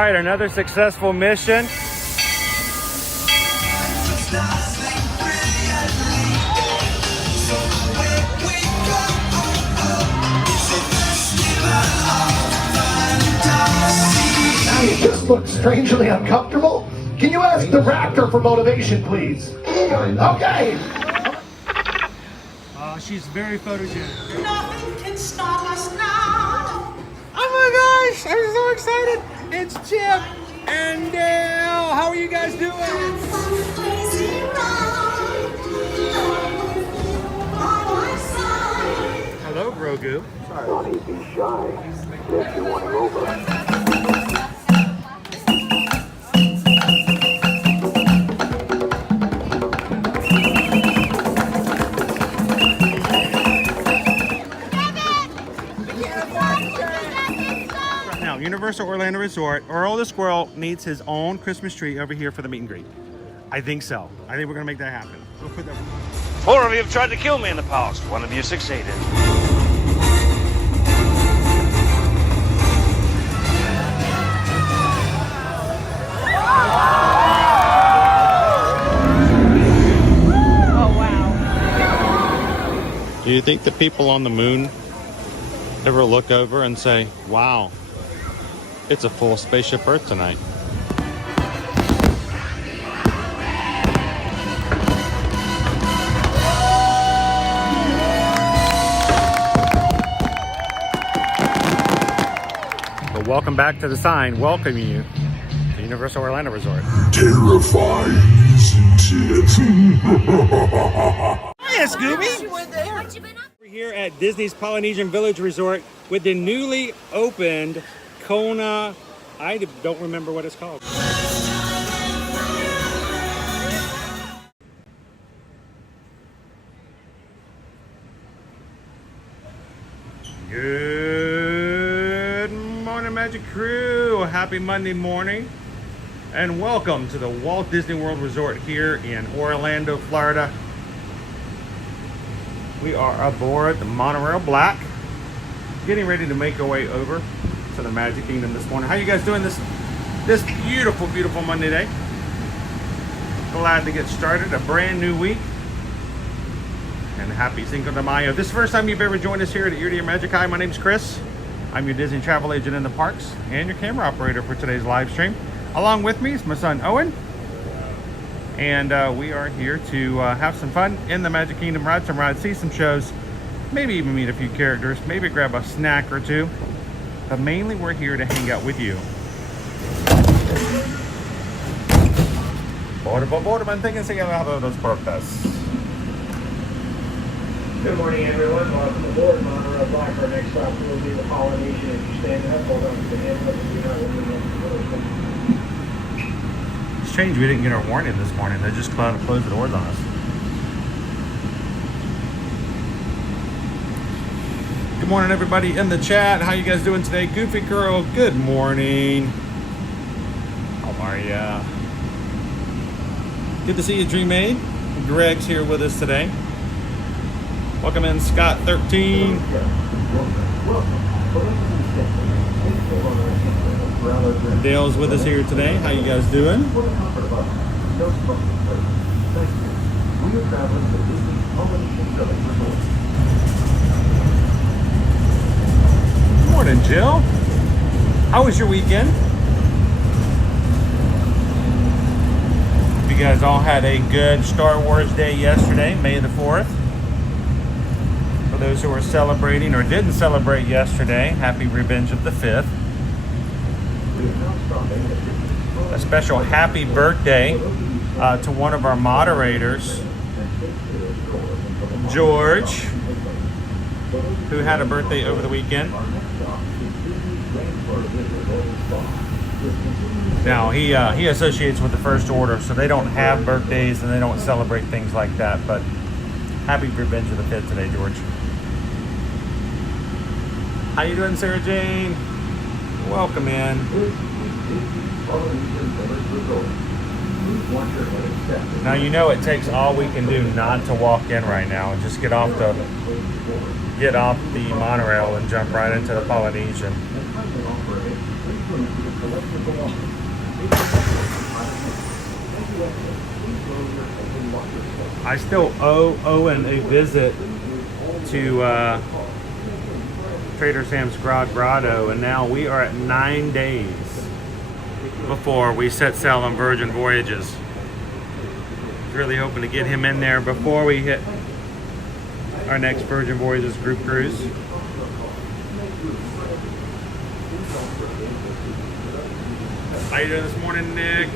All right, another successful mission. You just look strangely uncomfortable. Can you ask the raptor for motivation, please? Okay. She's very photogenic. Nothing can stop us now. Oh my gosh, I'm so excited. It's Chip and Dale. How are you guys doing? Hello, Grogu. Sorry. Don't be shy. If you want to go over. Now, Universal Orlando Resort, Earl the Squirrel needs his own Christmas tree over here for the meet and greet. I think so. I think we're gonna make that happen. We'll put that. 4 of you have tried to kill me in the past. 1 of you succeeded. Do you think the people on the moon ever look over and say, wow, it's a full spaceship Earth tonight? But welcome back to the sign welcoming you to Universal Orlando Resort. Terrifying, isn't it? Hiya, Scooby! We're here at Disney's Polynesian Village Resort with the newly opened Kona. I don't remember what it's called. Good morning, Magic Crew. Happy Monday morning. And welcome to the Walt Disney World Resort here in Orlando, Florida. We are aboard the Monorail Black, getting ready to make our way over to the Magic Kingdom this morning. How you guys doing this beautiful, beautiful Monday day? Glad to get started, a brand new week. And happy Cinco de Mayo. If this is the first time you've ever joined us here at Ear to Your Magic. Hi, my name's Chris. I'm your Disney travel agent in the parks and your camera operator for today's live stream. Along with me is my son, Owen. And we are here to have some fun in the Magic Kingdom, ride some rides, see some shows, maybe even meet a few characters, maybe grab a snack or two. But mainly we're here to hang out with you. Border, manténganse al lado de las puertas. Good morning, everyone. Welcome aboard Monorail Black. Our next stop will be the Polynesian. If you're standing up, hold on to the handle and do not lean against the Strange we didn't get our warning this morning. They just closed the doors on us. Good morning, everybody in the chat. How you guys doing today? Goofy Girl, good morning. How are ya? Good to see you, Dream Aid. Greg's here with us today. Welcome in, Scott 13. Dale's with us here today. How you guys doing? Good morning, Jill. How was your weekend? You guys all had a good Star Wars day yesterday, May the 4th. For those who are celebrating or didn't celebrate yesterday, happy Revenge of the 5th. A special happy birthday to one of our moderators, George, who had a birthday over the weekend. Now, he associates with the First Order, so they don't have birthdays and they don't celebrate things like that, but happy Revenge of the 5th today, George. How you doing, Sarah Jane? Welcome in. Now, you know it takes all we can do not to walk in right now and just get off the monorail and jump right into the Polynesian. I still owe Owen a visit to Trader Sam's Grotto, and now we are at 9 days before we set sail on Virgin Voyages. Really hoping to get him in there before we hit our next Virgin Voyages group cruise. How you doing this morning, Nick?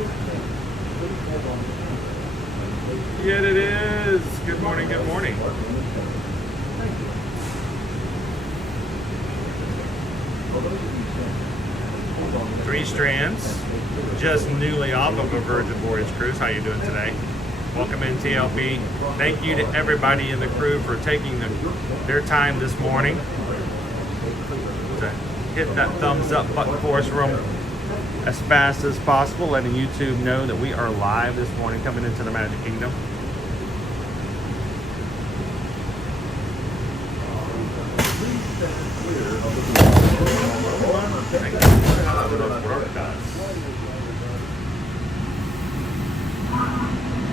Yeah, it is. Good morning, good morning. Three Strands, just newly off of a Virgin Voyage cruise. How you doing today? Welcome in, TLP. Thank you to everybody in the crew for taking their time this morning to hit that thumbs up button for us real as fast as possible, letting YouTube know that we are live this morning coming into the Magic Kingdom.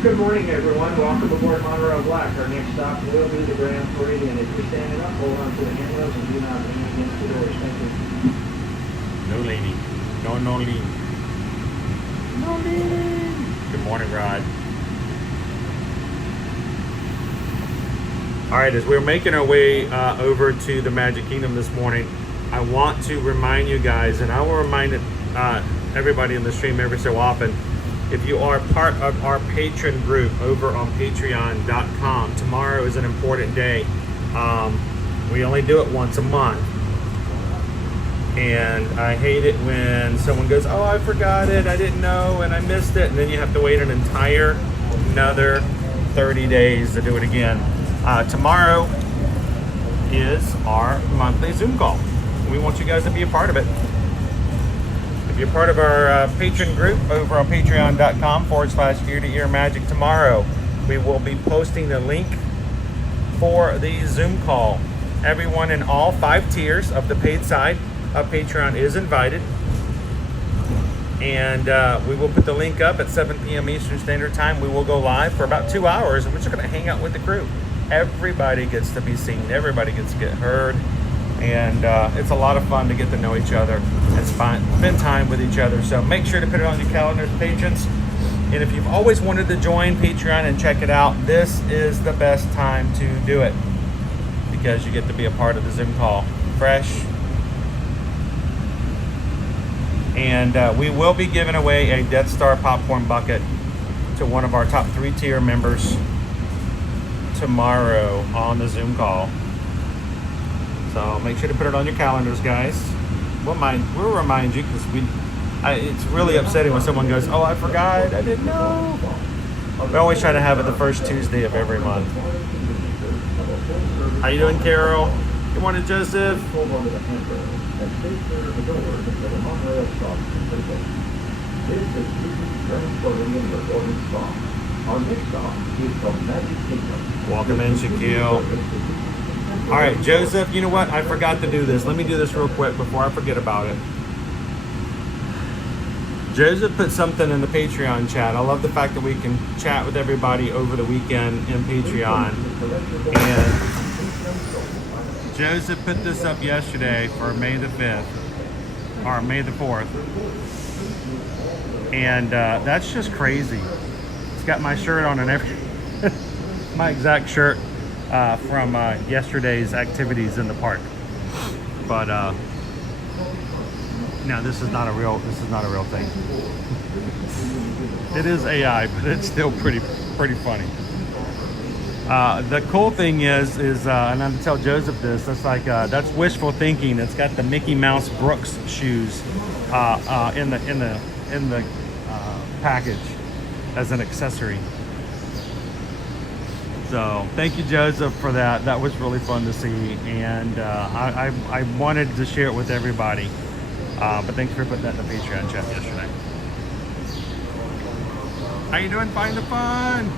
Good morning, everyone. Welcome aboard Monorail Black. Our next stop will be the Grand Floridian. If you're standing up, hold on to the handrails and do not lean against the doors. Thank you. No leaning. No lean. No leaning. Good morning, Rod. All right, as we're making our way over to the Magic Kingdom this morning, I want to remind you guys, and I will remind everybody in the stream every so often, if you are part of our patron group over on patreon.com, tomorrow is an important day. We only do it once a month. And I hate it when someone goes, oh, I forgot it, I didn't know, and I missed it. And then you have to wait another 30 days to do it again. Tomorrow is our monthly Zoom call. We want you guys to be a part of it. If you're part of our patron group over on patreon.com/ear-to-ear magic, tomorrow we will be posting the link for the Zoom call. Everyone in all 5 tiers of the paid side of Patreon is invited. And we will put the link up at 7 p.m. Eastern Standard Time. We will go live for about 2 hours, and we're just going to hang out with the crew. Everybody gets to be seen. Everybody gets to get heard. And it's a lot of fun to get to know each other and spend time with each other. So make sure to put it on your calendars, patrons. And if you've always wanted to join Patreon and check it out, this is the best time to do it, because you get to be a part of the Zoom call fresh. And we will be giving away a Death Star popcorn bucket to one of our top 3 tier members tomorrow on the Zoom call. So make sure to put it on your calendars, guys. We'll remind you, because it's really upsetting when someone goes, oh, I forgot, I didn't know. We always try to have it the first Tuesday of every month. How you doing, Carol? Good morning, Joseph. Welcome in, Shaquille. All right, Joseph, you know what? I forgot to do this. Let me do this real quick before I forget about it. Joseph put something in the Patreon chat. I love the fact that we can chat with everybody over the weekend in Patreon. And Joseph put this up yesterday for May the 5th, or May the 4th. And that's just crazy. It's got my shirt on and everything. My exact shirt from yesterday's activities in the park. But no, this is not a real thing. It is AI, but it's still pretty funny. The cool thing is and I'm gonna tell Joseph this. That's like that's wishful thinking. It's got the Mickey Mouse Brooks shoes in the package as an accessory. So thank you, Joseph, for that. That was really fun to see, and I wanted to share it with everybody. But thanks for putting that in the Patreon chat yesterday. How you doing? Find the fun.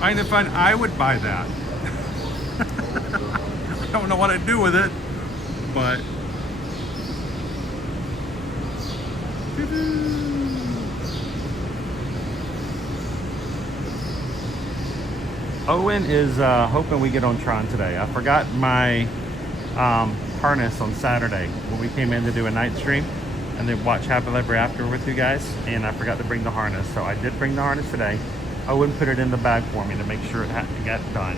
Find the fun. I would buy that. I don't know what I'd do with it, but Owen is hoping we get on Tron today. I forgot my harness on Saturday when we came in to do a night stream and then watch Happily Ever After with you guys, and I forgot to bring the harness. So I did bring the harness today. Owen put it in the bag for me to make sure it got done.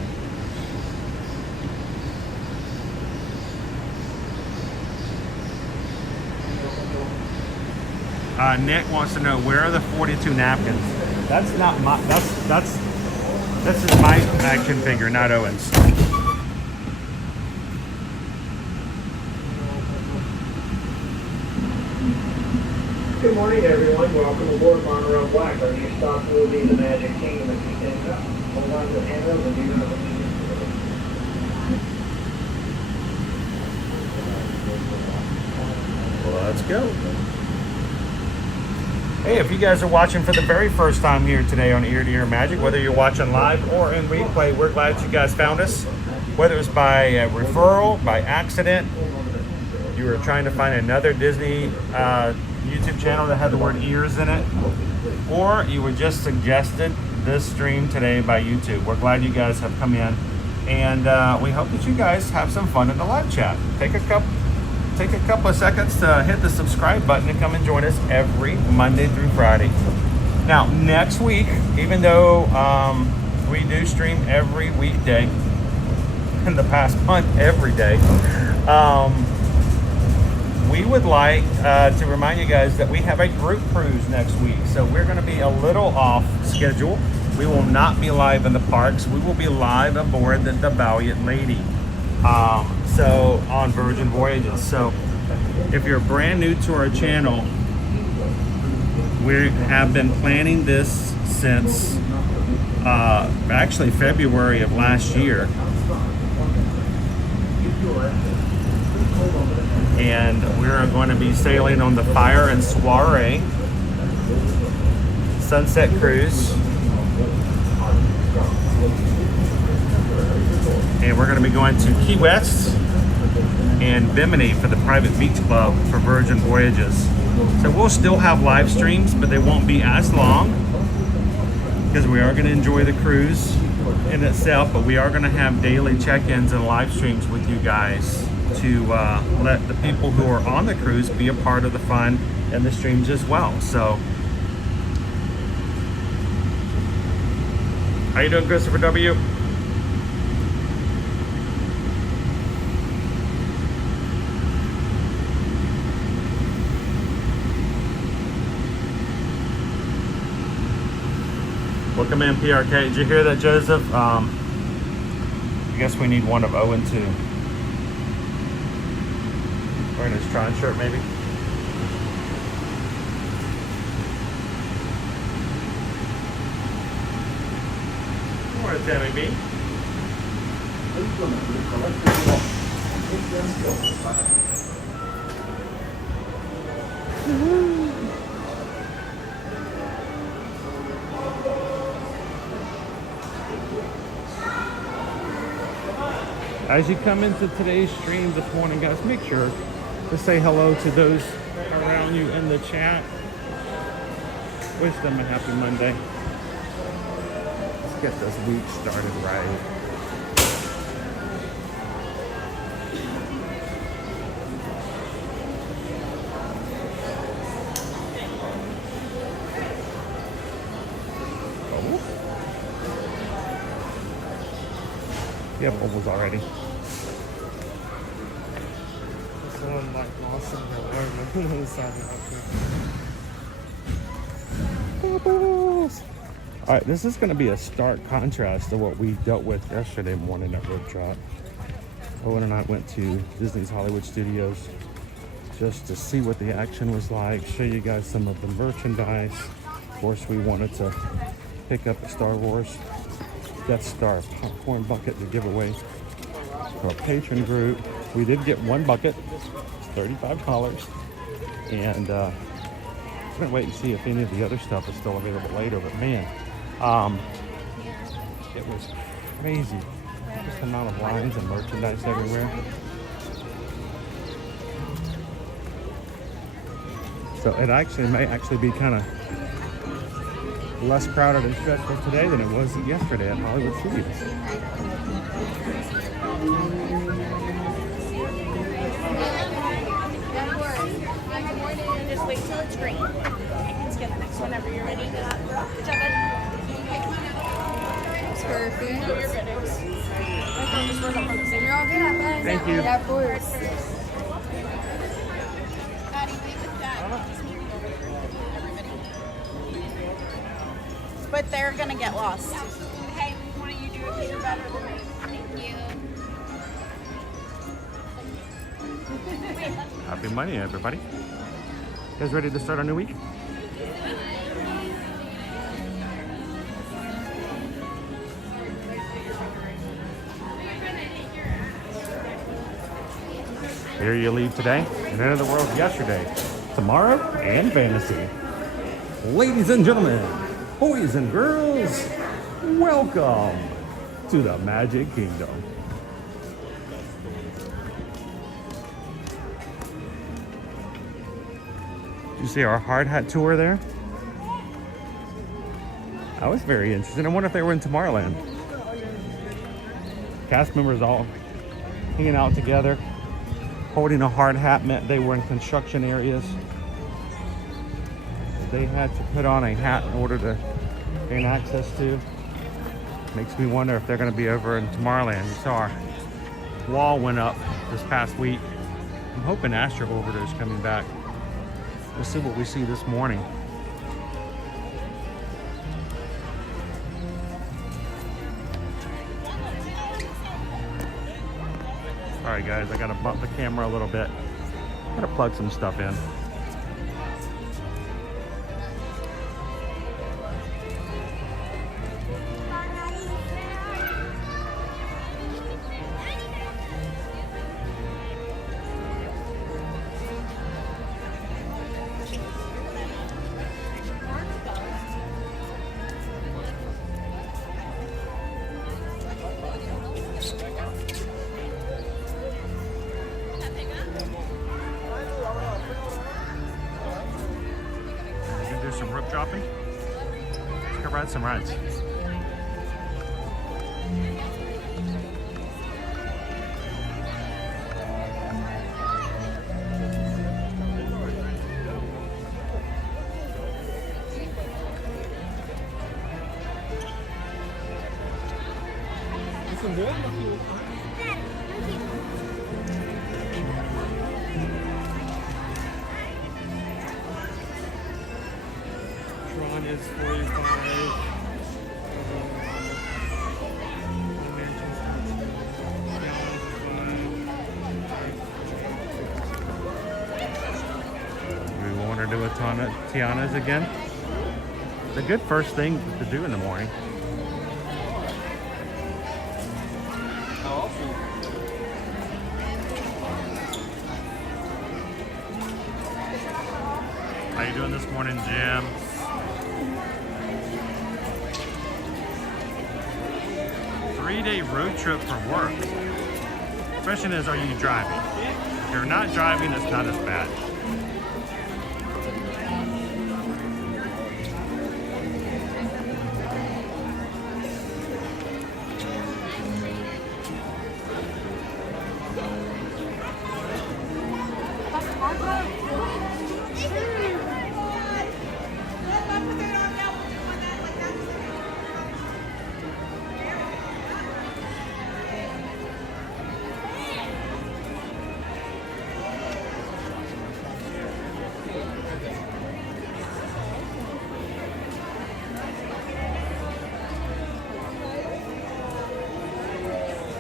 Nick wants to know, where are the 42 napkins? That's not my, this is my action figure, not Owen's. Good morning, everyone. Welcome aboard Monroe Black. Our next stop will be the Magic Kingdom if you stand up. Hold on to the handrails and do not let me Let's go. Hey, if you guys are watching for the very first time here today on Ear to Ear Magic, whether you're watching live or in replay, we're glad you guys found us. Whether it's by referral, by accident, you were trying to find another Disney YouTube channel that had the word ears in it, or you were just suggested this stream today by YouTube. We're glad you guys have come in, and we hope that you guys have some fun in the live chat. Take a couple of seconds to hit the subscribe button and come and join us every Monday through Friday. Now, next week, even though we do stream every weekday, in the past month, every day, we would like to remind you guys that we have a group cruise next week. So we're going to be a little off schedule. We will not be live in the parks. We will be live aboard the Valiant Lady. So on Virgin Voyages. So if you're brand new to our channel, we have been planning this since actually February of last year. And we're going to be sailing on the Fire and Soiree Sunset Cruise. And we're going to be going to Key West and Bimini for the private beach club for Virgin Voyages. So we'll still have live streams, but they won't be as long because we are going to enjoy the cruise in itself, but we are going to have daily check-ins and live streams with you guys to let the people who are on the cruise be a part of the fun and the streams as well. So, how you doing, Christopher W? Welcome in, PRK. Did you hear that, Joseph? I guess we need one of Owen too. Wearing his Tron shirt, maybe. Morning, Tammy B. As you come into today's stream this morning, guys, make sure to say hello to those around you in the chat. Wish them a happy Monday. Let's get this week started right. Oh. Yeah, bubbles already. Someone like lost in their way on the side of Bubbles! Alright, this is going to be a stark contrast to what we dealt with yesterday morning at Road Trot. Owen and I went to Disney's Hollywood Studios just to see what the action was like, show you guys some of the merchandise. Of course, we wanted to pick up a Star Wars Death Star popcorn bucket to give away to our patron group. We did get one bucket. It's $35. And we're going to wait and see if any of the other stuff is still available later. But man, it was crazy. Just the amount of lines and merchandise everywhere. So it actually may actually be kind of less crowded and stressful today than it was yesterday at Hollywood Studios. Just wait till it's green. I can skip the next one whenever you're ready. Good job, bud. Perfect. Just work up on the same. You're all good. Thank you. Yeah, of course. But they're gonna get lost. Hey, why don't you do it? You're better than me. Thank you. Happy Monday, everybody. You guys ready to start our new week? Here you leave today, and end of the world yesterday, tomorrow, and fantasy. Ladies and gentlemen, boys and girls, welcome to the Magic Kingdom. Did you see our hard hat tour there? I was very interested. I wonder if they were in Tomorrowland. Cast members all hanging out together. Holding a hard hat meant they were in construction areas. They had to put on a hat in order to gain access to. Makes me wonder if they're going to be over in Tomorrowland. You saw our wall went up this past week. I'm hoping Astro Orbiter is coming back. We'll see what we see this morning. Alright guys, I gotta bump the camera a little bit. Gotta plug some stuff in. Dropping. Let's go ride some rides. Patron is 45. We want to do a ton of Tiana's again. It's a good first thing to do in the morning. How you doing this morning, Jim? Three-day road trip for work. Question is, are you driving? If you're not driving, it's not as bad.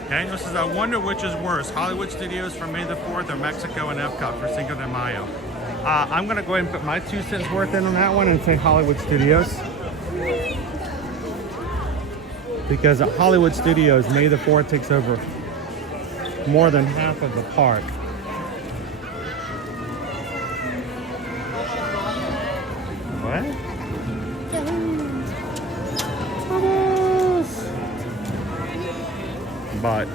Okay, this is I wonder which is worse, Hollywood Studios for May the 4th or Mexico and Epcot for Cinco de Mayo. I'm gonna go ahead and put my 2 cents worth in on that one and say Hollywood Studios. Because at Hollywood Studios, May the 4th takes over more than half of the park. What? But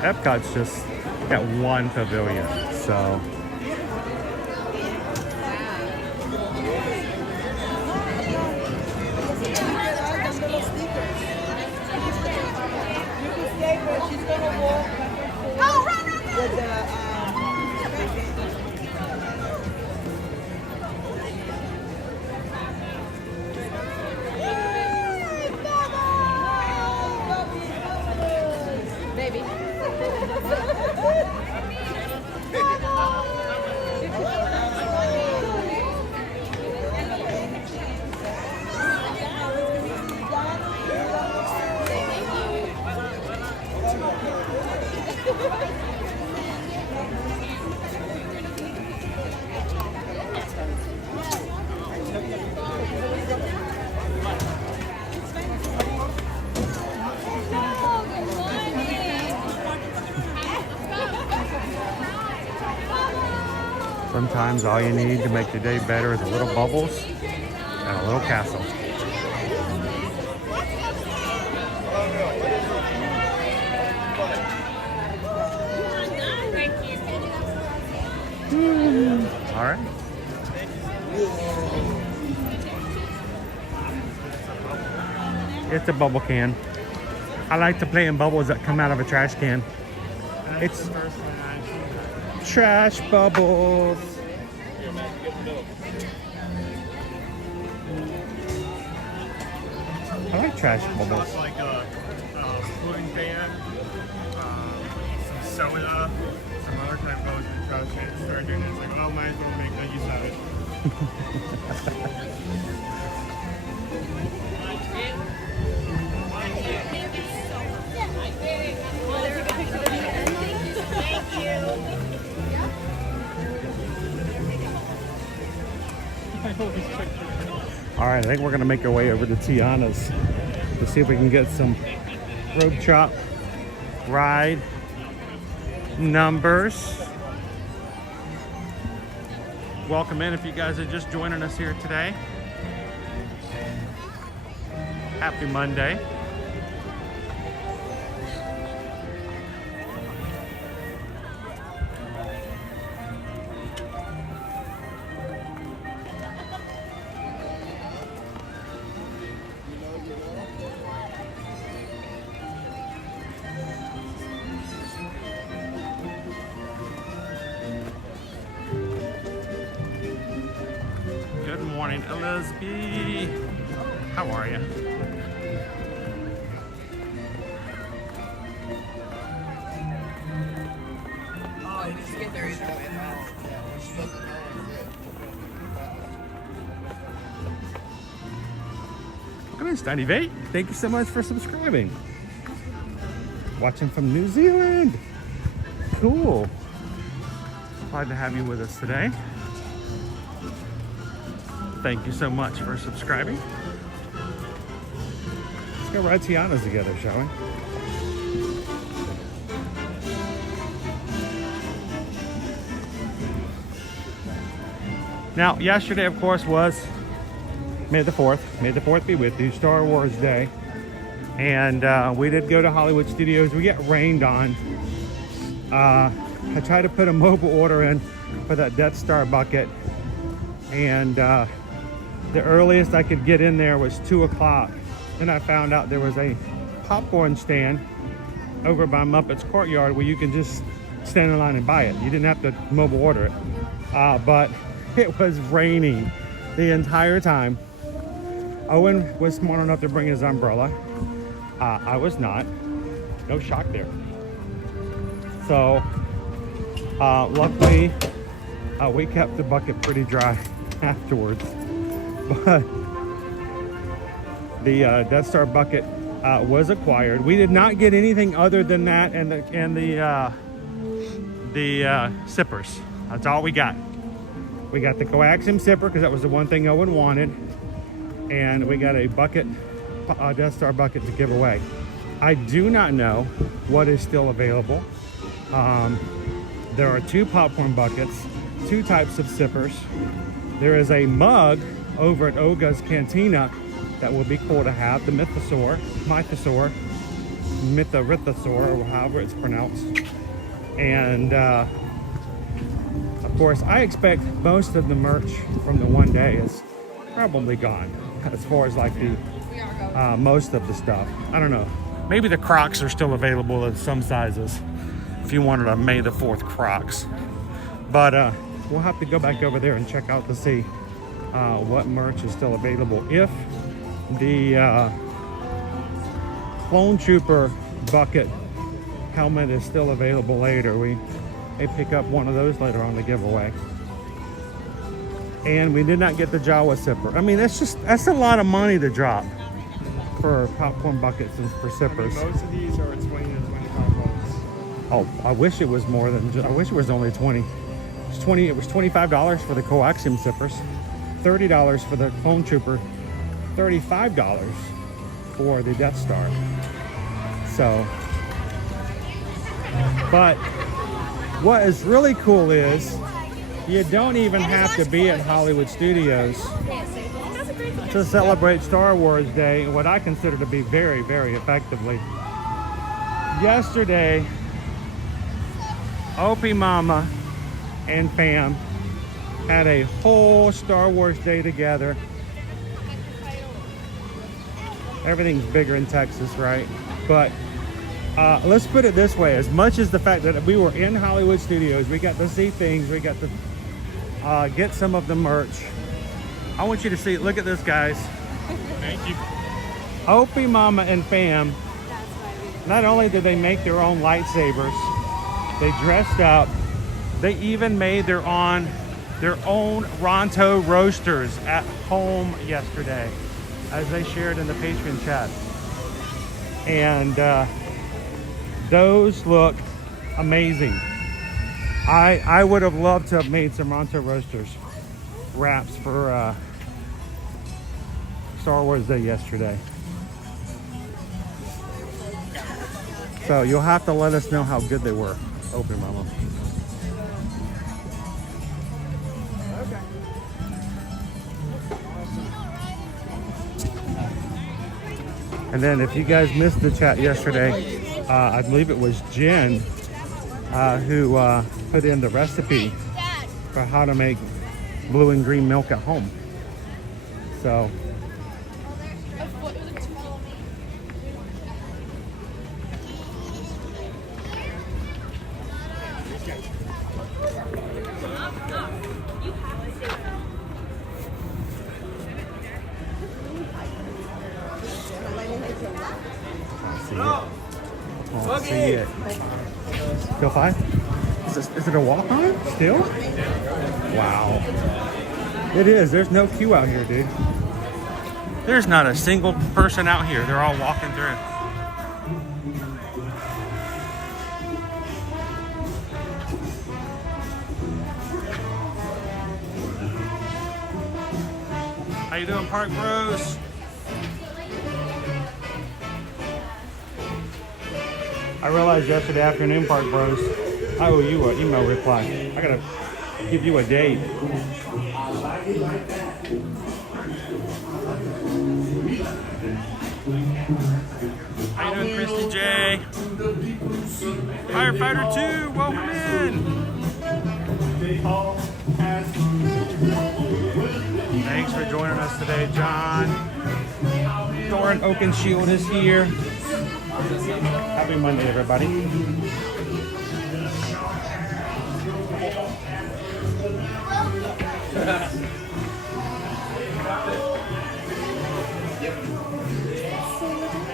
Epcot's just got one pavilion, so Sometimes all you need to make the day better is a little bubbles and a little castle. All right. It's a bubble can. I like to play in bubbles that come out of a trash can. It's trash bubbles. I like trash bubbles. It's like a floating fan, some soda, some other kind of bubbles in the trash can. Started doing it. It's like, oh, might as well make a use of it. All right, I think we're gonna make our way over to Tiana's to see if we can get some road chop ride numbers. Welcome in if you guys are just joining us here today. Happy Monday. Good morning, Elizabeth. How are you? Oh, you just get there either way. Welcome in, Steiny Vate. Thank you so much for subscribing. Watching from New Zealand. Cool. Glad to have you with us today. Thank you so much for subscribing. Let's go ride Tiana's together, shall we? Now, yesterday, of course, was May the 4th. May the 4th be with you, Star Wars Day. And we did go to Hollywood Studios. We got rained on. I tried to put a mobile order in for that Death Star bucket. And the earliest I could get in there was 2 o'clock. Then I found out there was a popcorn stand over by Muppets Courtyard where you can just stand in line and buy it. You didn't have to mobile order it. But it was raining the entire time. Owen was smart enough to bring his umbrella. I was not. No shock there. So luckily we kept the bucket pretty dry afterwards. But the Death Star bucket was acquired. We did not get anything other than that and the sippers. That's all we got. We got the coaxium sipper because that was the one thing Owen wanted, and we got a bucket, Death Star bucket to give away. I do not know what is still available. There are 2 popcorn buckets, 2 types of sippers. There is a mug over at Oga's Cantina that would be cool to have, the Mythosaur, or however it's pronounced. And of course, I expect most of the merch from the one day is probably gone, as far as like the most of the stuff. I don't know. Maybe the Crocs are still available in some sizes if you wanted a May the 4th Crocs. But we'll have to go back over there and check out to see what merch is still available. If the Clone Trooper bucket helmet is still available later, we may pick up one of those later on the giveaway. And we did not get the Jawa sipper. I mean, that's a lot of money to drop for popcorn buckets and for sippers. I mean, most of these are 20 to 25 bucks. Oh, I wish it was more than I wish it was only 20. It was $25 for the coaxium sippers, $30 for the Clone Trooper, $35 for the Death Star. So, but what is really cool is You don't even have to be at Hollywood Studios to celebrate Star Wars Day, what I consider to be very, very effectively. Yesterday, Opie Mama and fam had a whole Star Wars Day together. Everything's bigger in Texas, right? But let's put it this way, as much as the fact that we were in Hollywood Studios, we got to see things, we got to get some of the merch. I want you to see, look at this, guys. Thank you. Opie Mama and fam, not only did they make their own lightsabers, they dressed up, they even made their own Ronto roasters at home yesterday, as they shared in the Patron chat. And those look amazing. I would have loved to have made some Ronto roasters wraps for Star Wars Day yesterday. So you'll have to let us know how good they were. Open, Mama. And then if you guys missed the chat yesterday, I believe it was Jen who put in the recipe for how to make blue and green milk at home. So see it. Still fine? Is it a walk-on still? Wow. It is. There's no queue out here, dude. There's not a single person out here. They're all walking through. How you doing, Park Bros? I realized yesterday afternoon, Park Bros, I owe you an email reply. I gotta give you a date. How you doing, Christy J? Firefighter 2, welcome in. Thanks for joining us today, John. Doran Oakenshield is here. Happy Monday, everybody.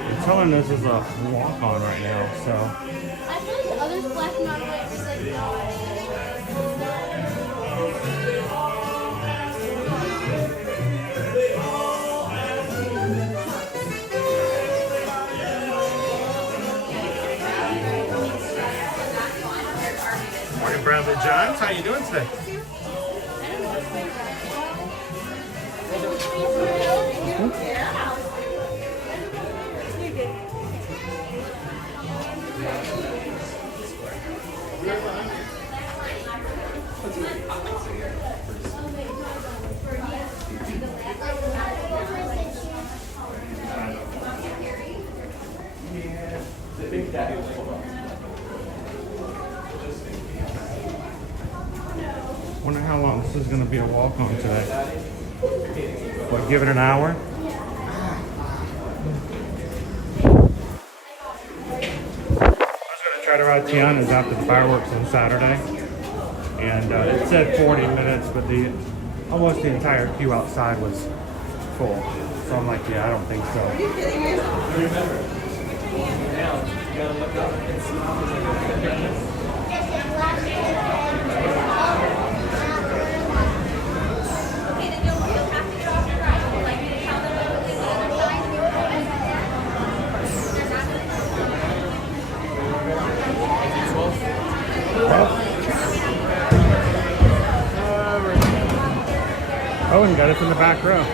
They're telling us it's a walk-on right now, so. I feel like the others black and not white. It's like, Morning, Bradley Johns. How you doing today? Wonder how long this is going to be a walk-on today. What, give it an hour? I was going to try to ride Tiana's after the fireworks on Saturday. And it said 40 minutes, but almost the entire queue outside was full. So I'm like, yeah, I don't think so. are you kidding me? Owen got us in the back row.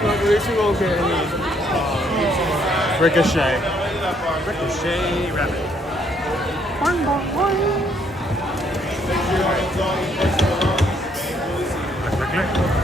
But at least you won't get any ricochet. Ricochet Rabbit. Click, click, click.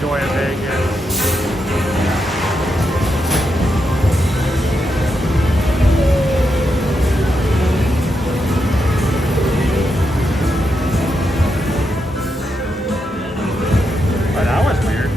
Joy of Vegas. Oh, that was weird.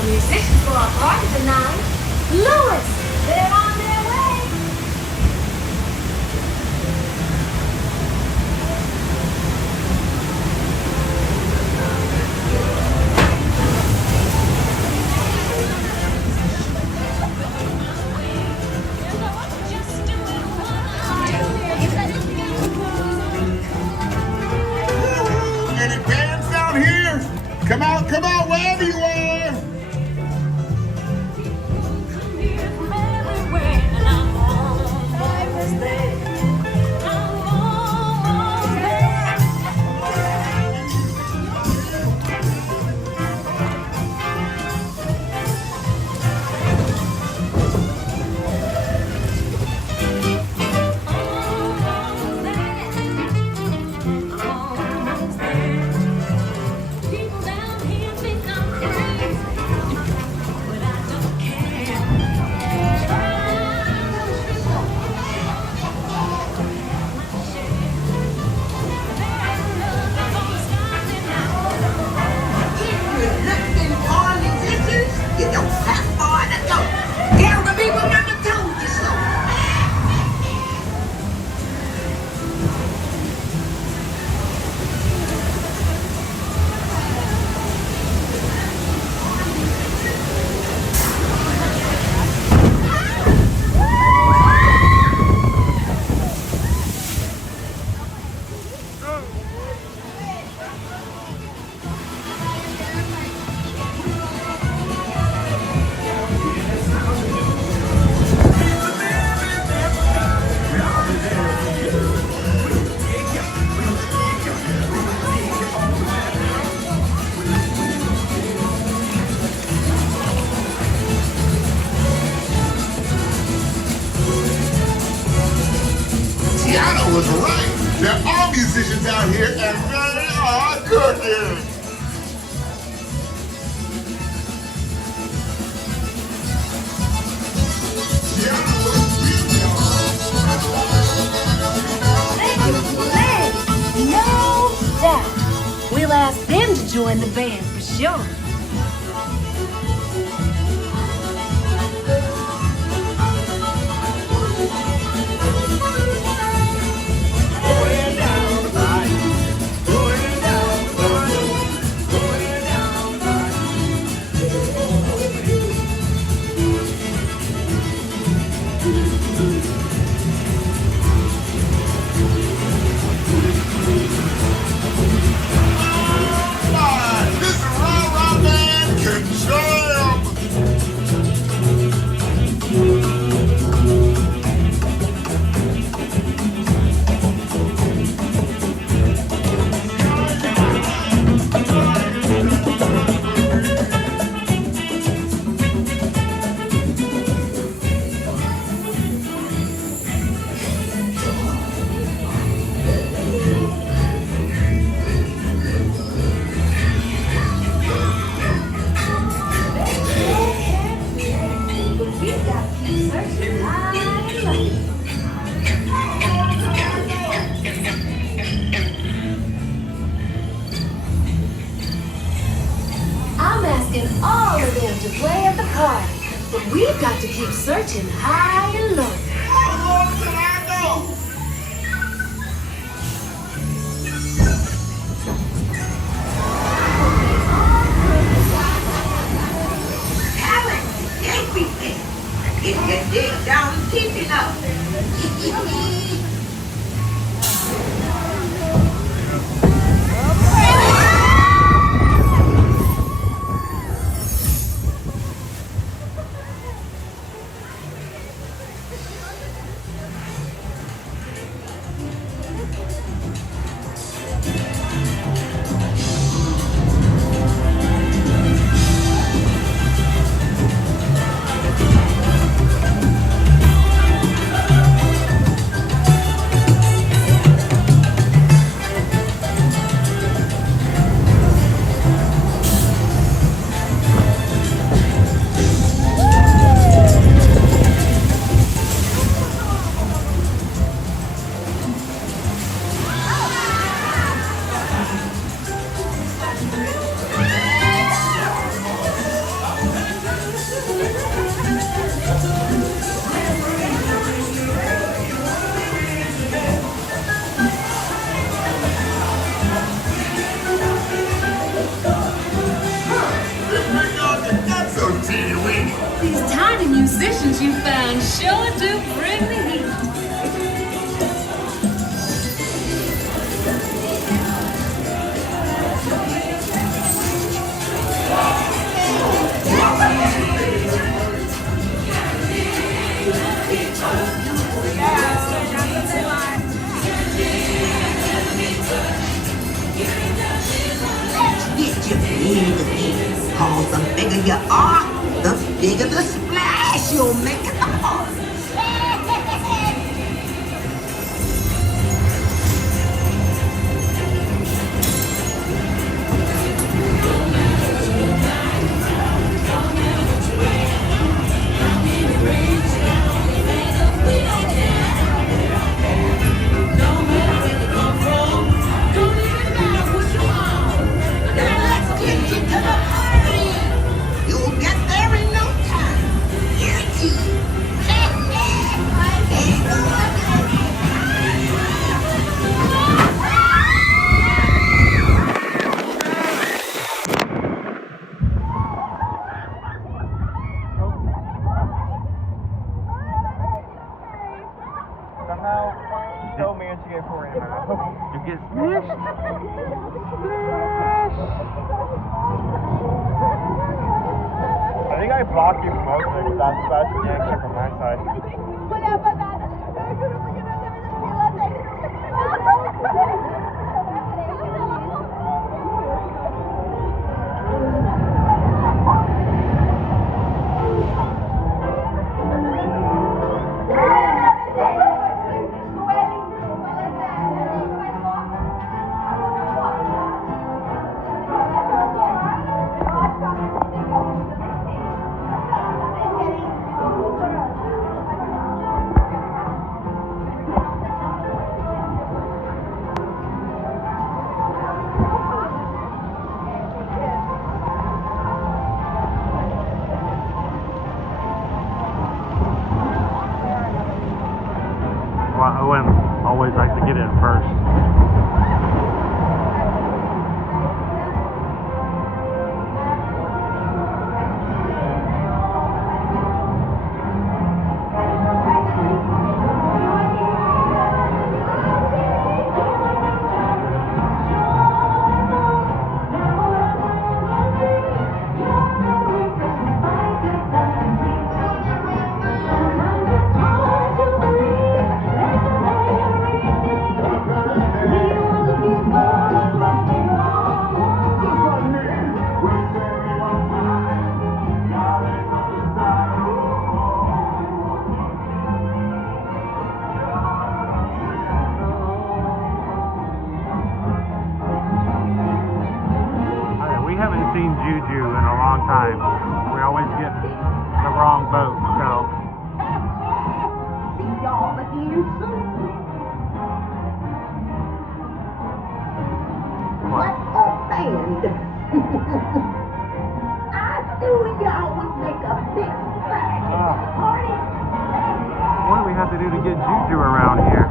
Musicians for our party tonight. Louis, they're on their way. Any bands down here? Come out, wherever you are. Tiana was right. There are musicians out here, and they are cooking. No doubt. We'll ask them to join the band for sure. all of them to play at the party. But we've got to keep searching high and low. Talent everything. If you dig down deep enough. These tiny musicians you found sure do bring the heat. Get your big again. Cause the bigger you are, the bigger the splash you'll make at the party. You'll get there in no time. Guaranteed. Somehow, so managed to get Emporium. You get smashed. I think I blocked you most of it because that's the gangster from my side. Owen always likes to get in first. Seen Juju in a long time. We always get the wrong boat, so. See y'all again soon. What a band. I y'all would make a big splash at this party. What do we have to do to get Juju around here?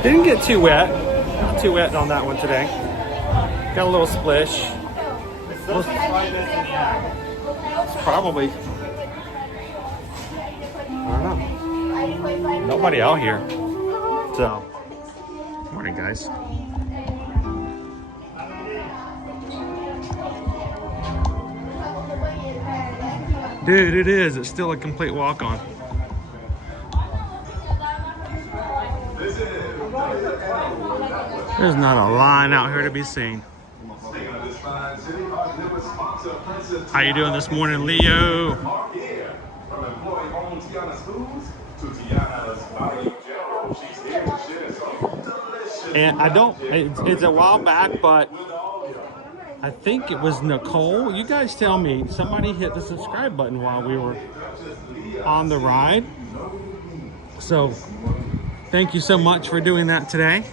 Didn't get too wet. Not too wet on that one today. Got a little splish. It's probably, I don't know. Nobody out here. So, morning guys. Dude, it is. It's still a complete walk-on. There's not a line out here to be seen. How you doing this morning, Leo? From employee owned Tiana's Foods to Tiana's Bayou General. She's here to share some delicious. And I don't, it's a while back, but I think it was Nicole. You guys tell me, somebody hit the subscribe button while we were on the ride. So thank you so much for doing that today.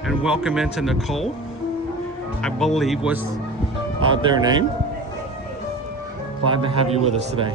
And welcome into Nicole, I believe was their name. Glad to have you with us today.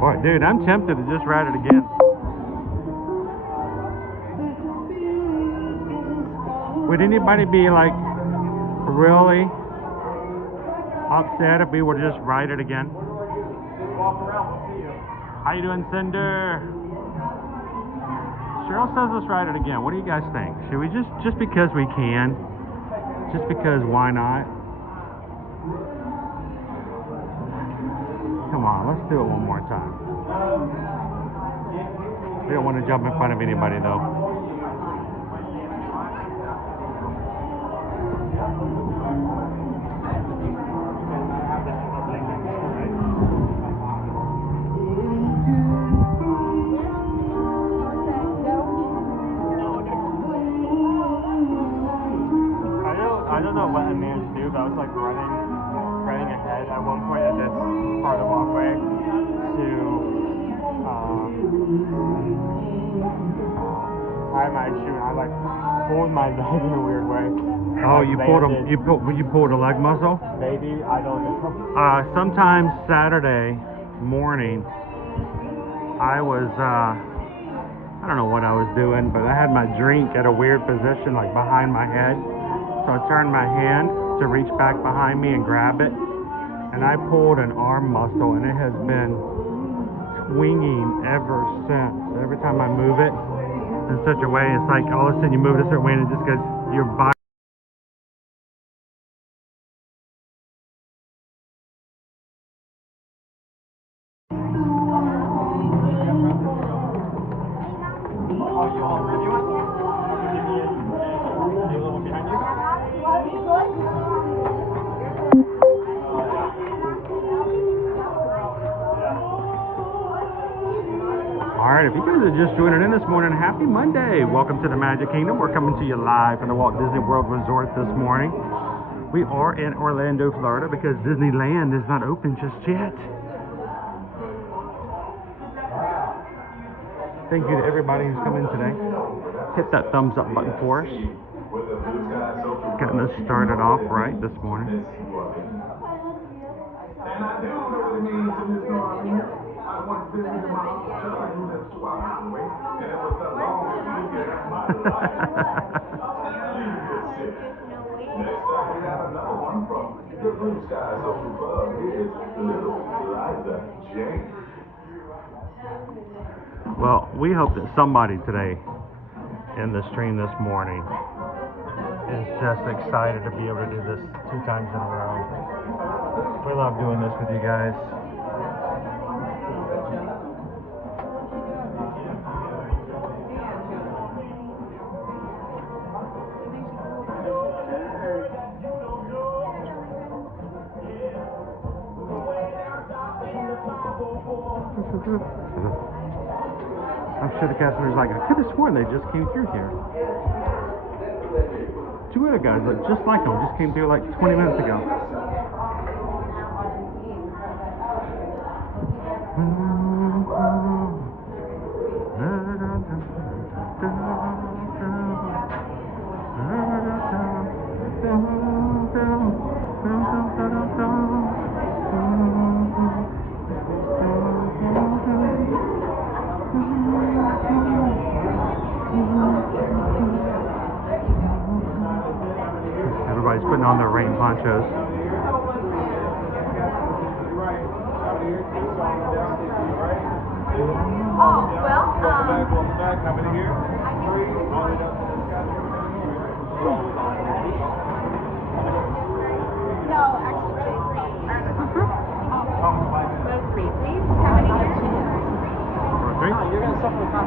Boy, dude, I'm tempted to just ride it again. Would anybody be like really upset if we would just ride it again? Just walk around, we'll see you. How you doing, Cinder? Cheryl says let's ride it again. What do you guys think? Should we just because we can? Just because why not? Come on, let's do it one more time. We don't want to jump in front of anybody though. I don't know what I managed to do, but I was like running ahead at one point at this part of the walkway to tie my shoe, and I like pulled my leg in a weird way. Oh, you pulled a leg muscle? Maybe, I don't know. Sometimes Saturday morning, I was I don't know what I was doing, but I had my drink at a weird position, like behind my head. So I turned my hand to reach back behind me and grab it, and I pulled an arm muscle, and it has been swinging ever since. Every time I move it in such a way, it's like all of a sudden you move it a certain way and it just goes, your body. Alright, if you guys are just joining in this morning, happy Monday. Welcome to the Magic Kingdom. We're coming to you live from the Walt Disney World Resort this morning. We are in Orlando, Florida because Disneyland is not open just yet. Thank you to everybody who's come in today. Hit that thumbs up button for us. Getting us started off right this morning. And I do know what it means to Miss Norman. I once visited my Uncle Charlie who lives 2 hours away, and it was the longest weekend of my life. Next up, we have another one from the Blue Sky Social Club. Here's Little Eliza Jane. Well, we hope that somebody today in the stream this morning is just excited to be able to do this 2 times in a row. We love doing this with you guys. I'm sure the customers like, I could have sworn they just came through here. 2 other guys look just like them, just came through like 20 minutes ago. Everybody's putting on their rain ponchos.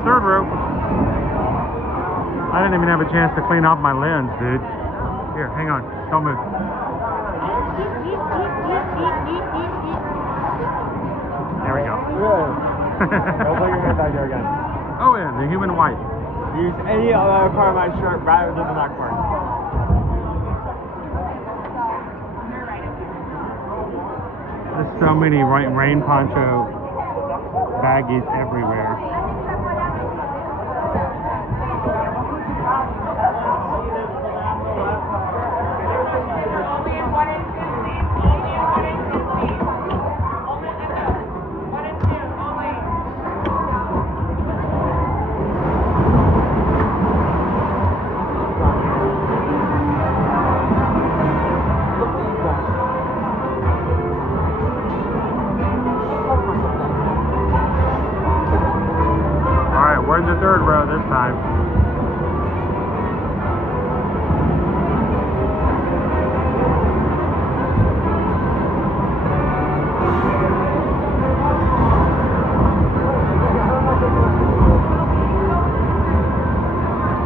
Third row. I didn't even have a chance to clean off my lens, dude. Here, hang on. Don't move. There we go. Don't put your hand back there again. Owen, the human wife. Use any other part of my shirt rather than the back part. There's so many rain poncho baggies everywhere. We're in the 3rd row this time.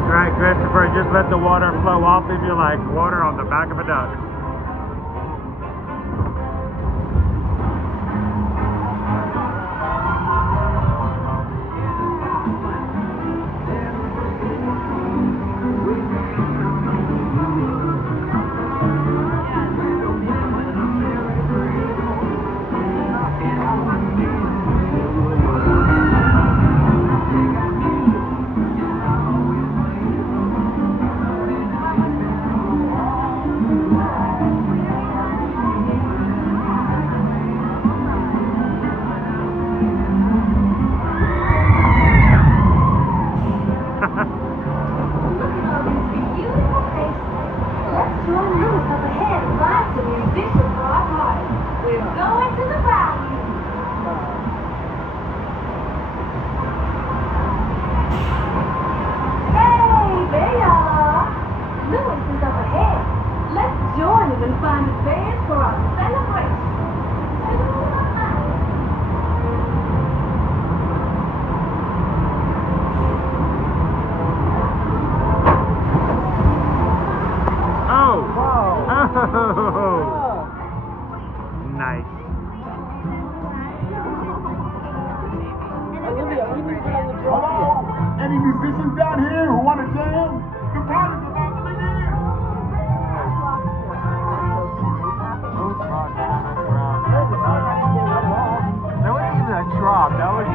Right, Christopher, just let the water flow off if you like. Water on the back of a duck.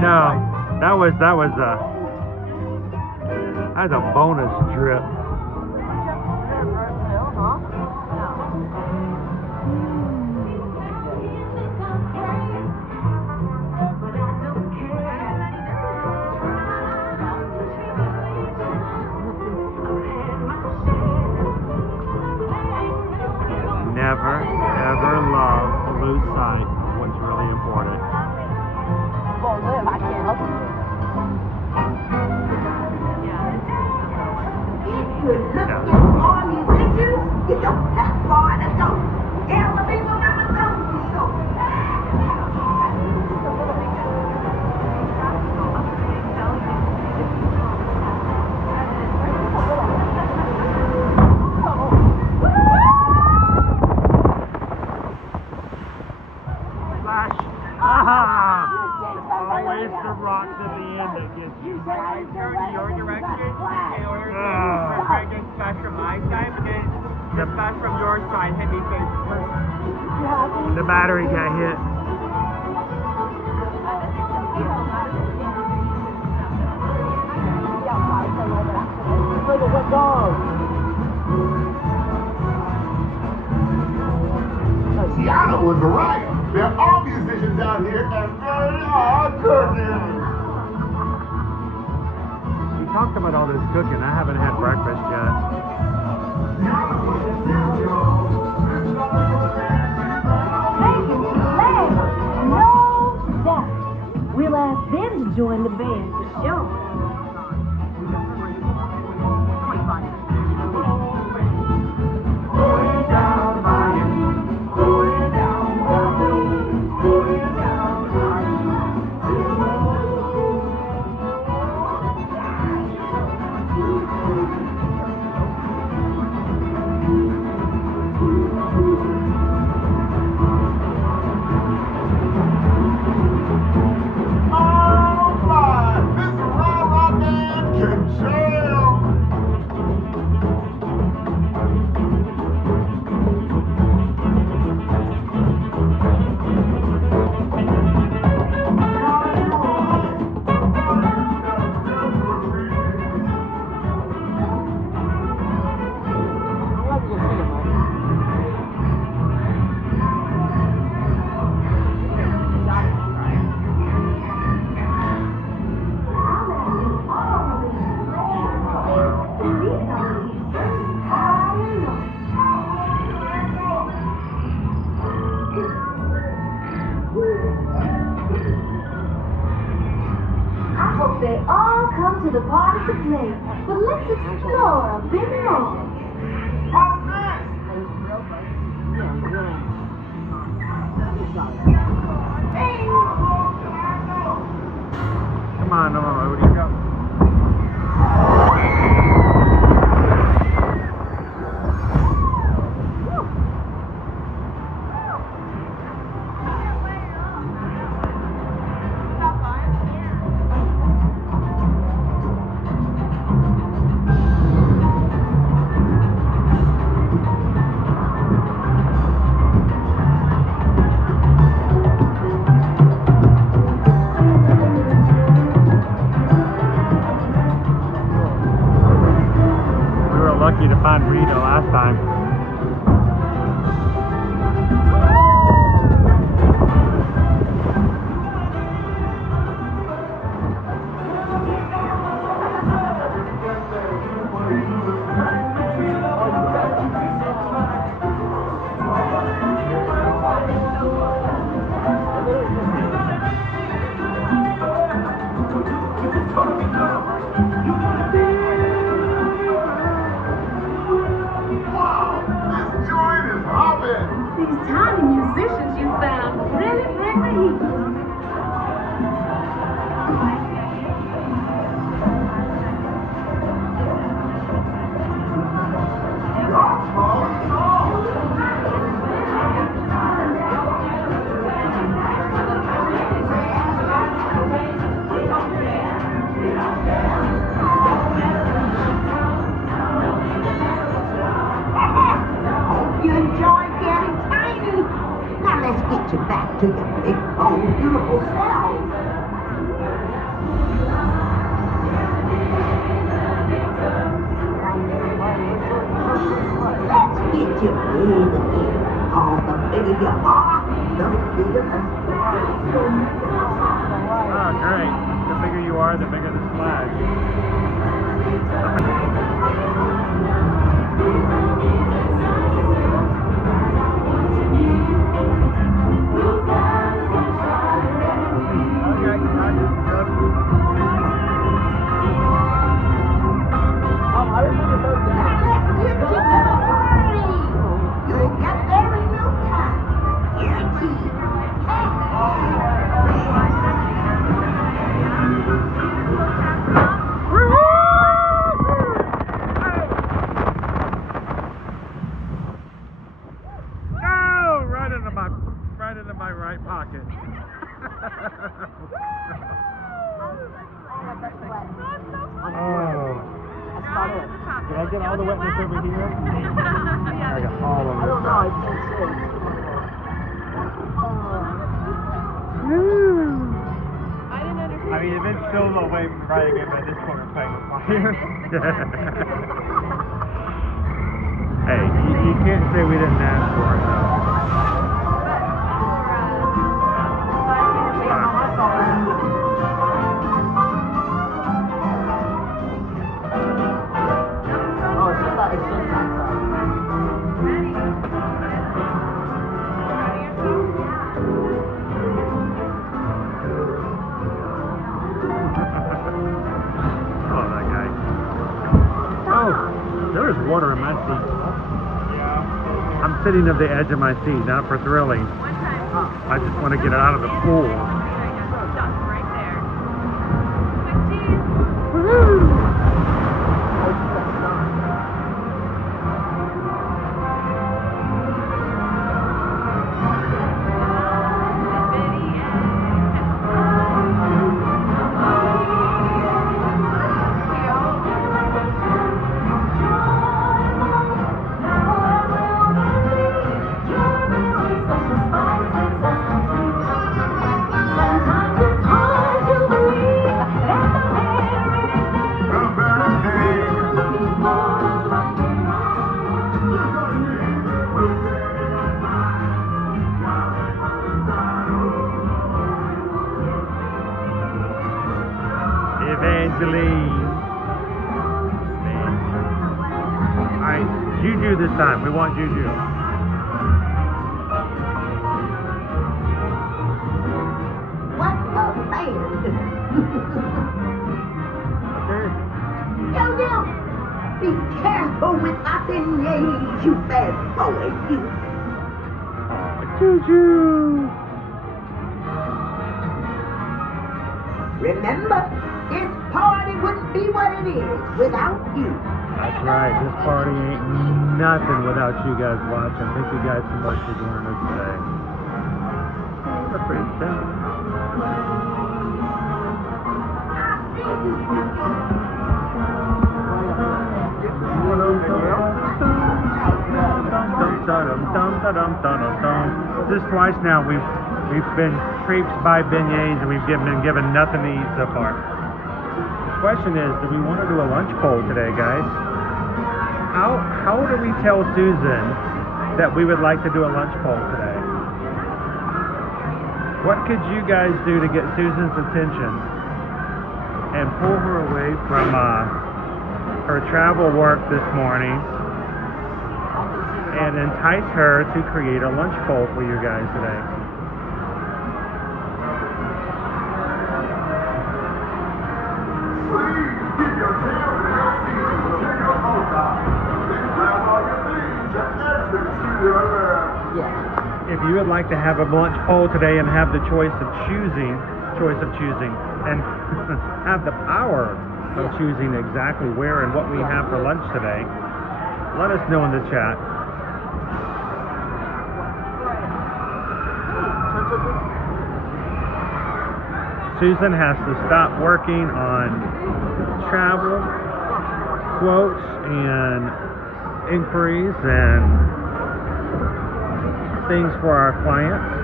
No, that's a bonus drip. Never, ever lose sight of what's really important. I can't help it. All musicians, you don't have far to go. Tell the people I'm a so. Always the rocks at the end that gets you. Turn your direction in order to get splash from my side, but then the splash from your side hit me face first. The battery got hit. Tiana was right. There are musicians out here and they are cooking. We talked about all this cooking. I haven't had breakfast yet. No doubt. We'll ask them to join the band for sure. They all come to the party to play, but let's explore a bit more. Come on, Odie, go. Lucky to find Rita last time. These tiny musicians you found really bring the heat. You enjoyed getting tiny. Now let's get you back to your big, bold, beautiful self. get you big again. Cause the bigger you are, the bigger the splash you'll make. Oh, great. The bigger you are, the bigger the splash. Right into my right pocket. Oh. Did I get all the wetness over here? I got all of this. I mean, it's been so low away from riding in, but at this point we're playing with fire. Hey, you can't say we didn't ask for it. There's water in my seat. I'm sitting at the edge of my seat, not for thrilling. I just want to get it out of the pool. Alright, Juju this time. We want Juju. What a man! Yo, be careful with that beignets, you bad boy, you. Juju! Remember, this party wouldn't be what it is without you. That's right. This party ain't nothing without you guys watching. Thank you guys so much for joining us today. That's pretty simple. This is twice now we've been traipsed by beignets and we've been given nothing to eat so far. The question is, do we want to do a lunch poll today, guys? How do we tell Susan that we would like to do a lunch poll today? What could you guys do to get Susan's attention and pull her away from her travel work this morning and entice her to create a lunch poll for you guys today? If you would like to have a lunch poll today and have the choice of choosing, and have the power of choosing exactly where and what we have for lunch today, let us know in the chat. Susan has to stop working on travel quotes and inquiries and things for our clients.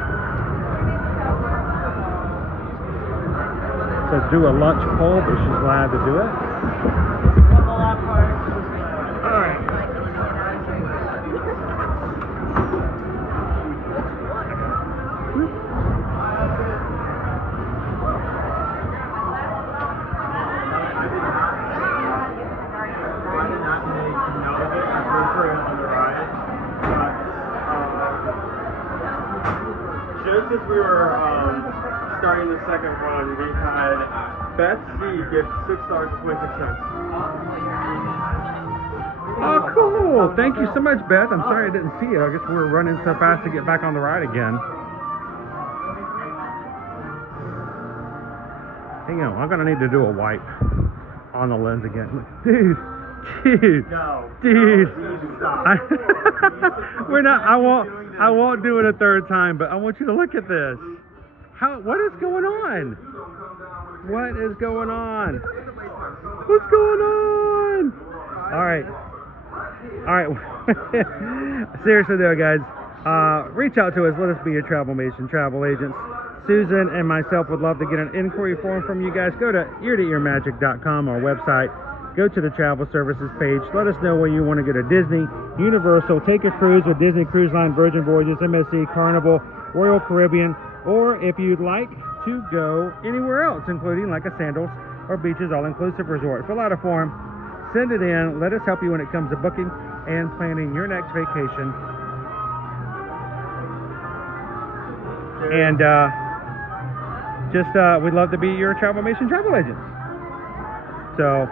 So do a lunch poll, but she's glad to do it. Alright. just as we were starting the second run, we had Betsy give $6.26. Oh, cool. Thank you so much, Beth. I'm sorry I didn't see it. I guess we were running so fast to get back on the ride again. Hang on, I'm gonna need to do a wipe on the lens again. Dude. No. Dude. Stop. We're not, I won't do it a third time, but I want you to look at this. What is going on? What is going on? What's going on? All right. Seriously though, guys, reach out to us. Let us be your Travelmation travel agents. Susan and myself would love to get an inquiry form from you guys. Go to eartoearmagic.com, our website. Go to the travel services page. Let us know where you want to go to Disney, Universal, take a cruise with Disney Cruise Line, Virgin Voyages, MSC, Carnival, Royal Caribbean, or if you'd like to go anywhere else, including like a Sandals or Beaches all-inclusive resort. Fill out a form, send it in. Let us help you when it comes to booking and planning your next vacation. And we'd love to be your Travelmation travel agent. So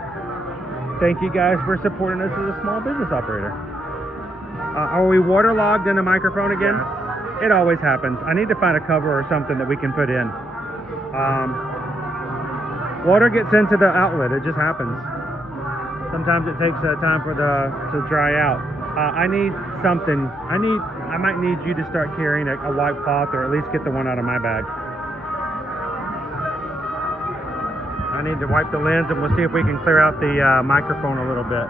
thank you guys for supporting us as a small business operator. Are we waterlogged in the microphone again? It always happens. I need to find a cover or something that we can put in. Water gets into the outlet. It just happens. Sometimes it takes time for to dry out. I need something. I might need you to start carrying a white cloth, or at least get the one out of my bag. I need to wipe the lens, and we'll see if we can clear out the microphone a little bit.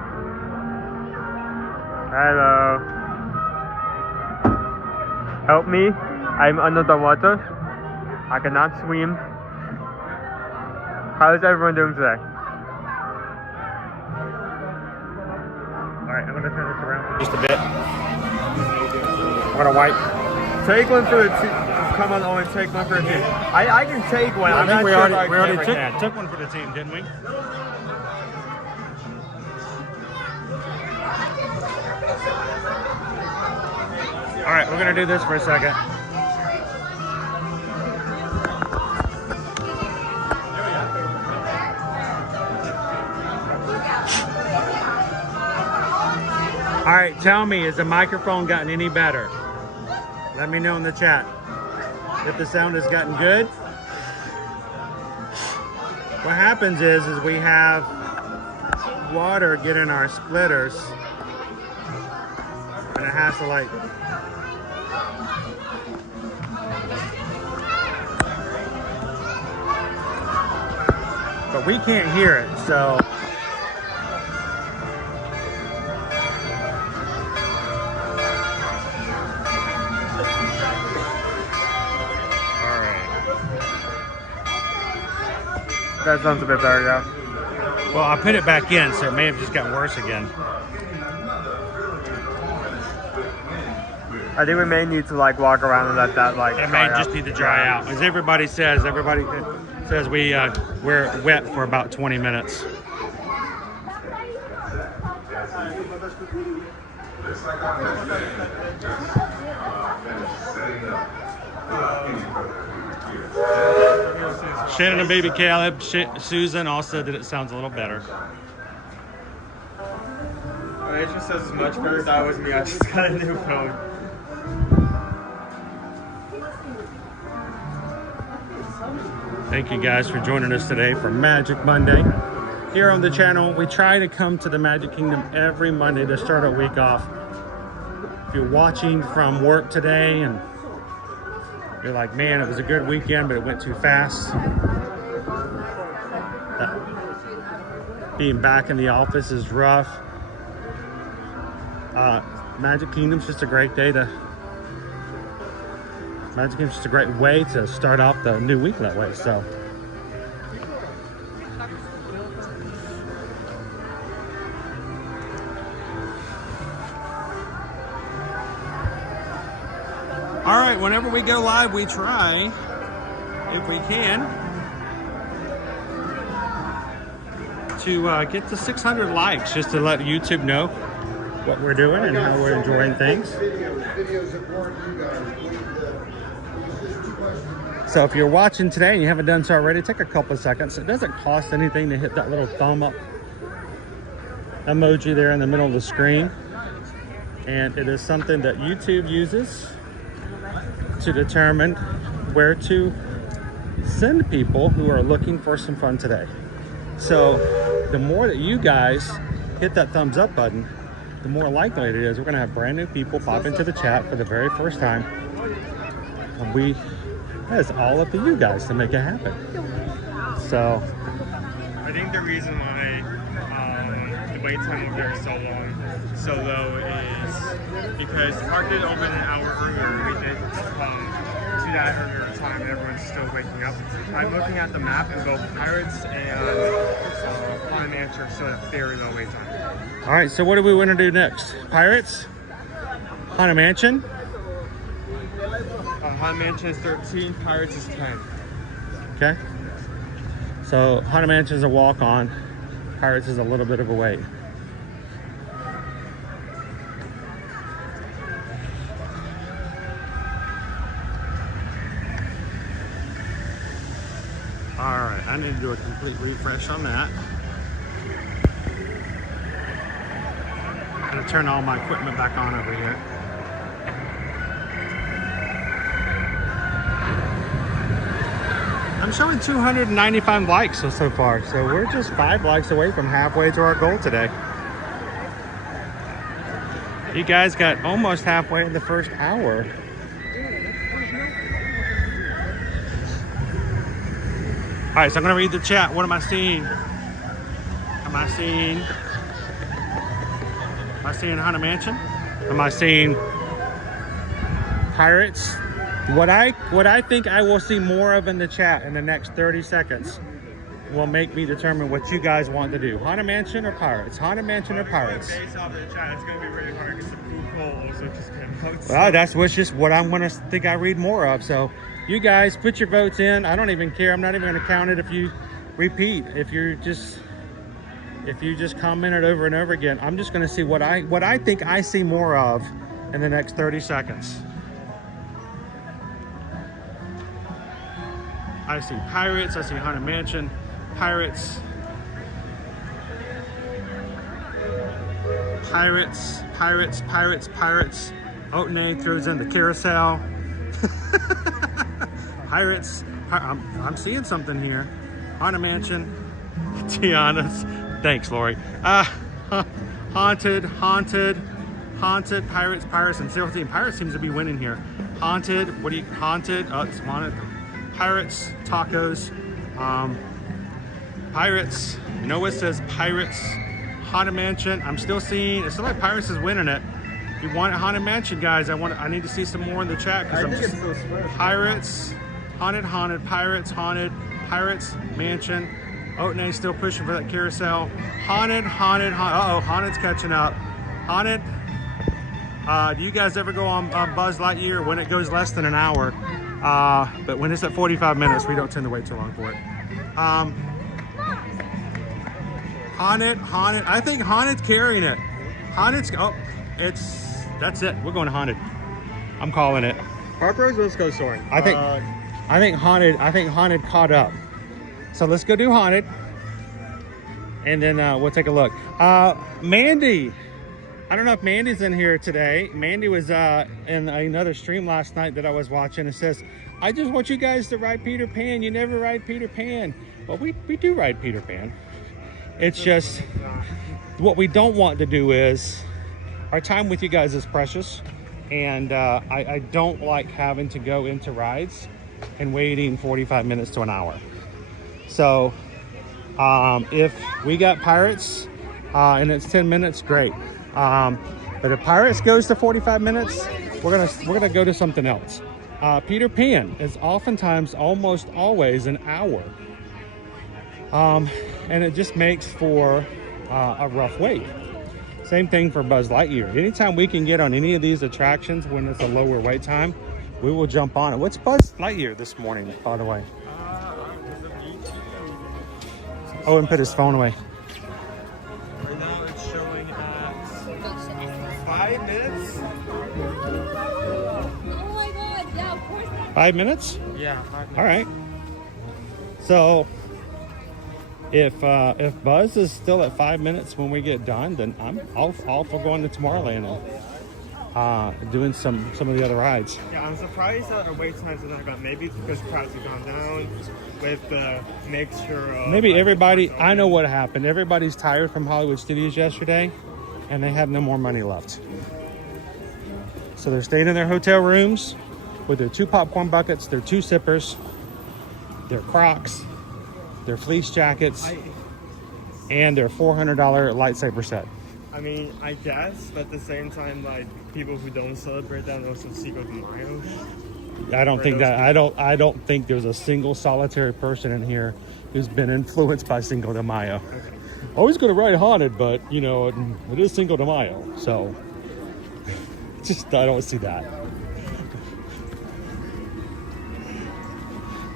Hello. Help me. I'm under the water. I cannot swim. How is everyone doing today? Alright, I'm going to turn this around for just a bit. I'm going to wipe. Take one for the team. Come on, Owen, take one for the team. I can take one. I think we already can. took one for the team, didn't we? Alright, we're going to do this for a second. Alright, tell me, has the microphone gotten any better? Let me know in the chat if the sound has gotten good. What happens is we have water get in our splitters, and it has to like but we can't hear it, so that sounds a bit better, yeah. well, I put it back in, so it may have just gotten worse again. I think we may need to like walk around and let that like. It may just need to dry out, as everybody says. Everybody says we're wet for about 20 minutes. Shannon and baby Caleb, Susan all said that it sounds a little better. It just says it's much better. That was me. I just got a new phone. Thank you guys for joining us today for Magic Monday. Here on the channel, we try to come to the Magic Kingdom every Monday to start our week off. If you're watching from work today and you're like, man, it was a good weekend, but it went too fast. Being back in the office is rough. Magic Kingdom's just a great day Magic Kingdom's just a great way to start off the new week that way, so. All right, whenever we go live, we try, if we can, to get to 600 likes, just to let YouTube know what we're doing and how we're enjoying things. So if you're watching today and you haven't done so already, take a couple of seconds. It doesn't cost anything to hit that little thumb up emoji there in the middle of the screen. And it is something that YouTube uses to determine where to send people who are looking for some fun today. So the more that you guys hit that thumbs up button, the more likely it is we're going to have brand new people pop into the chat for the very first time. And it's all up to you guys to make it happen. So I think the reason why the wait time over there is so low is because the park did open an hour earlier. We did to that earlier time and everyone's still waking up. I'm looking at the map and both Pirates and Haunted Mansion are still at a very low wait time. all right, so what do we want to do next? Pirates? Haunted Mansion? Haunted Mansion is 13, Pirates is 10. Okay. So Haunted Mansion is a walk on. Pirates is a little bit of a wait. All right, I need to do a complete refresh on that. I'm gonna turn all my equipment back on over here. I'm showing 295 likes so far, so we're just 5 likes away from halfway to our goal today. You guys got almost halfway in the first hour. All right, so I'm gonna read the chat. What am I seeing? Am I seeing Haunted Mansion? Am I seeing Pirates? What I think I will see more of in the chat in the next 30 seconds will make me determine what you guys want to do. Haunted Mansion or Pirates? Haunted Mansion or Pirates? Based off of the chat, it's going to be really hard because the food poll also just came out. Well, that's what's just what I'm going to think I read more of. So you guys put your votes in. I don't even care. I'm not even going to count it if you repeat. If you just comment it over and over again, I'm just going to see what I think I see more of in the next 30 seconds. I see Pirates, I see Haunted Mansion, Pirates, Pirates, Pirates, Pirates, Pirates. Oatney throws in the carousel. Pirates, I'm seeing something here. Haunted Mansion, Tiana's, thanks Lori. Haunted, Pirates, and Zero Team. Pirates seems to be winning here. Haunted, Haunted, oh, it's Haunted. Pirates, tacos, Pirates, Noah says Pirates, Haunted Mansion. I'm still seeing, it's still like Pirates is winning it. If you want a Haunted Mansion, guys, I need to see some more in the chat because I'm just Pirates, Haunted, Pirates, Haunted, Pirates, Mansion. Oatney still pushing for that carousel. Haunted. Uh-oh, Haunted's catching up. Haunted. Do you guys ever go on Buzz Lightyear when it goes less than an hour? But when it's at 45 minutes, we don't tend to wait too long for it. Haunted. I think Haunted's carrying it. Haunted's, that's it. We're going to Haunted. I'm calling it. Park Rose, let's go soaring. I think Haunted caught up. So let's go do Haunted. And then we'll take a look. Mandy. I don't know if Mandy's in here today. Mandy was in another stream last night that I was watching. It says, I just want you guys to ride Peter Pan. You never ride Peter Pan. Well, we do ride Peter Pan. It's just what we don't want to do is, our time with you guys is precious. And I don't like having to go into rides and waiting 45 minutes to an hour. So if we got Pirates and it's 10 minutes, great. But if Pirates goes to 45 minutes, we're gonna go to something else. Peter Pan is oftentimes, almost always, an hour, and it just makes for a rough wait. Same thing for Buzz Lightyear. Anytime we can get on any of these attractions when it's a lower wait time, we will jump on it. What's Buzz Lightyear this morning, by the way? Owen put his phone away. Right now it's showing at 5 minutes. Oh my god, yeah, of course. 5 minutes? Yeah, 5 minutes. All right. So if Buzz is still at 5 minutes when we get done, then I'm all for going to Tomorrowland and doing some of the other rides. Yeah, I'm surprised that our wait times are not gone. Maybe it's because crowds have gone down with the mixture of... Maybe everybody, I know what happened. Everybody's tired from Hollywood Studios yesterday, and they have no more money left. So they're staying in their hotel rooms with their 2 popcorn buckets, their 2 sippers, their Crocs, their fleece jackets, and their $400 lightsaber set. I mean, I guess, but at the same time, like, people who don't celebrate that know some Cinco de Mayo. I don't think that, I don't think there's a single solitary person in here who's been influenced by Cinco de Mayo. Okay. Always going to ride haunted, but you know, it is Cinco de Mayo, so just, I don't see that.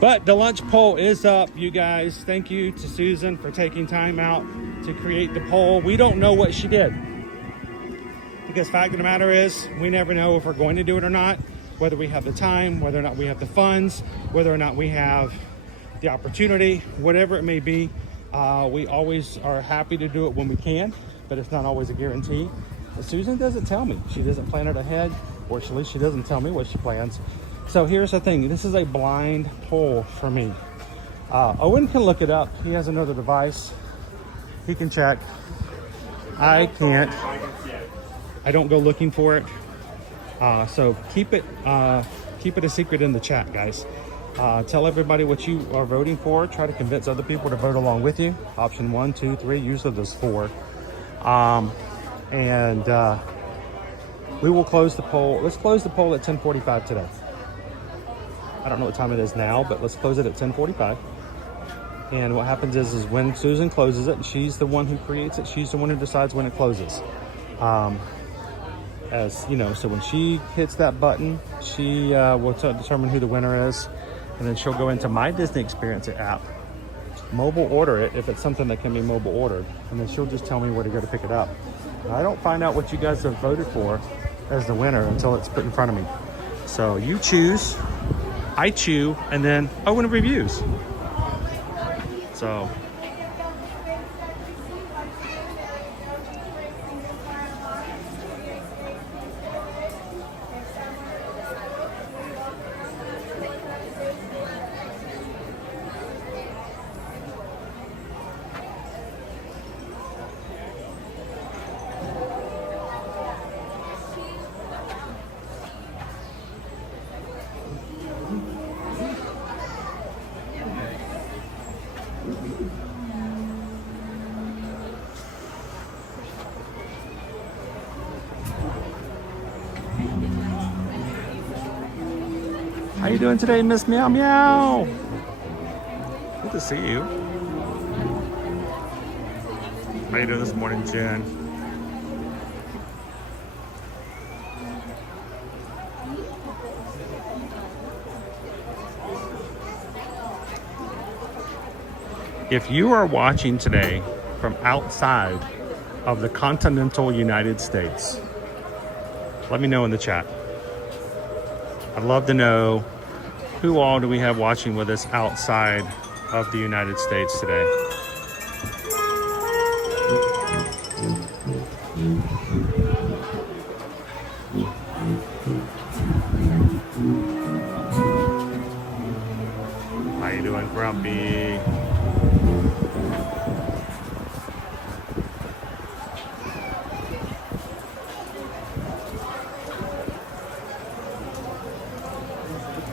But the lunch poll is up, you guys. Thank you to Susan for taking time out to create the poll. We don't know what she did, because fact of the matter is, we never know if we're going to do it or not, whether we have the time, whether or not we have the funds, whether or not we have the opportunity, whatever it may be. We always are happy to do it when we can, but it's not always a guarantee. But Susan doesn't tell me. She doesn't plan it ahead, or at least she doesn't tell me what she plans. So here's the thing. This is a blind poll for me. Owen can look it up. He has another device. He can check. I can't. I don't go looking for it. So keep it a secret in the chat, guys. Tell everybody what you are voting for. Try to convince other people to vote along with you. Option 1, 2, 3. Usually there's 4. We will close the poll. Let's close the poll at 10:45 today. I don't know what time it is now, but let's close it at 10:45. And what happens is when Susan closes it, she's the one who creates it. She's the one who decides when it closes. As you know, so when she hits that button, she will determine who the winner is, and then she'll go into My Disney Experience app, mobile order it if it's something that can be mobile ordered, and then she'll just tell me where to go to pick it up. I don't find out what you guys have voted for as the winner until it's put in front of me. So you choose, I chew, and then Owen reviews. So how you doing today, Miss Meow Meow? Good to see you. How you doing this morning, Jen? If you are watching today from outside of the continental United States, let me know in the chat. I'd love to know who all do we have watching with us outside of the United States today. How you doing, Grumpy?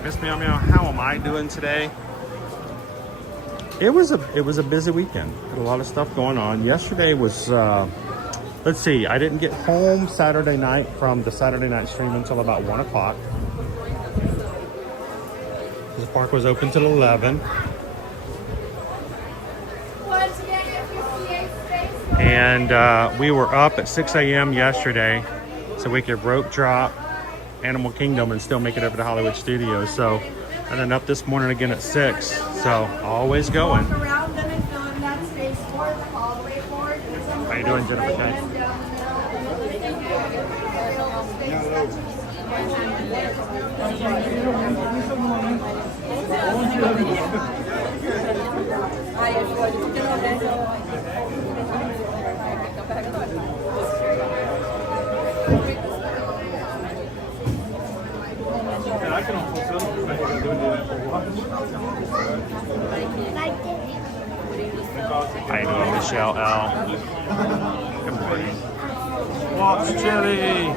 Miss Meow Meow, how am I doing today? It was a busy weekend. Had a lot of stuff going on. Yesterday was let's see, I didn't get home Saturday night from the Saturday night stream until about 1 o'clock. The park was open till 11. And we were up at 6 a.m. yesterday so we could rope drop Animal Kingdom and still make it over to Hollywood Studios. So, and then up this morning again at 6. So always going. How you doing, Jennifer Kay? How you doing, Michelle L? Good morning. Walt's chili.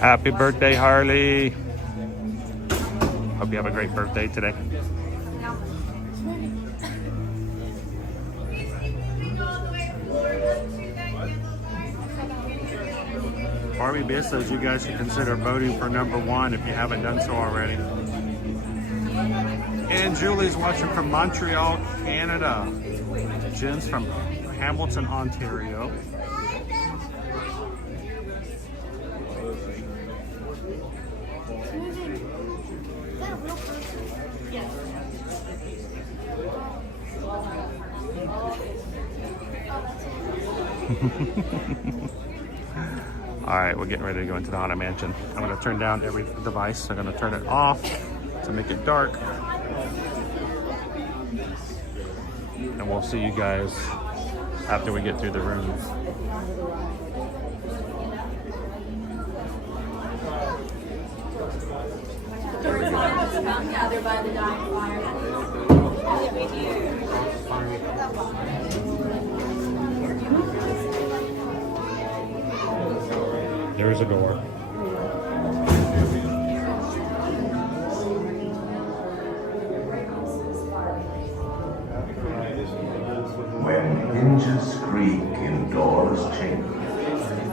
Happy birthday, Harley. Hope you have a great birthday today. Barbie Biz says you guys should consider voting for #1 if you haven't done so already. And Julie's watching from Montreal, Canada. Jen's from Hamilton, Ontario. All right, we're getting ready to go into the Haunted Mansion. I'm going to turn down every device. I'm going to turn it off to make it dark. And we'll see you guys after we get through the rooms. Gathered by the dying fire. There is a door. When hinges creak in doors change,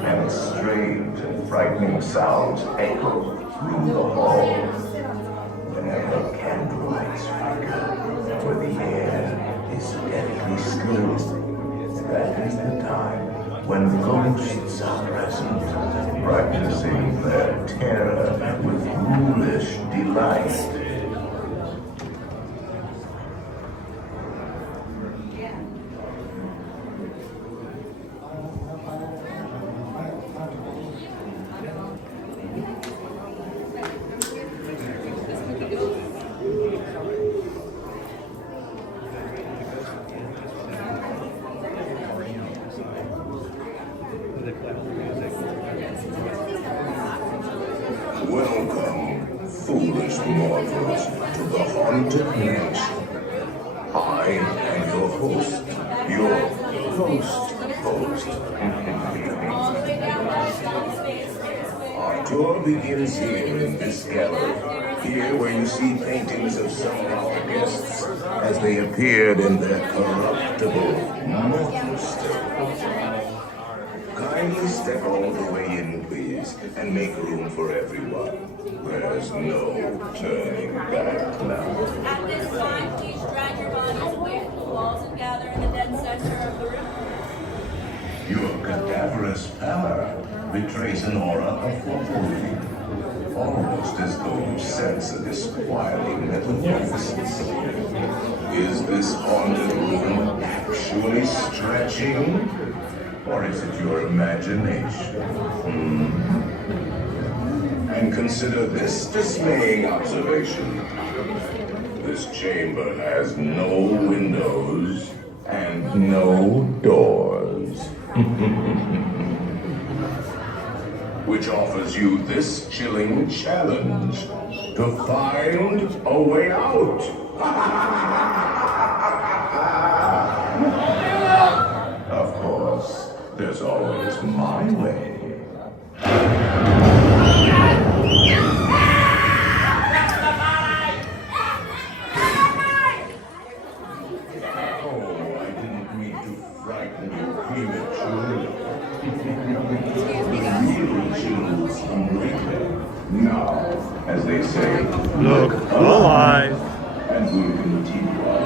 and strange and frightening sounds echo through the halls, whenever candlelights flicker, for the air is deathly still, that is the time when ghosts are present, practicing their terror with ghoulish delight. Welcome, foolish mortals, to the Haunted Mansion. I am your host, your ghost host. Our tour begins here in this gallery, here where you see paintings of some of our guests as they appeared in their corruptible, mortal state. Kindly step all the way in, please, and make room for everyone. There's no turning back now. At this time, please drag your bodies away from the walls and gather in the dead center of the room. Your cadaverous pallor betrays an aura of foreboding, almost as though you sense a disquieting metamorphosis. Is this haunted room actually stretching? Or is it your imagination? And consider this dismaying observation. This chamber has no windows and no doors. Which offers you this chilling challenge to find a way out. Of course. There's always my way. Oh, I didn't mean to frighten you prematurely. The real chills come later. Now, as they say, look alive. And we'll continue on.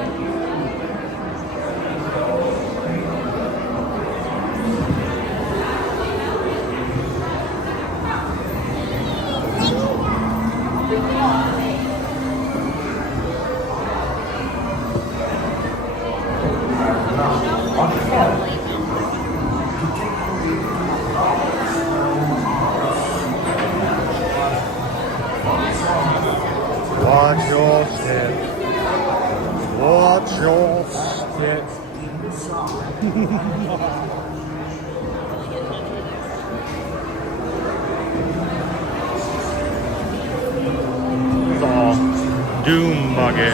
Watch your step. Watch your step. It's all doom buggy.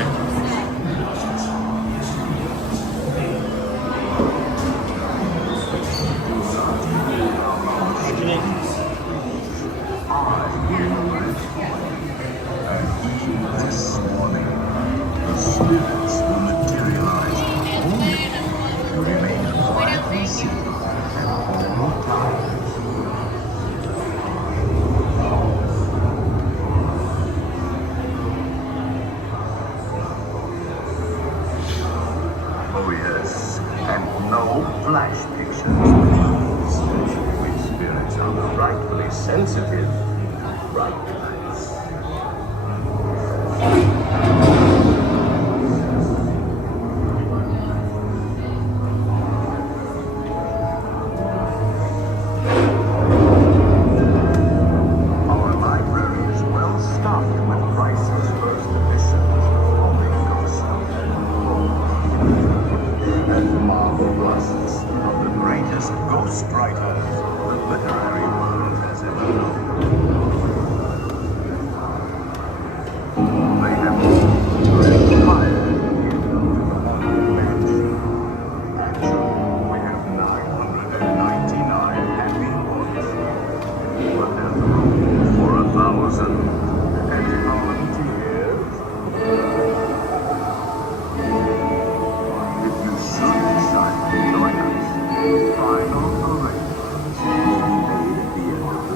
Oh yes, and no flash pictures, please. We spirits are the rightfully sensitive, right? Our library is well stocked with Price's first editions of the Ghost and marble busts of the greatest ghostwriters the literary world has ever known. They have all inspired in Mansion. Actually, we have 999 happy books, but there's room for 1,000 and volunteers. If you should decide to join us, final arrangements will be made at the end of the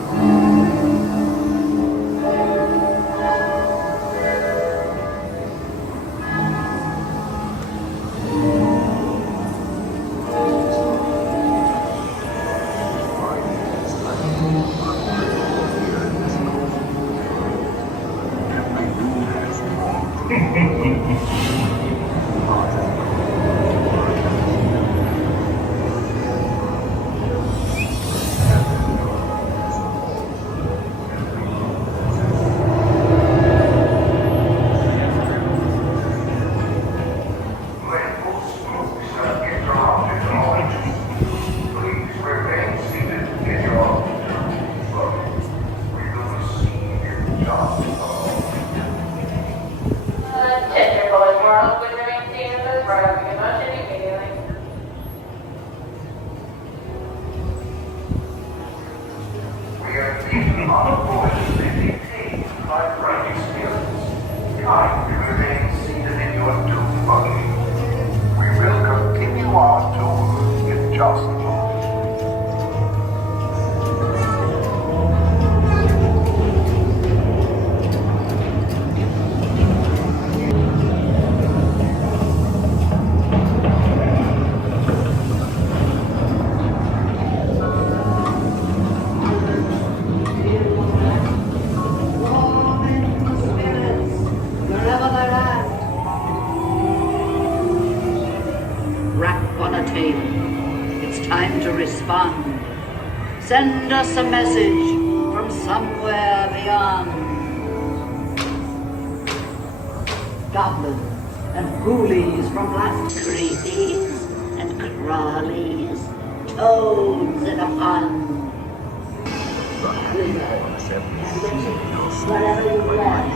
Send us a message from somewhere beyond. Goblins and ghoulies from last creepies and crawlies, toads in a pond. Whatever you want.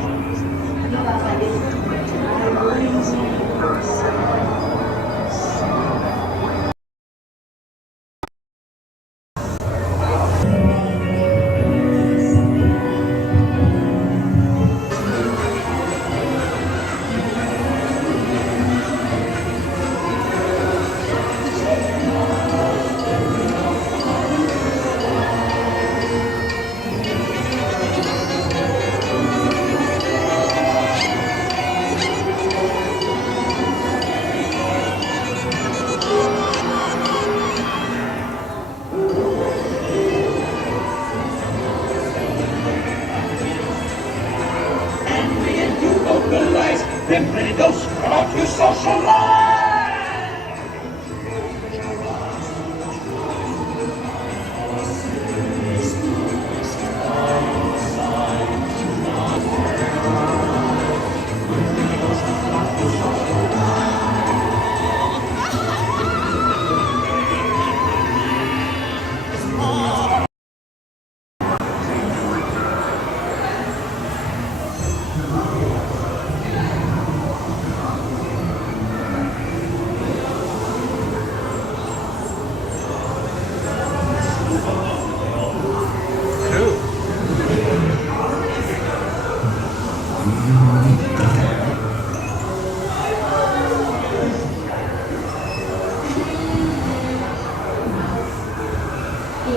Bienvenidos a tu social life.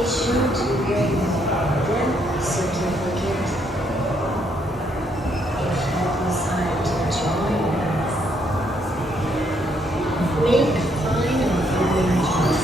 sure to get death certificate if you decide to join us. Make final arrangements.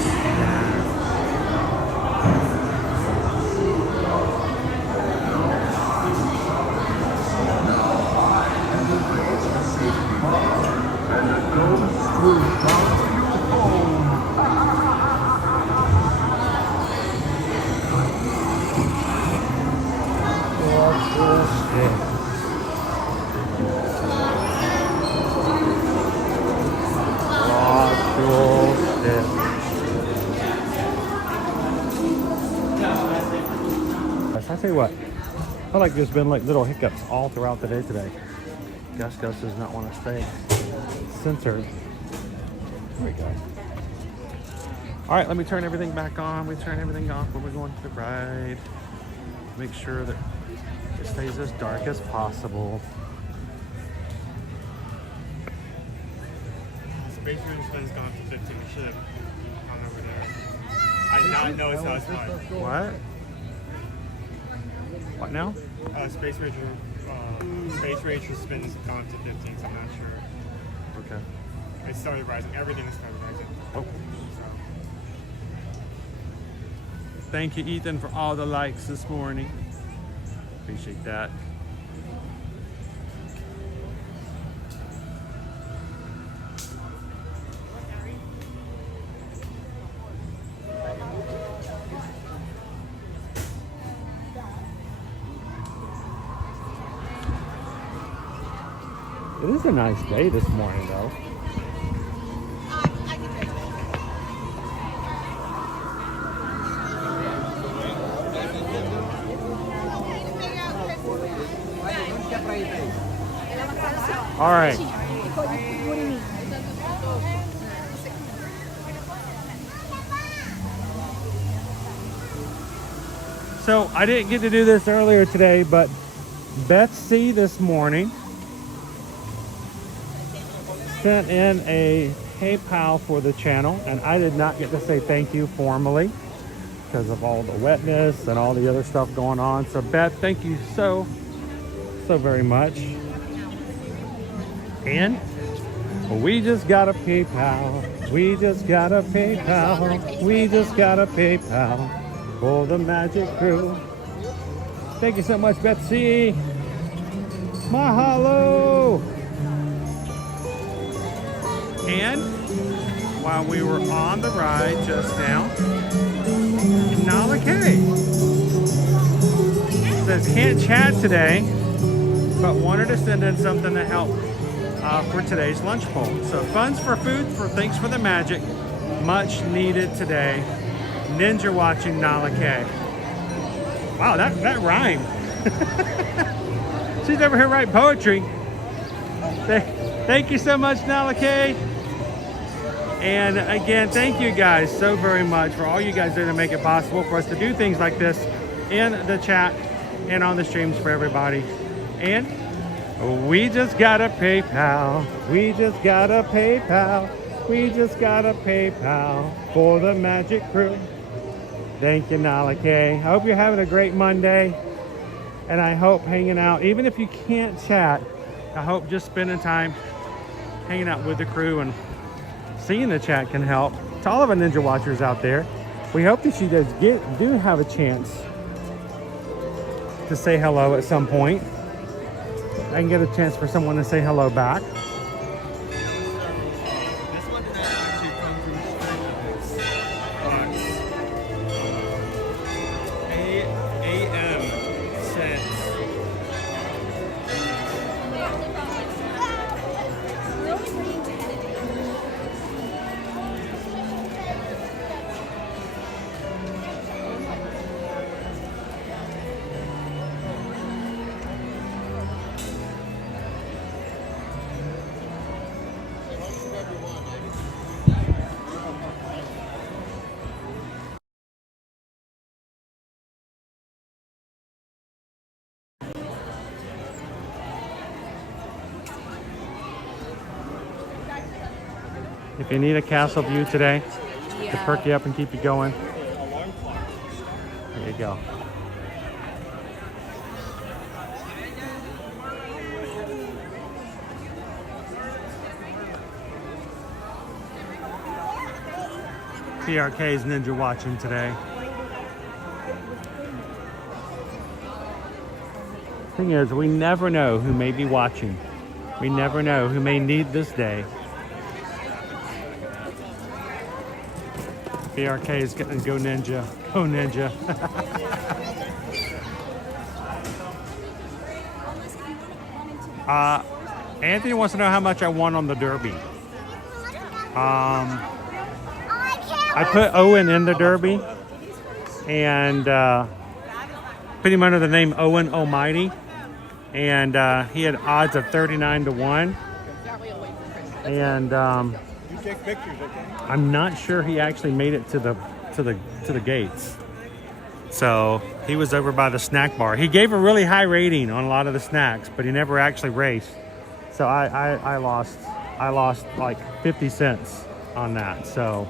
I tell you what, I feel like there's been like little hiccups all throughout the day today. Gus does not want to stay centered. There we go. All right, let me turn everything back on. We turn everything off when we're going to the ride. Make sure that it stays as dark as possible. Space Racer's gone to 15. I should have gone over there. I did not know it's how it's fun. What? What now? Space Racer spins gone to 15, so I'm not sure. Okay. It started rising. Everything has started rising. Oh. Thank you, Ethan, for all the likes this morning. Appreciate that. It is a nice day this morning, though. All right. So I didn't get to do this earlier today, but Betsy this morning sent in a PayPal for the channel, and I did not get to say thank you formally because of all the wetness and all the other stuff going on. So Beth, thank you so very much. And we just got a PayPal. We just got a PayPal. We just got a PayPal for the Magic Crew. Thank you so much, Betsy. Mahalo. And while we were on the ride just now, Nala K says can't chat today, but wanted to send in something to help for today's lunch poll. So funds for food for Thanks for the Magic, much needed today. Ninja watching Nala K. Wow, that rhymed. She's over here writing poetry. Thank you so much, Nala K. And again, thank you guys so very much for all you guys do to make it possible for us to do things like this in the chat and on the streams for everybody. And we just got a PayPal. We just got a PayPal. We just got a PayPal for the Magic Crew. Thank you, Nala K. I hope you're having a great Monday. And I hope hanging out, even if you can't chat, I hope just spending time hanging out with the crew and seeing the chat can help. To all of our Ninja Watchers out there, we hope that you guys do have a chance to say hello at some point. I can get a chance for someone to say hello back. If you need a castle view today to perk you up and keep you going, There you go. PRK's ninja watching today. Thing is, we never know who may be watching. We never know who may need this day. PRK is getting go ninja. Go ninja. Anthony wants to know how much I won on the Derby. I put Owen in the Derby and put him under the name Owen Almighty, and he had odds of 39 to 1. And You take pictures, okay? I'm not sure he actually made it to the gates. So he was over by the snack bar. He gave a really high rating on a lot of the snacks, but he never actually raced. So I lost like 50 cents on that. So,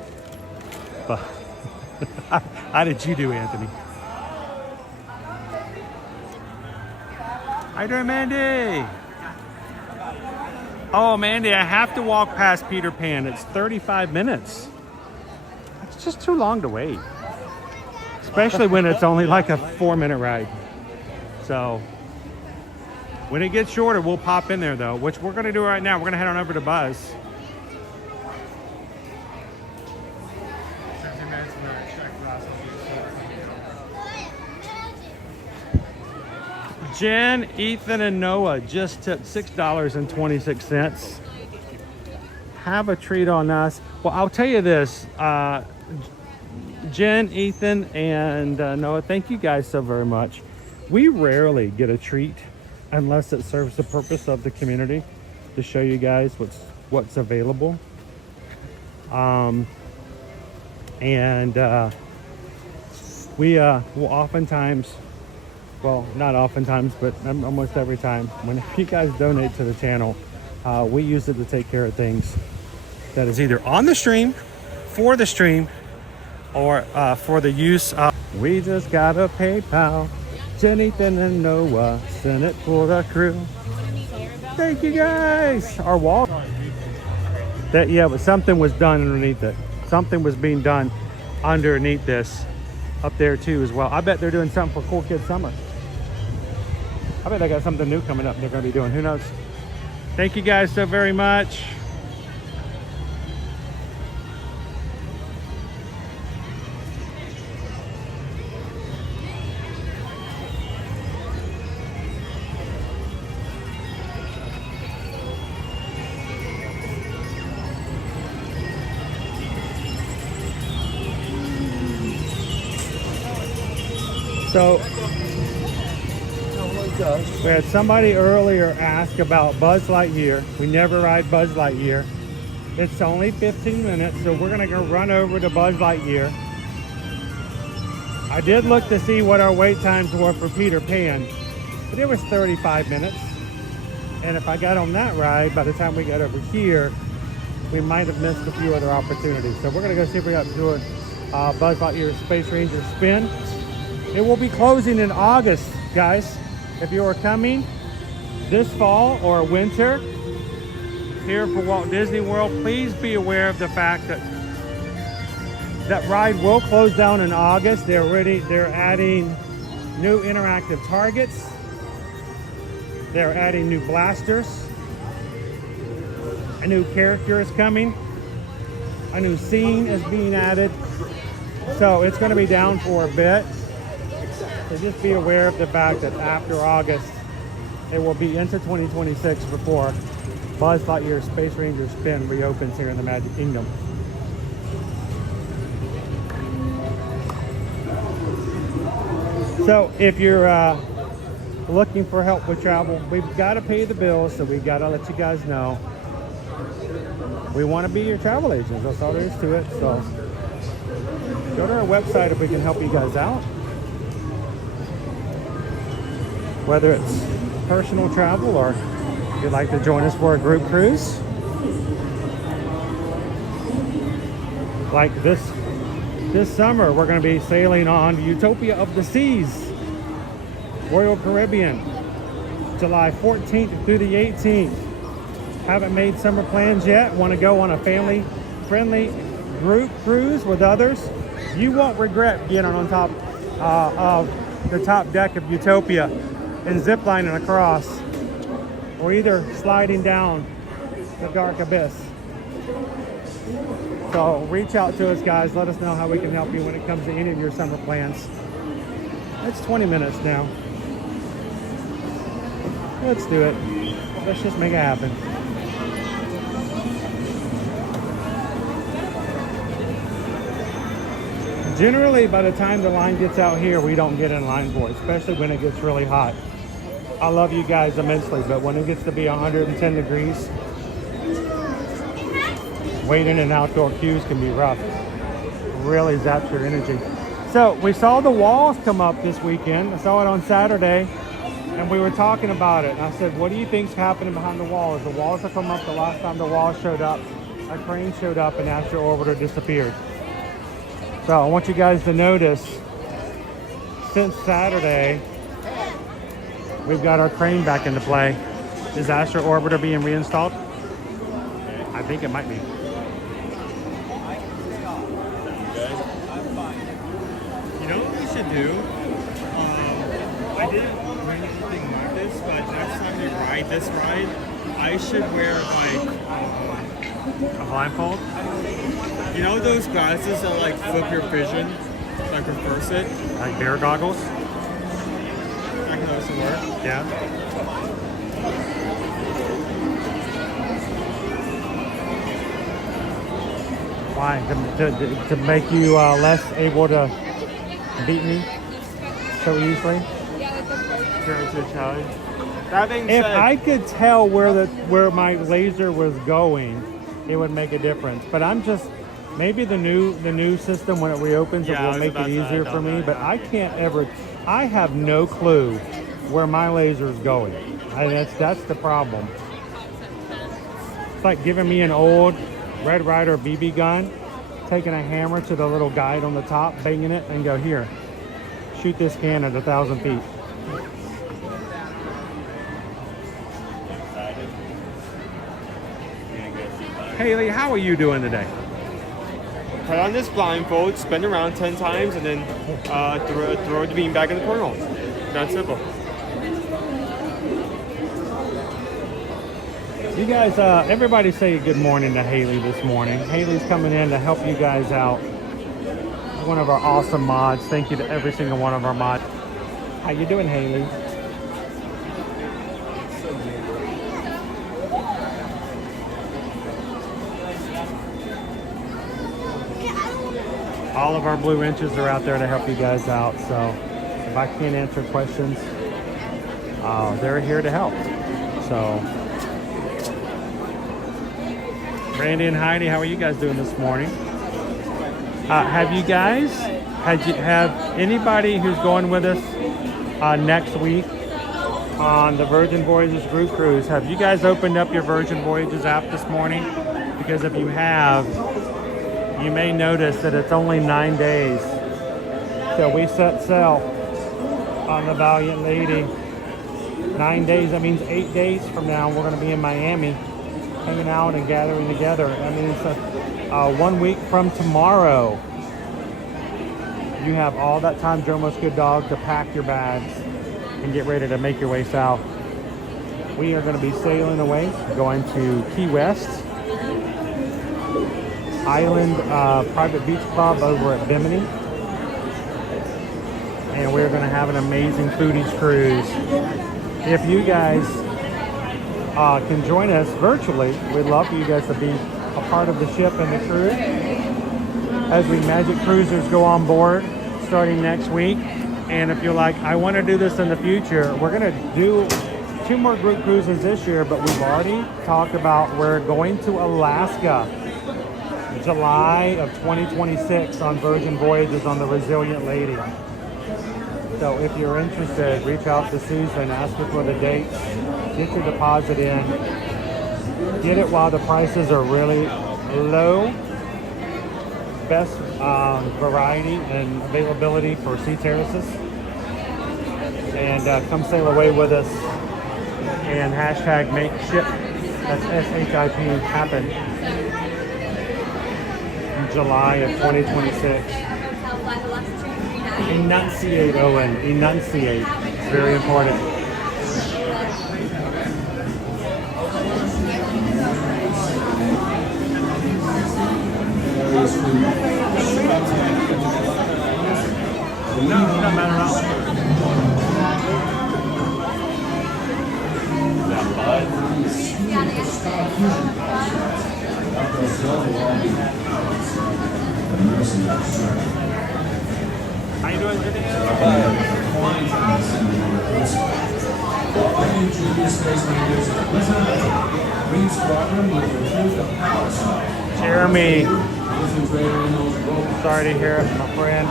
but how did you do, Anthony? How you doing, Mandy? Oh, Mandy, I have to walk past Peter Pan. It's 35 minutes. It's just too long to wait. Especially when it's only like a 4-minute ride. So, when it gets shorter, we'll pop in there though, which we're gonna do right now. We're gonna head on over to Buzz. Jen, Ethan, and Noah just took $6.26. Have a treat on us. Well, I'll tell you this, Jen, Ethan, and Noah, thank you guys so very much. We rarely get a treat unless it serves the purpose of the community to show you guys what's available. We will oftentimes, well, not oftentimes, but almost every time, when you guys donate to the channel, we use it to take care of things that is either on the stream, for the stream, or for the use of. We just got a PayPal. Jen, Ethan, and Noah sent it for the crew. Thank you guys. Our wall. That, yeah, but something was done underneath it. Something was being done underneath this up there too as well. I bet they're doing something for Cool Kids Summer. I bet they got something new coming up they're going to be doing. Who knows? Thank you guys so very much. So, we had somebody earlier ask about Buzz Lightyear. We never ride Buzz Lightyear. It's only 15 minutes, so we're gonna go run over to Buzz Lightyear. I did look to see what our wait times were for Peter Pan, but it was 35 minutes. And if I got on that ride, by the time we got over here, we might have missed a few other opportunities. So we're gonna go see if we got to do a Buzz Lightyear Space Ranger spin. It will be closing in August, guys. If you are coming this fall or winter here for Walt Disney World, please be aware of the fact that that ride will close down in August. They're adding new interactive targets. They're adding new blasters. A new character is coming. A new scene is being added. So it's going to be down for a bit. So just be aware of the fact that after August, it will be into 2026 before Buzz Lightyear Space Ranger Spin reopens here in the Magic Kingdom. So if you're looking for help with travel, we've got to pay the bills, so we've got to let you guys know. We want to be your travel agents. That's all there is to it. So go to our website if we can help you guys out. Whether it's personal travel or if you'd like to join us for a group cruise like this This summer, we're going to be sailing on Utopia of the Seas, Royal Caribbean, July 14th through the 18th. Haven't made summer plans yet. Want to go on a family-friendly group cruise with others? You won't regret getting on top of the top deck of Utopia and ziplining across, or either sliding down the dark abyss. So reach out to us, guys. Let us know how we can help you when it comes to any of your summer plans. It's 20 minutes now. Let's do it. Let's just make it happen. Generally, by the time the line gets out here, we don't get in line for it, especially when it gets really hot. I love you guys immensely, but when it gets to be 110 degrees, waiting in outdoor queues can be rough. Really zaps your energy. So we saw the walls come up this weekend. I saw it on Saturday, and we were talking about it. And I said, what do you think's happening behind the walls? The walls have come up. The last time the walls showed up, a crane showed up and Astro Orbiter disappeared. So I want you guys to notice, since Saturday, we've got our crane back into play. Is Astro Orbiter being reinstalled? I think it might be. You know what we should do? I didn't bring anything like this, but next time we ride this ride, I should wear like a blindfold. You know those glasses that like flip your vision, like reverse it? Like bear goggles? I can those work. Yeah. Why? To make you less able to beat me so easily? Turn into a challenge. That being If said, I could tell where my laser was going, it would make a difference. But I'm just, maybe the new system when it reopens, it will make it easier for me. But I can't ever, I have no clue where my laser is going. That's the problem. It's like giving me an old Red Ryder BB gun, taking a hammer to the little guide on the top, banging it, and go, here, shoot this can at 1,000 feet. Haley, how are you doing today? put on this blindfold, spin around 10 times, and then throw the bean back in the cornhole. That's simple. You guys, everybody say good morning to Haley this morning. Haley's coming in to help you guys out. One of our awesome mods. Thank you to every single one of our mods. How you doing, Haley? All of our blue wrenches are out there to help you guys out. So if I can't answer questions, they're here to help. So Randy and Heidi, how are you guys doing this morning? Have you guys, have anybody who's going with us next week on the Virgin Voyages group cruise, have you guys opened up your Virgin Voyages app this morning? Because if you have, you may notice that it's only 9 days till we set sail on the Valiant Lady. 9 days, that means 8 days from now, we're going to be in Miami hanging out and gathering together. I mean, it's 1 week from tomorrow. You have all that time, Jomo's Good Dog, to pack your bags and get ready to make your way south. We are going to be sailing away, going to Key West, Island Private Beach Club over at Bimini. And we're going to have an amazing foodies cruise. If you guys can join us virtually, we'd love for you guys to be a part of the ship and the crew as we Magic Cruisers go on board starting next week. And if you're like, I want to do this in the future, we're going to do 2 more group cruises this year, but we've already talked about we're going to Alaska July of 2026 on Virgin Voyages on the Resilient Lady. So if you're interested, reach out to Susan, ask her for the dates, get your deposit in, get it while the prices are really low. best variety and availability for sea terraces. And come sail away with us. And hashtag make ship, that's SHIP, happen in July of 2026. Enunciate, Owen. Enunciate. It's very important. No, doesn't matter at all. How you doing today? Jeremy, sorry to hear it, my friend.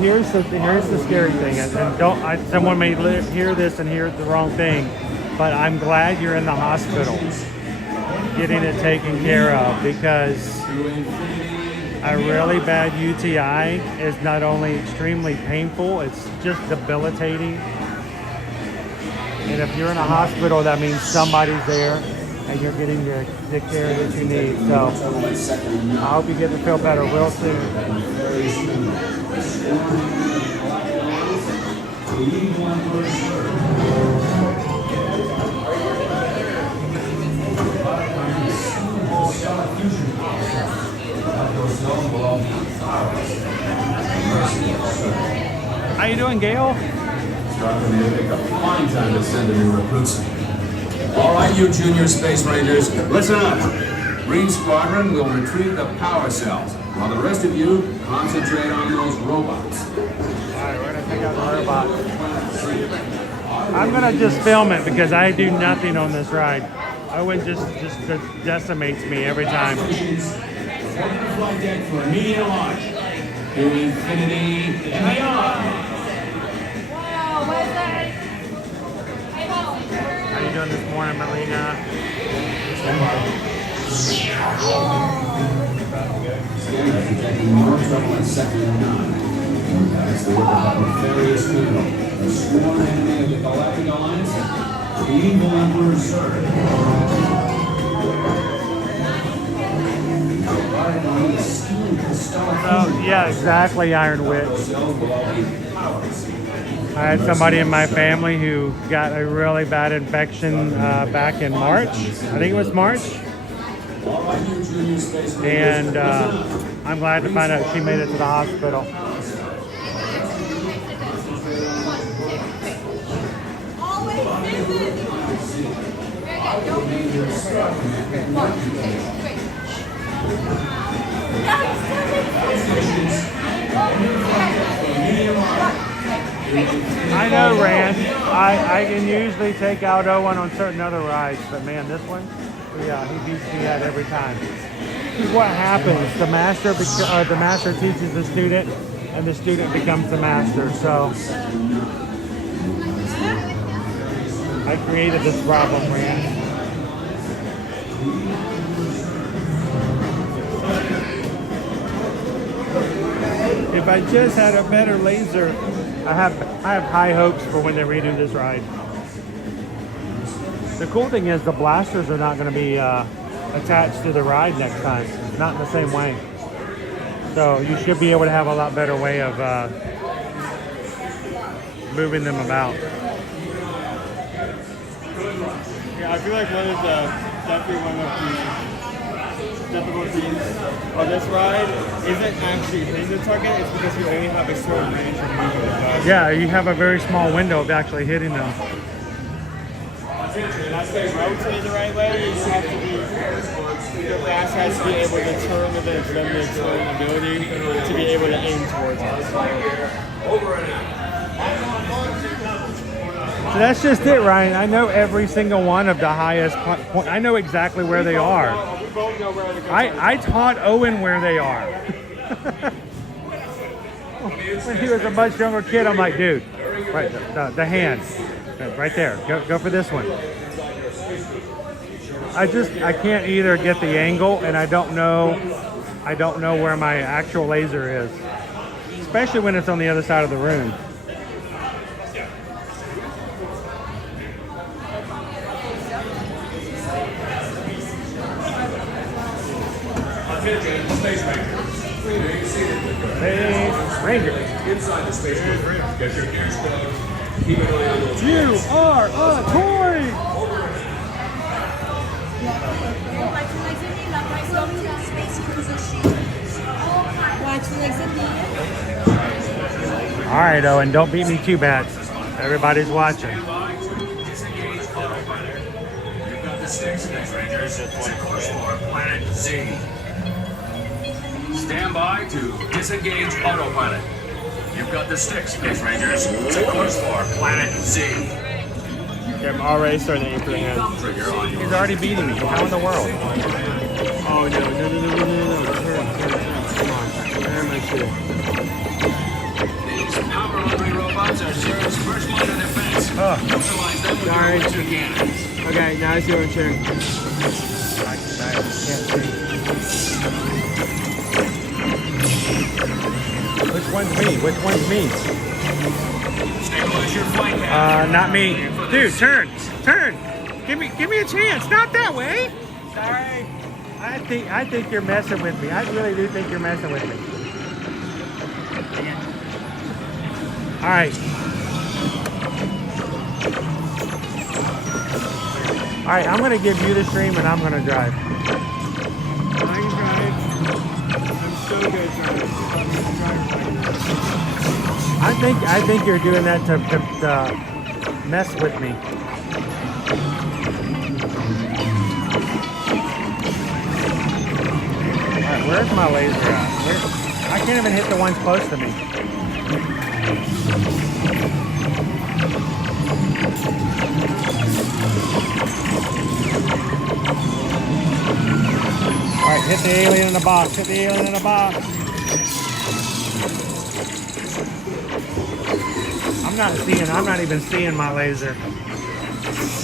Here's the scary thing, and someone may hear this and hear the wrong thing, but I'm glad you're in the hospital, getting it taken care of, because a really bad UTI is not only extremely painful, it's just debilitating. And if you're in a hospital, that means somebody's there and you're getting the care that you need. So I hope you get to feel better real soon. How you doing, Gail? Fine time to send a new recruits. All right, you junior space rangers, listen up. Green Squadron will retrieve the power cells, while the rest of you concentrate on those robots. All right, we're gonna take out the robots. I'm gonna just film it because I do nothing on this ride. Owen just decimates me every time. Flight deck for immediate launch. To infinity and beyond. How you doing this morning, Melina? Detecting more trouble in Sector 9. That's the work of that nefarious criminal, the sworn enemy of the Galactic Alliance, the evil Emperor Zurg. Oh, yeah, exactly, Iron Witch. I had somebody in my family who got a really bad infection back in March. I think it was March. And I'm glad to find out she made it to the hospital. I know, Rand. I can usually take out Owen on certain other rides, but man, this one, yeah, he beats me at every time. This is what happens. The master teaches the student, and the student becomes the master. So I created this problem, Rand. If I just had a better laser, I have high hopes for when they redo this ride. The cool thing is the blasters are not going to be attached to the ride next time. Not in the same way. So you should be able to have a lot better way of moving them about. Yeah, I feel like definitely one of the difficulties of this ride isn't actually hitting the target, it's because you only have a certain range of movement. Yeah, you have a very small window of actually hitting them. That's why rotate the right way, you have to be, the blast has to be able to turn with its limited turn ability to be able to aim towards it. Over and out. So that's just it, Ryan. I know every single one of the highest point. I know exactly where they are. I taught Owen where they are. When he was a much younger kid, I'm like, dude, right, the hand, right there. Go for this one. I can't either get the angle, and I don't know I don't know where my actual laser is. Especially when it's on the other side of the room. Space Ranger. Space Ranger. Inside the Space Ranger. Get your ears closed. Keep an eye on those. You are a toy! All right, Owen, don't beat me too bad. Everybody's watching. You've got the sticks, Space Rangers. Set course for Planet Z. Stand by to disengage autopilot. You've got the sticks, Space Rangers. Set course for Planet Z. Okay, I'm already starting to aim for the hand. He's already beating me. How in the world? Oh no. Turn. Come on. Where am I shooting? These power-hungry robots are Zero's first line of defense. Neutralize them with your Sorry. laser cannons. Okay, now it's your turn. I can't see. Which one's me? Which one's me? Stabilize your flight path. Not me. Dude, turn. Give me a chance. Not that way. Sorry. I think you're messing with me. I really do think you're messing with me. All right. All right, I'm gonna give you the stream and I'm gonna drive. I can drive. I'm so good at driving. I think you're doing that to mess with me. All right, where's my laser at? I can't even hit the ones close to me. All right, hit the alien in the box. Hit the alien in the box. I'm not even seeing my laser.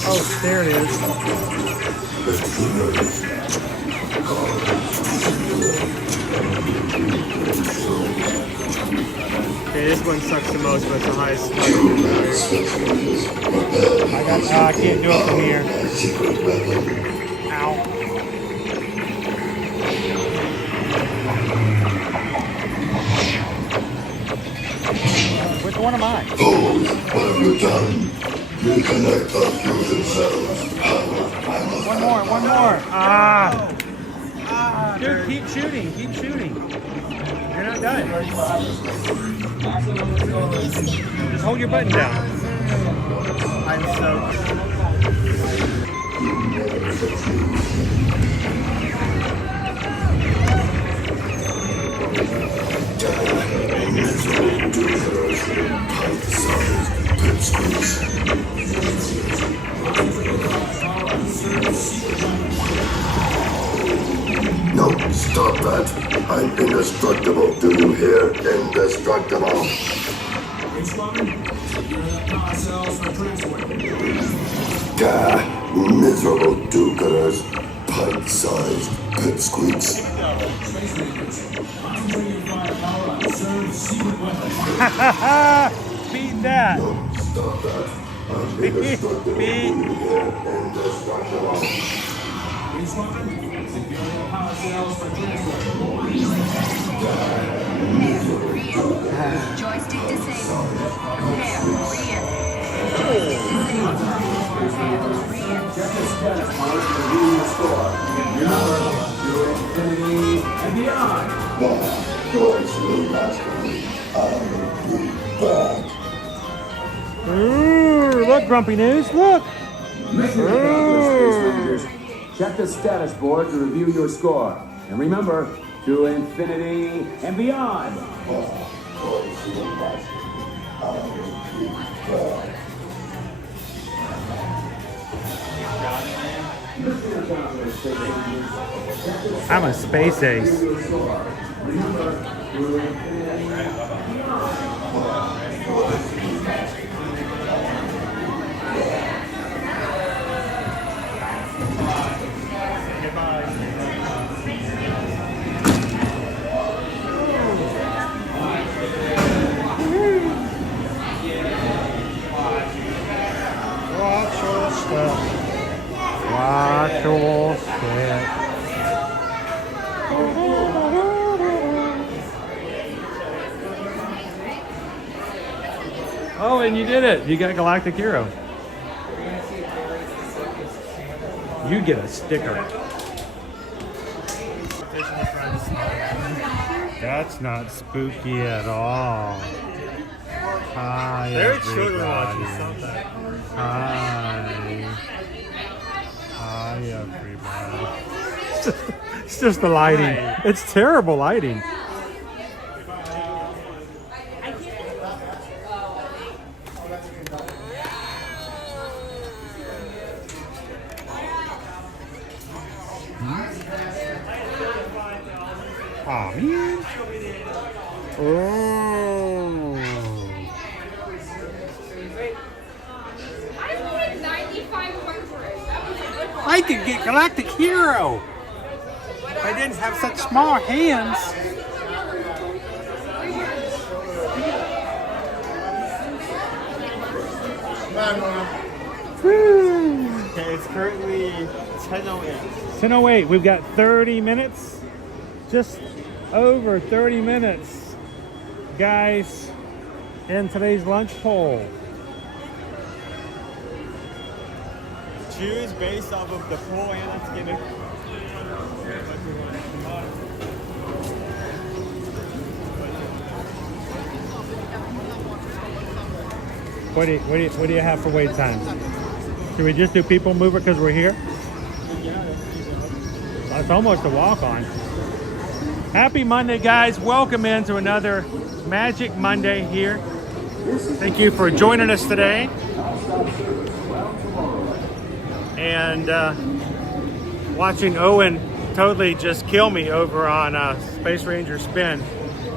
Oh, there it is. Okay, this one sucks the most, but it's the highest. I can't do it from here. Ow. Which one am I? What have you done? Reconnect the fusion cells. One more. Ah. Dude, keep shooting. You're not done. Just hold your button down. I'm so... No, stop that. I'm indestructible. Do you hear? Indestructible. Gah, miserable do-gooders. Pipe-sized pipsqueaks. Beat that. No, stop that. I'm indestructible. Do you hear? Indestructible. Joystick disabled. Prepare. Re-enter. And beyond. Yours will last me. I'll be back. Ooh, look, Grumpy News, look. Check the status board to review your score. And remember, to infinity and beyond. I'm a space ace. Oh, and you did it. You got Galactic Hero. You get a sticker. That's not spooky at all. Hi, Very children everybody. watching something. Hi. Hi, everybody. It's just the lighting. Hi. It's terrible lighting. Oh, man. Oh. I could get Galactic Hero. I didn't have such small hands. Okay, it's currently 10:08. 10:08. We've got 30 minutes. Just over 30 minutes, guys, in today's lunch poll. Choose based off of the poll and let's get it. What do you have for wait times? Should we just do PeopleMover because we're here? That's almost a walk-on. Happy Monday, guys. Welcome into another Magic Monday here. Thank you for joining us today. And watching Owen totally just kill me over on Space Ranger Spin.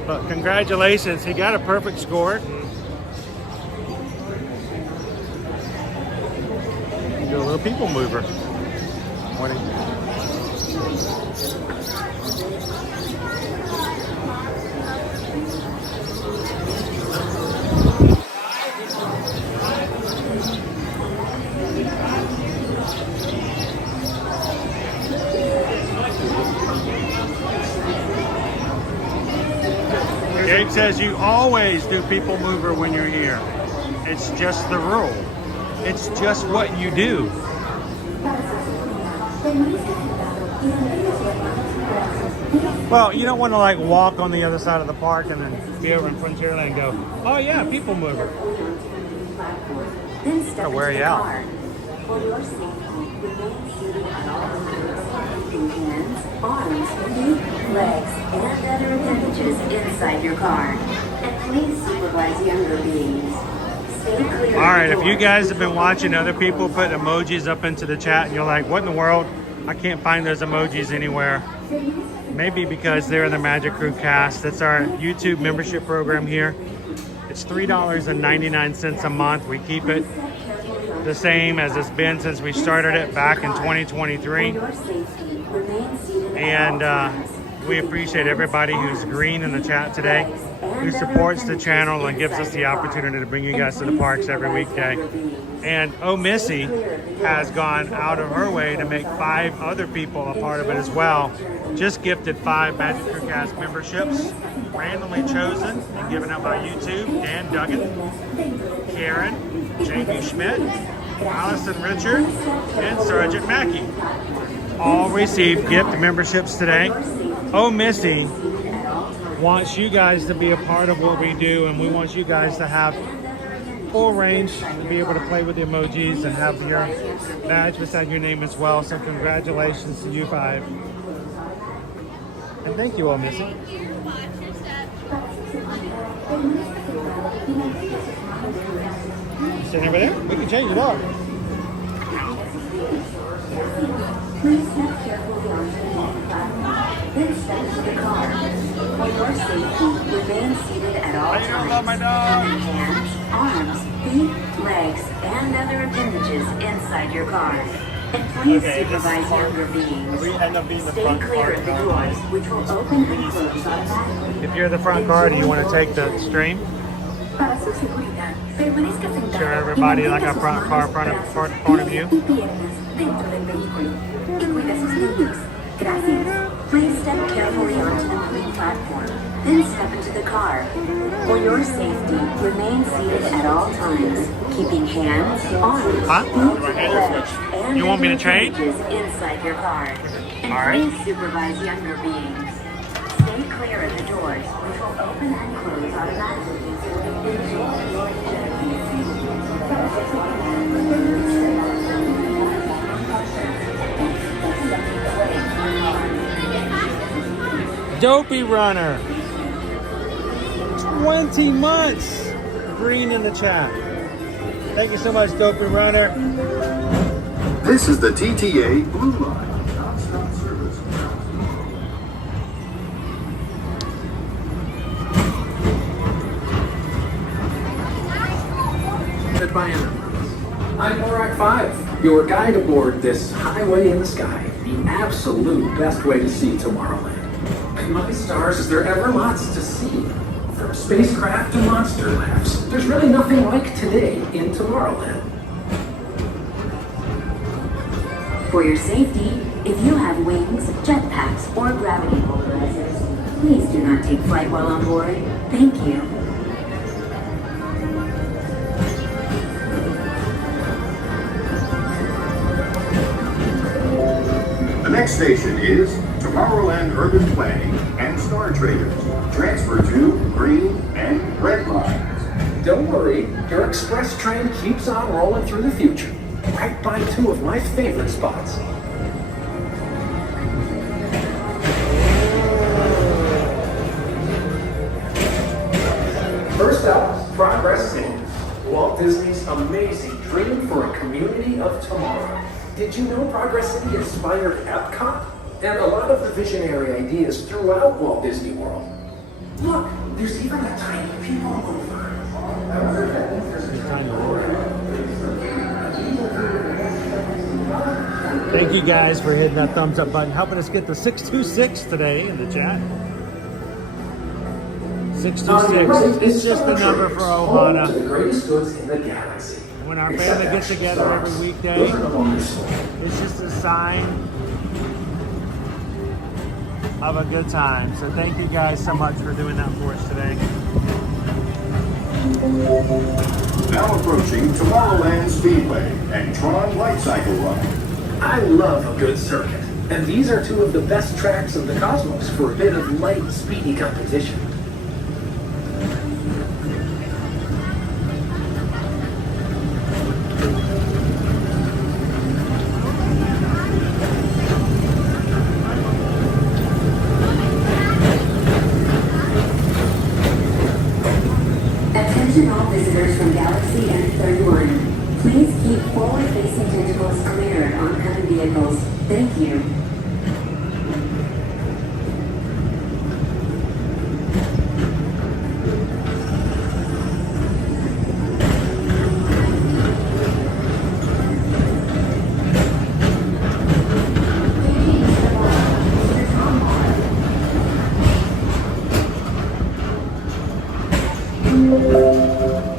But congratulations, he got a perfect score. Do a little PeopleMover. Morning. Gabe says you always do PeopleMover when you're here. It's just the rule. It's just what you do. Well, you don't want to like walk on the other side of the park and then be over in Frontierland and go, oh yeah, PeopleMover. Gotta wear you out. For your safety, remain seated on all hands, arms, feet, legs, and other appendages inside your car. And please supervise younger beings. Stay clear. All right, if you guys have been watching other people put emojis up into the chat and you're like, what in the world? I can't find those emojis anywhere. Maybe because they're in the Magic Crew cast. That's our YouTube membership program here. It's $3.99 a month. We keep it the same as it's been since we started it back in 2023. And we appreciate everybody who's green in the chat today, who supports the channel and gives us the opportunity to bring you guys to the parks every weekday. And Oh Missy has gone out of her way to make 5 other people a part of it as well. Just gifted 5 Magic Crew Cast memberships, randomly chosen and given out by YouTube. Dan Duggan, Karen, Jamie Schmidt, Allison Richard, and Sergeant Mackey. All received gift memberships today. Oh Missy wants you guys to be a part of what we do, and we want you guys to have full range to be able to play with the emojis and have your badge beside your name as well. So congratulations to you 5. And thank you, Oh Missy. Sitting over there? We can change it up. Please step carefully onto the platform, then step to the car. For your safety, remain seated at all times. Hands, arms, feet, legs, and other appendages inside your car. And please supervise younger beings. Stay clear of the doors, which will open and close automatically. If you're the front car, do you want to take the stream? Para su seguridad, permanezca sentado. Sure, everybody like a front car point of view. Dentro del vehículo. Que cuida sus niños. Gracias. Please step carefully onto the main platform, then step into the car. For your safety, remain seated at all times, keeping hands, arms, Huh? feet, legs, and You want me to change? inside your car. And All right. please supervise younger beings. Stay clear of the doors, which will open and close automatically. Enjoy your Dopey Runner. 20 months. Green in the chat. Thank you so much, Dopey Runner. This is the TTA Blue Line. Non-stop service. At Bayou. I'm Borak 5, your guide aboard this highway in the sky, the absolute best way to see Tomorrowland. And my stars, is there ever lots to see? From spacecraft to monster labs, there's really nothing like today in Tomorrowland. For your safety, if you have wings, jetpacks, or gravity polarizers, please do not take flight while on board. Thank you. The next station is Tomorrowland Urban Planning and Star Traders. Transfer to green and red lines. Don't worry, your express train keeps on rolling through the future, right by two of my favorite spots. First up, Progress City, Walt Disney's amazing dream for a community of tomorrow. Did you know Progress City inspired Epcot? And a lot of the visionary ideas throughout Walt Disney World. Look, there's even a tiny PeopleMover. I wonder if that means there's a tiny Thank you guys for hitting that thumbs up button, helping us get the 626 today in the chat. 626. It's just the number for Ohana. The greatest goods in the galaxy. When our family gets together every weekday, it's just a sign of a good time. So thank you guys so much for doing that for us today. Now approaching Tomorrowland Speedway and Tron Light Cycle Run. I love a good circuit, and these are two of the best tracks in the cosmos for a bit of light, speedy competition. Attention all visitors from Galaxy N31. Please keep forward-facing tentacles clear on oncoming vehicles. Thank you.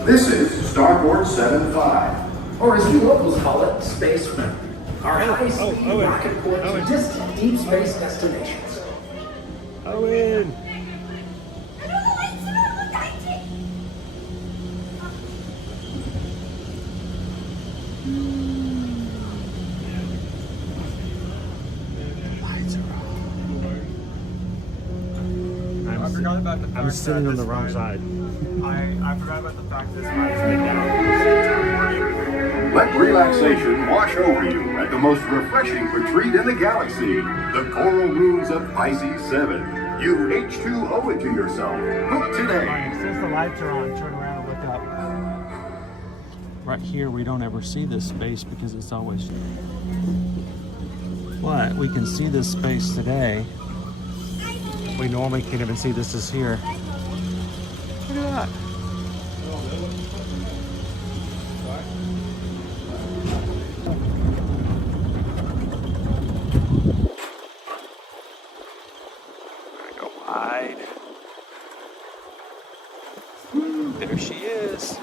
This is Starboard 75. Or as you locals call it, Space Mountain. Our high-speed rocket port to distant deep space destinations. Owen! I'm sitting on the wrong side. I forgot about the fact this ride has been down. Let relaxation wash over you at the most refreshing retreat in the galaxy, the coral moons of Pisces 7. You H2O it to yourself. Book today. Alright, since the lights are on, turn around and look up. Right here, we don't ever see this space because it's always... But we can see this space today. We normally can't even see this is here. Look at that. Go wide. There she is.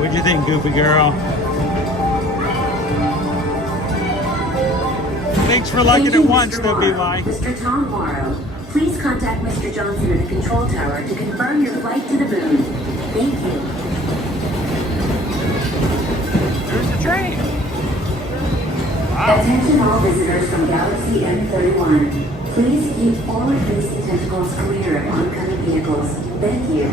What'd you think, Goofy Girl? Thanks for liking it once, though, BY. Mr. Tom Morrow, please contact Mr. Johnson at the control tower to confirm your flight to the moon. Thank you. There's the train. Wow. Attention all visitors from Galaxy M31. Please keep forward-facing tentacles clear of oncoming vehicles. Thank you.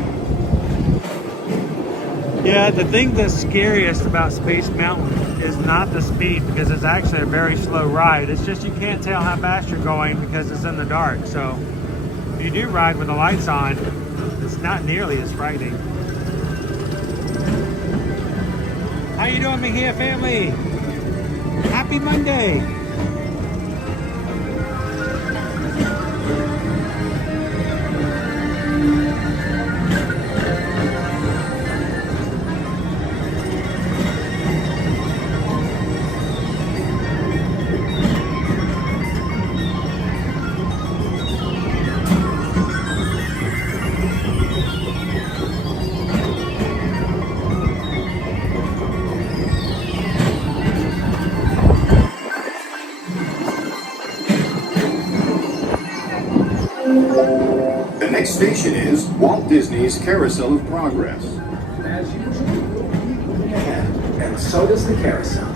Yeah, the thing that's scariest about Space Mountain is not the speed, because it's actually a very slow ride. It's just you can't tell how fast you're going because it's in the dark. So if you do ride with the lights on, it's not nearly as frightening. How you doing, Mejia family? Happy Monday. The next station is Walt Disney's Carousel of Progress. As usual, moving ahead, and so does the carousel.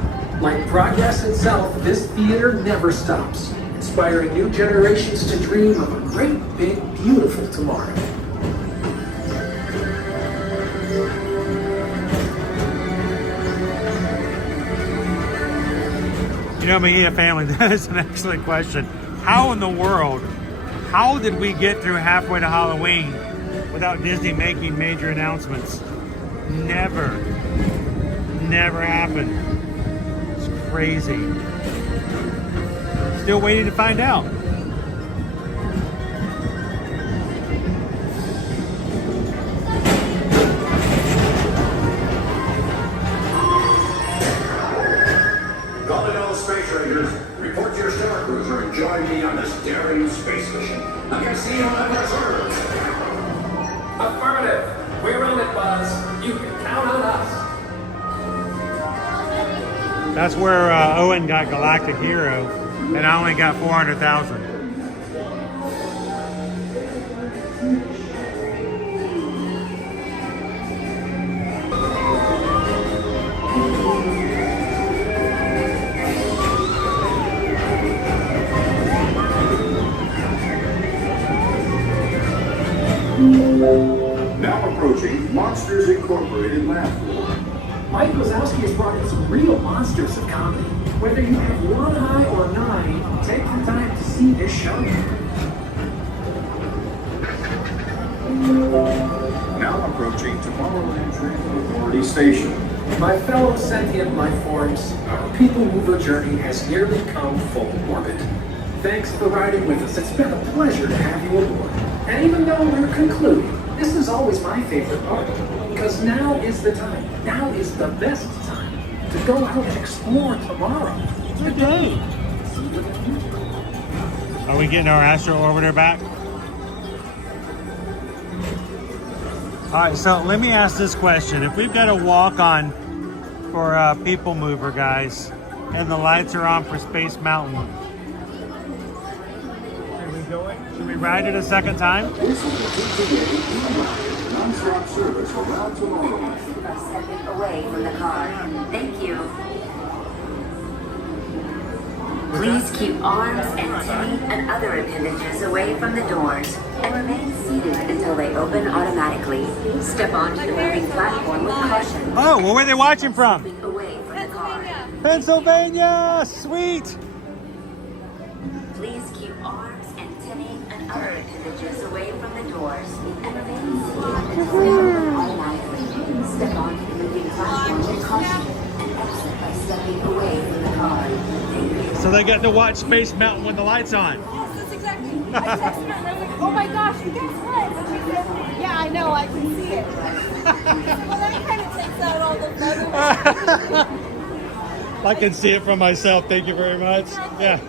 Like progress itself, this theater never stops, inspiring new generations to dream of a great, big, beautiful tomorrow. You know, Mejia family, that is an excellent question. How in the world, how did we get through halfway to Halloween without Disney making major announcements? Never happened. It's crazy. Still waiting to find out. Calling all Space Rangers, report to your Star Cruiser and join me on this daring space mission. I can see you on that Earth. Affirmative. We're on it, Buzz. You can count on us. That's where Owen got Galactic Hero, and I only got 400,000. Now approaching Monsters Incorporated Laugh Floor. Mike Wazowski has brought in some real monsters of comedy. Whether you have one eye or 9, take the time to see this show. Now approaching Tomorrowland Transit Authority Station. My fellow sentient life forms, our PeopleMover journey has nearly come full orbit. Thanks for riding with us. It's been a pleasure to have you aboard. And even though we're concluding, this is always my favorite part, because now is the time, now is the best time to go out and explore tomorrow. Good day. Are we getting our Astro Orbiter back? All right, so let me ask this question. If we've got a walk on for PeopleMover, guys, and the lights are on for Space Mountain, should we ride it a second time? Non-stop service around tomorrow. Stepping away from the car. Thank you. Please keep arms, antennae, and other appendages away from the doors and remain seated until they open automatically. Step onto the moving platform with caution. Oh, well, where are they watching from? Away from the car. Pennsylvania! Sweet! Please keep arms, antennae, and other appendages away from the doors and remain seated until they open automatically. Step onto the moving platform with caution and exit by stepping away from the car. So they get to watch Space Mountain with the lights on. Yes, that's exactly. I texted her and I was like, oh my gosh, you guys what? And she said, yeah, I know, I can see it. Well, that kind of takes out all the photos. I can see it from myself. Thank you very much. Yeah.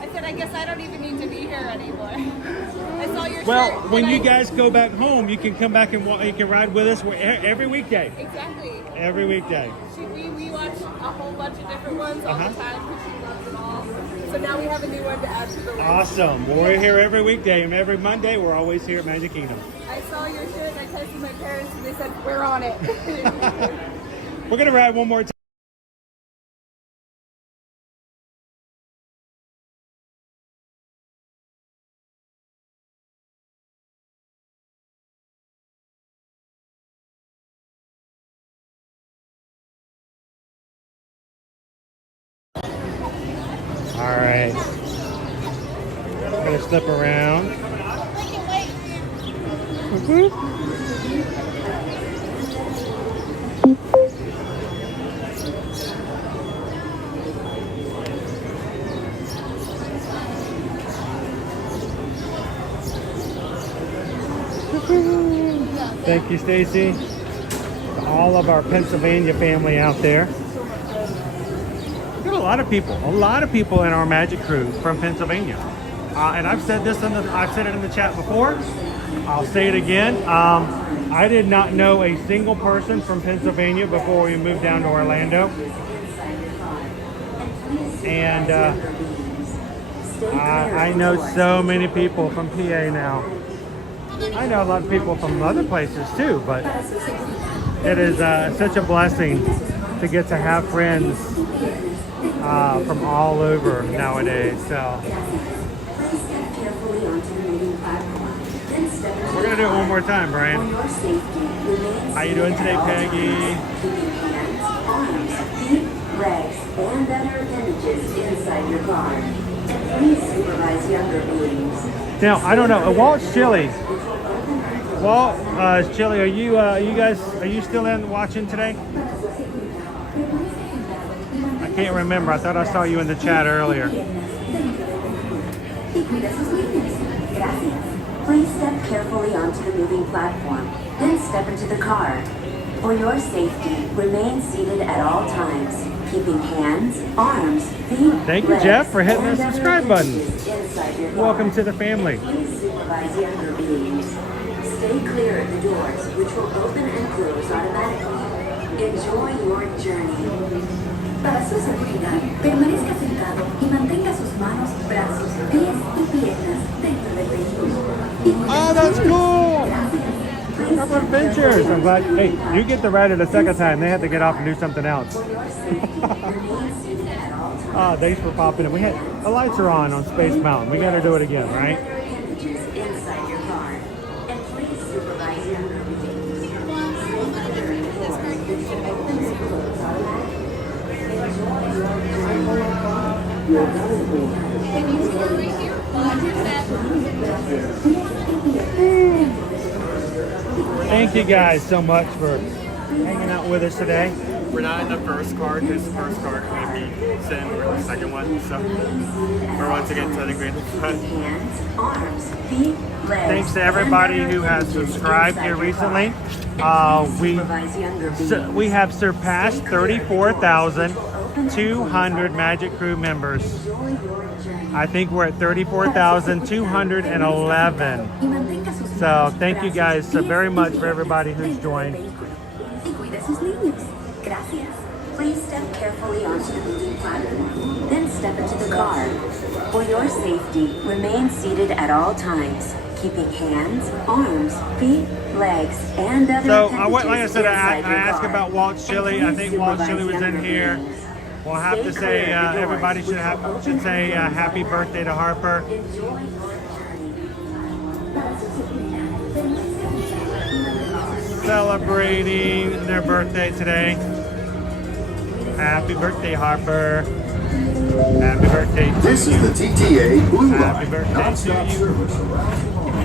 I said, I guess I don't even need to be here anymore. I saw your Well, when you guys go back home, you can come back and you can ride with us every weekday. Exactly. Every weekday. We watch a whole bunch of different ones all the time because she loves them all. So now we have a new one to add to the list. Awesome. Well, we're here every weekday, and every Monday we're always here at Magic Kingdom. I saw your shirt and I texted my parents and they said, we're on it. We're going to ride one more time. All right. I'm going to slip around. Thank you, Stacy. All of our Pennsylvania family out there. Got a lot of people in our Magic crew from Pennsylvania. And I've said this I've said it in the chat before. I'll say it again. I did not know a single person from Pennsylvania before we moved down to Orlando. And I know so many people from PA now. I know a lot of people from other places too, but it is such a blessing to get to have friends from all over nowadays. So we're gonna do it one more time, Brian. How you doing today, Peggy? Legs and other appendages inside your car. And please supervise younger beings. Now, I don't know. Walt's Chili. Walt, Chili, are you still in watching today? I can't remember. I thought I saw you in the chat earlier. Please step carefully onto the moving platform, then step into the car. For your safety, remain seated at all times, keeping hands, arms, feet, Thank you, Jeff, for hitting the subscribe button. Welcome to the family. Please supervise younger beings. Stay clear of the doors, which will open and close automatically. Enjoy your journey. Para su seguridad, permanezca sentado y mantenga sus manos, brazos, pies y piernas dentro del vehículo. Oh, that's cool! Couple adventures. I'm glad. Hey, you get to ride it a second time. They had to get off and do something else. Thanks for popping in. The lights are on Space Mountain. We got to do it again, right? Inside your car, and please supervise younger beings. Thank you guys so much for hanging out with us today. We're not in the first car because the first car is going to be sitting in the second one. So we're once again technically in the front. Thanks to everybody who has subscribed here recently. We have surpassed 34,200 Magic Crew members. I think we're at 34,211. So thank you guys so very much for everybody who's joined. Please step carefully onto the moving platform, then step into the car. For your safety, remain seated at all times, keeping hands, arms, feet, legs, and other like I said, I asked about Walt's Chili. I think Walt's Chili was in here. We'll have to say everybody should say happy birthday to Harper. Celebrating their birthday today. Happy birthday, Harper. Happy birthday to you. This is the TTA Blue Line. Happy birthday to you.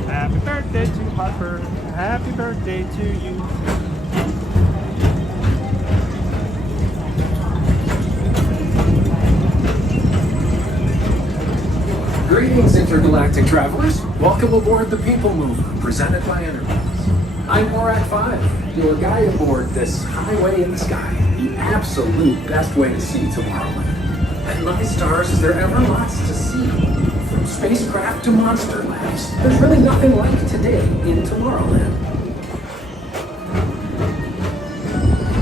Happy birthday to Harper. Happy birthday to you. Greetings, intergalactic travelers. Welcome aboard the PeopleMover, presented by Enterprise. I'm Morak 5, your guide aboard this highway in the sky, the absolute best way to see Tomorrowland. And my stars, is there ever lots to see from from spacecraft to monster labs, there's really nothing like today in Tomorrowland.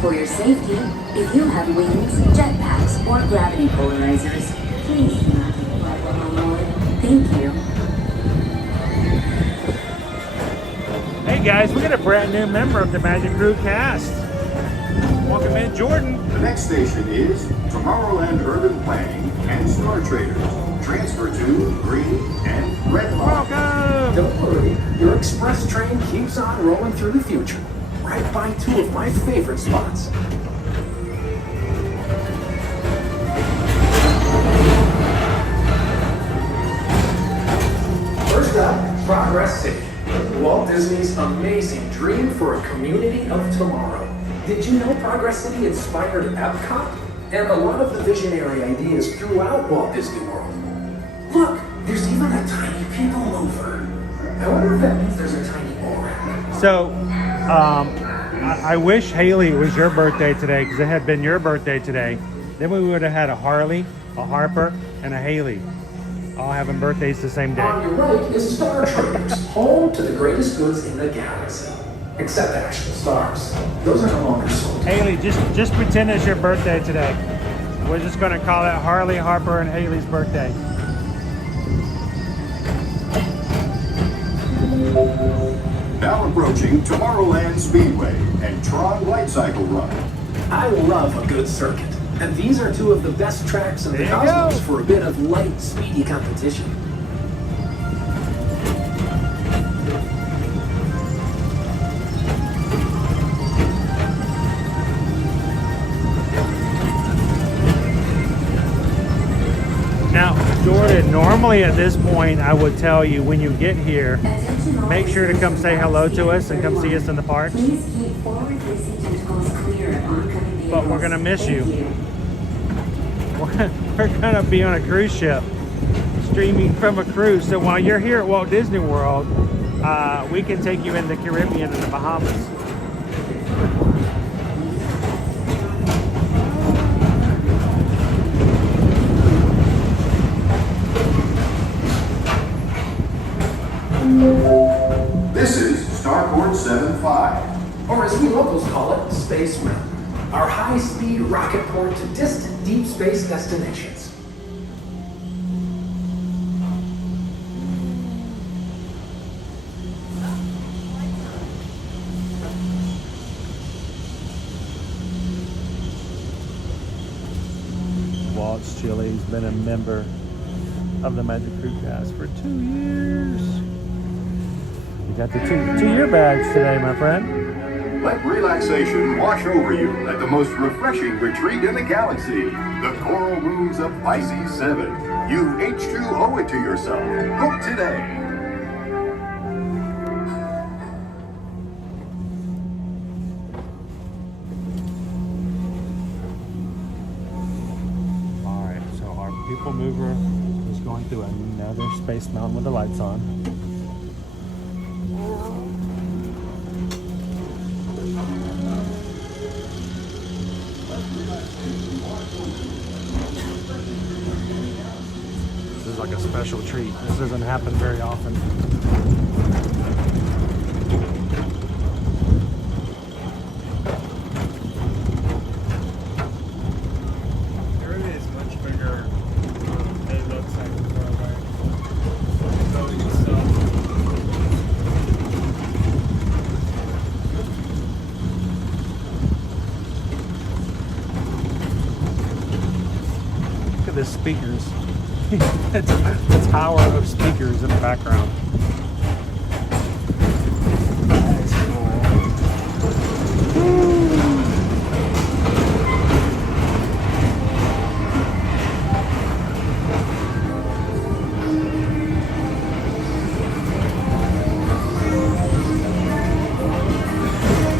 For your safety, if you have wings, jetpacks, or gravity polarizers, please do not take flight while on board. Thank you. Hey guys, we got a brand new member of the Magic Crew cast. Welcome in, Jordan. The next station is Tomorrowland Urban Planning and Star Traders. Transfer to green and red line. Welcome! Don't worry, your express train keeps on rolling through the future, right by two of my favorite spots. First up, Progress City. Walt Disney's amazing dream for a community of tomorrow. Did you know Progress City inspired Epcot? And a lot of the visionary ideas throughout Walt Disney World. Look, there's even a tiny PeopleMover. I wonder if that means there's a tiny ORAD. So, I wish Haley it was your birthday today, because it had been your birthday today. Then we would have had a Harley, a Harper, and a Haley, all having birthdays the same day. On your right is Star Traders, home to the greatest goods in the galaxy. Except actual stars. Those are no longer sold. Haley, just pretend it's your birthday today. We're just going to call it Harley, Harper, and Haley's birthday. Now approaching Tomorrowland Speedway and Tron Light Cycle Run. I love a good circuit. And these are two of the best tracks in the cosmos for a bit of light, speedy competition. Now, Jordan, normally at this point, I would tell you when you get here, make sure to come say hello to us and come see us in the park. But we're going to miss you. We're going to be on a cruise ship, streaming from a cruise. So while you're here at Walt Disney World, we can take you in the Caribbean and the Bahamas. This is Starport 75. Or as we locals call it, Space Mountain. Our high-speed rocket port to distant deep space destinations. Walt's Chili's been a member of the Magic Crew cast for 2 years. You got the two-year badge today, my friend. Let relaxation wash over you at the most refreshing retreat in the galaxy, the Coral Rooms of Pisces 7. You H2O it to yourself. Book today. Alright, so our PeopleMover is going through another Space Mountain with the lights on. This is like a special treat. This doesn't happen very often. It really is much bigger than it looks like far away. So it's Look at the speakers. the tower of speakers in the background.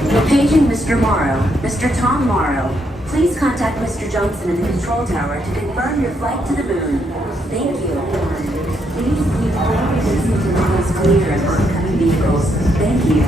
That's Paging Mr. Morrow, Mr. Tom Morrow. Please contact Mr. Johnson in the control tower to confirm your flight to the moon. Thank you. Please keep all existing terminals clear of oncoming vehicles. Thank you.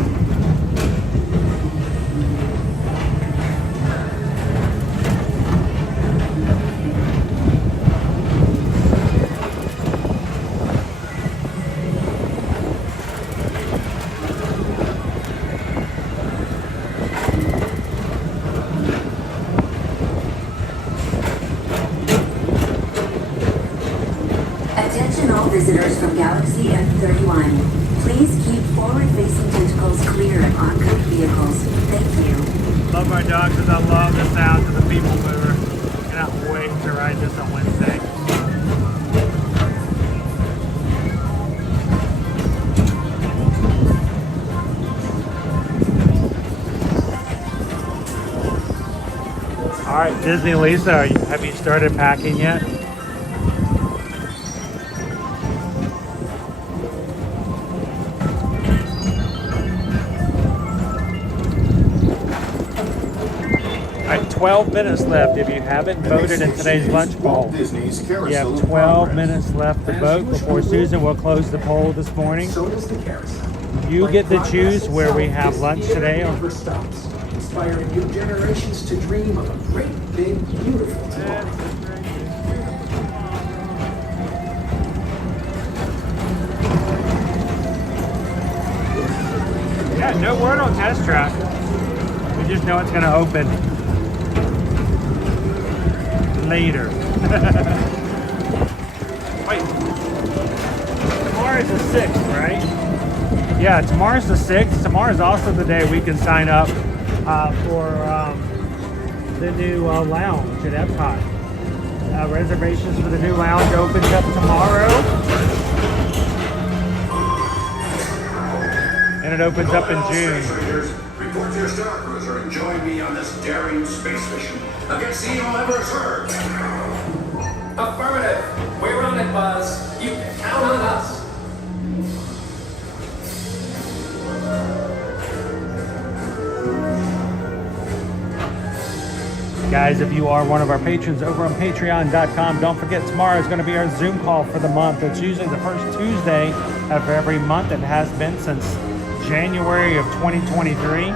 from Galaxy F31. Please keep forward-facing tentacles clear of oncoming vehicles. Thank you. Love my dogs because I love the sounds of the PeopleMover. Cannot wait to ride this on Wednesday. All right, Disney Lisa, have you started packing yet? I have 12 minutes left. If you haven't voted in today's lunch poll, you have 12 minutes left to vote before Susan will close the poll this morning. You get to choose where we have lunch today. Inspiring new generations to dream of a great, big, beautiful tomorrow. Yeah, no word on test track. We just know it's going to open later. Wait, tomorrow's the 6th, right? Yeah, tomorrow's the 6th. Tomorrow's also the day we can sign up for the new lounge at Epcot. Reservations for the new lounge opens up tomorrow. And it opens up in June. Report to your Star Cruiser and join me on this daring space mission against the evil Emperor's herd. Affirmative. We're on it, Buzz. You can count on us. Guys, if you are one of our patrons over on patreon.com, don't forget tomorrow is going to be our Zoom call for the month. It's usually the first Tuesday of every month. It has been since January of 2023.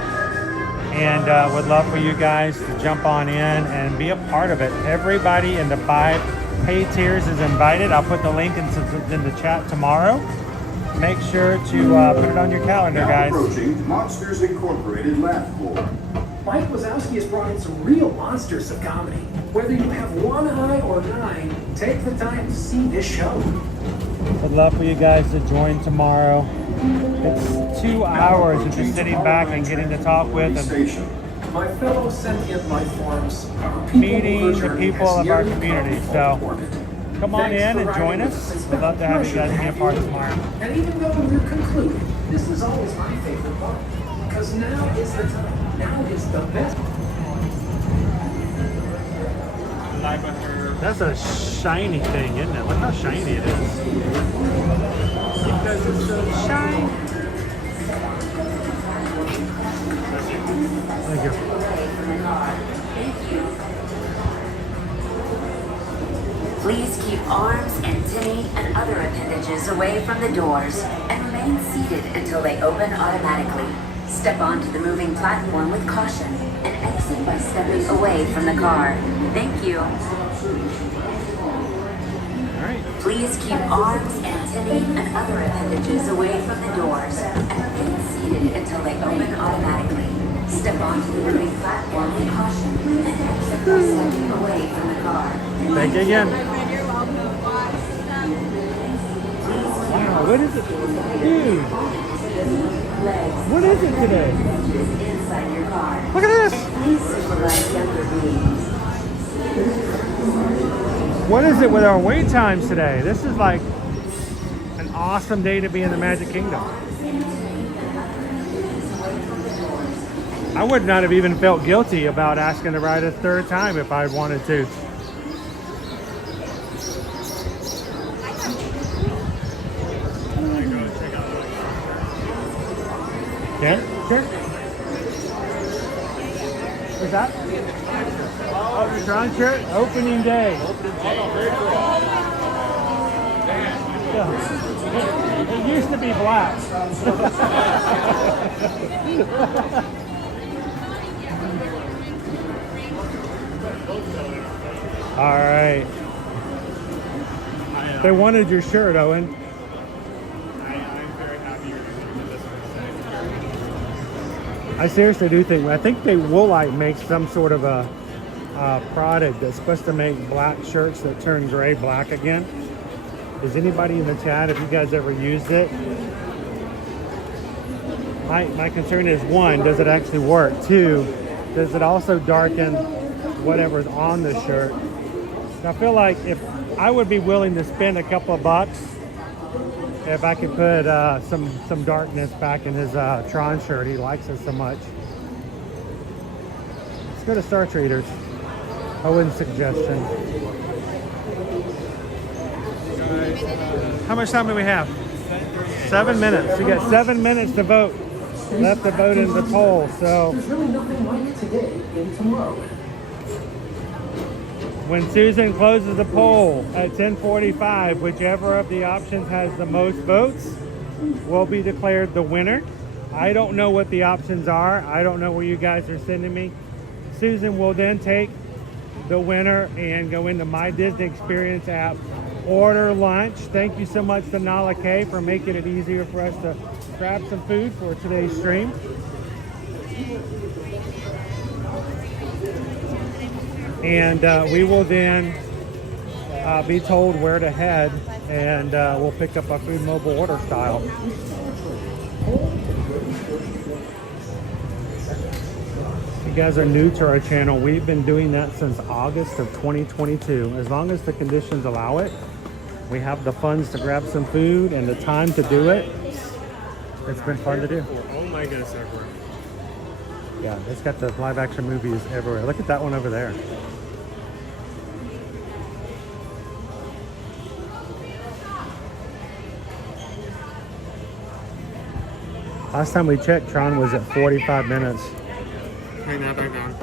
And would love for you guys to jump on in and be a part of it. Everybody in the 5 pay tiers is invited. I'll put the link in the chat tomorrow. Make sure to put it on your calendar, guys. Approaching Monsters Incorporated laugh floor. Mike Wazowski has brought in some real monsters of comedy. Whether you have one eye or 9, take the time to see this show. I'd love for you guys to join tomorrow. It's 2 hours of just sitting back and getting to talk with and My fellow sentient life forms, meeting the people of our community. So come on in and join us. We'd love to have you guys be a part tomorrow. And even though we're concluded, this is always my favorite part. Because now is the time. Now is the best. That's a shiny thing, isn't it? Look how shiny it is. Because it's so shiny. Thank you. Please keep arms, antennae, and other appendages away from the doors and remain seated until they open automatically. Step onto the moving platform with caution and exit by stepping away from the car. Thank you. Please keep arms, antennae, and other appendages away from the doors and remain seated until they open automatically. Step onto the moving platform with caution and exit by stepping away from the car. Thank you again. Wow, what is it? Dude. What is it today? Look at this! What is it with our wait times today? This is like an awesome day to be in the Magic Kingdom. I would not have even felt guilty about asking to ride a 3rd time if I wanted to. Yeah, sure. What's that? Oh, the Tron shirt? Opening day. Yeah. It used to be black. All right. They wanted your shirt, Owen. I seriously do think, I think they will like make some sort of a product that's supposed to make black shirts that turn gray black again. Is anybody in the chat, if you guys ever used it? My concern is, one, does it actually work? Two, does it also darken whatever's on the shirt? And I feel like if I would be willing to spend a couple of bucks if I could put some darkness back in his Tron shirt. He likes it so much. Let's go to Star Traders. Owen's suggestion. How much time do we have? 7 minutes. We got 7 minutes to vote. Left to vote in the poll. So There's really nothing like today in tomorrow. when Susan closes the poll at 10:45, whichever of the options has the most votes will be declared the winner. I don't know what the options are. I don't know where you guys are sending me. Susan will then take the winner and go into My Disney Experience app, order lunch. Thank you so much to Nala K for making it easier for us to grab some food for today's stream. And we will then be told where to head, and we'll pick up our food mobile order style. If you guys are new to our channel, we've been doing that since August of 2022. As long as the conditions allow it, we have the funds to grab some food and the time to do it. It's been fun to do. Oh my goodness, everywhere. Yeah, it's got the live action movies everywhere. Look at that one over there. Last time we checked, Tron was at 45 minutes. Hang that back down.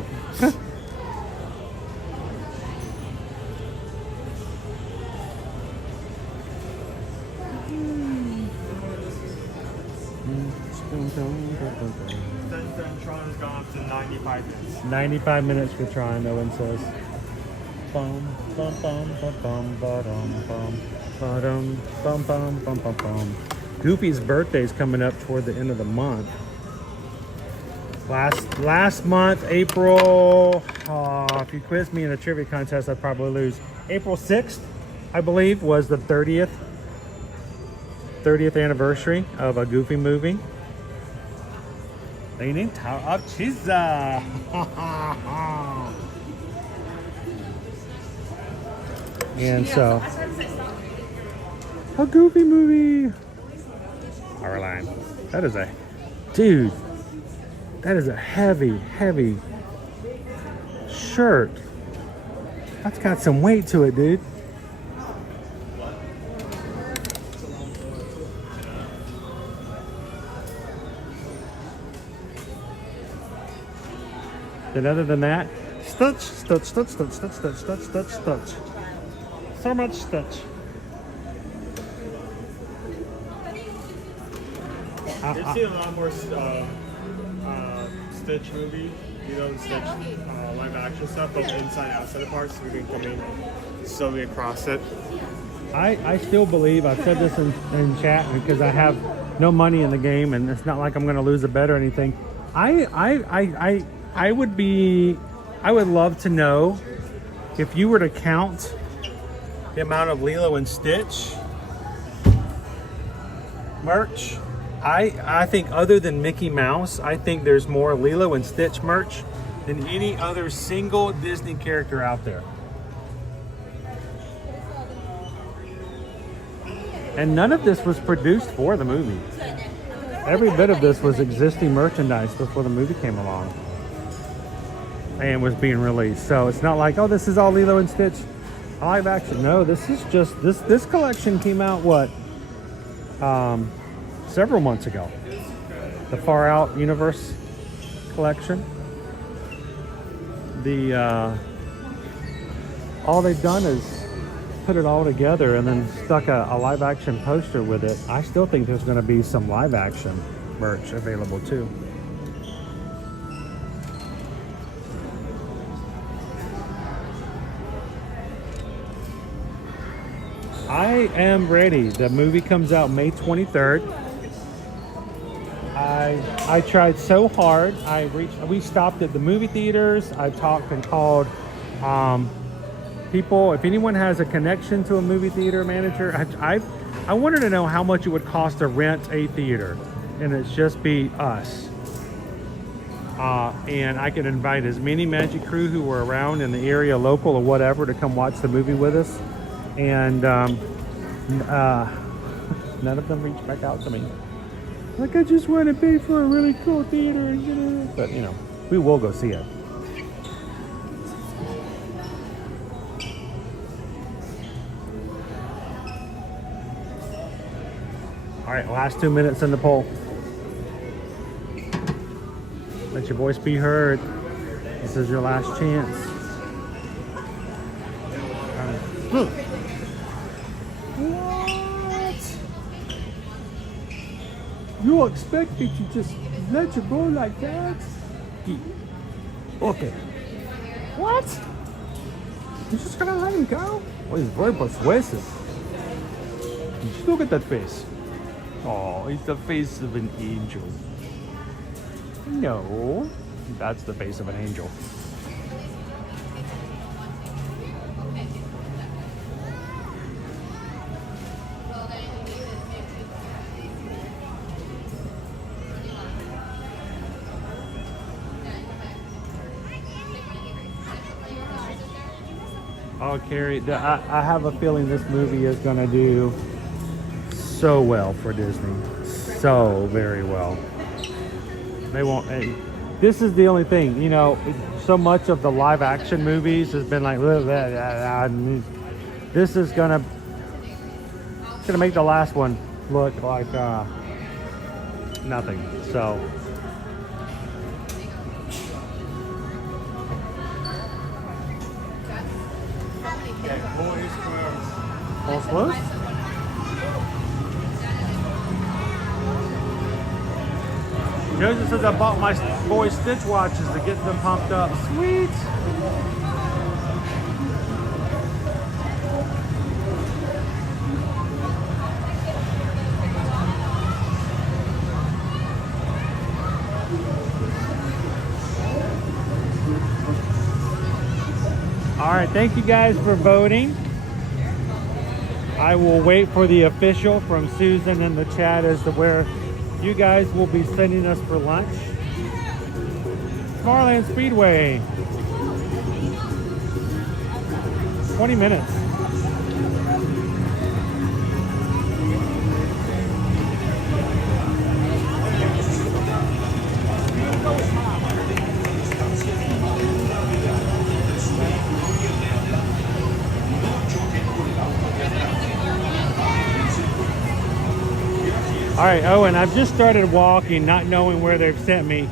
Tron has gone up to 95 minutes. 95 minutes for Tron, Owen says. Bum, bum, bum, bum, bum, ba-dum, bum, ba-dum, bum, bum, bum, bum, bum. Goofy's birthday is coming up toward the end of the month. Last month, April, if you quiz me in a trivia contest, I'd probably lose. April 6th, I believe, was the 30th anniversary of a Goofy movie. Leaning Tower of Pisa. And so, a Goofy movie. Our line. That is a, dude, that is a heavy, heavy shirt. That's got some weight to it, dude. Then other than that, stitch, stitch, stitch, stitch, stitch, stitch, stitch, stitch, stitch. So much stitch. You've seen a lot more Stitch movie, you know, the Stitch live action stuff, both inside and outside the parks. So we've been coming slowly across it. I still believe, I've said this in chat because I have no money in the game and it's not like I'm going to lose a bet or anything. I would love to know if you were to count the amount of Lilo and Stitch merch. I think other than Mickey Mouse, I think there's more Lilo and Stitch merch than any other single Disney character out there. And none of this was produced for the movie. Every bit of this was existing merchandise before the movie came along and was being released. So it's not like, oh, this is all Lilo and Stitch live action. No, this is just, this collection came out, what? Several months ago. The Far Out Universe collection. All they've done is put it all together and then stuck a live action poster with it. I still think there's going to be some live action merch available too. I am ready. The movie comes out May 23rd. I tried so hard. We stopped at the movie theaters. I talked and called people, if anyone has a connection to a movie theater manager, I wanted to know how much it would cost to rent a theater, and it's just be us. And I could invite as many Magic crew who were around in the area, local or whatever, to come watch the movie with us. And none of them reached back out to me. Like, I just want to pay for a really cool theater. But, you know, we will go see it. All right, last 2 minutes in the poll. Let your voice be heard. This is your last chance. What? You expect me to just let you go like that? Okay. What? You're just gonna let him go? Oh, he's very persuasive. Just look at that face. Oh, it's the face of an angel. No, that's the face of an angel. Oh, Carrie, I have a feeling this movie is going to do so well for Disney. So very well. They won't. This is the only thing, you know, so much of the live action movies has been like, this is gonna make the last one look like nothing. So all's close. Joseph says I bought my boys Stitch watches to get them pumped up. Sweet. All right, thank you guys for voting. I will wait for the official from Susan in the chat as to where you guys will be sending us for lunch. Tomorrowland Speedway. 20 minutes. All right, Owen, I've just started walking, not knowing where they've sent me.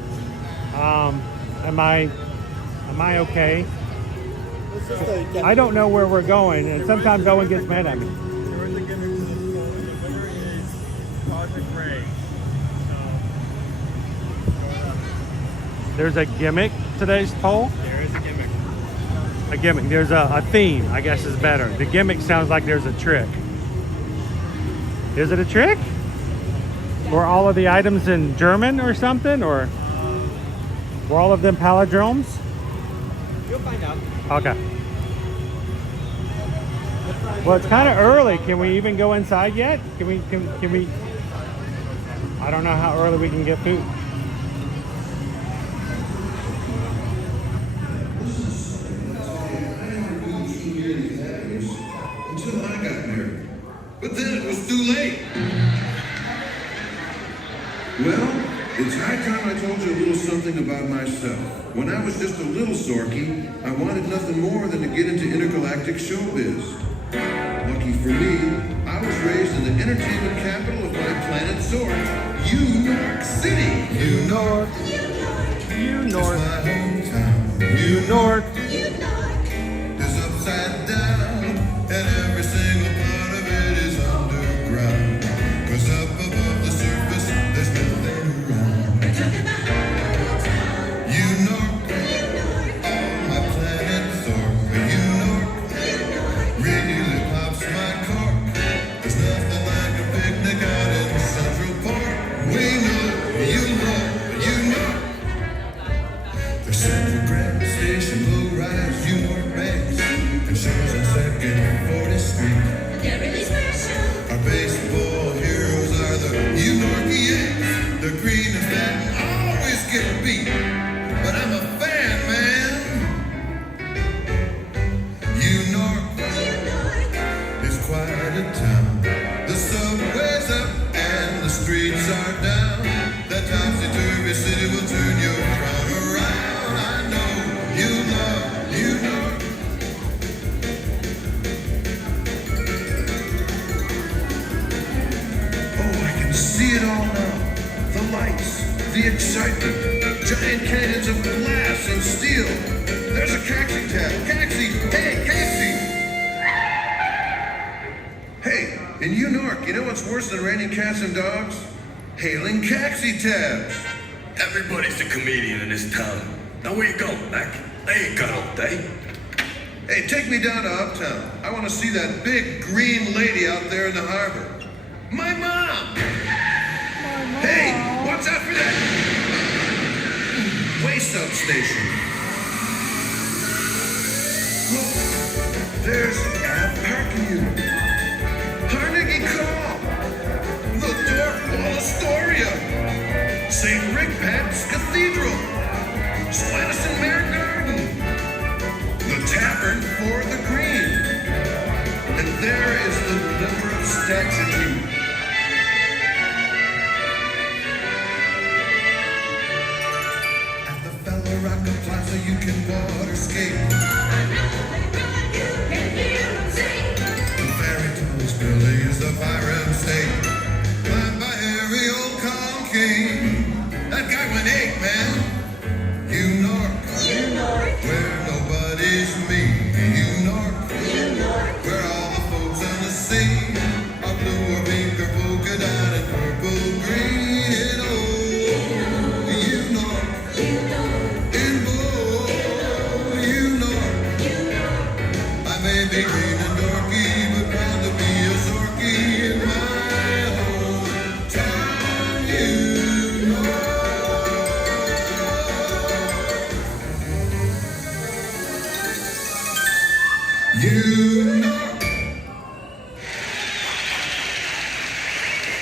Am I okay? I don't know where we're going, and sometimes Owen gets mad at me. There's a gimmick today's poll? There is a gimmick. A gimmick. There's a theme, I guess is better. The gimmick sounds like there's a trick. Is it a trick? Were all of the items in German or something? Or were all of them palindromes? You'll find out. Okay. Well, it's kind of early. Can we even go inside yet? Can we? I don't know how early we can get food. Until I got married. But then it was too late. Well, it's high time I told you a little something about myself. When I was just a little sorky, I wanted nothing more than to get into intergalactic showbiz. Lucky for me, I was raised in the entertainment capital of my planet Zork, New York City. New York. New York. It's my hometown. New York. It's upside down, and every single part of it is underground. 'Cause up above the surface, there's nothing around. You know, on my planet Zork, you know, really pops my cork. There's nothing like a picnic out in Central Park. We know, you know, you know. The Central Grand Station, low-rise, you know, banks. It shows on 2nd and 40th Street. They're really special. Our baseball heroes are the Yorkians. The green and black always get beat. But I'm a fan, man. York is quite a town. The subway's up and the streets are down. That topsy-turvy city will turn your crown around. I know you love New York. Oh, I can see it all now. The lights, the excitement, giant cannons of glass and steel. There's a taxi cab. Taxi! Hey, taxi! Hey, in New York, you know what's worse than raining cats and dogs? Hailing taxi tabs. Everybody's a comedian in this town. Now where you going, Mac? I ain't got all day. Hey, take me down to Uptown. I want to see that big green lady out there in the harbor. My mom! Hey, watch out for that way substation. Look, there's Avenue. Carnegie Hall. The Dorf Wall Astoria. St. Rigpat's Cathedral. Swanson Mare Garden. The Tavern for the Green. And there is the number of statues. At the Bella Rocca Plaza you can water skate. The Fairy Tales building is the Pirate State. Climbed by Harry Old Kong King. That guy went ape, man. New York, where nobody's me. New York, where all the folks on the sea are blue or pink or polka dot and purple green. Oh, New York, in blue, New York. I may be green and dorky, but proud to be a Zorky in my hometown, New York.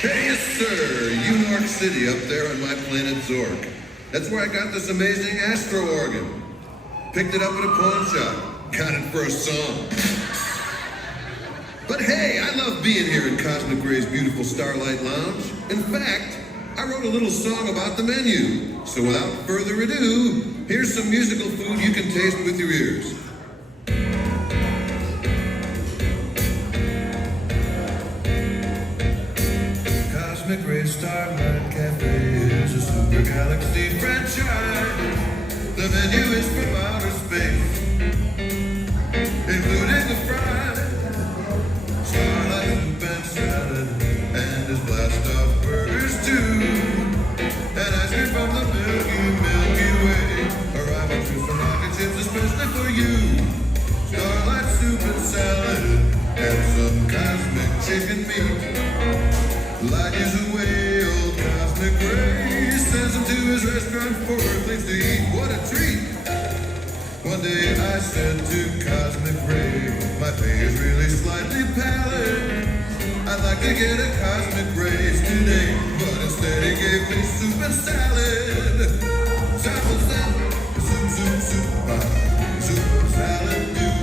Hey, yes, sir. New York City up there on my planet Zork. That's where I got this amazing Astro organ. Picked it up at a pawn shop. Got it for a song. But hey, I love being here in Cosmic Ray's beautiful Starlight Lounge. In fact, I wrote a little song about the menu. So without further ado, here's some musical food you can taste with your ears. Cosmic Ray Starlight Cafe is a super galaxy franchise. The menu is from outer space, including the fries, Starlight soup and salad, and his blast-off burgers too. And ice cream from the Milky Way. Arrival to some rocket ships especially for you. Starlight soup and salad, and some cosmic chicken meat. Light years away, old Cosmic Ray sends him to his restaurant for things to eat. What a treat! One day I said to Cosmic Ray, my pay is really slightly pallid. I'd like to get a Cosmic Rays today, but instead he gave me soup and salad. Soup, soup and salad, dude.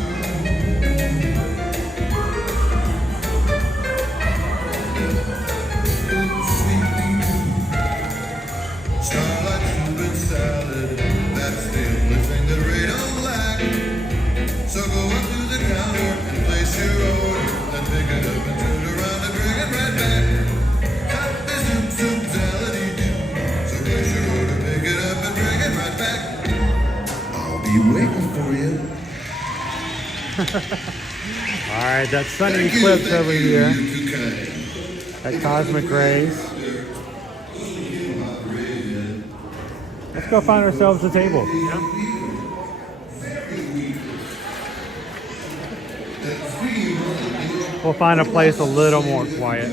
Starlight soup and salad, that's the only thing that Ray don't like. So go up to the counter and place your order, then pick it up and turn around and bring it right back. Happy soup, salad-y-do. So place your order, pick it up and bring it right back. I'll be waiting for you. All right, that's Sunny Eclipse over here at Cosmic Rays. Let's go find ourselves a table. We'll find a place a little more quiet.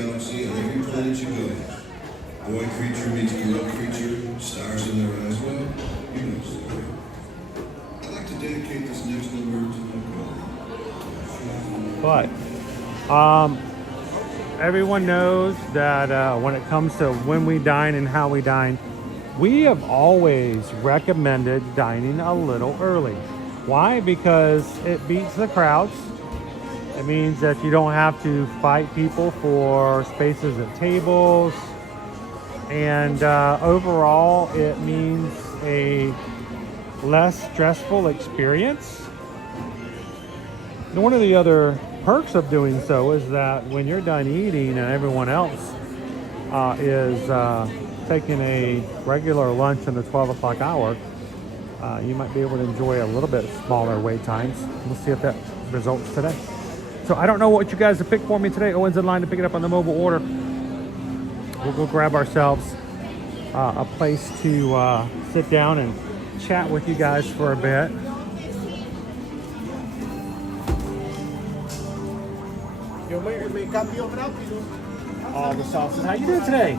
Boy creature meets girl creature, stars in their eyes. Well, you know the story. I'd like to dedicate this next number to my brother. But everyone knows that when it comes to when we dine and how we dine, we have always recommended dining a little early. Why? Because it beats the crowds. It means that you don't have to fight people for spaces at tables. And overall, it means a less stressful experience. And one of the other perks of doing so is that when you're done eating and everyone else is taking a regular lunch in the 12 o'clock hour, you might be able to enjoy a little bit smaller wait times. We'll see if that results today. So I don't know what you guys have picked for me today. Owen's in line to pick it up on the mobile order. We'll go grab ourselves a place to sit down and chat with you guys for a bit. All the sauces. How you doing today?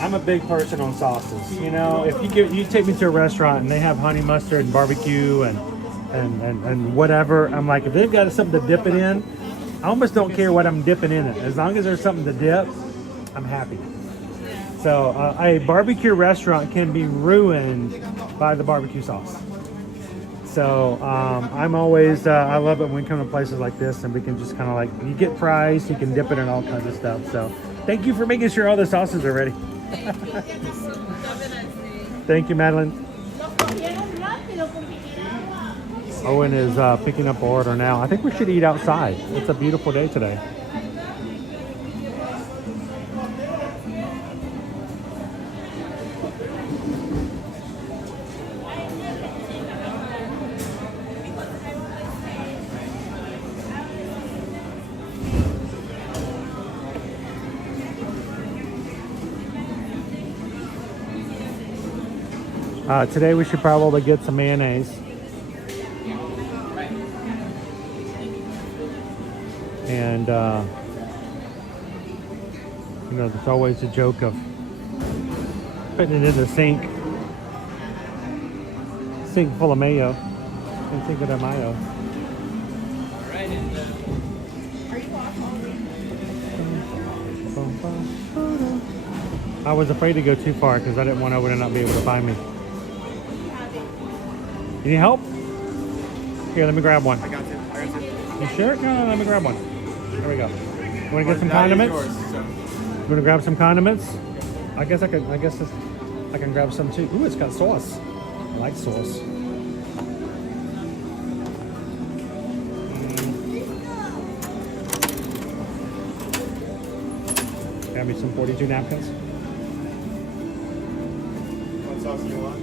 I'm a big person on sauces. You know, if you take me to a restaurant and they have honey mustard and barbecue and whatever, I'm like, if they've got something to dip it in, I almost don't care what I'm dipping in it. As long as there's something to dip, I'm happy. So a barbecue restaurant can be ruined by the barbecue sauce. So I'm always, I love it when we come to places like this and we can just kind of like, you get fries, you can dip it in all kinds of stuff. So thank you for making sure all the sauces are ready. Thank you, Madeline. Owen is picking up our order now. I think we should eat outside. It's a beautiful day today. Today we should probably get some mayonnaise. And, you know, there's always a joke of putting it in the sink full of mayo and think of the mayo. I was afraid to go too far because I didn't want Owen to not be able to find me. You need help? Here, let me grab one. I got you. You sure? No, let me grab one. There we go. You want to get some condiments? You want to grab some condiments? I guess I can grab some too. Ooh, it's got sauce. I like sauce. Grab me some 42 napkins. What sauce do you want?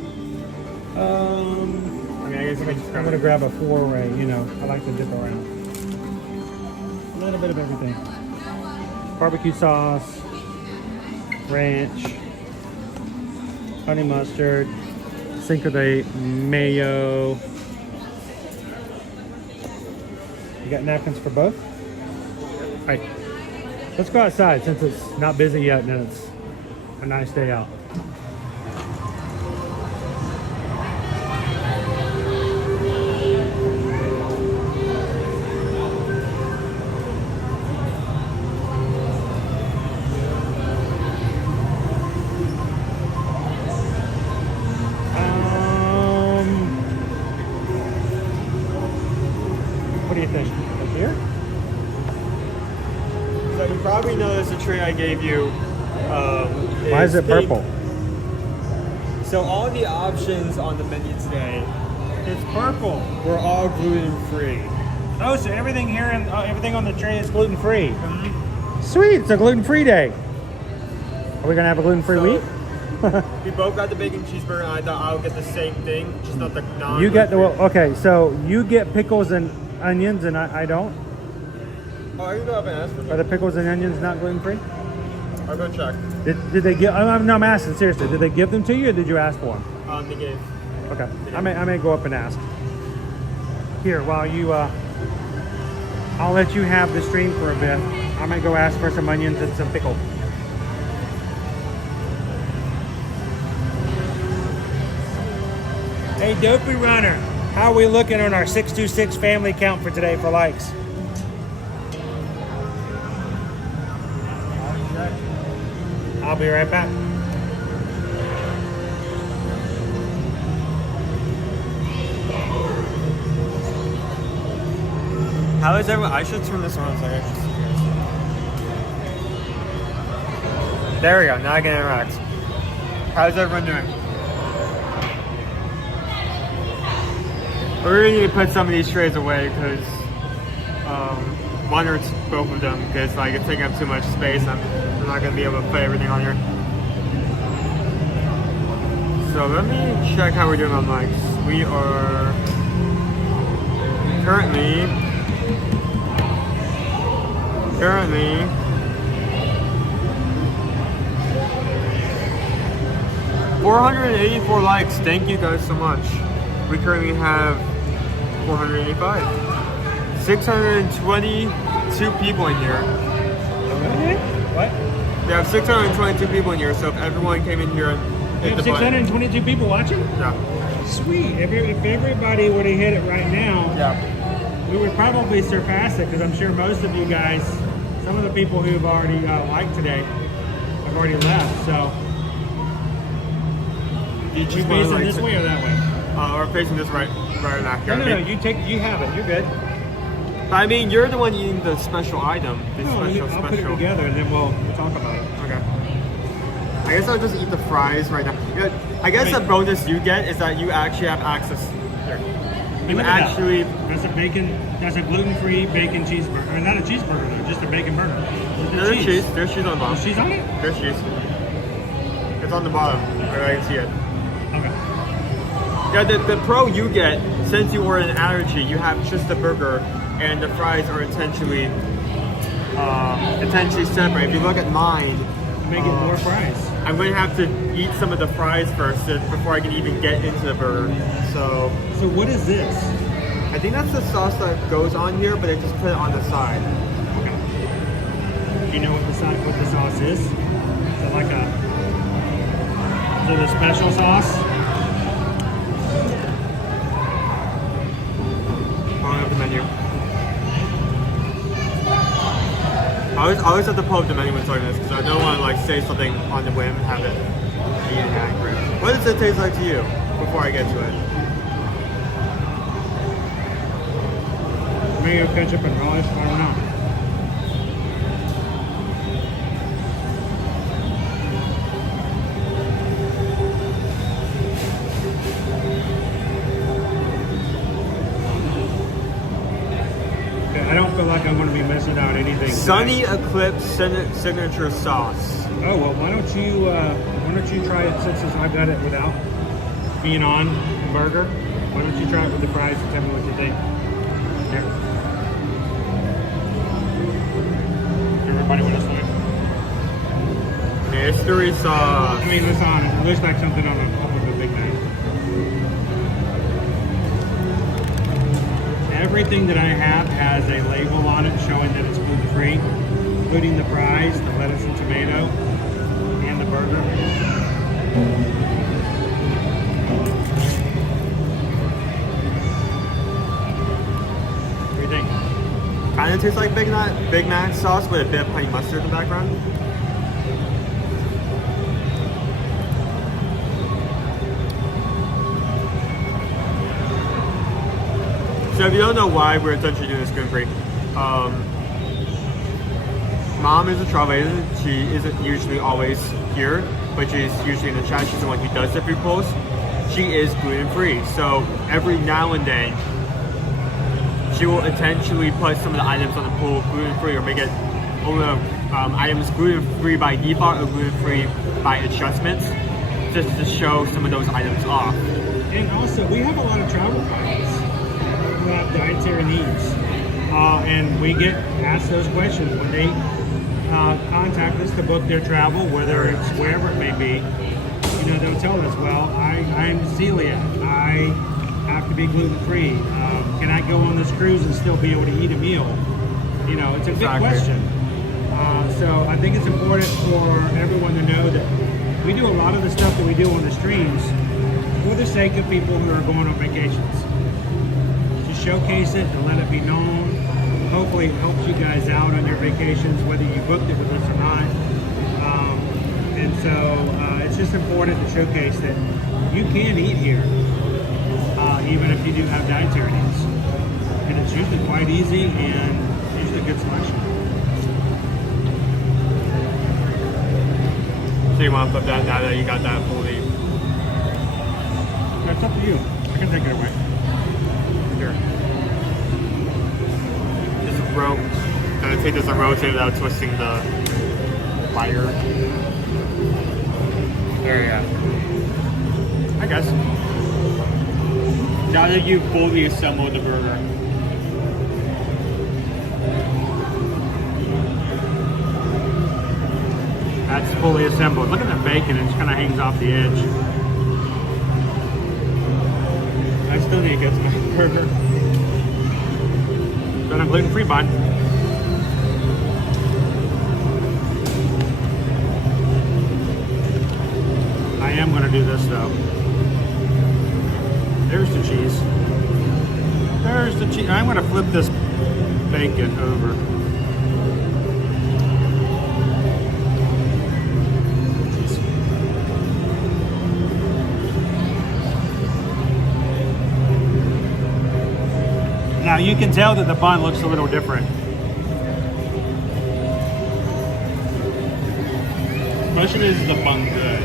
I mean, I guess I'm gonna grab a 4-way. You know, I like to dip around. A little bit of everything. Barbecue sauce, ranch, honey mustard, Cinco de Mayo. You got napkins for both? All right. Let's go outside since it's not busy yet and it's a nice day out. What do you think? Up here? So you probably noticed the tray I gave you. Why is it pink. purple? So all the options on the menu today, It's purple. were all gluten free. Oh, so everything here and everything on the tray is gluten free. Sweet, it's a gluten free day. Are we gonna have a gluten free week? We both got the bacon cheeseburger, and I thought I'll get the same thing, just not the non. You get the okay. So you get pickles and onions, and I don't. Oh, I can go up and ask for Are the pickles and onions not gluten free? I'll go check. Did they give? I'm asking seriously. Did they give them to you, or did you ask for them? They gave. Okay, I may go up and ask. Here, while you I'll let you have the stream for a bit. I might go ask for some onions and some pickle. Hey, Dopey Runner. How are we looking on our 626 family count for today for likes? I'll be right back. How is everyone? I should turn this on so I can see this. There we go. Now I can interact. How's everyone doing? We're gonna need to put some of these trays away because one or both of them, because like it's taking up too much space. I'm not gonna be able to put everything on here. So let me check how we're doing on mics. We are currently 484 likes. Thank you guys so much. We currently have 485. 622 people in here. What? We have 622 people in here, so if everyone came in here and We have 622 people watching? Yeah. Sweet. If everybody would have hit it right now, we would probably surpass it, because I'm sure most of you guys, some of the people who've already liked today have already left, so. You we facing this way or that way? We're facing this right back here. No, you have it. You're good. But I mean, you're the one eating the special item. I'll put it together and then we'll talk about it. Okay. I guess I'll just eat the fries right now. I guess the bonus you get is that you actually have access here. You actually... That's a bacon, that's a gluten-free bacon cheeseburger. Or not a cheeseburger though, just a bacon burger. There's cheese. There's cheese on the bottom. There's cheese on it? There's cheese. It's on the bottom. I can see it. Okay. Yeah, the pro you get, since you were an allergy, you have just the burger and the fries are intentionally separate. If you look at mine, make it more fries. I'm going to have to eat some of the fries first before I can even get into the burger. So what is this? I think that's the sauce that goes on here, but they just put it on the side. Okay. Do you know what the sauce is? Is it like a special sauce? On the menu. I always have to pull up the menu when talking this because I don't want to like say something on the whim and have it be inaccurate. What does it taste like to you before I get to it? Mayo, ketchup, and relish. I don't know. I don't feel like I'm going to be missing out anything. Sunny Eclipse signature sauce. Oh well, why don't you try it since I got it without being on the burger? Why don't you try it with the fries and tell me what you think? Here. Everybody want to swing? Mystery sauce. I mean, it's on it. It looks like something on top of a Big Mac. Everything that I have has a label on it showing that it's gluten-free, including the fries, the lettuce and tomato, and the burger. What do you think? Kind of tastes like Big Mac sauce with a bit of honey mustard in the background. So if you don't know why we're essentially doing this gluten-free, Mom is a travel agent. She isn't usually always here, but she's usually in the chat. She's the one who does the food posts. She is gluten-free, so every now and then she will intentionally put some of the items on the poll gluten-free or make it only items gluten-free by default or gluten-free by adjustments, just to show some of those items off. And also, we have a lot of travel clients who have dietary needs, and we get asked those questions when they contact us to book their travel, whether it's wherever it may be. You know, they'll tell us, well, I'm celiac, I have to be gluten-free, can I go on this cruise and still be able to eat a meal? You know, it's a big question. So I think it's important for everyone to know that we do a lot of the stuff that we do on the streams for the sake of people who are going on vacations. showcase it, to let it be known. Hopefully it helps you guys out on your vacations, whether you booked it with us or not. And so it's just important to showcase that you can eat here, even if you do have dietary needs. And it's usually quite easy and usually a good selection. So you want to flip that now that you got that fully? It's up to you. I can take it away. Here. Just rope. Gonna take this and rotate without twisting the wire. There you go. I guess. Now that you've fully assembled the burger. That's fully assembled. Look at the bacon, it just kind of hangs off the edge. I still need to get some burger. Got a gluten-free bun. I am going to do this though. There's the cheese. There's the cheese. I'm going to flip this bacon over. Now you can tell that the bun looks a little different. Question is the bun good?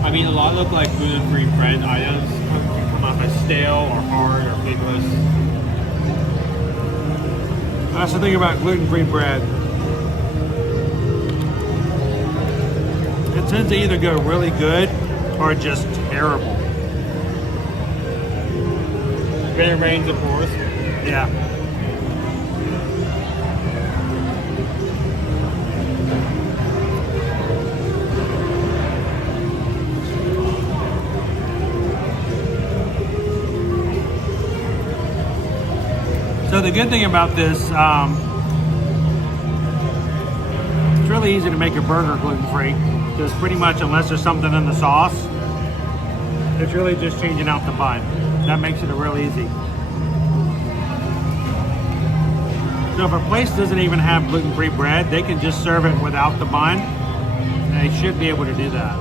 I mean, a lot look like gluten-free bread items. Can come off as stale or hard or flavorless. That's the thing about gluten-free bread. It tends to either go really good or just terrible. It rains, of course. Yeah. So the good thing about this, it's really easy to make a burger gluten-free. Because pretty much, unless there's something in the sauce, it's really just changing out the bun. That makes it real easy. So if a place doesn't even have gluten-free bread, they can just serve it without the bun. And they should be able to do that.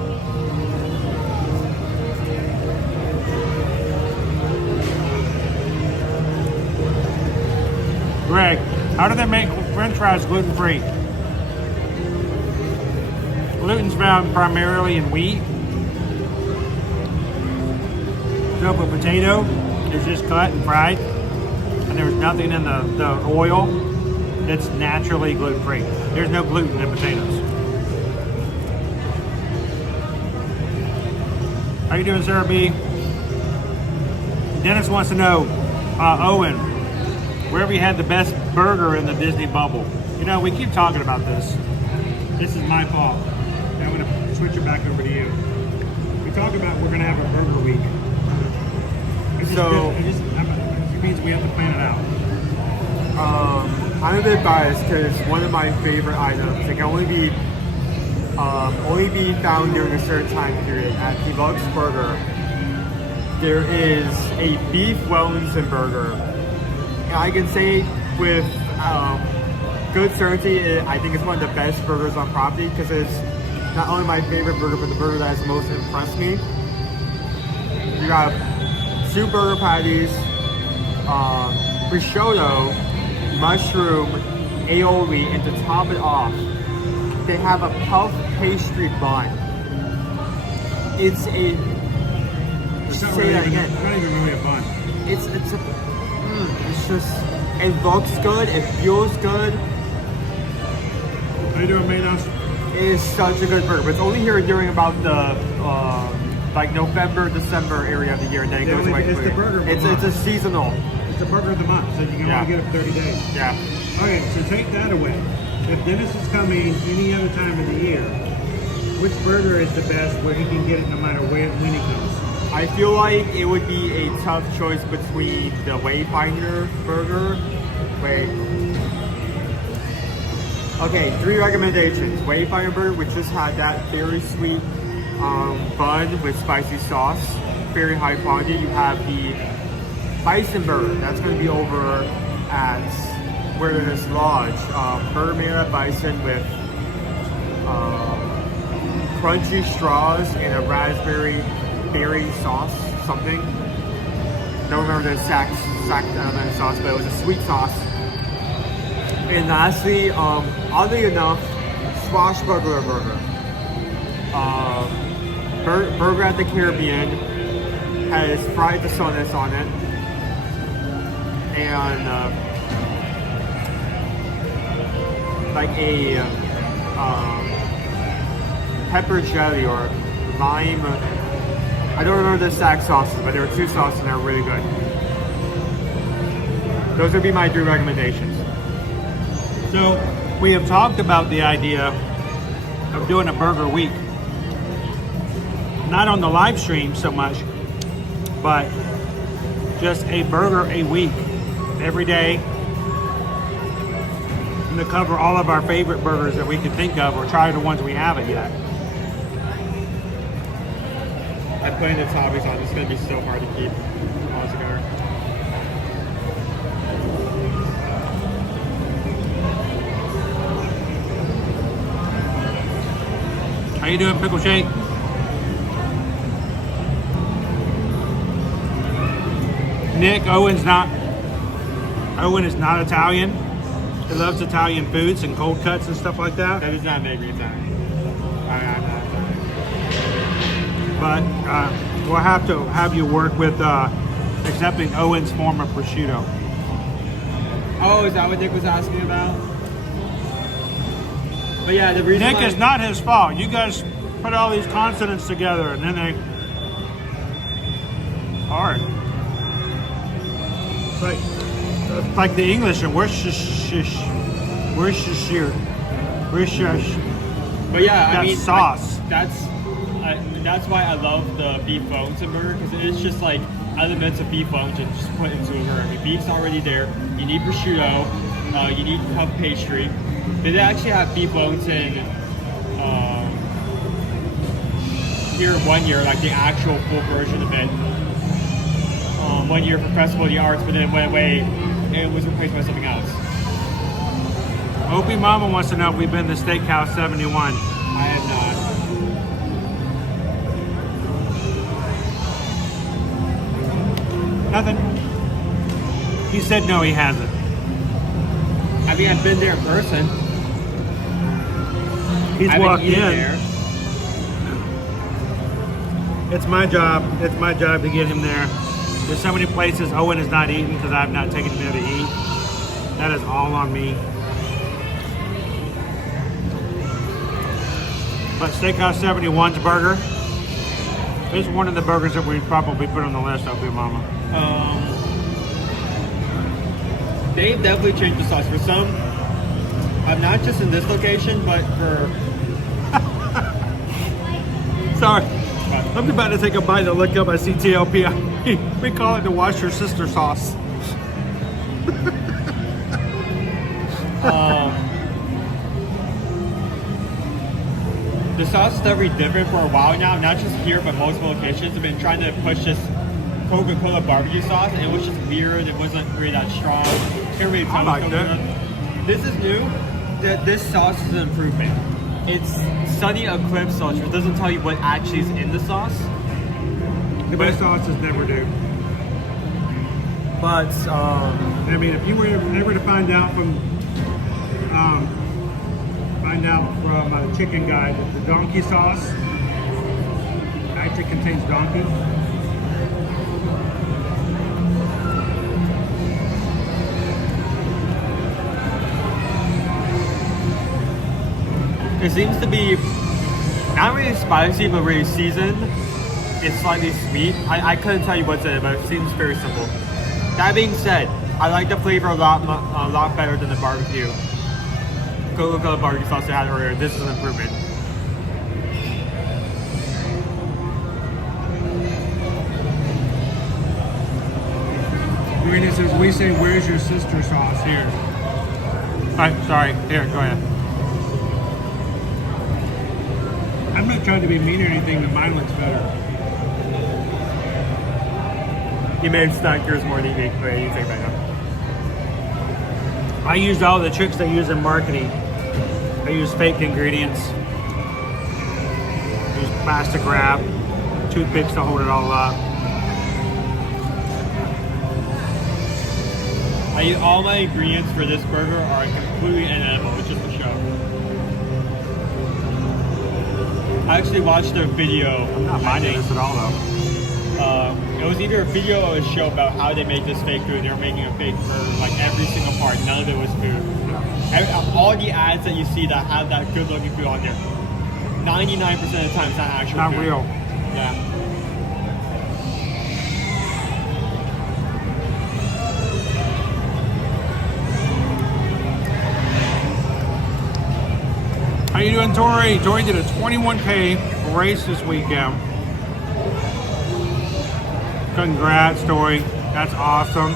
Greg, how do they make French fries gluten-free? Gluten's found primarily in wheat. So if a potato is just cut and fried, and there's nothing in the oil, it's naturally gluten-free. There's no gluten in potatoes. How you doing, Sarah B? Dennis wants to know, Owen, where have you had the best burger in the Disney bubble? You know, we keep talking about this. This is my fault. I'm going to switch it back over to you. We talk about we're going to have a burger week. It means we have to plan it out. I'm a bit biased because one of my favorite items that can only be found during a certain time period at Deluxe Burger. There is a beef Wellington burger. And I can say with good certainty, I think it's one of the best burgers on property because it's not only my favorite burger, but the burger that has most impressed me. You have 2 burger patties, prosciutto, mushroom, aioli, and to top it off, they have a puff pastry bun. It's a... Say that again. It's not even really a bun. It's just, it looks good, it feels good. How you doing, Manos? It is such a good burger, but it's only here during about the like November, December area of the year, and then it goes away. It's the burger of the month. It's a seasonal. It's a burger of the month, so you can only get it for 30 days. Yeah. Okay, so take that away. if Dennis is coming any other time of the year, which burger is the best where he can get it no matter when he comes? I feel like it would be a tough choice between the Wayfinder burger. Wait. Okay, 3 recommendations. Wayfinder burger, which just had that very sweet bun with spicy sauce, very high quality. You have the bison burger. That's going to be over at Wilderness Lodge. Burger made out of bison with crunchy straws and a raspberry berry sauce, something. Don't remember the exact sauce, but it was a sweet sauce. And lastly, oddly enough, Swashbuckler burger. Burger at the Caribbean has fried donuts on it, and like a pepper jelly or lime. I don't remember the exact sauces, but there were 2 sauces and they were really good. Those would be my 3 recommendations. So we have talked about the idea of doing a burger week. Not on the live stream so much, but just a burger a week, every day. And to cover all of our favorite burgers that we can think of or try the ones we haven't yet. I'm putting the toppings on. It's going to be so hard to keep all together. How you doing, Pickle Shake? Nick, Owen is not Italian. He loves Italian foods and cold cuts and stuff like that. That does not make me Italian. I'm not Italian. But we'll have to have you work with accepting Owen's form of prosciutto. Oh, is that what Nick was asking about? But yeah, the reason Nick, it's not his fault. You guys put all these consonants together and then they hard. It's like the English and Worcestershire. But yeah, I mean, sauce. That's why I love the beef Wellington burger, because it's just like elements of beef Wellington just put into a burger. I mean, beef's already there. You need prosciutto. You need puff pastry. They actually have beef Wellington here 1 year, like the actual full version of it. 1 year for Festival of the Arts, but then it went away and it was replaced by something else. Opie Mama wants to know if we've been to Steakhouse 71. I have not. Nothing. He said no, he hasn't. I mean, I've been there in person. He's walked in. There. It's my job. It's my job to get him there. There's so many places Owen is not eating because I've not taken him there to eat. That is all on me. But Steakhouse 71's burger is one of the burgers that we probably put on the list, Opie Mama. They've definitely changed the sauce for some. Not just in this location, but for. Sorry, I'm about to take a bite and look up. I see TLP. We call it the wash your sister sauce. The sauce is definitely different for a while now, not just here, but multiple locations. I've been trying to push this Coca-Cola barbecue sauce, and it was just weird. It wasn't really that strong. Can't really tell I like that. This is new. This sauce is an improvement. It's Sunny Eclipse sauce, which doesn't tell you what actually is in the sauce. The best sauces never do. But I mean, if you were ever to find out from Chicken Guy that the donkey sauce actually contains donkey. It seems to be not really spicy, but really seasoned. It's slightly sweet. I couldn't tell you what's in it, but it seems very simple. That being said, I like the flavor a lot better than the barbecue. Coca-Cola barbecue sauce they had earlier. This is an improvement. Marina says, we say, where's your sister sauce here? Alright, sorry. Here, go ahead. I'm not trying to be mean or anything, but mine looks better. You may have stuck yours more than you but you take it back up. I used all the tricks they use in marketing. I use fake ingredients. Use plastic wrap, toothpicks to hold it all up. All my ingredients for this burger are completely inedible. It's just a show. I actually watched a video. I'm not minding this at all though. It was either a video or a show about how they make this fake food. They were making a fake burger, like every single part. None of it was food. All the ads that you see that have that good looking food on there, 99% of the time it's not actual Not food. real. Yeah. How you doing, Tori? Tori did a 21K race this weekend. Congrats, Tori. That's awesome.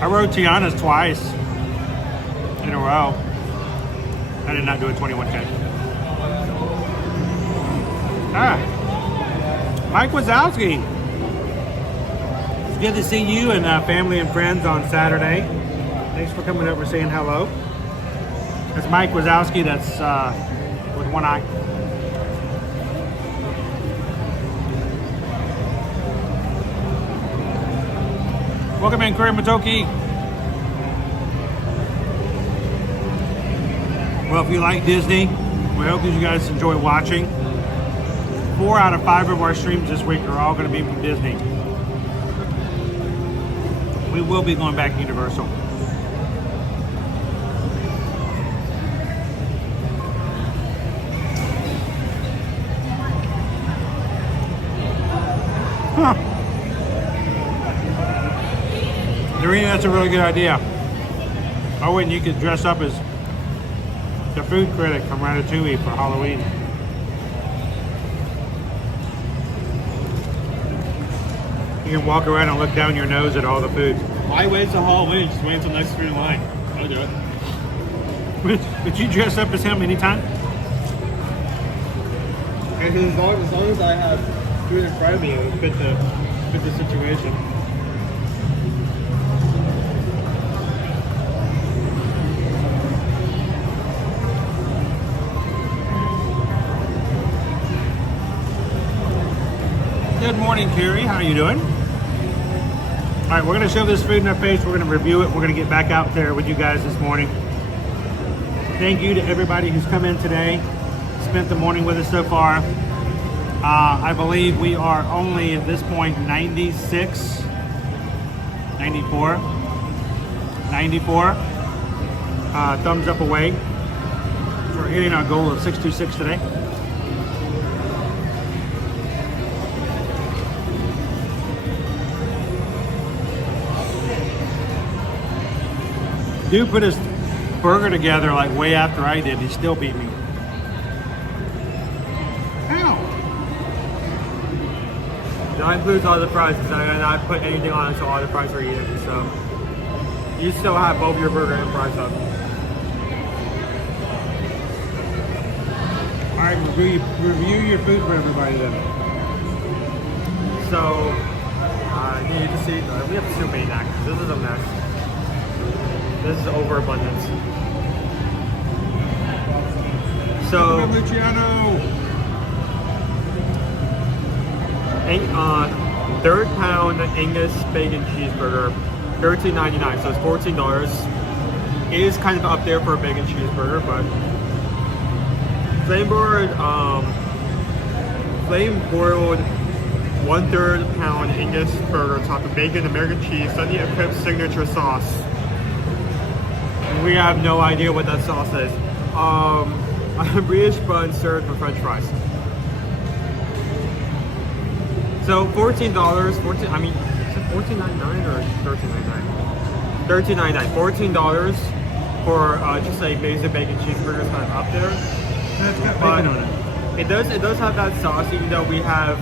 I rode Tiana's twice in a row. I did not do a 21K. Mike Wazowski. It's good to see you and family and friends on Saturday. Thanks for coming over, saying hello. That's Mike Wazowski, that's with one eye. Welcome in, Curry Matoki. Well, if you like Disney, we hope that you guys enjoy watching. 4 out of 5 of our streams this week are all going to be from Disney. We will be going back to Universal. Huh. Doreen, that's a really good idea. Owen, you could dress up as the food critic from Ratatouille for Halloween. You can walk around and look down your nose at all the food. Why wait till Halloween? Just wait until next food in line. I'll do it. Would you dress up as him anytime? And as long as I have food in front of me, it would fit the situation. Good morning, Carrie. How are you doing? All right, we're going to shove this food in our face. We're going to review it. We're going to get back out there with you guys this morning. Thank you to everybody who's come in today, spent the morning with us so far. I believe we are only at this point 96, 94, 94 thumbs up away. We're hitting our goal of 626 today. Dude put his burger together like way after I did. He still beat me. How? That includes all the prices. I did not put anything on until all the prices are eaten. So you still have both your burger and fries up. All right, review your food for everybody then. So you just see we have too many napkins. This is a mess. This is overabundance. So, Luciano. Third pound Angus bacon cheeseburger, $13.99. So it's $14. It is kind of up there for a bacon cheeseburger, but flame broiled 1/3 pound Angus burger topped with bacon, American cheese, Sunny Eclipse signature sauce. We have no idea what that sauce is. A British bun served with French fries. So $14. I mean, is it $14.99 or $13.99? $13.99, $14 for just a basic bacon cheeseburger is kind of up there. And it's got But bacon on it. it does have that sauce, even though we have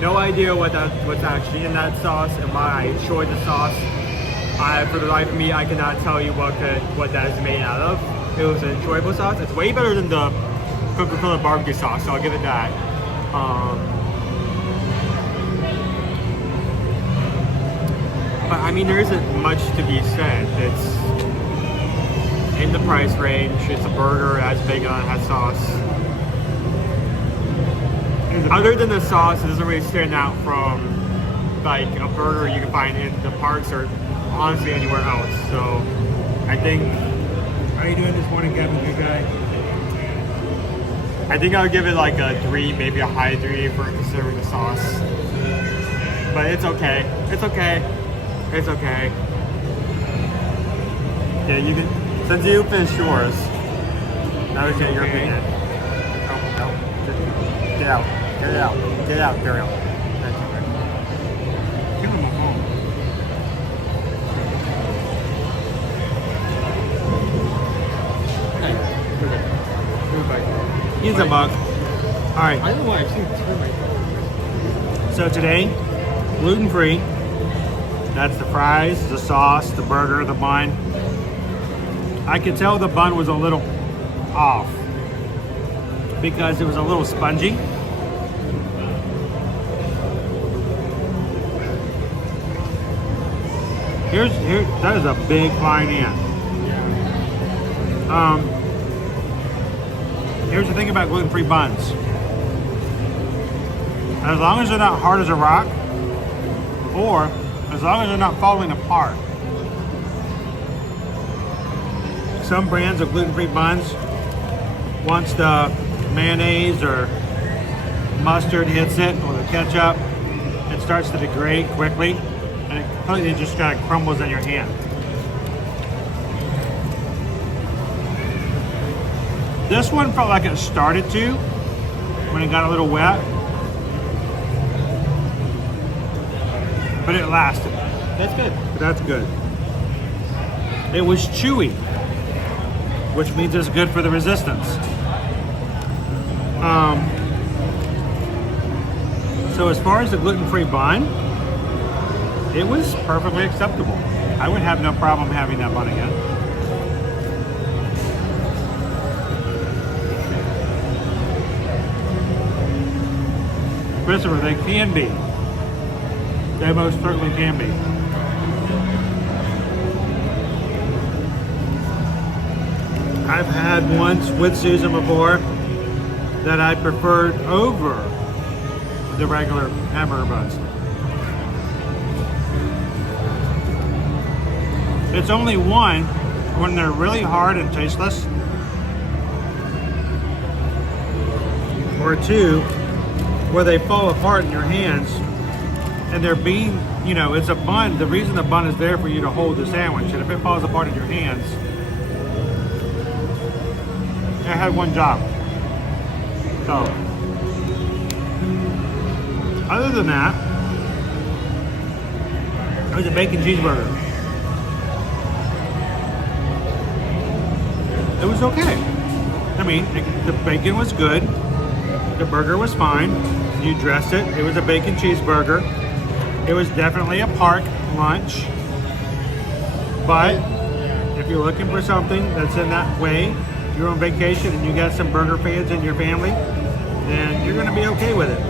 no idea what's actually in that sauce and why I enjoyed the sauce. For the life of me, I cannot tell you what that is made out of. It was an enjoyable sauce. It's way better than the Coca-Cola barbecue sauce, so I'll give it that. But I mean, there isn't much to be said. It's in the price range. It's a burger, it has bacon on it, has sauce. Other than the sauce, it doesn't really stand out from like a burger you can find in the parks or honestly anywhere else. So I think. How are you doing this morning, Kevin? Good guy. I think I would give it like a 3, maybe a high 3 for considering the sauce. But it's okay. It's okay. It's okay. Yeah, you can. Since you finished yours, now we get your opinion. No. Get out. Get it out. Get it out. There we go. Give him a phone. Use a mug. All right. I don't know why I've seen it. So today, gluten-free. That's the fries, the sauce, the burger, the bun. I could tell the bun was a little off because it was a little spongy. Here, that is a big fine ant. Here's the thing about gluten-free buns. As long as they're not hard as a rock, or as long as they're not falling apart. Some brands of gluten-free buns, once the mayonnaise or mustard hits it, or the ketchup, it starts to degrade quickly, and it completely just kind of crumbles in your hand. This one felt like it started to when it got a little wet, but it lasted. That's good. That's good. It was chewy, which means it's good for the resistance. So as far as the gluten-free bun, it was perfectly acceptable. I would have no problem having that bun again. Christopher, they can be. They most certainly can be. I've had once with Susan before that I preferred over the regular hamburger buns. It's only one when they're really hard and tasteless, or 2 where they fall apart in your hands and they're being, you know, it's a bun. The reason the bun is there for you to hold the sandwich, and if it falls apart in your hands, it had one job. So, other than that, it was a bacon cheeseburger. It was okay. I mean, the bacon was good. The burger was fine. You dressed it. It was a bacon cheeseburger. It was definitely a park lunch. But if you're looking for something that's in that way, you're on vacation and you got some burger fans in your family, then you're going to be okay with it.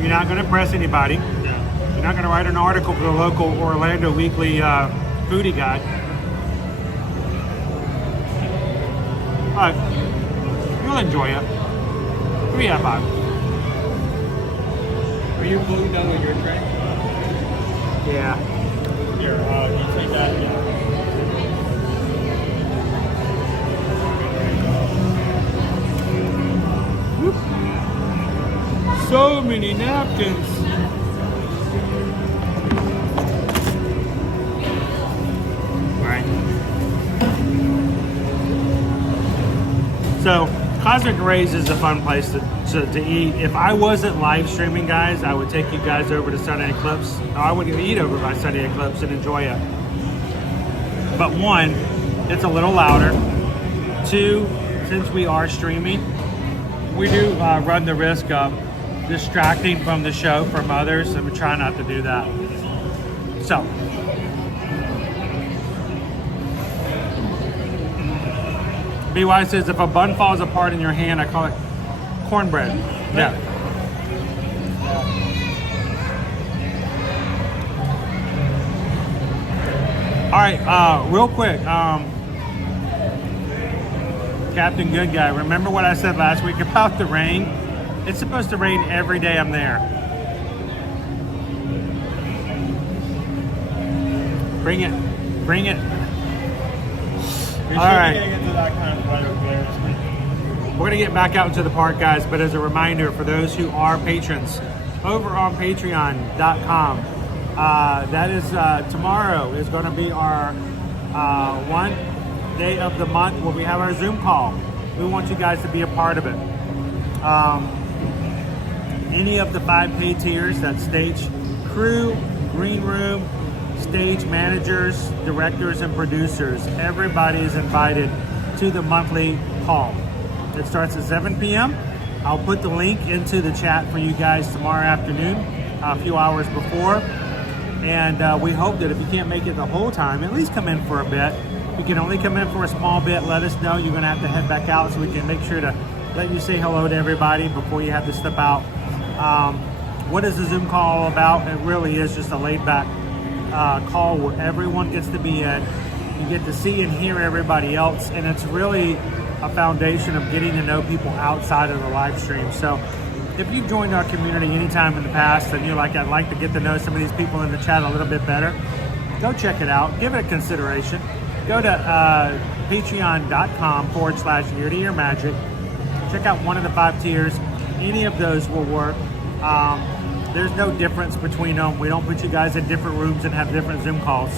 You're not going to impress anybody. You're not going to write an article for the local Orlando Weekly foodie guide. But you'll enjoy it. 3 out of 5. Are you fully done with your tray? Yeah. Here, you take that. Whoop. So many napkins. Right. So, Cosmic Rays is a fun place to eat. If I wasn't live streaming, guys, I would take you guys over to Sunny Eclipse. I would eat over by Sunny Eclipse and enjoy it. But one, it's a little louder. Two, since we are streaming, we do run the risk of distracting from the show from others, and we try not to do that. So, BY says, if a bun falls apart in your hand, I call it cornbread. Yeah. All right, real quick, Captain Good Guy, remember what I said last week about the rain? It's supposed to rain every day I'm there. Bring it. Bring it. All right. Get into that kind of weather there. We're going to get back out into the park, guys, but as a reminder for those who are patrons, over on patreon.com, that is tomorrow is going to be our one day of the month where we have our Zoom call. We want you guys to be a part of it. Any of the 5 paid tiers, that's stage crew, green room, stage managers, directors, and producers, everybody is invited to the monthly call. It starts at 7 p.m. I'll put the link into the chat for you guys tomorrow afternoon, a few hours before. And we hope that if you can't make it the whole time, at least come in for a bit. If you can only come in for a small bit, let us know. You're going to have to head back out so we can make sure to let you say hello to everybody before you have to step out. What is the Zoom call all about? It really is just a laid-back call where everyone gets to be in. You get to see and hear everybody else, and it's really a foundation of getting to know people outside of the live stream. So if you've joined our community anytime in the past and you're like, I'd like to get to know some of these people in the chat a little bit better, go check it out. Give it a consideration. Go to patreon.com/year-to-year magic. Check out one of the 5 tiers. Any of those will work. There's no difference between them. We don't put you guys in different rooms and have different Zoom calls.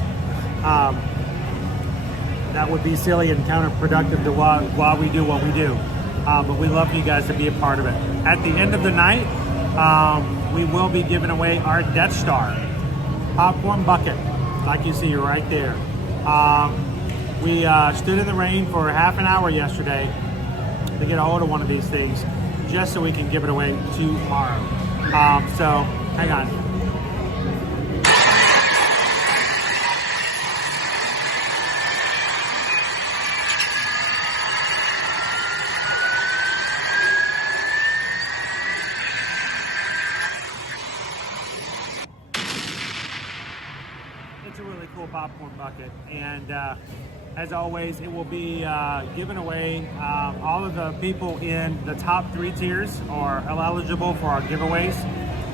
That would be silly and counterproductive to why we do what we do. But we love you guys to be a part of it. At the end of the night, we will be giving away our Death Star popcorn bucket, like you see right there. We stood in the rain for half an hour yesterday to get a hold of one of these things, just so we can give it away tomorrow. So, hang on. It's a really cool popcorn bucket, and as always, it will be given away. All of the people in the top 3 tiers are eligible for our giveaways.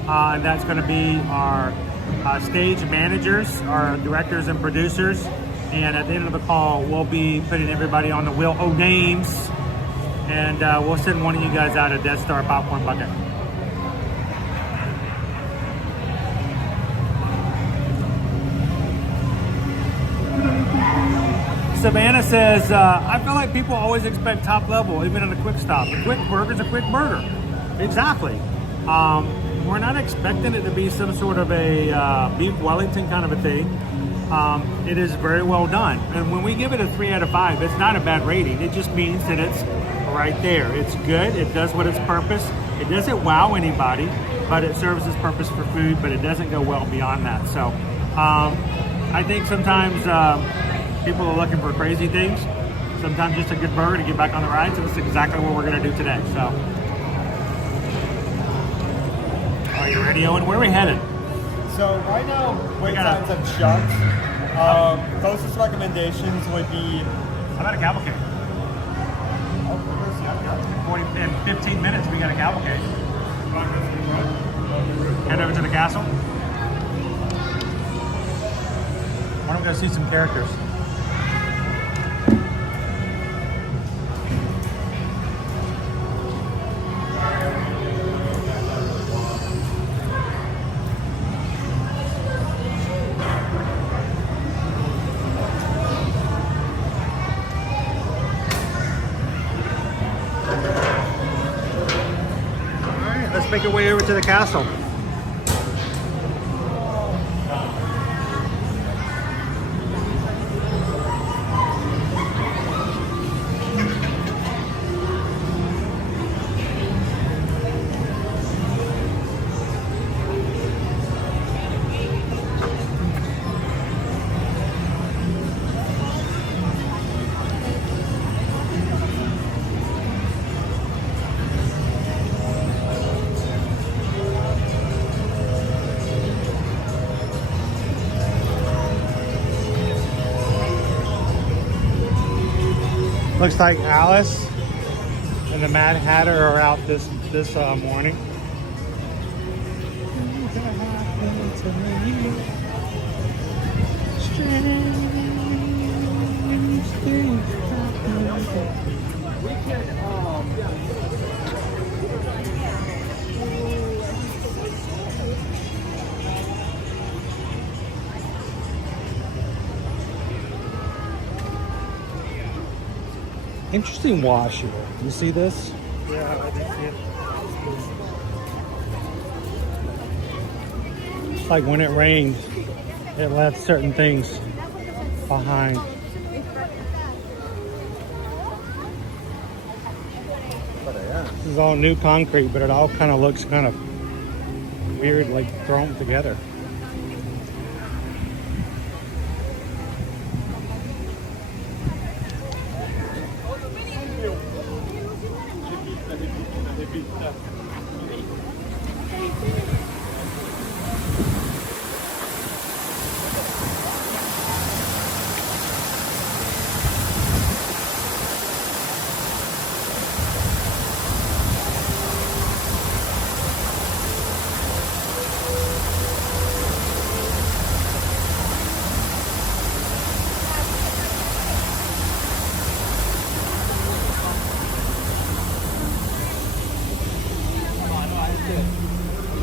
And that's going to be our stage managers, our directors and producers. And at the end of the call, we'll be putting everybody on the wheel of names. And we'll send one of you guys out a Death Star popcorn bucket. Savannah says, I feel like people always expect top level, even at a quick stop. A quick burger's a quick burger. Exactly. We're not expecting it to be some sort of a beef Wellington kind of a thing. It is very well done. And when we give it a 3 out of 5, it's not a bad rating. It just means that it's right there. It's good. It does what its purpose. It doesn't wow anybody, but it serves its purpose for food, but it doesn't go well beyond that. So I think sometimes people are looking for crazy things. Sometimes just a good burger to get back on the rides, and that's exactly what we're going to do today. So, are you ready, Owen? Where are we headed? So right now, wait times have jumped. Closest recommendations would be... How about a Cavalcade? In 15 minutes, we got a Cavalcade. Head over to the castle. Why don't we go see some characters? make our way over to the castle. Looks like Alice and the Mad Hatter are out this morning. Interesting wash here. You see this? Yeah, I did see it. It's like when it rained, it left certain things behind. This is all new concrete, but it all kind of looks kind of weird, like thrown together.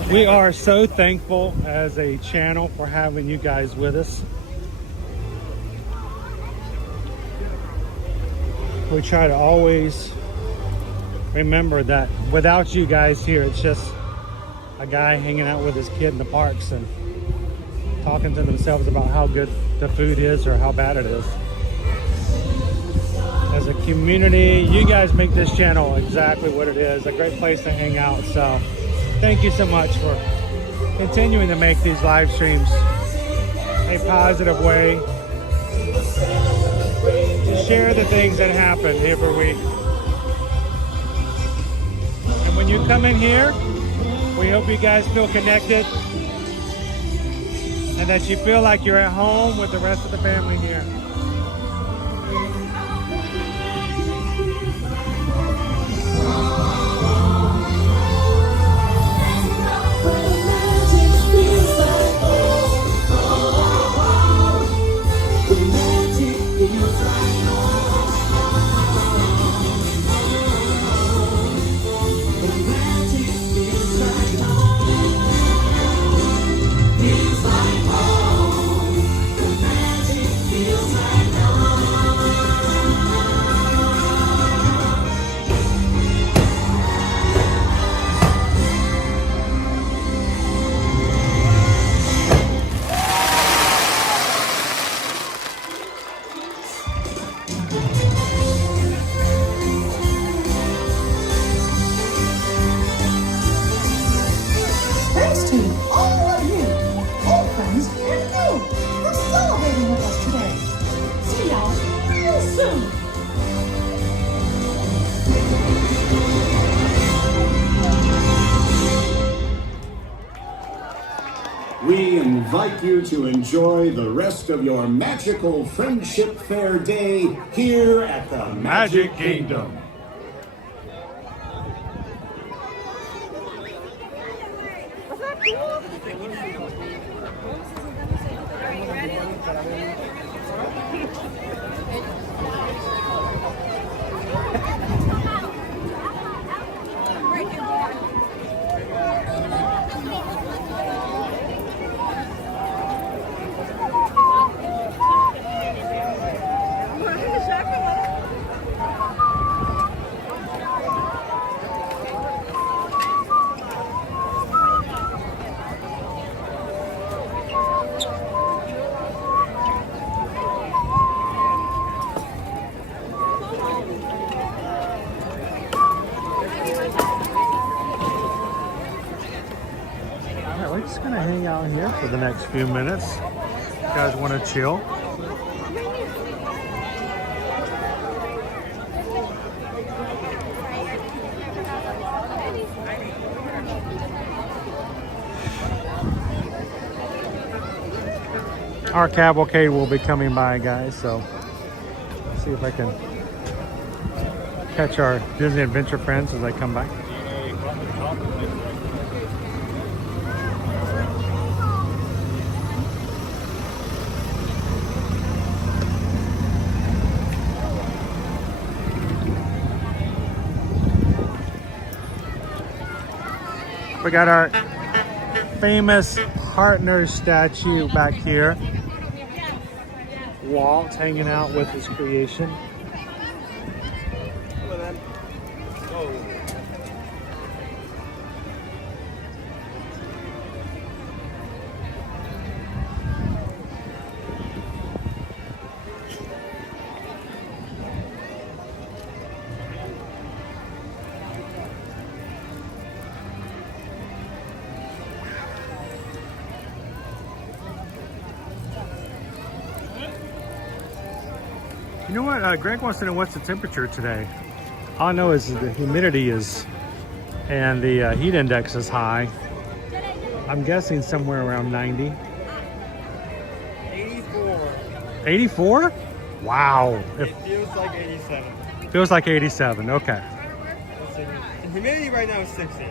We are so thankful as a channel for having you guys with us. We try to always remember that without you guys here, it's just a guy hanging out with his kid in the parks and talking to themselves about how good the food is or how bad it is. As a community, you guys make this channel exactly what it is, a great place to hang out. So thank you so much for continuing to make these live streams a positive way to share the things that happen every week. And when you come in here, we hope you guys feel connected and that you feel like you're at home with the rest of the family here. Thanks to all of you, old friends and new, for celebrating with us today. See y'all real soon. We invite you to enjoy the rest of your magical Friendship Fair day here at the Magic Kingdom. for the next few minutes. You guys want to chill? Our cavalcade will be coming by, guys, so let's see if I can catch our Disney Adventure friends as they come by. We got our famous partner statue back here. Walt hanging out with his creation. You know what? Greg wants to know what's the temperature today. All I know is the humidity is, and the heat index is high. I'm guessing somewhere around 90. 84. 84? Wow. It feels like 87. Feels like 87. Okay. The humidity right now is 60.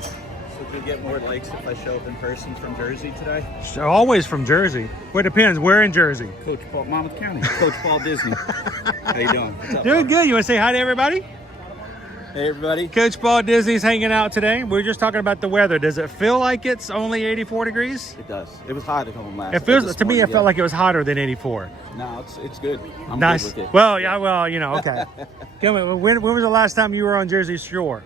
So do you get more likes if I show up in person from Jersey today? Always from Jersey. Well, it depends. Where in Jersey? Coach Paul, Monmouth County. Coach Paul Disney. How you doing? What's up, Doing good. You want to say hi to everybody? Hey, everybody. Coach Paul Disney's hanging out today. We were just talking about the weather. Does it feel like it's only 84 degrees? It does. It was hot at home last. It feels to me. It felt like it was hotter than 84. No, it's good. I'm nice. good with it. Well, yeah. Well, you know. Okay. when was the last time you were on Jersey Shore?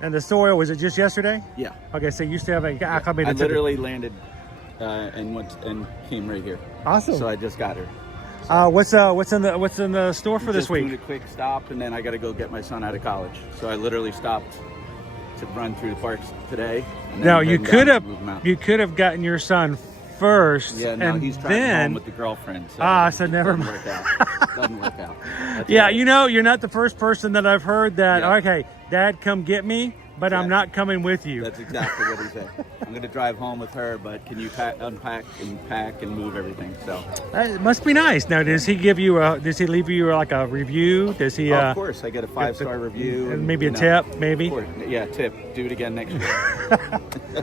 And the soil, was it just yesterday? Yeah. Okay, so you still have a acclimated. I literally landed and came right here. Awesome. So I just got her. What's in the store for this week? Doing a quick stop, and then I got to go get my son out of college. So I literally stopped to run through the parks today. No, you could have gotten your son first. Yeah, no, and he's trying then home with the girlfriend. So so never mind. Doesn't work out. Yeah, you know, you're not the first person that I've heard that. Yeah. Okay, Dad, come get me, but I'm not coming with you. That's exactly what he said. I'm going to drive home with her, but can you unpack and pack and move everything? So it must be nice. Now, does he give you does he leave you like a review? Does he? Of course, I get a 5-star review and maybe a tip, maybe. Yeah, tip. Do it again next year.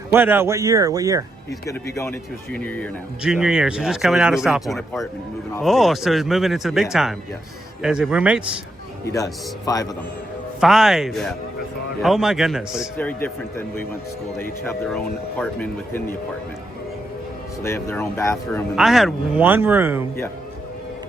What year? What year? He's going to be going into his junior year now. Junior year, so just coming out of sophomore. An apartment, moving off. Oh, so he's moving into the big time. Yes. Is it roommates? He does. 5 of them. 5. Yeah. Oh my goodness. But it's very different than we went to school. They each have their own apartment within the apartment. So they have their own bathroom. And I had one room. Yeah.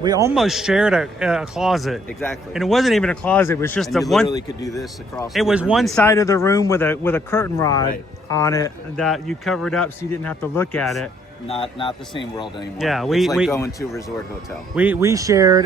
We almost shared a closet. Exactly. And it wasn't even a closet. It was just and the you one. Literally could do this across. It was one side of the room with a curtain rod Right. on it that you covered up so you didn't have to look at it. Not the same world anymore. Yeah, it's like going to a resort hotel. We shared.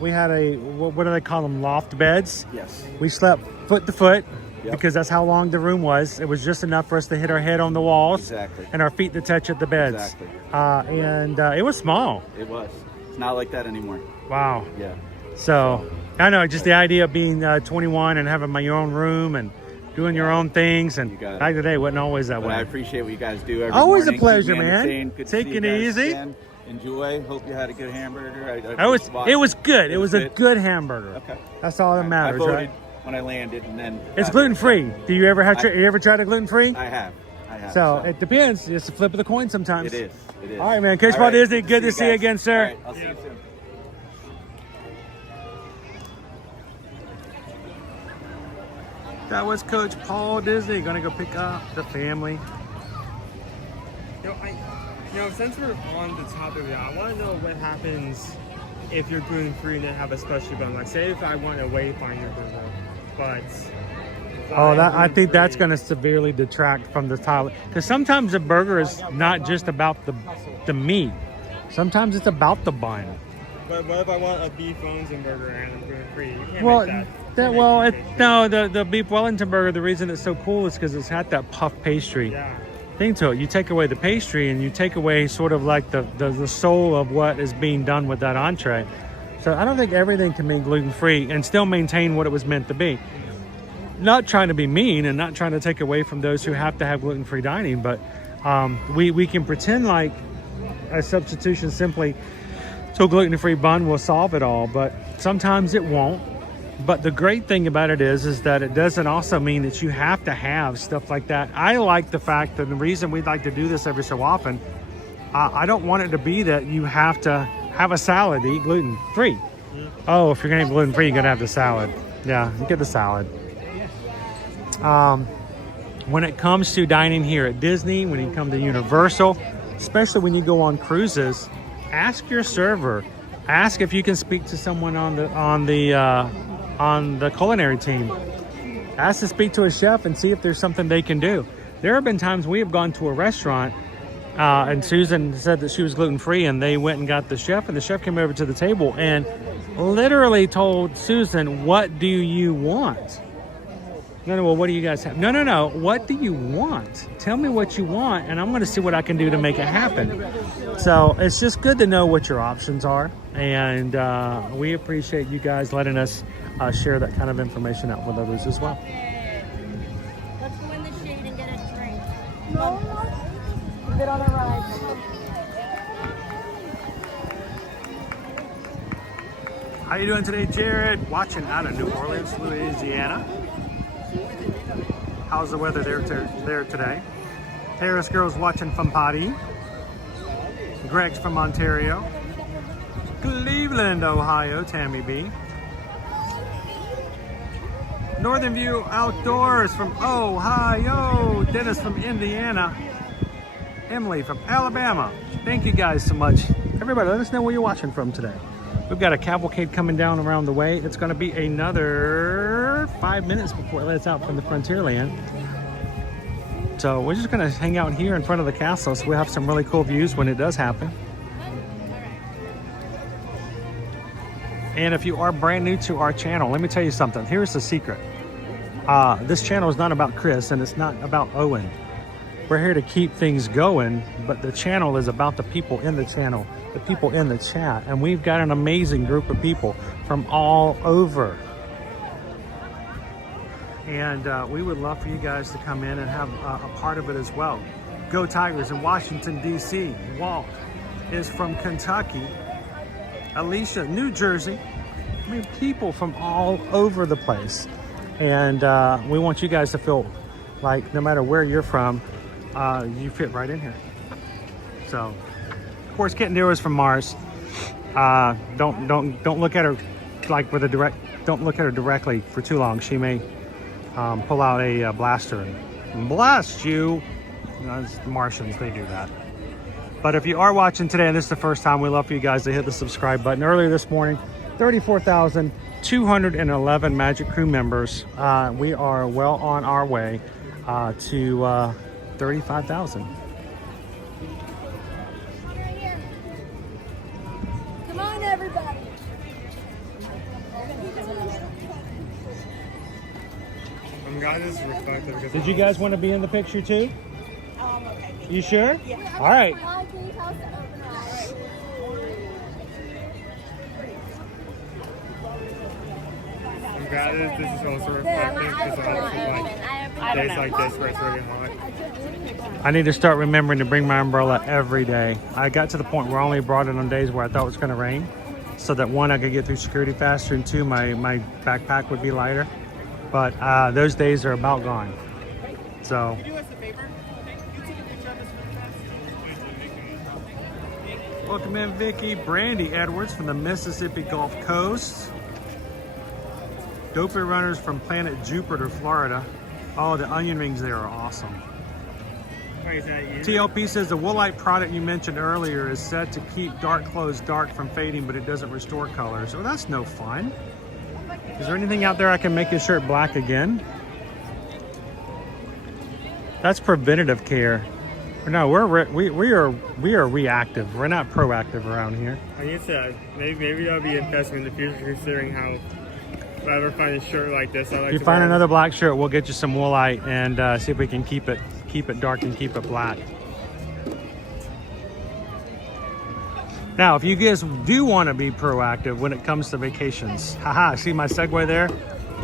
We had what do they call them? Loft beds. Yes. We slept foot to foot. Yep. Because that's how long the room was. It was just enough for us to hit our head on the walls. Exactly. And our feet to touch at the beds. Exactly. And it was small. It was. It's not like that anymore. Wow. Yeah. So I know, just the idea of being 21 and having my own room and doing your own things, and back in the day wasn't always that way. I appreciate what you guys do every always morning. a pleasure, Keep me man. entertained. Good to Take see you it guys easy. again. Enjoy. Hope you had a good hamburger. It was good. It was a good hamburger. Okay. That's all that matters, I voted right? when I landed, and then It's gluten free. Do you ever have? You ever tried a gluten free? I have. So it depends. It's a flip of the coin sometimes. It is. It is. All right, man. Coach All Paul right. Disney. Good to see you guys. again, sir. All right. I'll see you soon. That was Coach Paul Disney. Gonna go pick up the family. Since we're on the topic of that, I want to know what happens if you're gluten free and then have a special bun. Like, say if I want a Wayfinder burger, but I think that's going to severely detract from the title, because sometimes the burger is not just about the meat. Sometimes it's about the bun. But what if I want a beef Wellington burger and I'm gluten free? You can't Well, make the beef Wellington burger. The reason it's so cool is because it's had that puff pastry. Yeah. thing to it. You take away the pastry and you take away sort of like the soul of what is being done with that entree. So I don't think everything can be gluten-free and still maintain what it was meant to be. Not trying to be mean and not trying to take away from those who have to have gluten-free dining, but we can pretend like a substitution simply to a gluten-free bun will solve it all, but sometimes it won't. But the great thing about it is that it doesn't also mean that you have to have stuff like that. I like the fact that the reason we like to do this every so often, I don't want it to be that you have to have a salad to eat gluten-free. Oh, if you're gonna eat gluten-free, you're gonna have the salad. Yeah, you get the salad. When it comes to dining here at Disney, when you come to Universal, especially when you go on cruises, ask your server, ask if you can speak to someone on the culinary team. Ask to speak to a chef and see if there's something they can do. There have been times we have gone to a restaurant and Susan said that she was gluten-free, and they went and got the chef, and the chef came over to the table and literally told Susan, "What do you want?" No, well, what do you guys have? No. What do you want? Tell me what you want, and I'm going to see what I can do to make it happen. So it's just good to know what your options are, and we appreciate you guys letting us share that kind of information out with others as well. Let's go in the shade and get a drink. Get on a ride. How you doing today, Jared? Watching out of New Orleans, Louisiana. How's the weather there today? Terrace Girls watching from Paris. Greg's from Ontario. Cleveland, Ohio, Tammy B. Northern View Outdoors from Ohio. Dennis from Indiana. Emily from Alabama. Thank you guys so much. Everybody, let us know where you're watching from today. We've got a cavalcade coming down around the way. It's going to be another 5 minutes before it lets out from the Frontierland. So we're just going to hang out here in front of the castle, so we'll have some really cool views when it does happen. And if you are brand new to our channel, let me tell you something. Here's the secret. This channel is not about Chris, and it's not about Owen. We're here to keep things going, but the channel is about the people in the channel, the people in the chat, and we've got an amazing group of people from all over. And we would love for you guys to come in and have a part of it as well. Go Tigers in Washington, D.C. Walt is from Kentucky. Alicia, New Jersey. I mean, people from all over the place. And we want you guys to feel like no matter where you're from, you fit right in here. So, of course, Kitten Deer is from Mars. Don't look at her like with a direct. Don't look at her directly for too long. She may pull out a blaster and blast you. It's the Martians, they do that. But if you are watching today and this is the first time, we love for you guys to hit the subscribe button. Earlier this morning, 34,211 Magic Crew members. We are well on our way to 35,000. Come on, everybody. Did you guys want to be in the picture too? Okay. You sure? Yeah. All right. I'm glad that this is also reflective because obviously days like this where it's really hot. I need to start remembering to bring my umbrella every day. I got to the point where I only brought it on days where I thought it was going to rain, so that one, I could get through security faster, and two, my backpack would be lighter. But those days are about gone. So. Welcome in, Vicky. Brandy Edwards from the Mississippi Gulf Coast. Dopey Runners from Planet Jupiter, Florida. Oh, the onion rings there are awesome. TLP says the Woolite product you mentioned earlier is said to keep dark clothes dark from fading, but it doesn't restore colors. Oh, that's no fun. Is there anything out there I can make your shirt black again? That's preventative care. No, we are reactive. We're not proactive around here. I guess maybe that'll be investment in the future, considering how if I ever find a shirt like this, I like. If you find another black shirt, we'll get you some Woolite and see if we can keep it keep it dark and keep it black. Now, if you guys do want to be proactive when it comes to vacations, haha, see my segue there?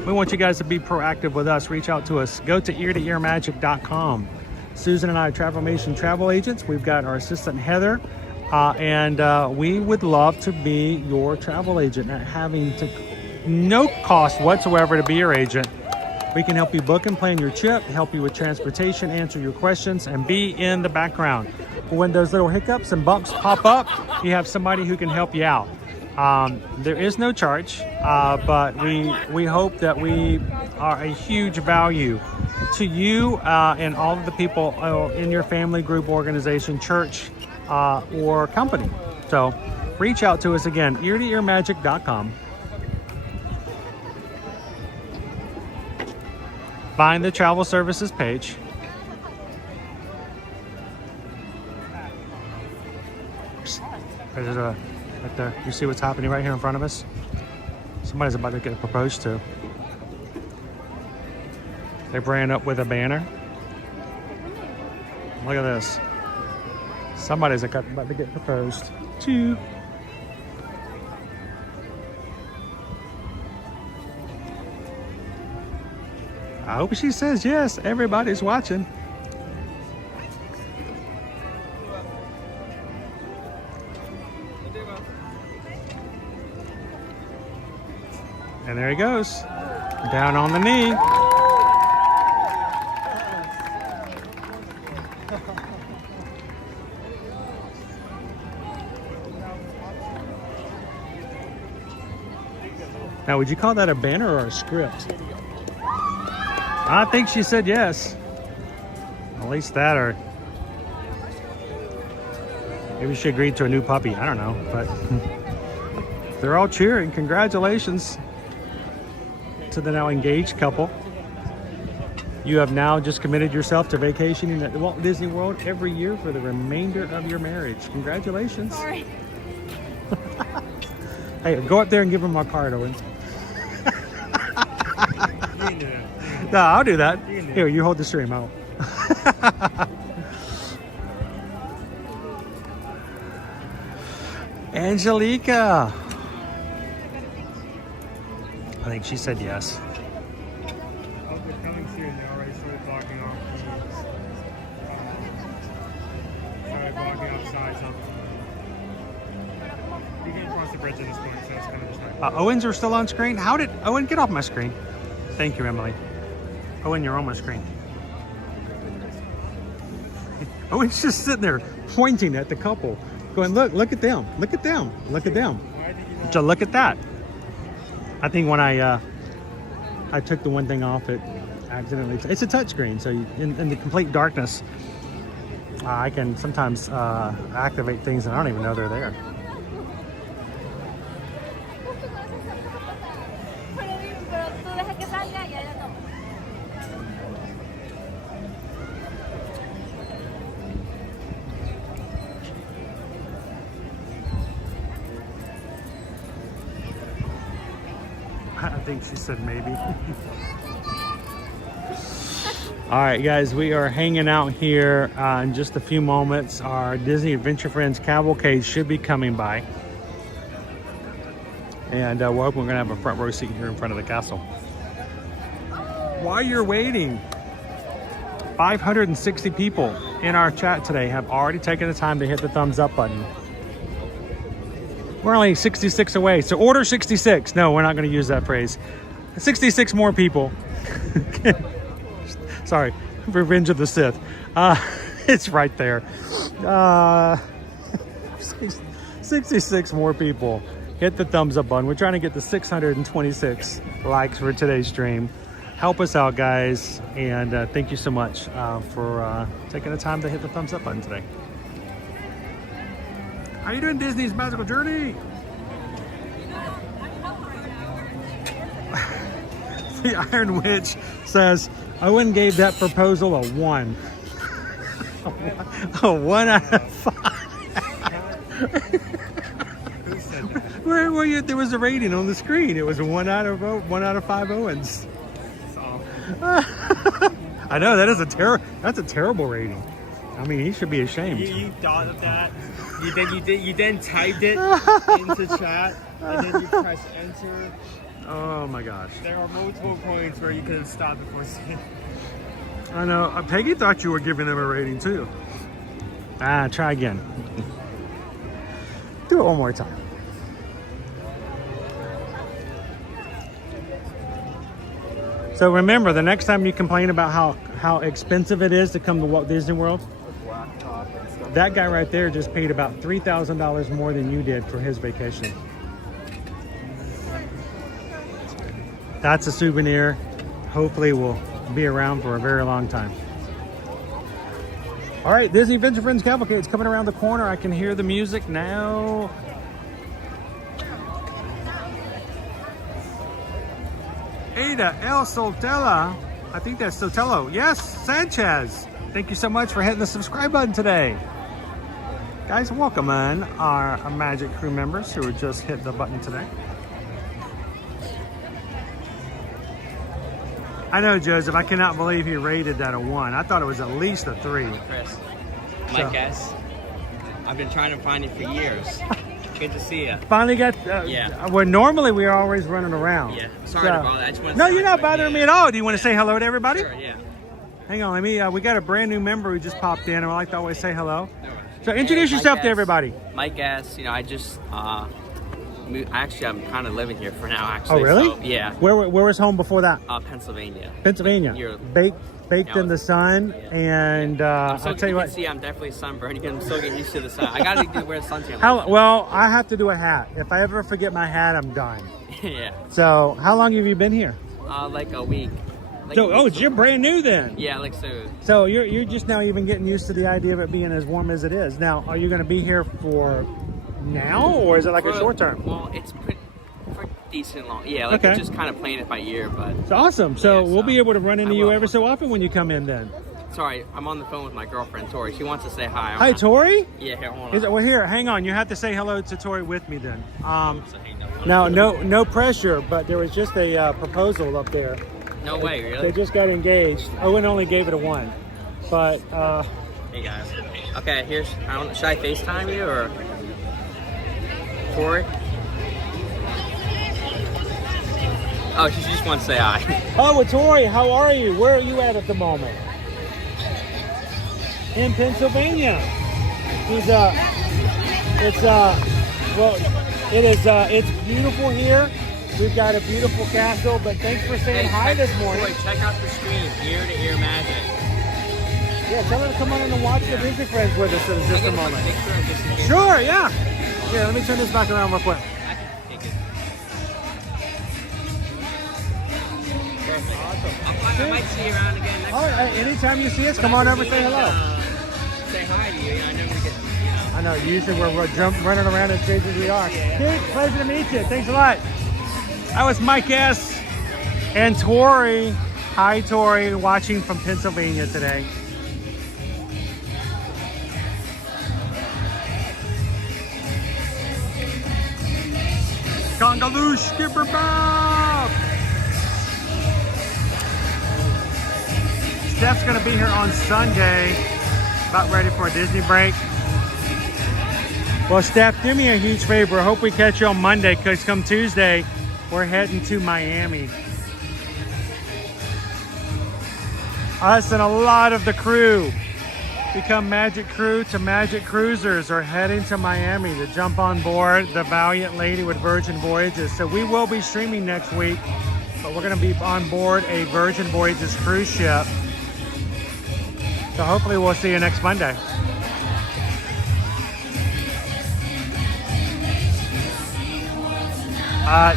We want you guys to be proactive with us. Reach out to us. Go to ear-to-earmagic.com. Susan and I are Travelmation travel agents. We've got our assistant Heather, and we would love to be your travel agent at having no cost whatsoever to be your agent. We can help you book and plan your trip, help you with transportation, answer your questions, and be in the background. When those little hiccups and bumps pop up, you have somebody who can help you out. There is no charge, but we hope that we are a huge value to you and all of the people in your family, group, organization, church, or company. So reach out to us again, ear-to-earmagic.com. Find the travel services page. There's a right there. You see what's happening right here in front of us? Somebody's about to get proposed to. They ran up with a banner. Look at this. Somebody's about to get proposed to. I hope she says yes. Everybody's watching. And there he goes. Down on the knee. Now, would you call that a banner or a script? I think she said yes. At least that, or maybe she agreed to a new puppy. I don't know, but they're all cheering. Congratulations to the now engaged couple. You have now just committed yourself to vacationing at Walt Disney World every year for the remainder of your marriage. Congratulations. Sorry. Hey, go up there and give him my card, Owen. No, I'll do that. Here, you hold the stream out. Angelica. I think she said yes. They're coming soon. They already started blocking off. Started blocking outside. So you can cross the bridge at this point, so it's kind of just like. Owens are still on screen. How did Owen get off my screen? Thank you, Emily. Owen, you're on my screen. Owen's just sitting there pointing at the couple, going, look at them, look at them, look at them. So look at that. I think when I took the one thing off, it accidentally, it's a touch screen, so in the complete darkness, I can sometimes activate things and I don't even know they're there. I think she said maybe. All right, guys, we are hanging out here in just a few moments. Our Disney Adventure Friends Cavalcade should be coming by. And we're hoping we're gonna have a front row seat here in front of the castle. While you're waiting, 560 people in our chat today have already taken the time to hit the thumbs up button. We're only 66 away, so order 66. No, we're not going to use that phrase. 66 more people. Sorry, Revenge of the Sith. It's right there. 66 more people. Hit the thumbs up button. We're trying to get to 626 likes for today's stream. Help us out, guys, and thank you so much for taking the time to hit the thumbs up button today. How you doing, Disney's Magical Journey? The Iron Witch says, Owen gave that proposal a 1. A 1 out of 5. Who said that? Where there was a rating on the screen. It was a 1 out of 5 Owens. I know that's a terrible rating. I mean, he should be ashamed. You thought of that. You then typed it into chat, and then you press enter. Oh my gosh. There are multiple points where you could have stopped before saying. I know. Peggy thought you were giving him a rating too. Try again. Do it one more time. So remember, the next time you complain about how expensive it is to come to Walt Disney World, that guy right there just paid about $3,000 more than you did for his vacation. That's a souvenir. Hopefully will be around for a very long time. All right, Disney Adventure Friends Cavalcade is coming around the corner. I can hear the music now. Ada El Sotelo, I think that's Sotelo. Yes, Sanchez. Thank you so much for hitting the subscribe button today. Guys, welcome in our Magic Crew members who just hit the button today. I know, Joseph, I cannot believe he rated that a 1. I thought it was at least a 3. Chris, my guess, I've been trying to find you for years. Good to see you. Finally got, yeah. Well, normally we are always running around. Yeah, sorry to bother. I just want to No, you're not bothering me at all. Do you want to say hello to everybody? Sure, yeah. Hang on, let me, we got a brand new member who just popped in, and I like to always say hello. So introduce yourself to everybody. Mike S. You know, I just, actually, I'm kind of living here for now, Oh, actually. really? So, yeah. Where was home before that? Pennsylvania. Pennsylvania. You're, Baked in the sun, and I'll tell you what. See, I'm definitely sunburned. I'm still getting used to the sun. I gotta wear suntan. Well, I have to do a hat. If I ever forget my hat, I'm done. Yeah. So, how long have you been here? Like a week. Like So, you're brand new then. Yeah, like so. So you're just now even getting used to the idea of it being as warm as it is. Now, are you going to be here for now, or is it like a short term? Well, it's pretty decent long. Yeah, like Okay. just kind of playing it by ear, but. It's awesome. So we'll be able to run into I you will. every so often when you come in then. Sorry, I'm on the phone with my girlfriend Tori. She wants to say hi. Hi, Tori? Yeah, here, hold on. Well, here, hang on. You have to say hello to Tori with me then. Now, no pressure, but there was just a proposal up there. No way, really? They just got engaged. Owen only gave it a 1, but. Hey guys. Okay, here's. Should I FaceTime you or Tori? Oh, she just wants to say hi. Oh, Tori, how are you? Where are you at the moment? In Pennsylvania. It's beautiful here. We've got a beautiful castle, but thanks for saying hi this morning. Tori, check out the stream, Ear to Ear Magic. Yeah, tell her to come on in and watch the Disney Friends with us in just a moment. Picture Sure, yeah. Here, let me turn this back around real quick. I might see you around again next time. Anytime you see us, come on over and say hello. Say hi to you. I know we get. I know, usually we're running around as crazy as we are. Kate, pleasure to meet you. Thanks a lot. That was Mike S. and Tori. Hi, Tori, watching from Pennsylvania today. Congaloo Skipper Bob! Steph's gonna be here on Sunday, about ready for a Disney break. Well, Steph, do me a huge favor. I hope we catch you on Monday, because come Tuesday, we're heading to Miami. Us and a lot of the crew, Become Magic Crew to Magic Cruisers, are heading to Miami to jump on board the Valiant Lady with Virgin Voyages. So we will be streaming next week, but we're going to be on board a Virgin Voyages cruise ship. So hopefully we'll see you next Monday.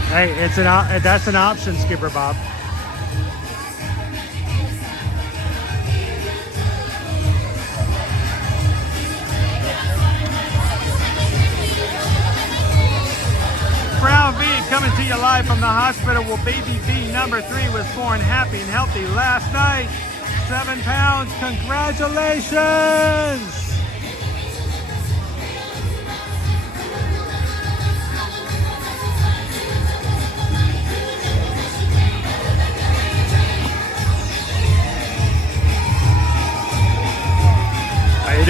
Hey, that's an option, Skipper Bob. Brown V coming to you live from the hospital where baby V number 3 was born happy and healthy last night. 7 pounds. Congratulations!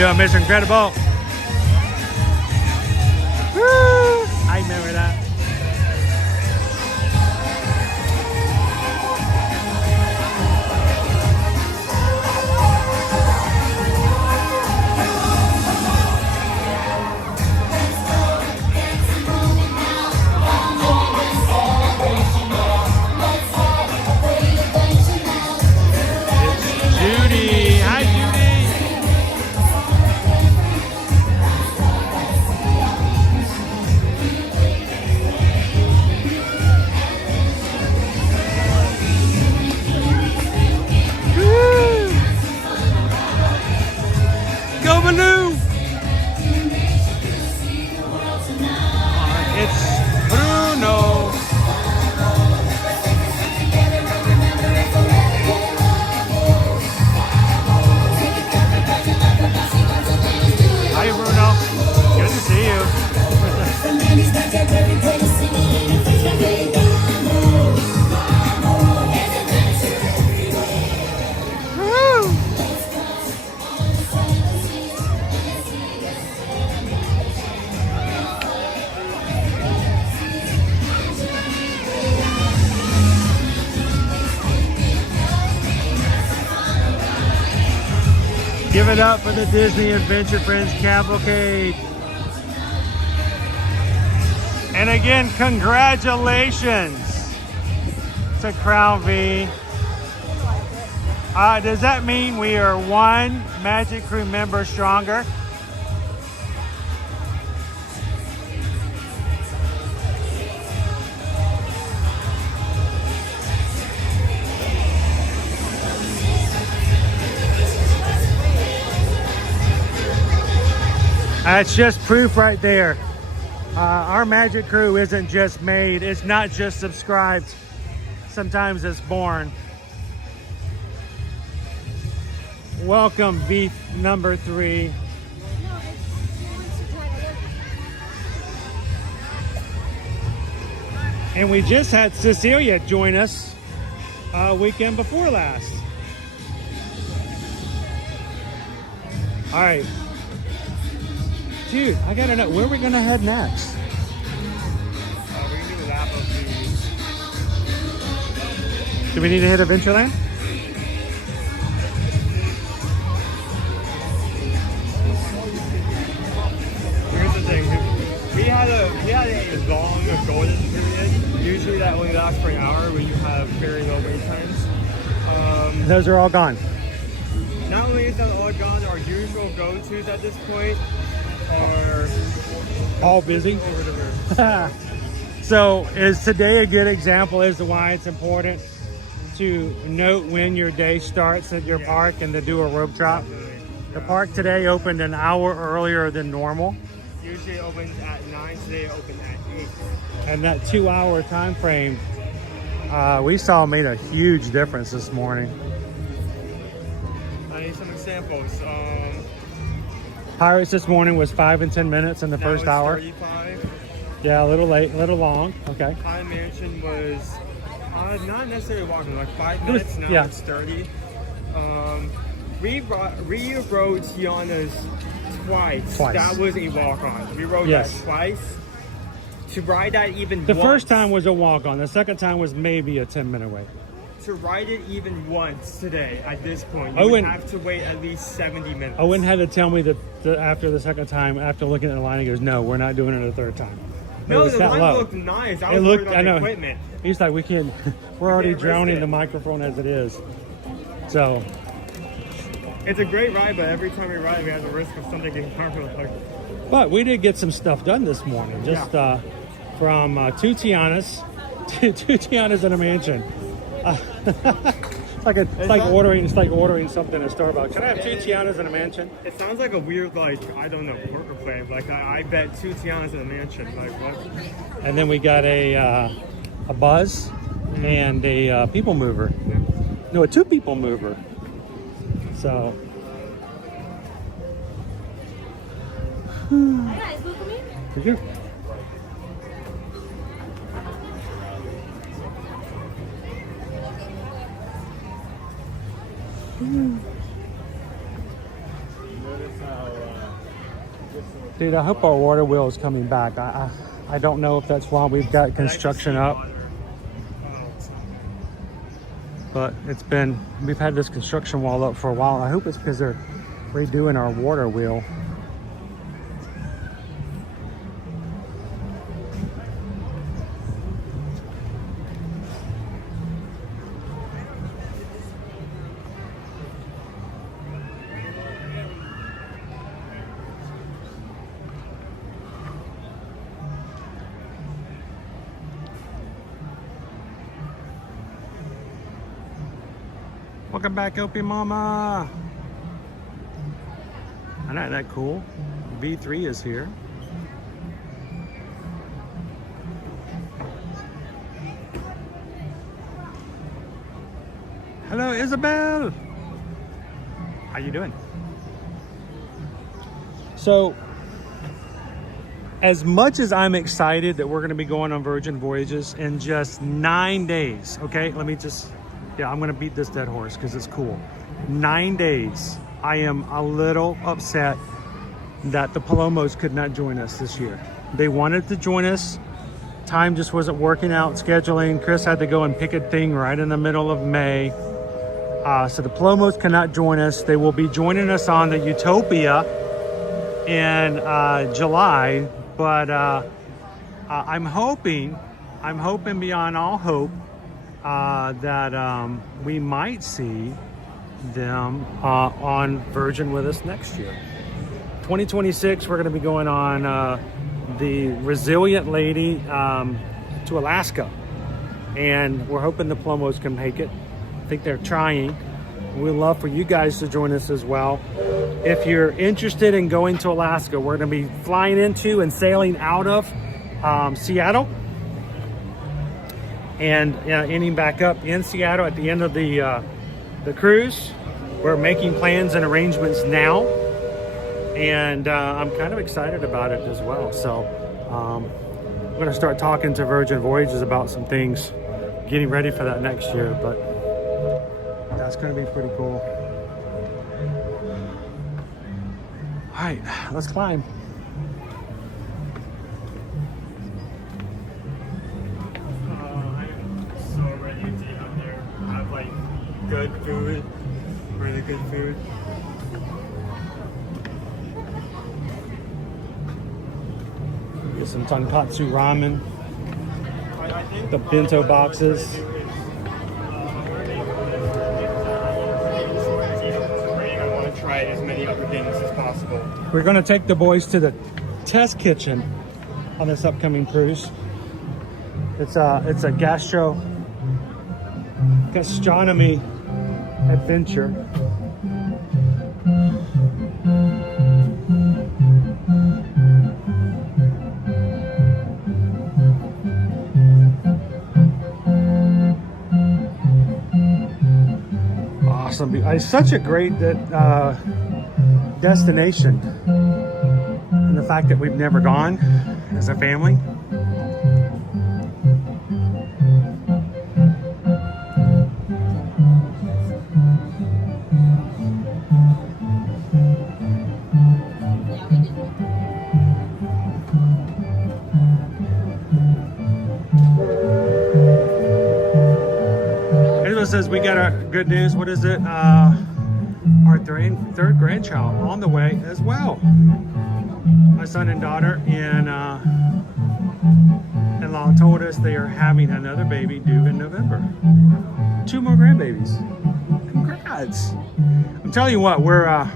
doing, Mr. Incredible? Woo! I remember that. Judy, hi Judy. Woo! Go Baloo! It's Bruno. Hi Bruno, good to see you. Woo! Give it up for the Disney Adventure Friends Cavalcade. And again, congratulations to Crown V. Does that mean we are one Magic Crew member stronger? That's just proof right there. Our Magic Crew isn't just made, it's not just subscribed. Sometimes it's born. Welcome, V number 3. And we just had Cecilia join us weekend before last. All right. Dude, I gotta know, where are we gonna head next? We're gonna do the lap of Do we need to hit Adventureland? Here's the thing, we had a long golden period. Usually that only lasts for an hour when you have very low wait times. Those are all gone. Not only is that all gone, our usual go-tos at this point are all busy. Over the roof. So is today a good example as to why it's important to note when your day starts at your park and to do a rope drop? The park today opened an hour earlier than normal. Usually it opens at 9, today it opened at 8. And that 2-hour time frame we saw made a huge difference this morning. I need some examples. Pirates this morning was 5 and 10 minutes in the first hour. 35. Yeah, a little late, a little long. Okay. Haunted Mansion was not necessarily walking, like 5 minutes. Now it's 30. We rode Tiana's twice. That was a walk-on. We rode that twice. To ride that even the once. first time was a walk-on. The second time was maybe a 10-minute wait. To ride it even once today, at this point, you Owen, would have to wait at least 70 minutes. Owen had to tell me that after the second time, after looking at the line, he goes, "No, we're not doing it a third time." No, the line looked nice. I was worried about the equipment. He's like, "We can't. We're already drowning the microphone as it is." So it's a great ride, but every time we ride, we have the risk of something getting harmed with the microphone. But we did get some stuff done this morning, just from 2 Tianas, two Tianas in a mansion. It's like ordering something at Starbucks. Can I have 2 Tianas in a mansion? It sounds like a weird, like, I don't know, worker play. Like I bet 2 Tianas in a mansion. Like what? And then we got a Buzz and a PeopleMover. No, a 2 PeopleMover. So. Hi guys, welcome in. Thank you. Notice how Dude, I hope our water wheel is coming back. I don't know if that's why we've got construction up. But we've had this construction wall up for a while. I hope it's because they're redoing our water wheel. Welcome back, Opie Mama. Isn't that cool? V3 is here. Hello, Isabel. How you doing? So, as much as I'm excited that we're going to be going on Virgin Voyages in just 9 days, okay? Let me just... Yeah, I'm gonna beat this dead horse because it's cool. 9 days. I am a little upset that the Palomos could not join us this year. They wanted to join us. Time just wasn't working out, scheduling. Chris had to go and pick a thing right in the middle of May. So the Palomos cannot join us. They will be joining us on the Utopia in July. But I'm hoping beyond all hope that we might see them on Virgin with us next year. 2026, we're going to be going on the Resilient Lady to Alaska, and we're hoping the Palomos can make it. I think they're trying. We'd love for you guys to join us as well. If you're interested in going to Alaska, we're going to be flying into and sailing out of Seattle, and ending back up in Seattle at the end of the cruise. We're making plans and arrangements now, and I'm kind of excited about it as well. So I'm going to start talking to Virgin Voyages about some things, getting ready for that next year, but that's going to be pretty cool. All right, let's climb. Good food, really good food. Get some tonkatsu ramen, the bento boxes. I want to try as many other things as possible. We're going to take the boys to the test kitchen on this upcoming cruise. It's a gastronomy adventure. Awesome. It's such a great destination, and the fact that we've never gone as a family. Says we got our good news. What is it? Our third grandchild on the way as well. My son and daughter in-law told us they are having another baby due in November. 2 more grandbabies. Congrats! I'm telling you what, we're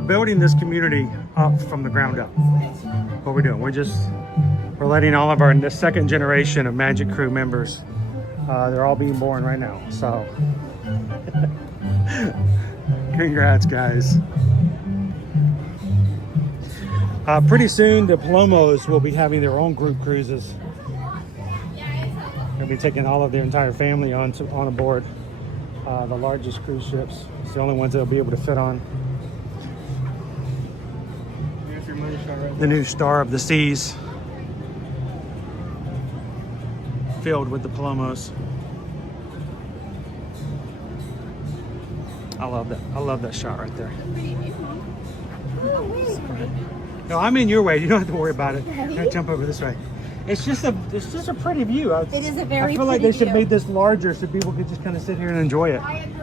building this community up from the ground up. What we're doing, we're letting all of our second generation of Magic Crew members. They're all being born right now, so congrats, guys. Pretty soon, the Palomos will be having their own group cruises. They'll be taking all of their entire family on aboard the largest cruise ships. It's the only ones they'll be able to fit on. The new Star of the Seas, filled with the Palomos. I love that. I love that shot right there. No, I'm in your way. You don't have to worry about it. I'm gonna jump over this way. It's just a pretty view. It is a very I feel like pretty they should view. make this larger so people could just kind of sit here and enjoy it. I agree.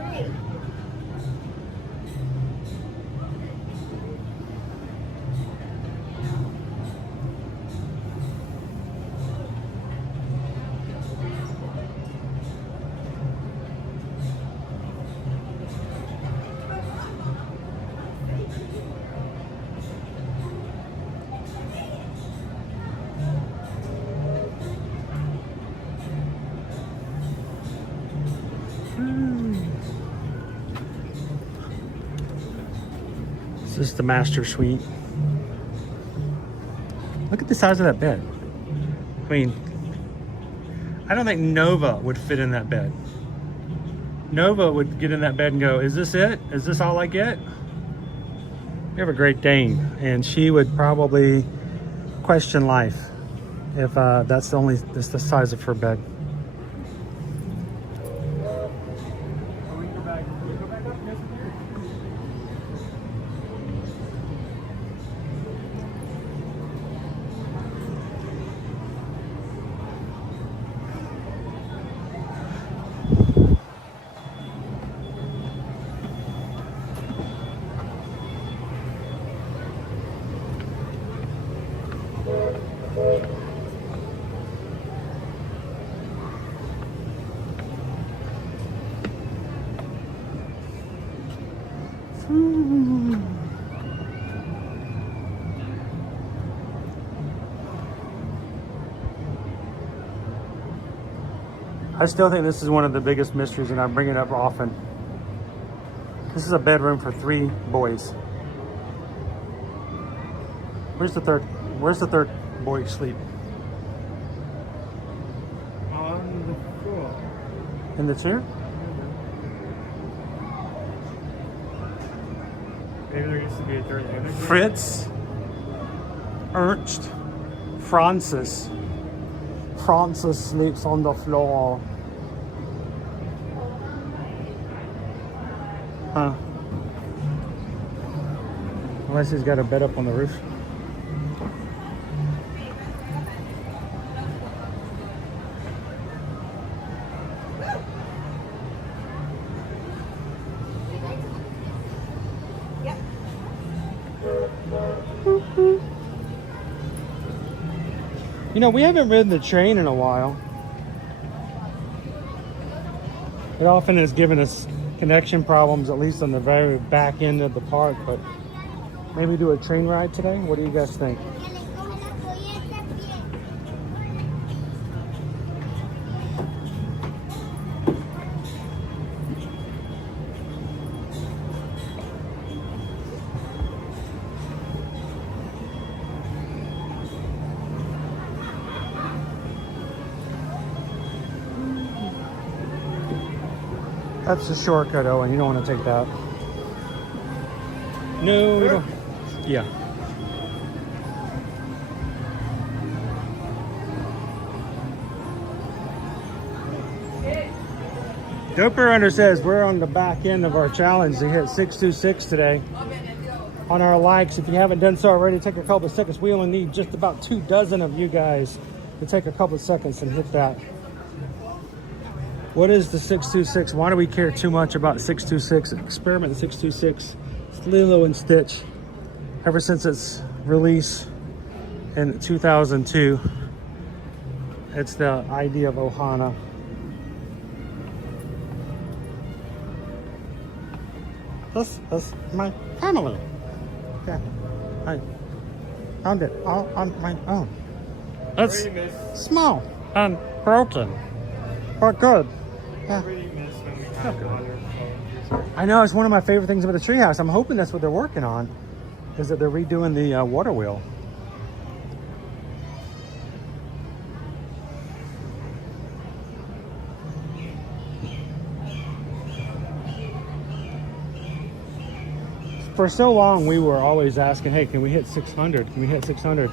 This is the master suite. Look at the size of that bed. I mean, I don't think Nova would fit in that bed. Nova would get in that bed and go, is this it? Is this all I get? We have a Great Dane, and she would probably question life if that's the size of her bed. I still think this is one of the biggest mysteries, and I bring it up often. This is a bedroom for 3 boys. Where's the third boy sleep? On the floor. In the chair? Maybe there used to be a third image. Fritz, Ernst, Francis. Francis sleeps on the floor. Huh. Unless he's got a bed up on the roof. You know, we haven't ridden the train in a while. It often has given us connection problems, at least on the very back end of the park, but maybe do a train ride today? What do you guys think? That's a shortcut, Owen. You don't want to take that. No, we don't. Yeah. Doper Runner says we're on the back end of our challenge to hit 626 today. On our likes, if you haven't done so already, take a couple of seconds. We only need just about 24 of you guys to take a couple of seconds and hit that. What is the 626? Why do we care too much about 626? Experiment 626. It's Lilo and Stitch. Ever since its release in 2002, it's the idea of Ohana. This is my family. Okay, I found it all on my own. It's small and broken, but good. Yeah. I know, it's one of my favorite things about the treehouse. I'm hoping that's what they're working on, is that they're redoing the water wheel. For so long, we were always asking, hey, can we hit 600? Can we hit 600?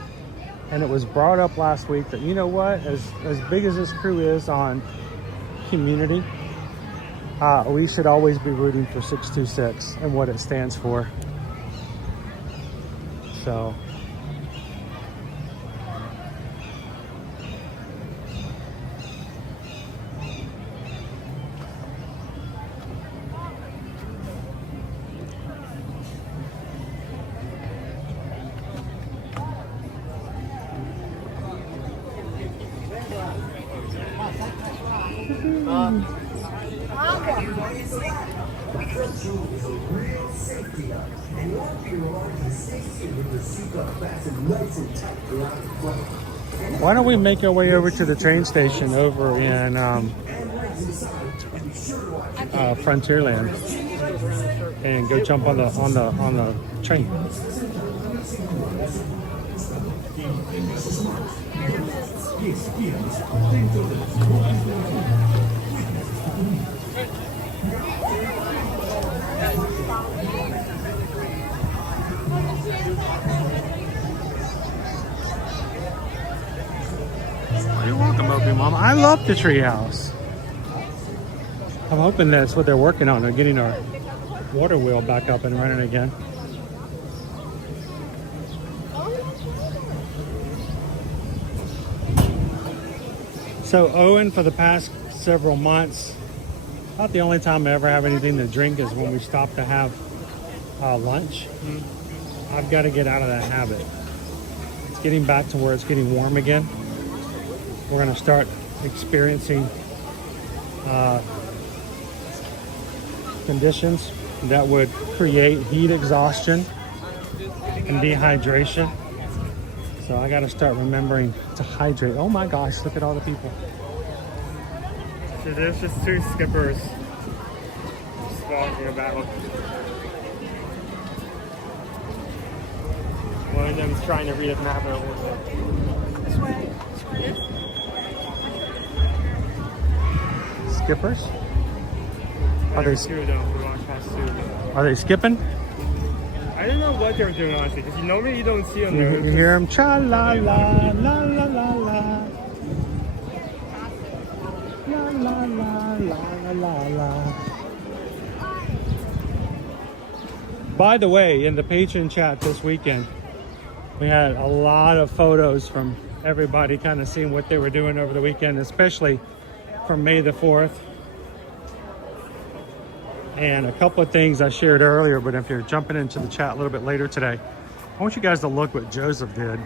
And it was brought up last week that, you know what, as big as this crew is on community, we should always be rooting for 626 and what it stands for. So Why don't we make our way over to the train station over in Frontierland and go jump on the train. You're welcome, Opie Mama. I love the treehouse. I'm hoping that's what they're working on. They're getting our water wheel back up and running again. So Owen, for the past several months, about the only time I ever have anything to drink is when we stop to have lunch. I've got to get out of that habit. It's getting back to where it's getting warm again. We're going to start experiencing conditions that would create heat exhaustion and dehydration. So I got to start remembering to hydrate. Oh my gosh, look at all the people. So there's just two skippers just walking about. One of them's trying to read a map a little bit. Skippers? Are they, two of them. We walked past two of them. are they skipping? I don't know what they're doing, honestly, because normally you don't see them there. You hear them cha la la la la la la. La la la la la la. By the way, in the Patron chat this weekend, we had a lot of photos from everybody kind of seeing what they were doing over the weekend, especially from May the 4th. And a couple of things I shared earlier, but if you're jumping into the chat a little bit later today, I want you guys to look what Joseph did.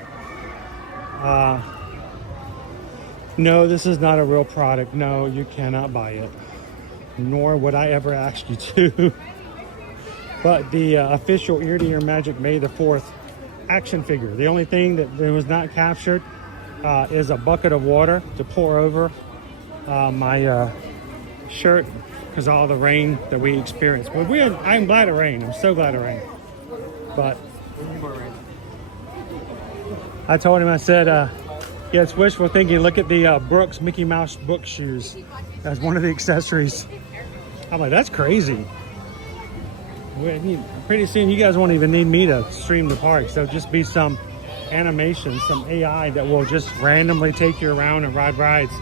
No, this is not a real product. No, you cannot buy it. Nor would I ever ask you to. But the official Ear to Ear Magic May the 4th action figure. The only thing that was not captured is a bucket of water to pour over my shirt because of all the rain that we experienced. But I'm glad it rained. I'm so glad it rained. But I told him, I said, yeah, it's wishful thinking. Look at the Brooks Mickey Mouse book shoes as one of the accessories. I'm like, that's crazy. Pretty soon you guys won't even need me to stream the parks. There'll just be some animation, some AI that will just randomly take you around and ride rides.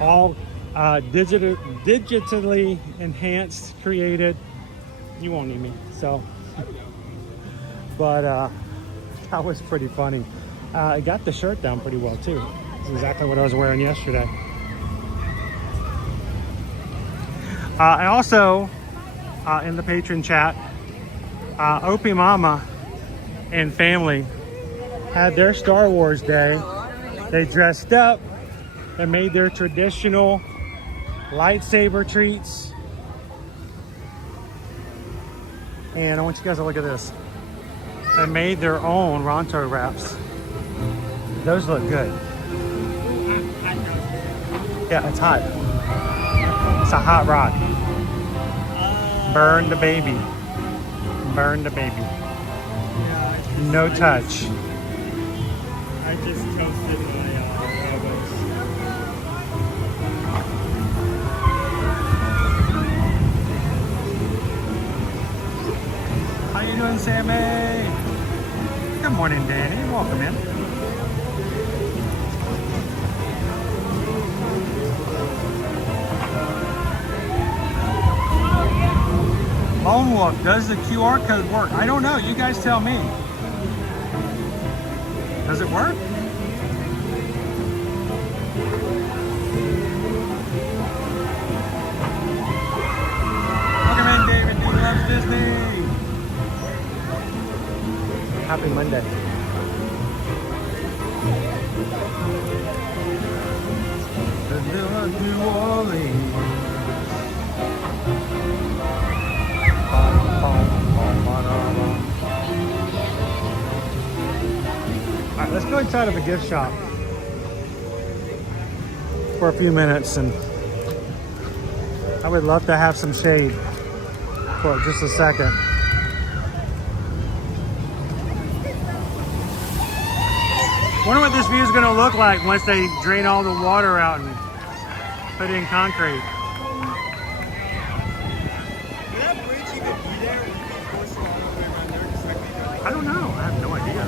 All digitally enhanced, created. You won't need me. So, but that was pretty funny. I got the shirt down pretty well too. It's exactly what I was wearing yesterday. I also, in the Patron chat, Opie Mama and family had their Star Wars day. They dressed up and made their traditional lightsaber treats. And I want you guys to look at this. They made their own Ronto wraps. Those look good. Yeah, it's hot. It's a hot rock. Burn the baby. Burn the baby. No touch. I just toasted my elbows. How you doing, Sammy? Good morning, Danny. Welcome in. Lone Wolf, does the QR code work? I don't know. You guys tell me. Does it work? Welcome in, David. Who loves Disney? Happy Monday. The New Orleans. outside of a gift shop for a few minutes, and I would love to have some shade for just a second. Wonder what this view is going to look like once they drain all the water out and put in concrete. I don't know. I have no idea.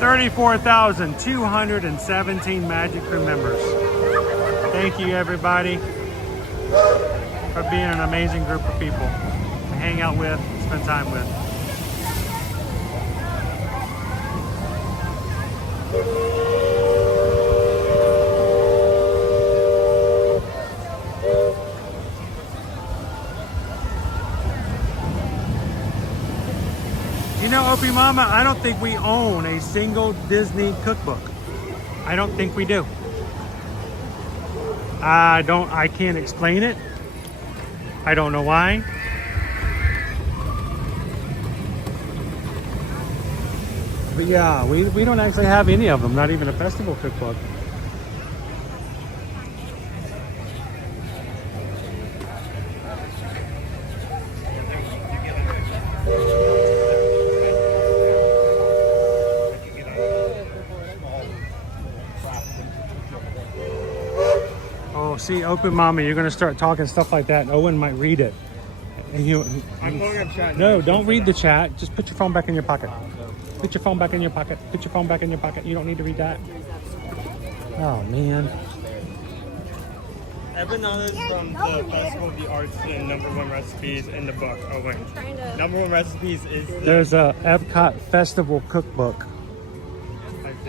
$34,217 Magic Crew members. Thank you, everybody, for being an amazing group of people to hang out with, spend time with. You know, Opie Mama, I don't think we own a single Disney cookbook. I don't think we do. I can't explain it. I don't know why. But yeah, we don't actually have any of them, not even a festival cookbook. See, Open Mama, you're gonna start talking stuff like that, and Owen might read it. And I'm pulling up chat. No, don't read the chat. Just put your phone back in your pocket. Put your phone back in your pocket. Put your phone back in your pocket. You don't need to read that. Oh man. Evan knows from the Festival of the Arts and #1 recipes in the book. Owen. #1 recipes is. There's a Epcot Festival cookbook,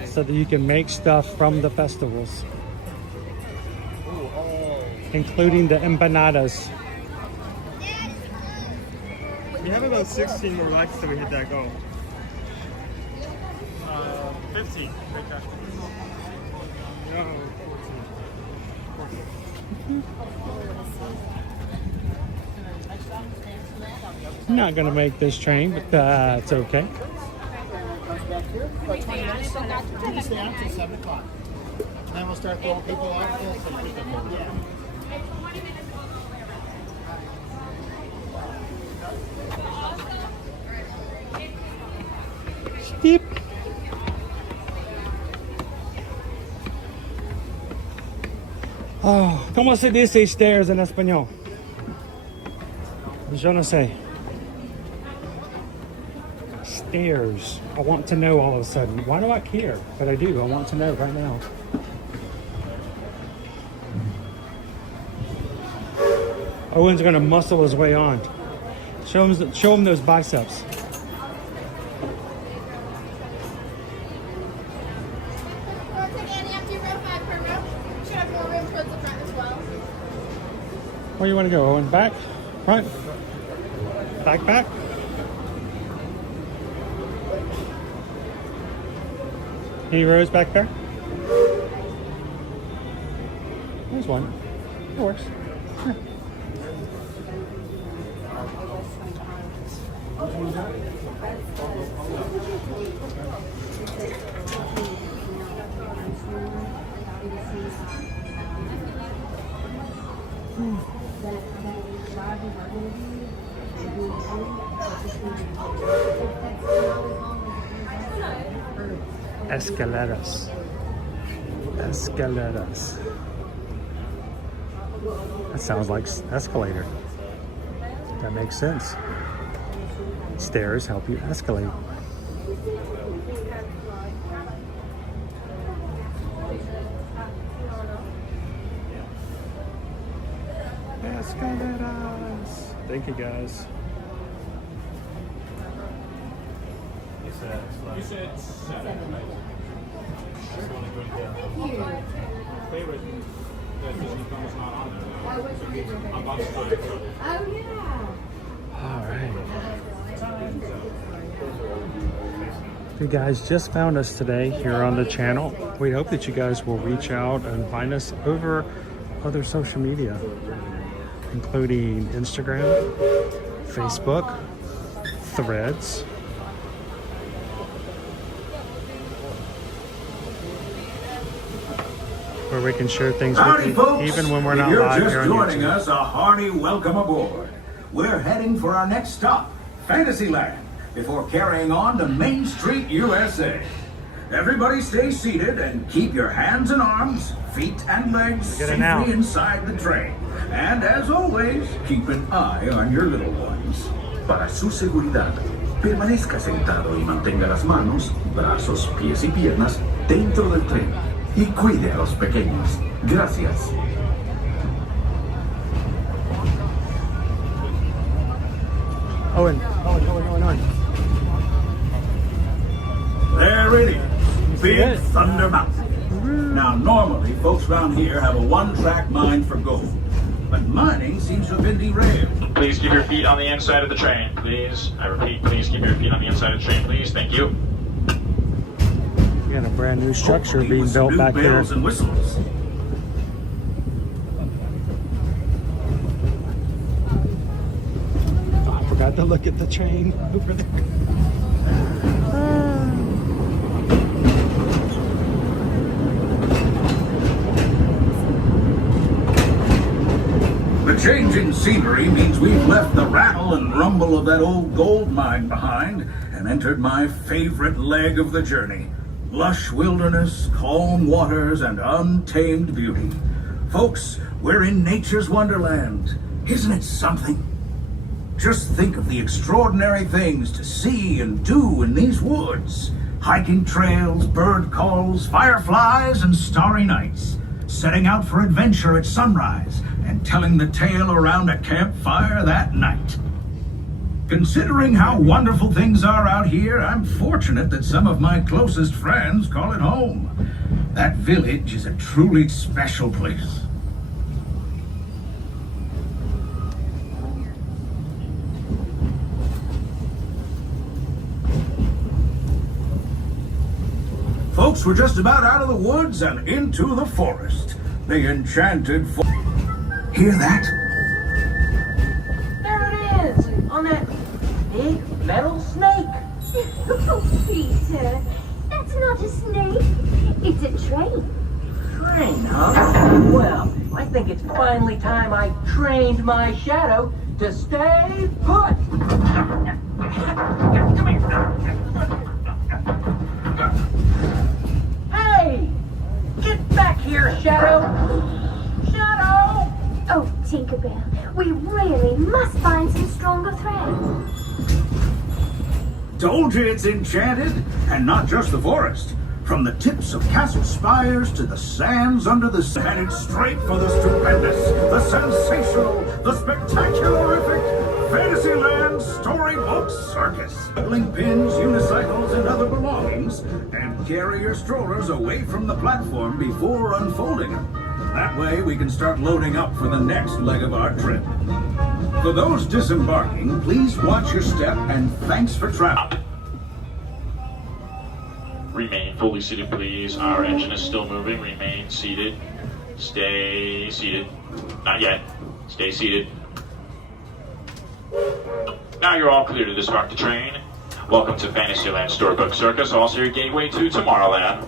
so that you can make stuff from the festivals, including the empanadas. We have about 16 more likes till we hit that goal. 15. Okay. No, 14. I'm not gonna make this train, but it's okay. For 20 minutes, we can stay on until 7 o'clock. And then we'll start throwing people off. Steep. Oh, ¿cómo se dice stairs en español? Yo no sé. Stairs. I want to know all of a sudden. Why do I care? But I do. I want to know right now. Owen's gonna muscle his way on. Show him those biceps. Where you want to go, Owen? Back? Front? Back, back? Any rows back there? There's one. It works. Yeah. Escaleras. Escaleras. That sounds like escalator. That makes sense. Stairs help you escalate. Escaleras. Thank you, guys. You said 7. Favorite Disney film is not on there. I'm about to go. Oh, yeah. All right. You guys just found us today here on the channel. We hope that you guys will reach out and find us over other social media, including Instagram, Facebook, the Reds. Where we can share things Howdy, with you, folks. even when we're If not you're live just here on joining YouTube. us, a hearty welcome aboard. We're heading for our next stop, Fantasyland, before carrying on to Main Street, USA. Everybody stay seated and keep your hands and arms, feet and legs Get it now. safely inside the train. And as always, keep an eye on your little ones. Para su seguridad, permanezca sentado y mantenga las manos, brazos, pies y piernas dentro del tren. Y cuide a los pequeños. Gracias. Owen. There it is, Big Thunder Mountain. Now, normally, folks around here have a one-track mind for gold, but mining seems to have been derailed. Please keep your feet on the inside of the train, please. I repeat, please keep your feet on the inside of the train, please. Thank you. We got a brand new structure being built back here. Bells and whistles. I forgot to look at the train over there. The change in scenery means we've left the rattle and rumble of that old gold mine behind and entered my favorite leg of the journey. Lush wilderness, calm waters, and untamed beauty. Folks, we're in nature's wonderland. Isn't it something? Just think of the extraordinary things to see and do in these woods. Hiking trails, bird calls, fireflies, and starry nights. Setting out for adventure at sunrise and telling the tale around a campfire that night. Considering how wonderful things are out here, I'm fortunate that some of my closest friends call it home. That village is a truly special place. Folks, we're just about out of the woods and into the forest. The enchanted forest. Hear that? There it is, on that big metal snake. Oh, Peter, that's not a snake. It's a train. Train, huh? Well, I think it's finally time I trained my shadow to stay put. Come here. Hey! Get back here, Shadow! Shadow! Oh, Tinkerbell, we really must find some stronger thread. Told you it's enchanted, and not just the forest. From the tips of castle spires to the sands under the sea. Headed straight for the stupendous, the sensational, the spectacularific Fantasyland Storybook Circus. Juggling pins, unicycles, and other belongings, and carry your strollers away from the platform before unfolding them. That way we can start loading up for the next leg of our trip. For those disembarking, please watch your step and thanks for travel. Remain fully seated, please. Our engine is still moving. Remain seated. Stay seated. Not yet. Stay seated. Now you're all clear to disembark the train. Welcome to Fantasyland Storybook Circus, also your gateway to Tomorrowland.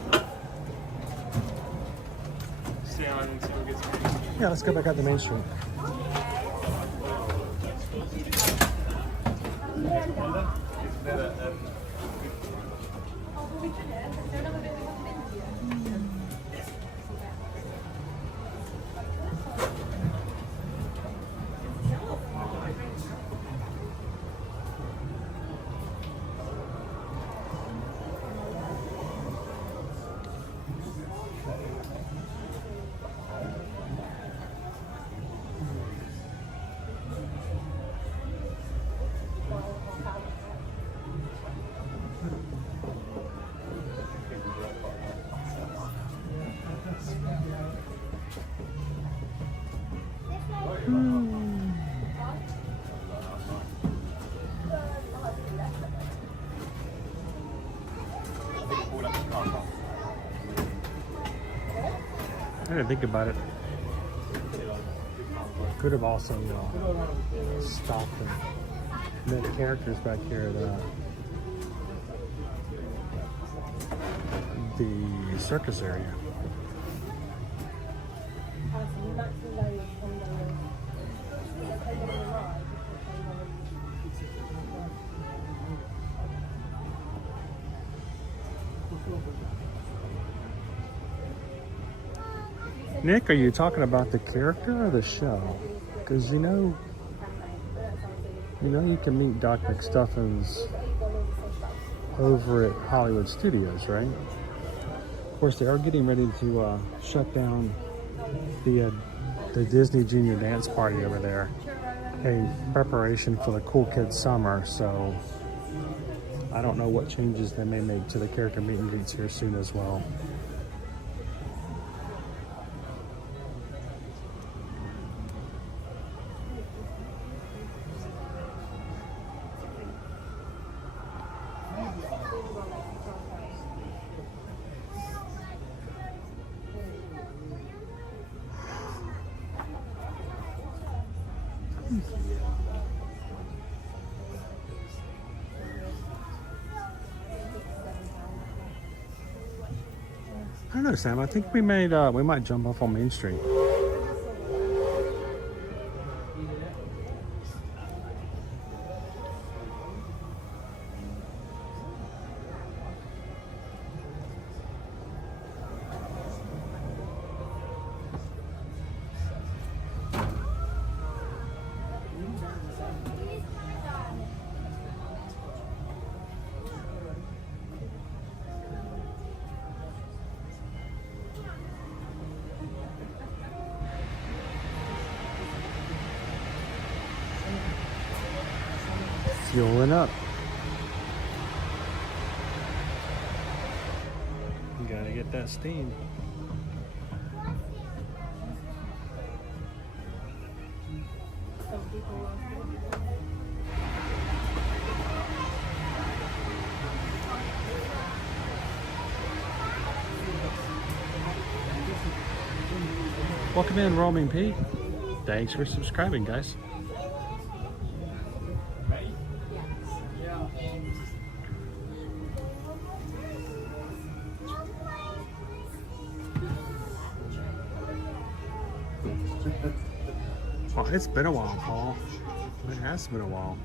Stay on until we get to Yeah, let's go back out to Main Street. I didn't think about it. Could have also stopped and The characters back here, the circus area. Nick, are you talking about the character or the show? Because you know you can meet Doc McStuffins over at Hollywood Studios, right? Of course, they are getting ready to shut down the Disney Junior Dance Party over there in preparation for the Cool Kids Summer. So I don't know what changes they may make to the character meet and greets here soon as well. I don't know, Sam. I think we might jump off on Main Street. Fueling up. You gotta get that steam. Welcome in, Roaming P. Thanks for subscribing, guys. Well, it's been a while, Paul. It has been a while.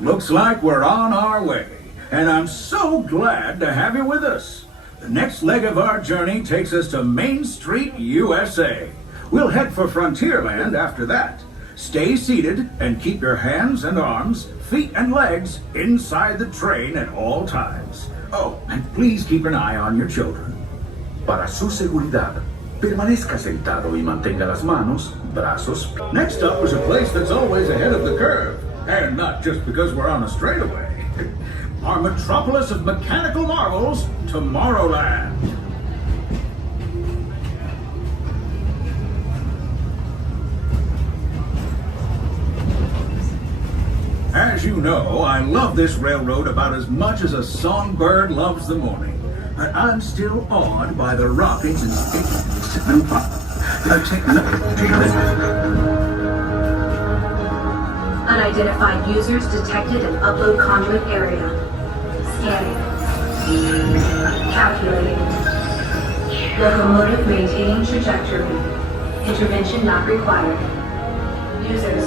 Looks like we're on our way, and I'm so glad to have you with us. The next leg of our journey takes us to Main Street, USA. We'll head for Frontierland after that. Stay seated and keep your hands and arms, feet and legs inside the train at all times. Oh, and please keep an eye on your children. Para su seguridad, permanezca sentado y mantenga las manos, brazos. Next up is a place that's always ahead of the curve. And not just because we're on a straightaway. Our metropolis of mechanical marvels, Tomorrowland. As you know, I love this railroad about as much as a songbird loves the morning. But I'm still awed by the rockings and Unidentified users detected in upload conduit area. Scanning. Calculating. Locomotive maintaining trajectory. Intervention not required. Users,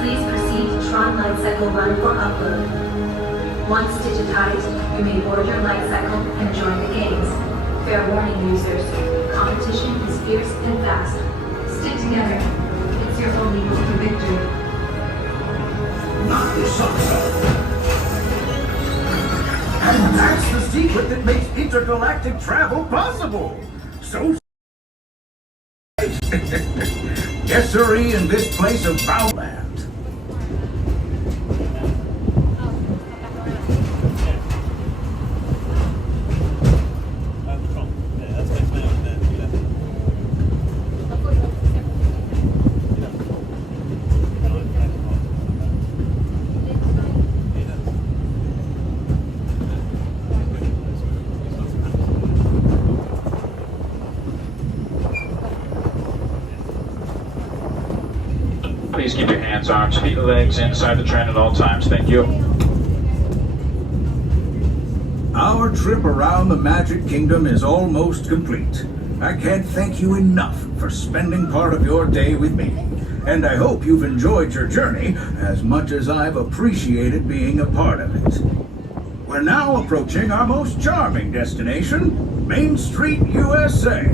please proceed to Tron Light Cycle run for upload. Once digitized, you may board your light cycle and join the games. Fair warning, users. Competition is fierce and fast. Stick together. It's your only route to victory. Not the socks off. And that's the secret that makes intergalactic travel possible. So yes, sirree, in this place of Bowland. Please keep your hands, arms, feet, and legs inside the train at all times. Thank you. Our trip around the Magic Kingdom is almost complete. I can't thank you enough for spending part of your day with me. And I hope you've enjoyed your journey as much as I've appreciated being a part of it. We're now approaching our most charming destination, Main Street, USA.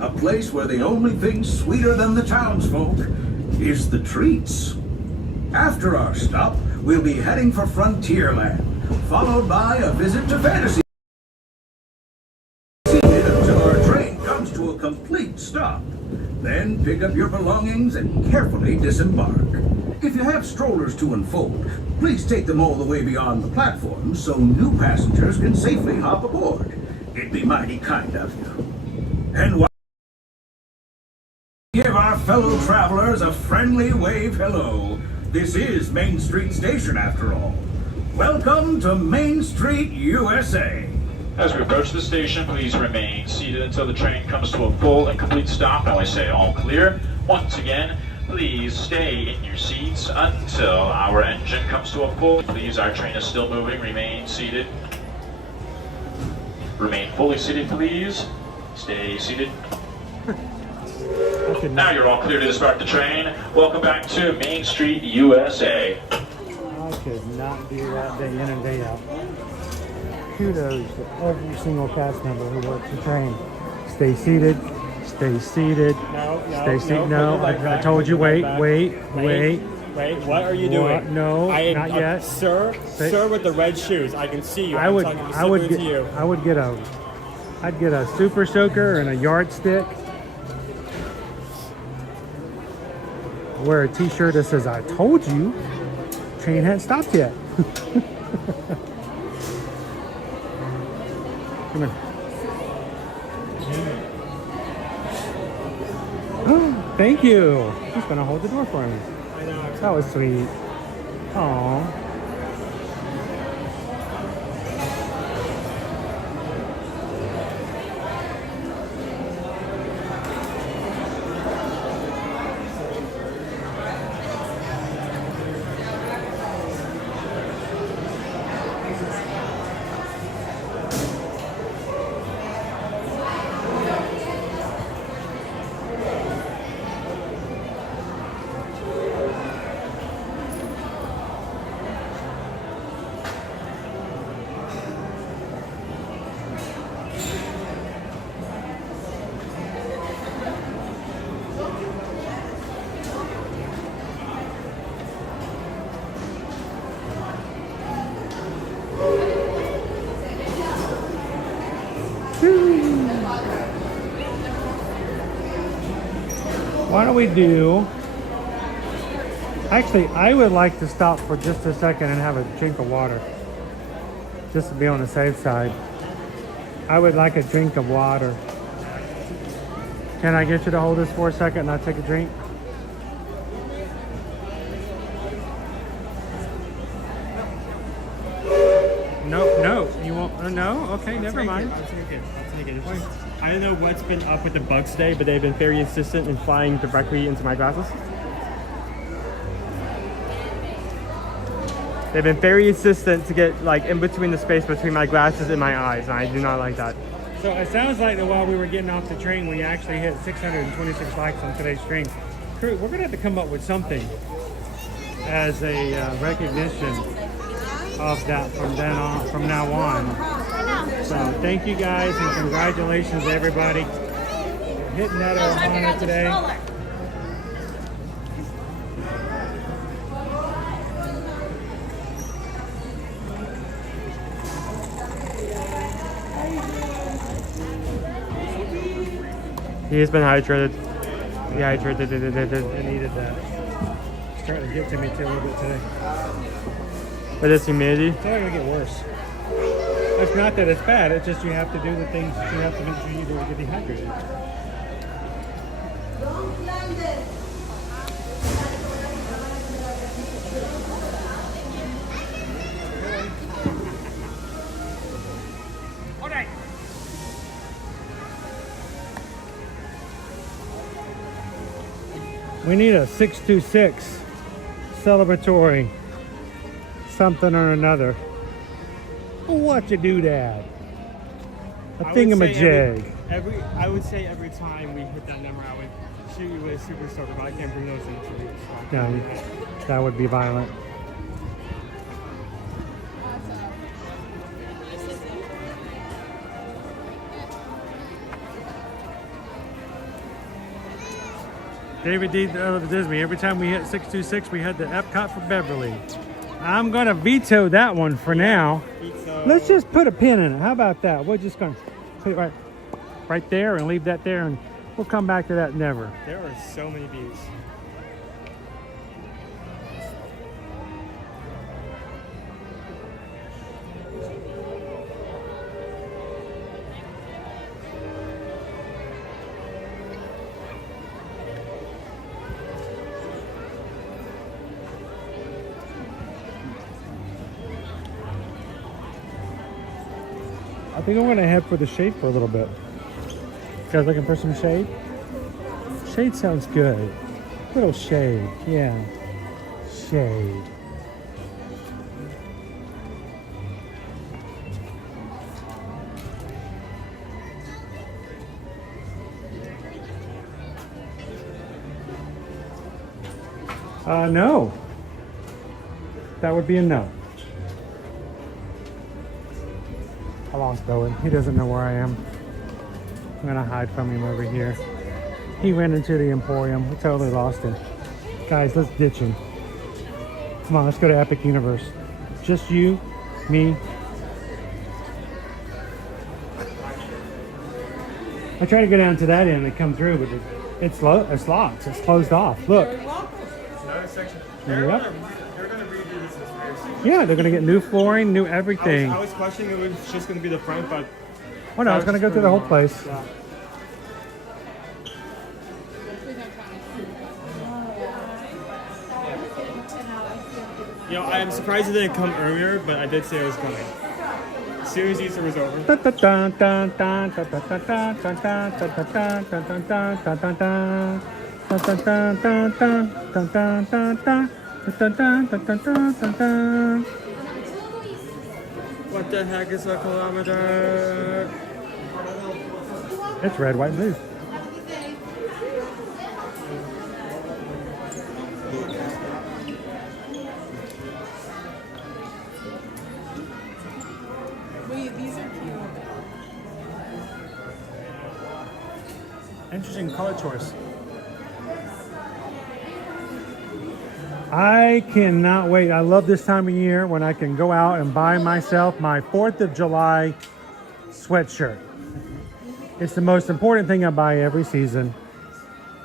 A place where the only thing sweeter than the townsfolk is the treats. After our stop, we'll be heading for Frontierland, followed by a visit to Fantasy until our train comes to a complete stop. Then pick up your belongings and carefully disembark. If you have strollers to unfold, please take them all the way beyond the platform so new passengers can safely hop aboard. It'd be mighty kind of you. And while give our fellow travelers a friendly wave hello. This is Main Street Station after all. Welcome to Main Street, USA. As we approach the station, please remain seated until the train comes to a full and complete stop. Now I say all clear. Once again, please stay in your seats until our engine comes to a full. Please, our train is still moving. Remain seated. Remain fully seated, please. Stay seated. Now you're all clear to depart the train. Welcome back to Main Street, USA. I could not do that day in and day out. Kudos to every single cast member who works the train. Stay seated. Stay seated. Stay seated. No, I told you. Wait. Wait, what are you doing? No, not yet. Sir with the red shoes. I can see you. I would get a super soaker and a yardstick. Wear a t-shirt that says, I told you. Train hadn't stopped yet. Come here. Oh, thank you. He's gonna hold the door for me. I know. That was sweet. Aww. Why don't we do... Actually, I would like to stop for just a second and have a drink of water. Just to be on the safe side. I would like a drink of water. Can I get you to hold this for a second and I'll take a drink? No. You won't? No? Okay, never mind. I'll take it. I don't know what's been up with the bugs today, but they've been very insistent in flying directly into my glasses. They've been very insistent to get like in between the space between my glasses and my eyes, and I do not like that. So it sounds like that while we were getting off the train, we actually hit 626 likes on today's stream. We're going to have to come up with something as a recognition of that from now on. So thank you guys and congratulations everybody. Hitting that Ohana today. He's been hydrated. Dehydrated. I needed that. It's starting to get to me too a little bit today. But this humidity? It's only going to get worse. It's not that it's bad, it's just you have to do the things that you have to make sure you do to get dehydrated. We need a 626 celebratory something or another. What you do that? A thingamajig. I would say every time we hit that number, I would shoot you with a super soaker, but I can't bring those in to reach. No, that would be violent. David D. Disney. Every time we hit 626, we had the Epcot for Beverly. I'm gonna veto that one for now. Let's just put a pin in it. How about that? We're just gonna put it right there and leave that there, and we'll come back to that never. There are so many views. I think I'm gonna head for the shade for a little bit. You guys looking for some shade? Shade sounds good. Little shade, yeah. Shade. No. That would be a no. I lost Owen. He doesn't know where I am. I'm gonna hide from him over here. He went into the Emporium. We totally lost him. Guys, let's ditch him. Come on, let's go to Epic Universe. Just you, me. I tried to go down to that end and come through, but it's locked. It's closed off. Look. Another section. Yep. They're gonna redo this experience. Yeah, they're gonna get new flooring, new everything. I was questioning if it was just gonna be the front, but Oh no, I was gonna go through the whole place. Yeah. You know, I am surprised it didn't come earlier, but I did say it was coming. Series Easter was over. What the heck is a kilometer? It's red, white, and blue. Wait, these are cute. Interesting color choice. I cannot wait. I love this time of year when I can go out and buy myself my 4th of July sweatshirt. It's the most important thing I buy every season.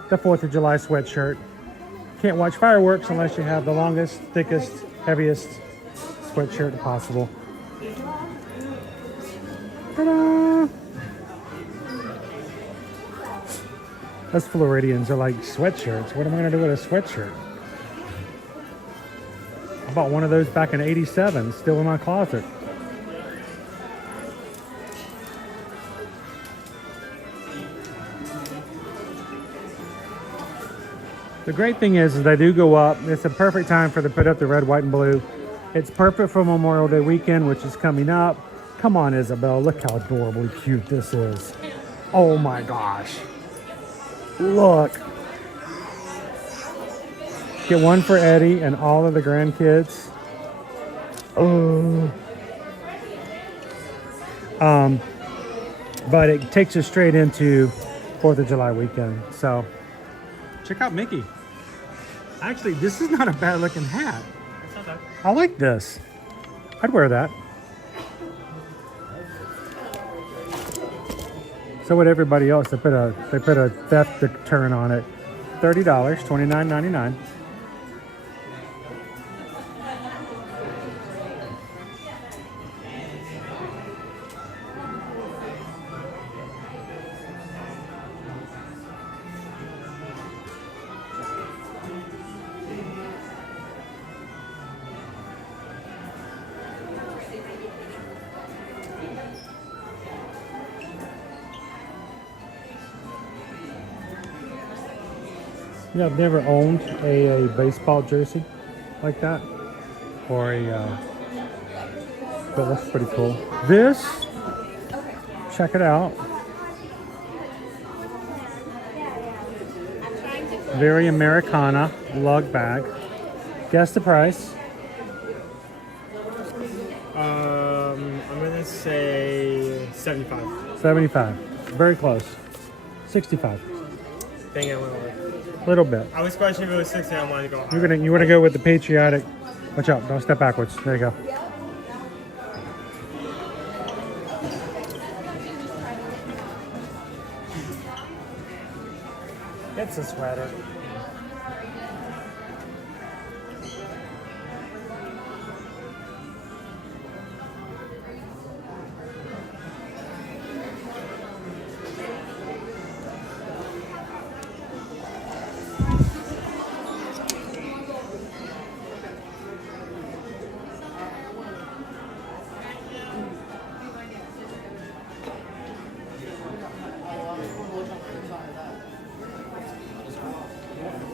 The 4th of July sweatshirt. Can't watch fireworks unless you have the longest, thickest, heaviest sweatshirt possible. Ta-da! Those Floridians are like sweatshirts. What am I gonna do with a sweatshirt? I bought one of those back in '87, still in my closet. The great thing is they do go up. It's a perfect time for to put up the red, white, and blue. It's perfect for Memorial Day weekend, which is coming up. Come on, Isabel, look how adorably cute this is. Oh my gosh. Look. Get one for Eddie and all of the grandkids. Oh. But it takes us straight into 4th of July weekend. So check out Mickey. Actually, this is not a bad looking hat. It's not bad. I like this. I'd wear that. So would everybody else. They put a theft deterrent on it. $30, $29.99. Yeah, I've never owned a baseball jersey. like that, or a. But that's pretty cool. This, check it out. Very Americana lug bag. Guess the price. I'm gonna say 75. 75. Very close. 65. Dang it, I went over. Little bit. I was questioning if it was 60. I wanted to go higher. You want to go with the patriotic. Watch out! Don't step backwards. There you go. It's a sweater.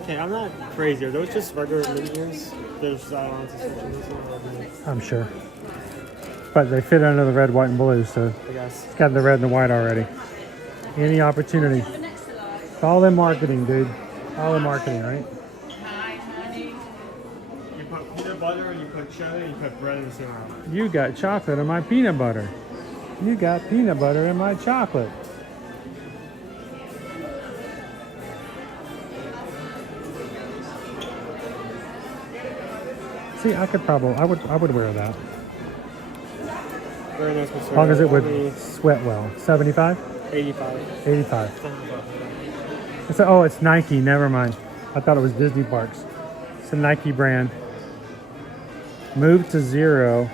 Okay, I'm not crazy. Are those just regular minions? There's I'm sure. But they fit under the red, white, and blue, so I guess. it's got the red and the white already. Any opportunity. It's all in marketing, dude. All in marketing, right? You put peanut butter, you put cheddar, you put bread in the same aisle. You got chocolate in my peanut butter. You got peanut butter in my chocolate. See, I could probably, I would wear that. Very nice As long as it would sweat well. 75? 85. 85. It's Nike, never mind. I thought it was Disney Parks. It's a Nike brand. Move to 0.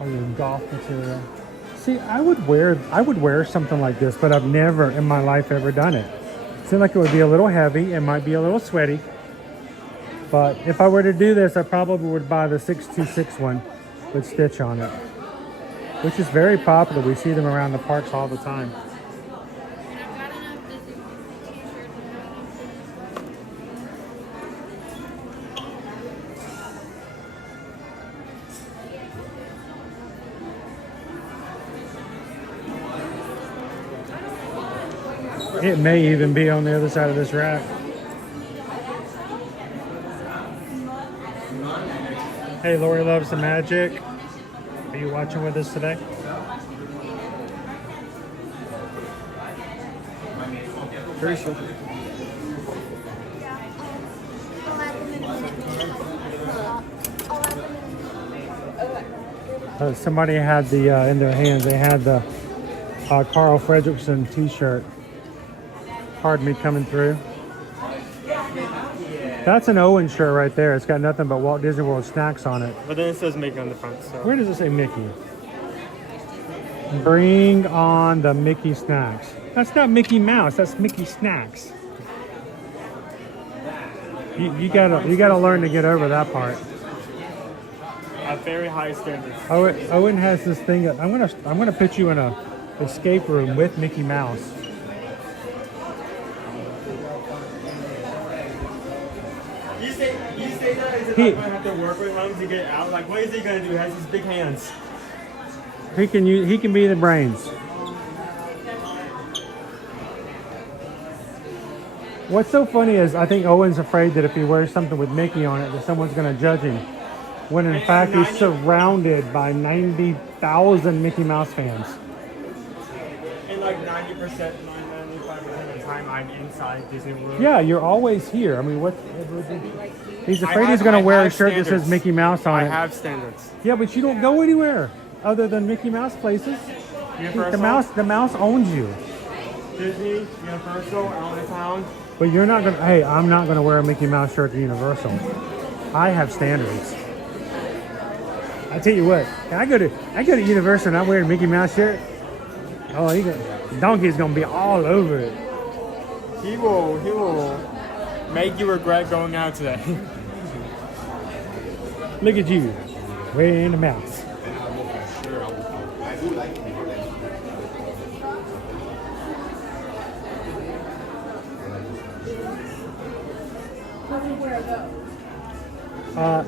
Oh, your golf material. See, I would wear something like this, but I've never in my life ever done it. It seemed like it would be a little heavy. It might be a little sweaty. But if I were to do this, I probably would buy the 626 one with stitch on it, which is very popular. We see them around the parks all the time. It may even be on the other side of this rack. Hey, Lori loves the magic. Are you watching with us today? Very sure. Somebody had the in their hands. They had the Carl Fredrickson T-shirt. Pardon me coming through. That's an Owen shirt right there. It's got nothing but Walt Disney World snacks on it. But then it says Mickey on the front. So. Where does it say Mickey? Bring on the Mickey snacks. That's not Mickey Mouse. That's Mickey snacks. You gotta learn to get over that part. At very high standards. Owen has this thing. That I'm gonna put you in a escape room with Mickey Mouse. You say that is it not gonna have to work with him to get out? Like, what is he gonna do? He has his big hands. He can be the brains. What's so funny is I think Owen's afraid that if he wears something with Mickey on it, that someone's going to judge him. When in fact he's surrounded by 90,000 Mickey Mouse fans. And like 90%, 95% of the time, I'm inside Disney World. Yeah, you're always here. I mean, he's afraid he's going to wear a shirt that says Mickey Mouse on it. I have standards. Yeah, but you don't go anywhere other than Mickey Mouse places. Universal? The mouse owns you. Disney, Universal, out of town. But you're not gonna. Hey, I'm not gonna wear a Mickey Mouse shirt to Universal. I have standards. I tell you what, I go to Universal and I'm wearing a Mickey Mouse shirt. Oh, Donkey's gonna be all over it. He will make you regret going out today. Look at you, wearing a mouse.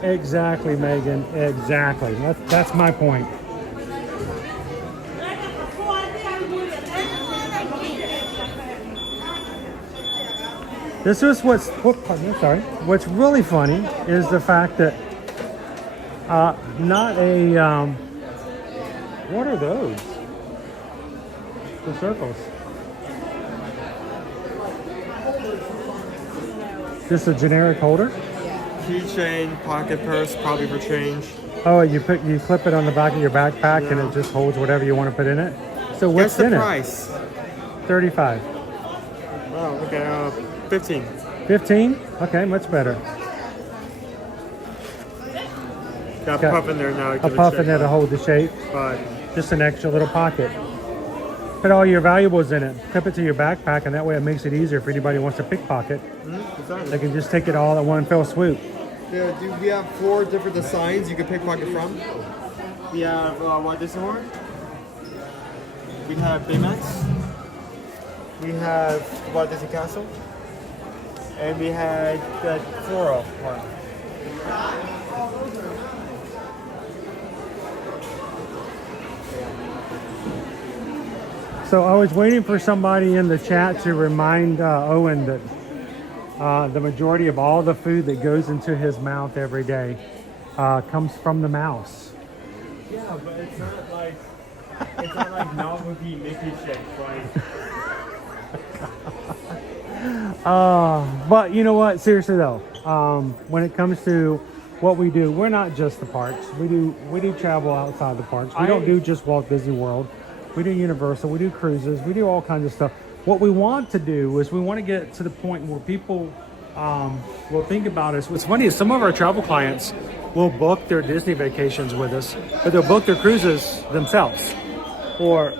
Exactly, Megan. Exactly. That's my point. This is what's really funny is the fact that not a what are those? The circles. Just a generic holder? Keychain, pocket purse, probably for change. Oh, you clip it on the back of your backpack and it just holds whatever you want to put in it. So what's in it? Guess the price. 35. Oh, okay. 15. 15? Okay, much better. Got a puff in there now. A puff in there to hold the shape. But just an extra little pocket. Put all your valuables in it. Clip it to your backpack, and that way it makes it easier for anybody who wants to pickpocket. Exactly. They can just take it all at one fell swoop. Yeah, we have 4 different designs you can pickpocket from. We have Walt Disney World. We have Baymax. We have Walt Disney Castle. And we had that floral one. So I was waiting for somebody in the chat to remind Owen that the majority of all the food that goes into his mouth every day comes from the mouse. Yeah, but it's not like novelty Mickey shakes, like. But you know what? Seriously though, when it comes to what we do, we're not just the parks. We do travel outside the parks. We don't do just Walt Disney World. We do Universal. We do cruises. We do all kinds of stuff. What we want to do is we want to get to the point where people will think about us. What's funny is some of our travel clients will book their Disney vacations with us, but they'll book their cruises themselves, or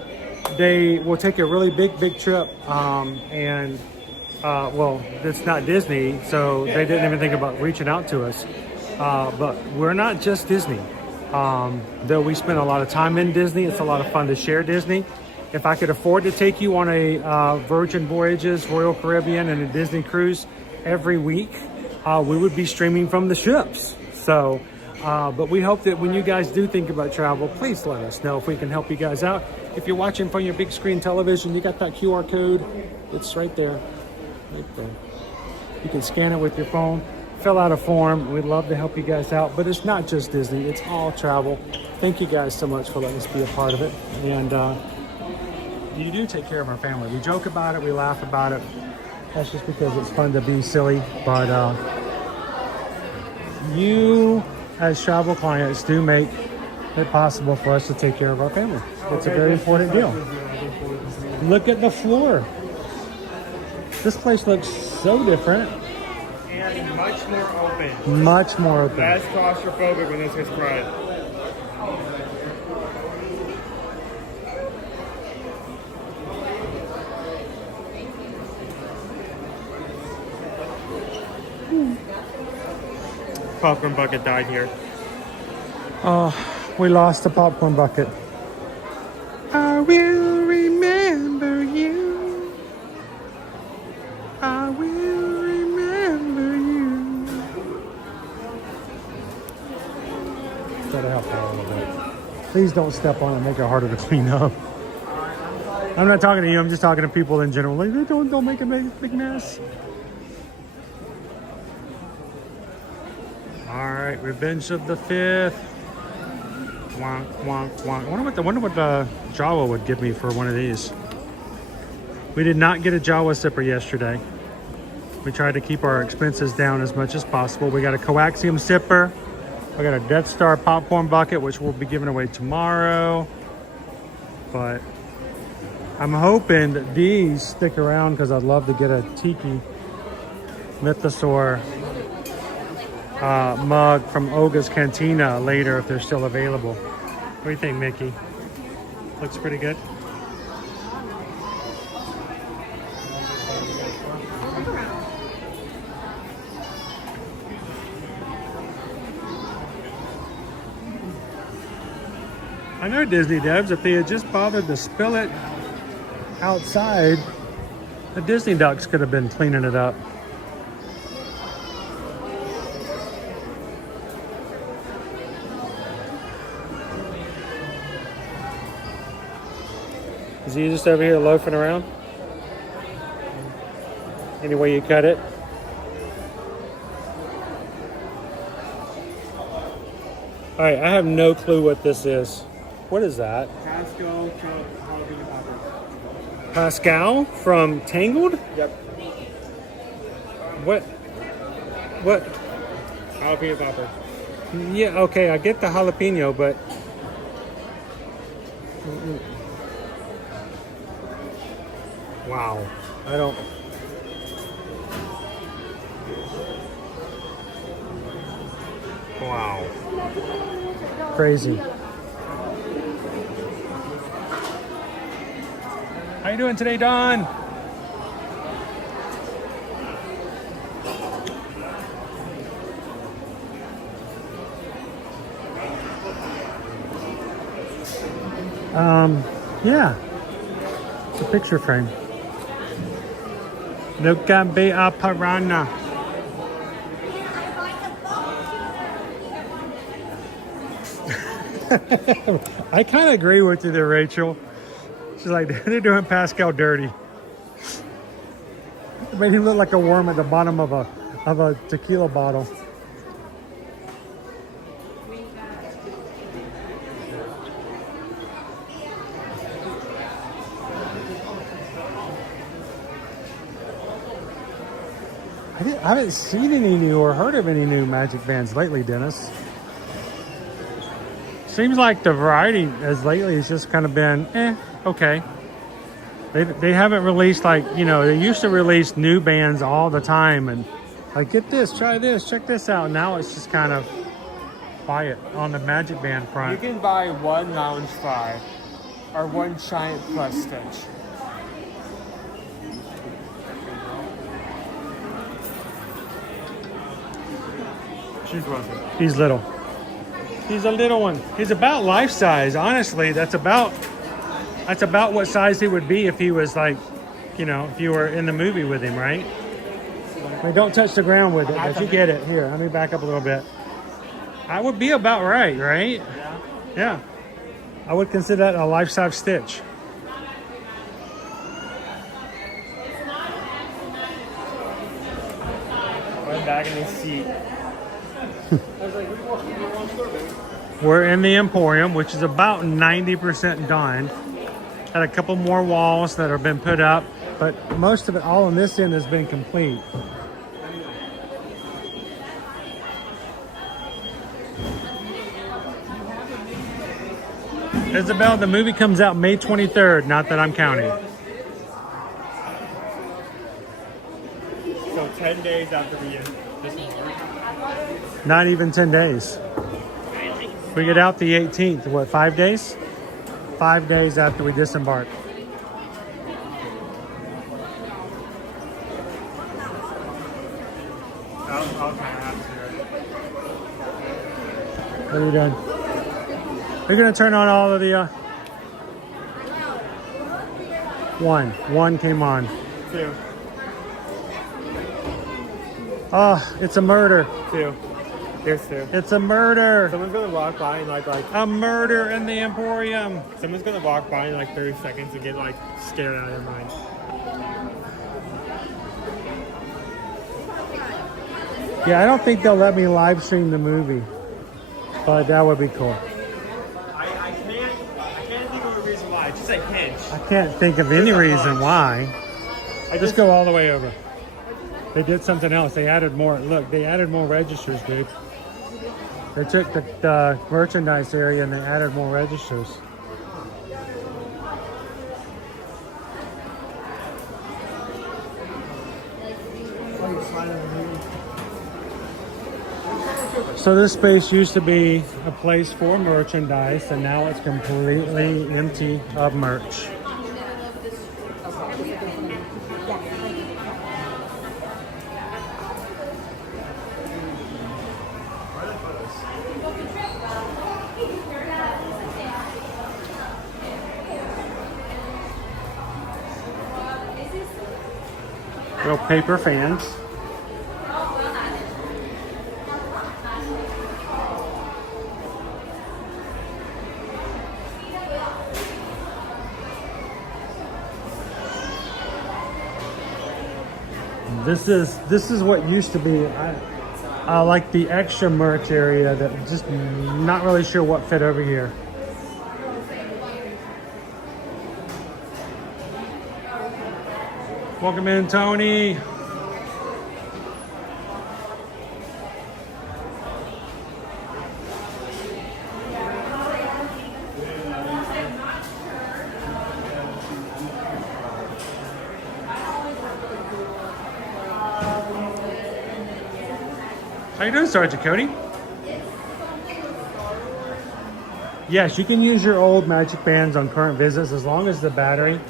they will take a really big trip and well, it's not Disney, so they didn't even think about reaching out to us. But we're not just Disney. Though we spend a lot of time in Disney, it's a lot of fun to share Disney. If I could afford to take you on a Virgin Voyages, Royal Caribbean, and a Disney cruise every week, we would be streaming from the ships. So, but we hope that when you guys do think about travel, please let us know if we can help you guys out. If you're watching from your big screen television, you got that QR code. It's right there. Right there. You can scan it with your phone, fill out a form. We'd love to help you guys out, but it's not just Disney, it's all travel. Thank you guys so much for letting us be a part of it. And you do take care of our family. We joke about it, we laugh about it. That's just because it's fun to be silly. But you as travel clients do make it possible for us to take care of our family. It's a very important deal. Look at the floor. This place looks so different. And much more open. Much more open. Less claustrophobic when this gets crowded. Popcorn bucket died here. Oh, we lost the popcorn bucket. I will remember you. I will remember you. Gotta help out a little bit. Please don't step on it and make it harder to clean up. I'm not talking to you, I'm just talking to people in general. Like, don't make a big mess. Alright, Revenge of the Fifth. Wonk, wonk, wonk. I wonder what Jawa would give me for one of these. We did not get a Jawa sipper yesterday. We tried to keep our expenses down as much as possible. We got a coaxium sipper. We got a Death Star popcorn bucket, which we'll be giving away tomorrow. But I'm hoping that these stick around because I'd love to get a Tiki Mythosaur mug from Olga's Cantina later if they're still available. What do you think, Mickey? Looks pretty good. I know Disney devs, if they had just bothered to spill it outside, the Disney ducks could have been cleaning it up. Is he just over here loafing around? Any way you cut it? All right, I have no clue what this is. What is that? Pascal jalapeno poppers. Pascal from Tangled? Yep. What? Jalapeno popper. Yeah, okay, I get the jalapeno, but... Wow, I don't... Wow. Crazy. How you doing today, Don? Yeah. It's a picture frame. Nunca ve a Piranha. I kind of agree with you there, Rachel. She's like, they're doing Pascal dirty. It made him look like a worm at the bottom of a tequila bottle. I haven't seen any new or heard of any new Magic Bands lately, Dennis. Seems like the variety as lately has just kind of been, okay. They haven't released, like, you know, they used to release new bands all the time and like, get this, try this, check this out. Now it's just kind of quiet on the Magic Band front. You can buy one Lounge 5 or one Giant Plus Stitch. She's welcome. He's little. He's a little one. He's about life size. Honestly, that's about what size he would be if he was like, you know, if you were in the movie with him, right? Like, don't touch the ground with it, but you get it. Here, let me back up a little bit. I would be about right? Yeah. Yeah. I would consider that a life-size Stitch. Went back in his seat. We're in the Emporium, which is about 90% done. Had a couple more walls that have been put up, but most of it, all on this end, has been complete. Isabel, the movie comes out May 23rd, not that I'm counting. So 10 days after we end this one. Not even 10 days. We get out the 18th, what, 5 days? 5 days after we disembark. What are you doing? Are you going to turn on all of the... One came on. 2. Oh, it's a murder. 2. Here's 2. It's a murder. Someone's gonna walk by in like a murder in the Emporium. Someone's gonna walk by in like 30 seconds and get like scared out of their mind. Yeah, I don't think they'll let me live stream the movie, but that would be cool. I can't think of a reason why. Just like pinch. I can't think of any reason why. Just go all the way over. They did something else. They added more. Look, they added more registers, dude. They took the merchandise area and they added more registers. So this space used to be a place for merchandise, and now it's completely empty of merch. Little paper fans. This is what used to be. I like the extra merch area that just not really sure what fit over here. Welcome in, Tony. How you doing, Sergeant Cody? Yes, you can use your old Magic Bands on current visits as long as the battery,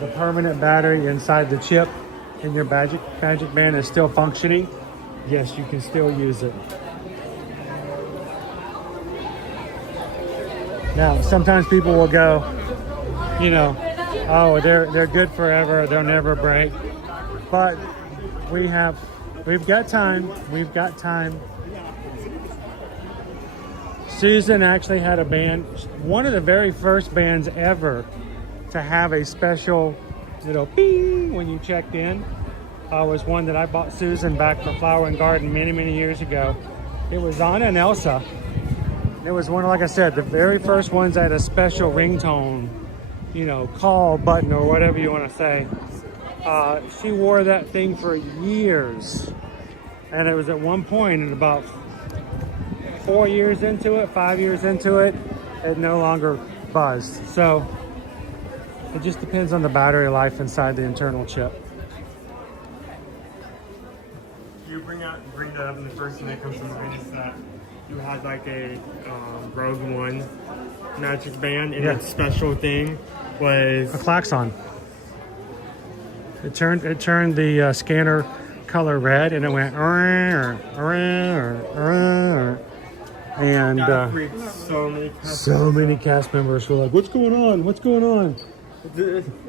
the permanent battery inside the chip in your Magic Band is still functioning. Yes, you can still use it. Now, sometimes people will go, you know, oh, they're good forever, they'll never break. But we've got time. We've got time. Susan actually had a band, one of the very first bands ever to have a special little ping when you checked in. Was one that I bought Susan back for Flower and Garden many years ago. It was Anna and Elsa. It was one, like I said, the very first ones that had a special ringtone, you know, call button or whatever you want to say. She wore that thing for years. And it was at one point, at about 4 years into it, 5 years into it, it no longer buzzed. So it just depends on the battery life inside the internal chip. You bring that up, and the first thing that comes to mind is that you had like a Rogue One Magic Band, and its special thing was a klaxon. It turned the scanner color red, and it went and so many cast members were like, "What's going on? What's going on?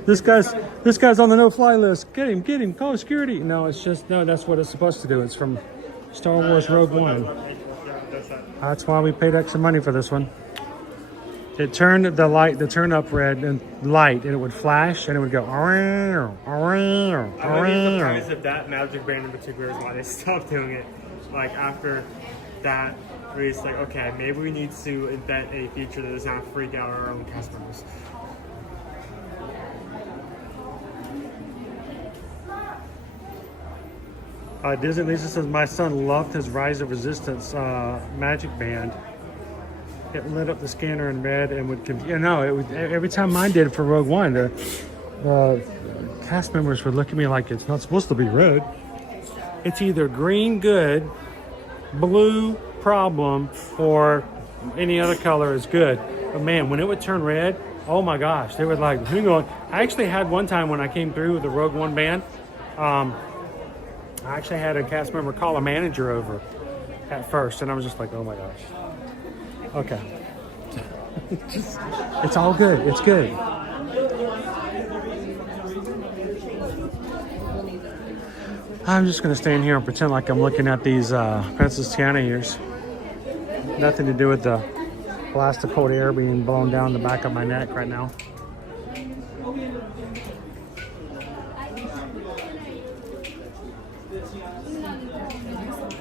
This guy's on the no-fly list. Get him! Call security!" No, it's just that's what it's supposed to do. It's from Star Wars Rogue One. That's why we paid extra money for this one. It turned the turn up red and light, and it would flash, and it would go. I would be surprised if that Magic Band in particular is why they stopped doing it. Like after that, it's like, okay, maybe we need to invent a feature that does not freak out our own customers. Disney Lisa says my son loved his Rise of Resistance Magic Band. It lit up the scanner in red and would confuse. It would, every time mine did for Rogue One, the cast members would look at me like it's not supposed to be red. It's either green good, blue problem, or any other color is good. But man, when it would turn red, oh my gosh, they would like, hang on. I actually had one time when I came through with the Rogue One band, I actually had a cast member call a manager over at first, and I was just like, oh my gosh. Okay. It's all good. It's good. I'm just going to stand here and pretend like I'm looking at these Princess Tiana ears. Nothing to do with the blast of cold air being blown down the back of my neck right now.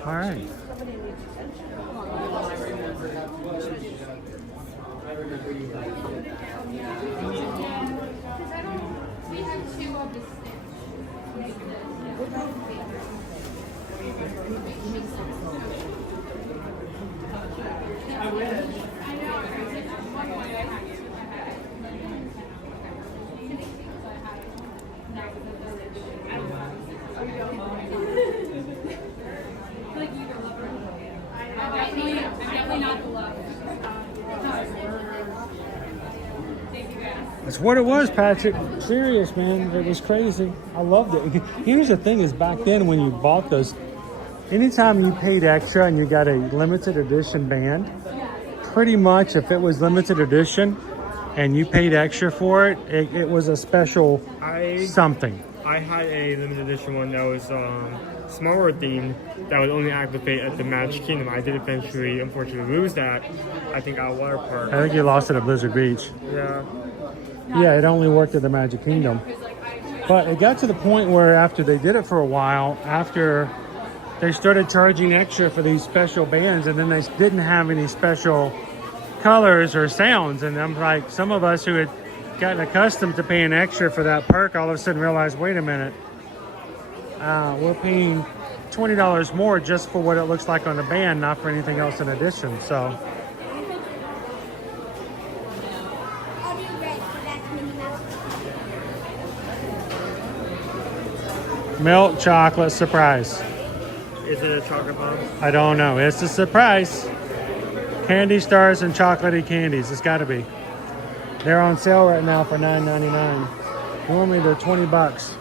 All right. That's what it was, Patrick. Serious, man. It was crazy. I loved it. Here's the thing is back then when you bought those, anytime you paid extra and you got a limited edition band, pretty much if it was limited edition and you paid extra for it, it was a special something. I had a limited edition one that was smaller themed that would only activate at the Magic Kingdom. I did eventually, unfortunately, lose that. I think at Water Park. I think you lost it at Blizzard Beach. Yeah. Yeah, it only worked at the Magic Kingdom. But it got to the point where after they did it for a while, after they started charging extra for these special bands, and then they didn't have any special colors or sounds. And I'm like, some of us who had gotten accustomed to paying extra for that perk all of a sudden realized, wait a minute, we're paying $20 more just for what it looks like on the band, not for anything else in addition. So milk chocolate surprise. Is it a chocolate bomb? I don't know. It's a surprise. Candy stars and chocolatey candies. It's got to be. They're on sale right now for $9.99. Normally they're $20.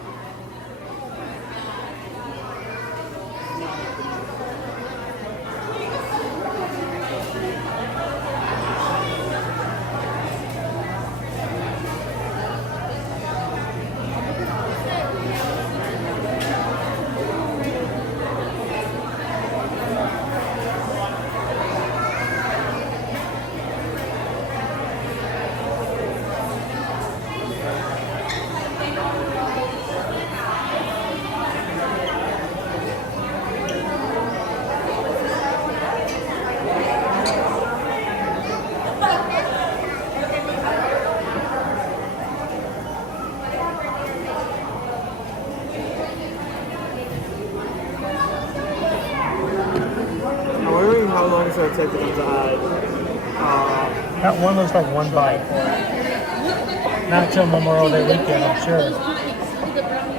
How long does it take for them to add? That one looks like one bite. Not till Memorial Day weekend, I'm sure.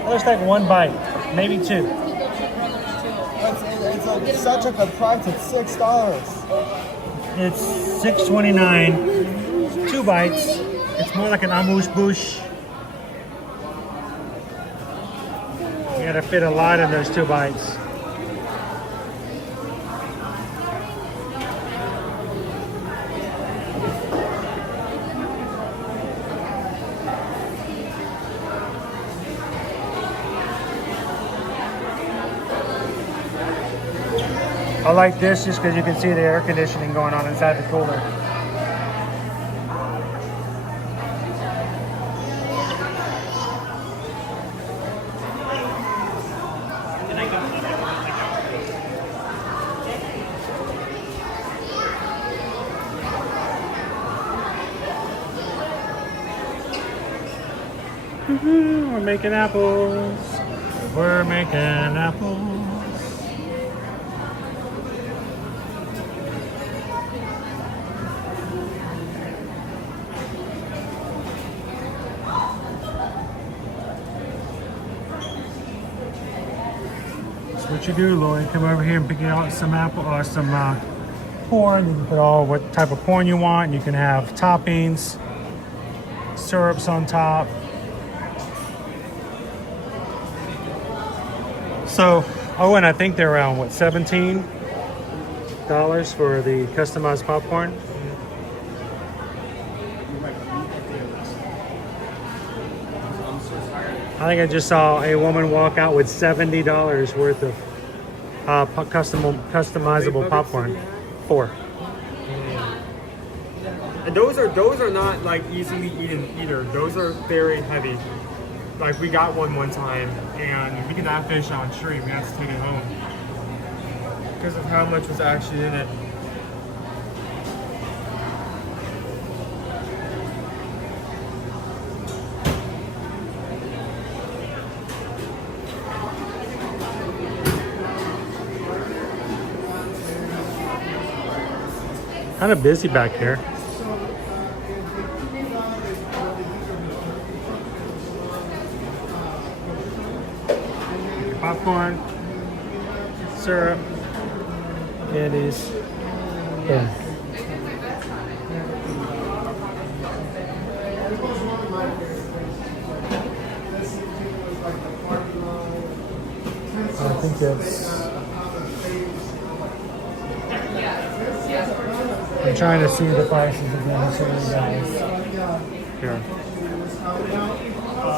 It looks like one bite, maybe two. It's such a good price. It's $6. It's $6.29, 2 bites. It's more like an amuse-bouche. You gotta fit a lot in those 2 bites. I like this just because you can see the air conditioning going on inside the cooler. We're making apples. We're making apples. What you do, Lloyd, come over here and pick out some apple or some corn. You can put all what type of corn you want. You can have toppings, syrups on top. So, Owen, I think they're around what, $17 for the customized popcorn. I think I just saw a woman walk out with $70 worth of customizable popcorn. 4. And those are not like easily eaten either. Those are very heavy. Like we got one time, and we could not finish it on stream. We had to take it home because of how much was actually in it. Kind of busy back here. Popcorn, syrup, candies. Yeah. I think that's. I'm trying to see the prices again, so you guys. Here.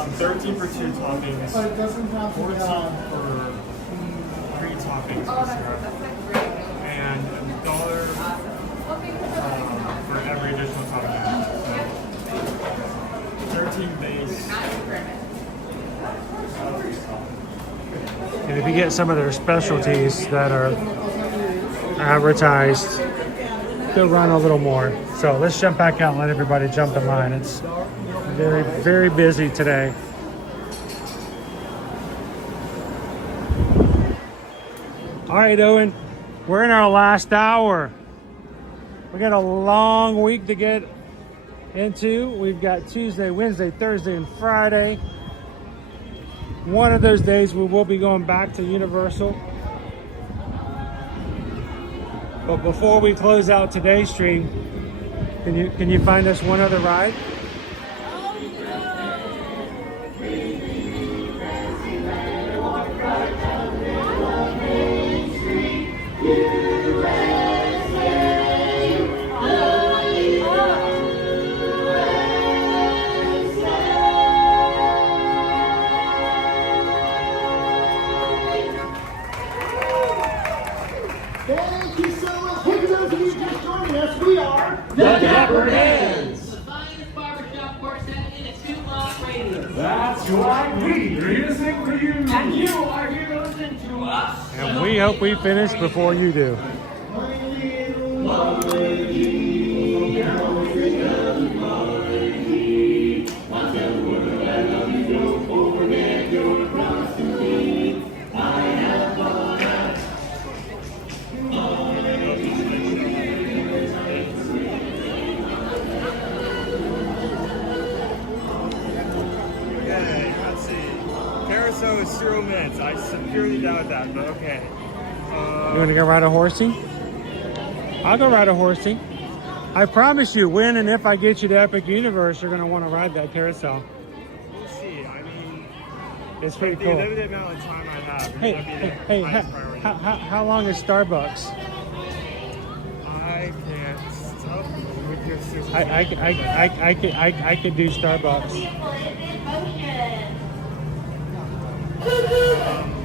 13 for 2 toppings, But it doesn't have 14 to for 3 toppings of syrup, and $1 for every additional topping. So 13 base. And if you get some of their specialties that are advertised, they'll run a little more. So let's jump back out and let everybody jump in line. It's very, very busy today. All right, Owen, we're in our last hour. We got a long week to get into. We've got Tuesday, Wednesday, Thursday, and Friday. One of those days we will be going back to Universal. But before we close out today's stream, can you find us one other ride? Thank you so much. Hey, for those of you just joining us, we are The Dapper Hands. The finest barbershop quartet in a 2-block radius. That's right, we are here to sing for you. And you are here to listen to us. And we hope we finish before you do. Carousel is 0 minutes. I severely doubt that, but okay. You want to go ride a horsey? I'll go ride a horsey. I promise you, when and if I get you to Epic Universe, you're going to want to ride that carousel. We'll see. I mean, It's pretty the cool. limited amount of time I have. Hey, how long is Starbucks? I can't stop with your sister. I could do Starbucks.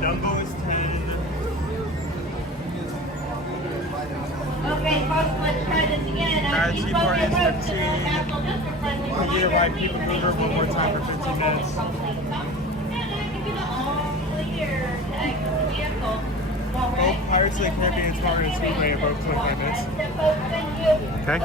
Dumbo is 10. Okay, folks, let's try this again. Gratitude Party is 15. Can you ride PeopleMover one more time for 15 minutes? Both Pirates of the Caribbean and Target Speedway are both 25 minutes. Okay.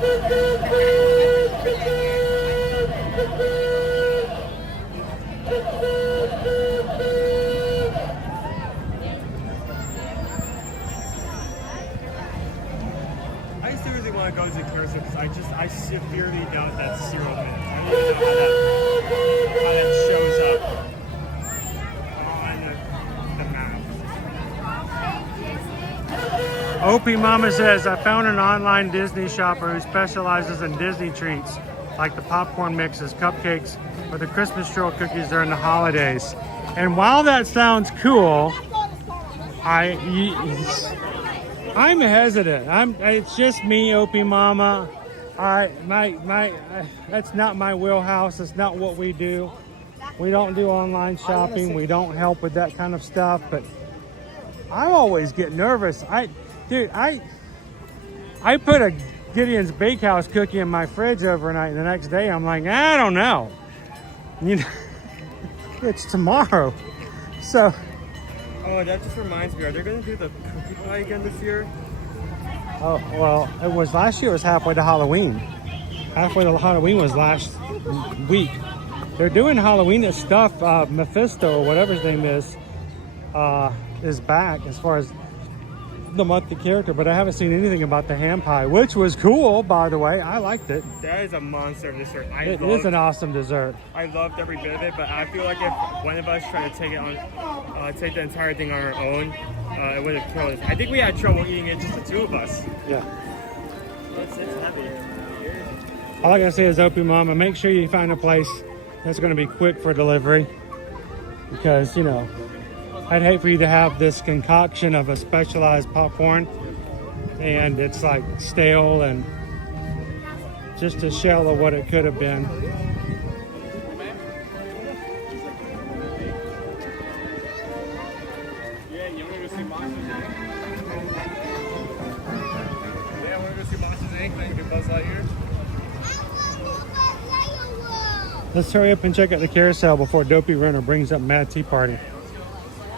I just really want to go to the carousel because I severely doubt that's 0 minutes. I don't even know how that shows up on the map. Opie Mama says, I found an online Disney shopper who specializes in Disney treats, like the popcorn mixes, cupcakes, or the Christmas stroll cookies during the holidays. And while that sounds cool, I'm hesitant. It's just me, Opie Mama. That's not my wheelhouse. It's not what we do. We don't do online shopping. We don't help with that kind of stuff. But I always get nervous. I put a Gideon's Bakehouse cookie in my fridge overnight, and the next day I'm like, I don't know. You know, it's tomorrow. So. Oh, that just reminds me, are they going to do the cookie pie again this year? Oh, well, it was last year. It was halfway to Halloween. Halfway to Halloween was last week. They're doing Halloween stuff. Mephisto, or whatever his name is back as far as the monthly character, but I haven't seen anything about the ham pie, which was cool, by the way. I liked it. That is a monster of dessert. It is an awesome dessert. I loved every bit of it, but I feel like if one of us tried to take it on, take the entire thing on our own, it would have killed us. I think we had trouble eating it, just the two of us. Yeah. It's heavy. All I gotta say is, Opie Mama, make sure you find a place that's gonna be quick for delivery, because, you know, I'd hate for you to have this concoction of a specialized popcorn and it's like stale and just a shell of what it could have been. think? Can we do Buzz Lightyear? Let's hurry up and check out the carousel before Dopey Runner brings up Mad Tea Party.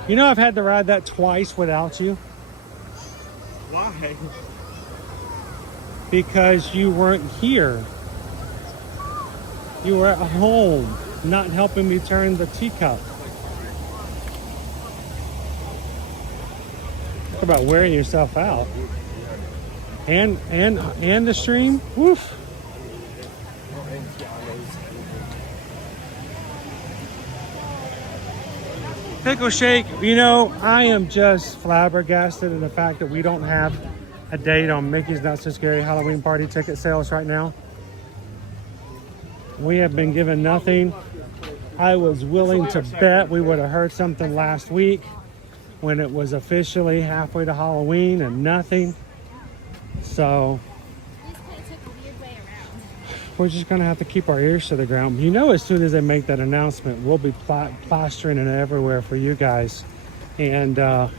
You know I've had to ride that twice without you. Why? Because you weren't here. You were at home, not helping me turn the teacup. Talk about wearing yourself out. And the stream. Woof. Pickle Shake, you know, I am just flabbergasted in the fact that we don't have a date on Mickey's Not So Scary Halloween Party ticket sales right now. We have been given nothing. I was willing to bet we would have heard something last week when it was officially halfway to Halloween and nothing. So we're just gonna have to keep our ears to the ground. You know, as soon as they make that announcement, we'll be plastering it everywhere for you guys. And I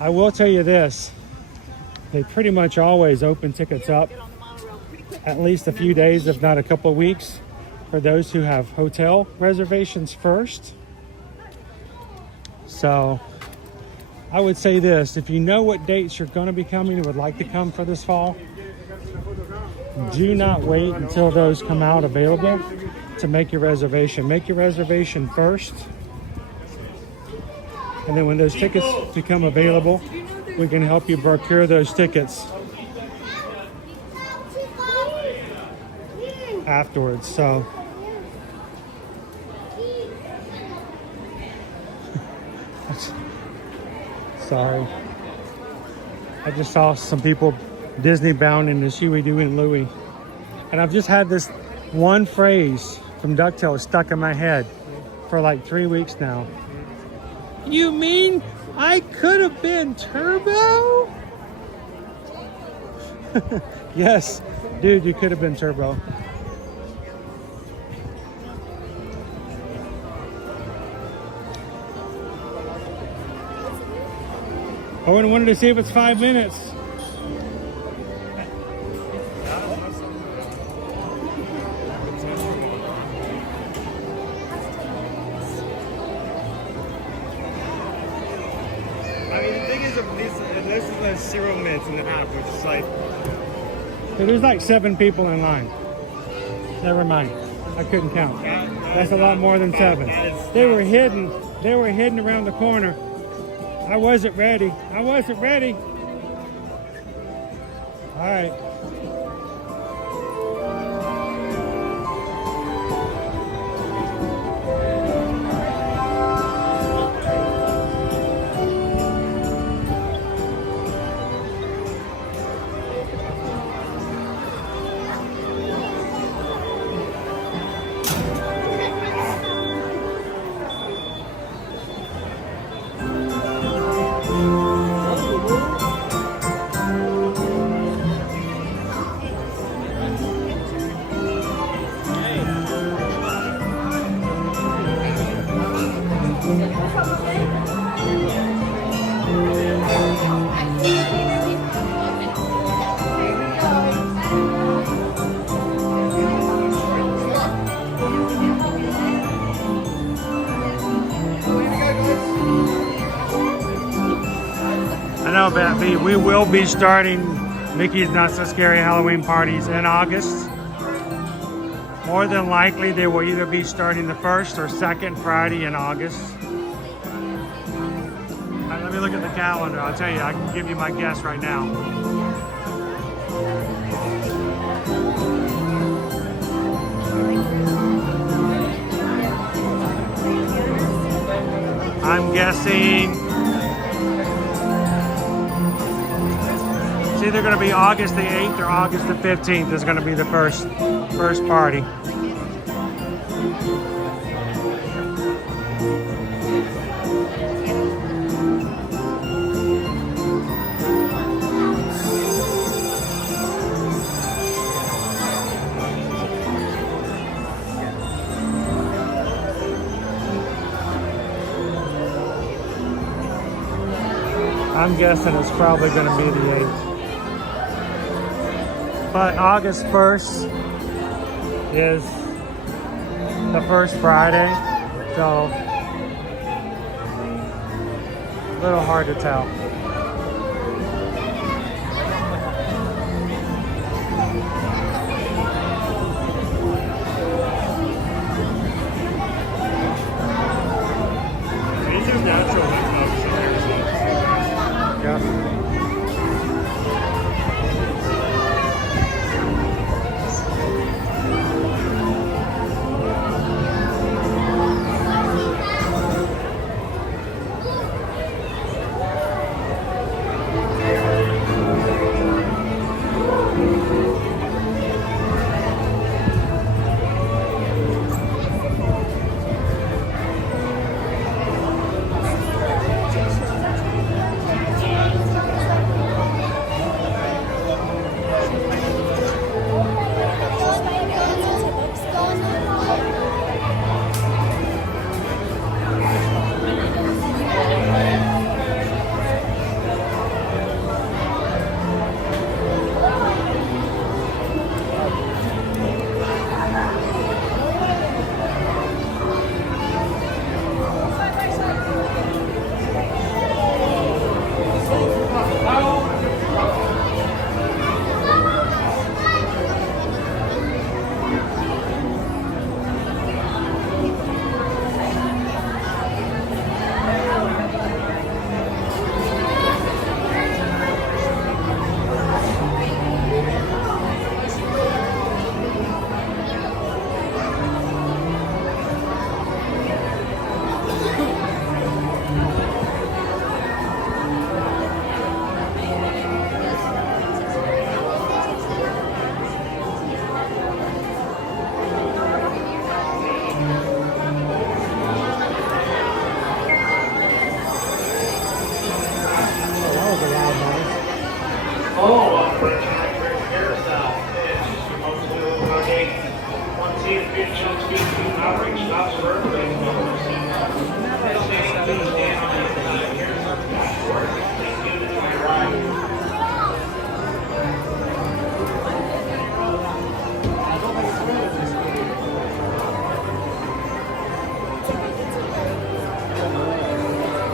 will tell you this, they pretty much always open tickets up at least a few days, if not a couple of weeks, for those who have hotel reservations first. So I would say this, if you know what dates you're gonna be coming and would like to come for this fall, do not wait until those come out available to make your reservation. Make your reservation first. And then when those tickets become available, we can help you procure those tickets afterwards. So sorry. I just saw some people Disney bound in the Huey, Dewey, and Louie. And I've just had this one phrase from DuckTales stuck in my head for like 3 weeks now. You mean I could have been Turbo? Yes, dude, you could have been Turbo. Owen wanted to see if it's 5 minutes. This is like 0 minutes in the app, which is like... There's like 7 people in line. Never mind. I couldn't count. That's a lot more than 7. They were hidden. They were hidden around the corner. I wasn't ready. I wasn't ready. All right. We will be starting Mickey's Not So Scary Halloween parties in August. More than likely, they will either be starting the 1st or 2nd Friday in August. All right, let me look at the calendar. I'll tell you, I can give you my guess right now. I'm guessing it's either going to be August the 8th or August the 15th is going to be the first party. I'm guessing it's probably going to be the 8th. But August 1st is the first Friday, so a little hard to tell. These are natural windows in here as well. Yeah.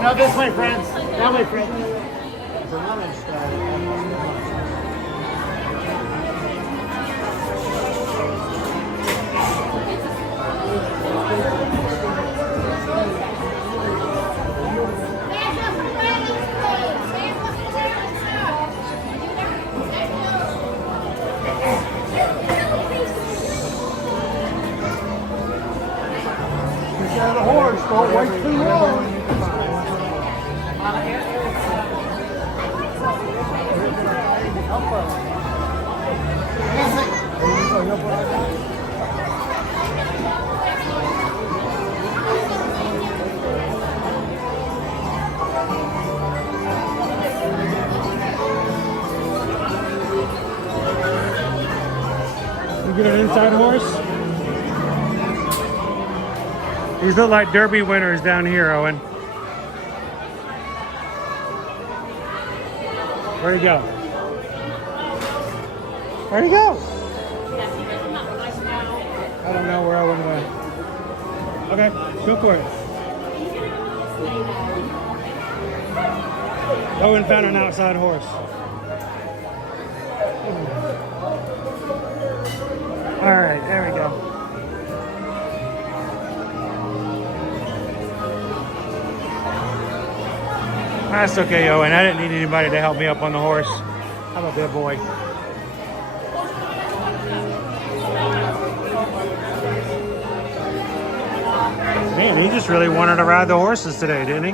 Now this way, friends. That way, friends. Get out of the horse. Don't wait too long. You get an inside horse? These look like Derby winners down here, Owen. Where'd he go? Where'd he go? I don't know where Owen went. Okay, go for it. Owen found an outside horse. All right, there we go. That's okay, Owen. I didn't need anybody to help me up on the horse. I'm a good boy. Man, he just really wanted to ride the horses today, didn't he?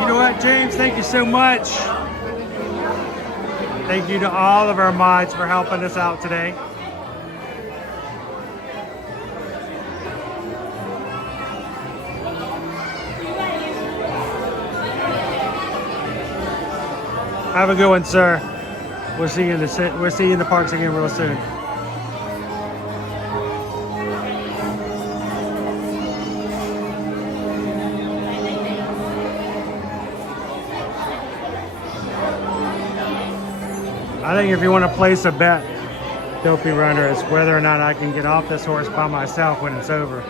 You know what, James? Thank you so much. Thank you to all of our mods for helping us out today. Have a good one, sir. We'll see you in the parks again real soon. I think if you want to place a bet, Dopey Runner, is whether or not I can get off this horse by myself when it's over.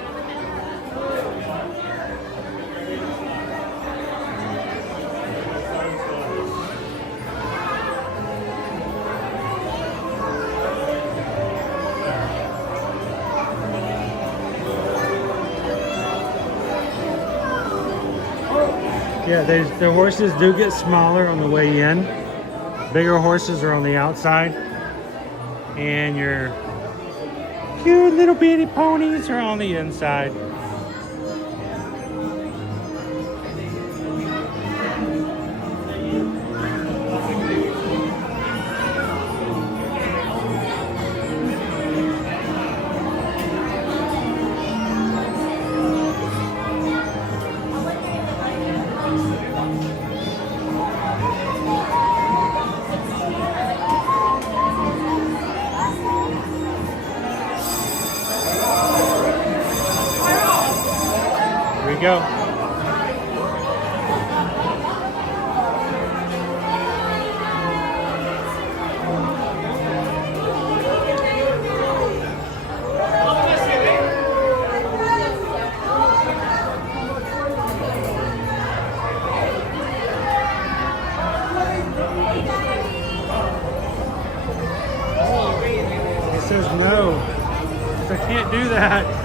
Yeah, the horses do get smaller on the way in. Bigger horses are on the outside. And your cute little bitty ponies are on the inside. Go. It says no. I can't do that.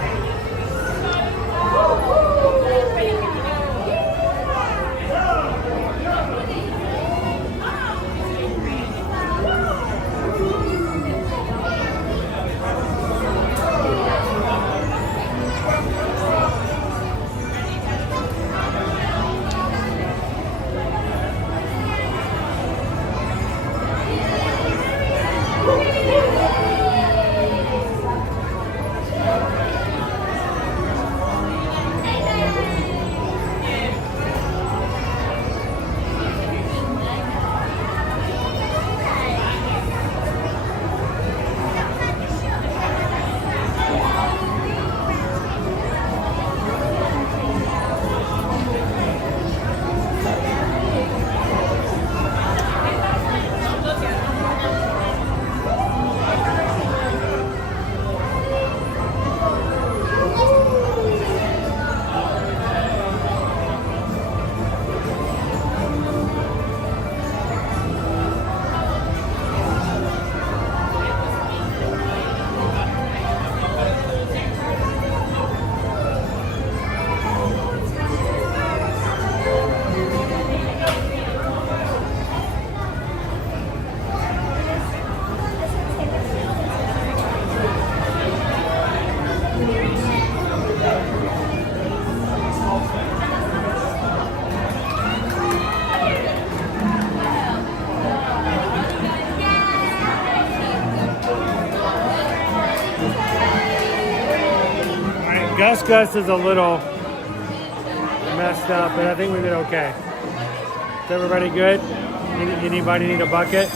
Gus is a little messed up, but I think we did okay. Is everybody good? Anybody need a bucket?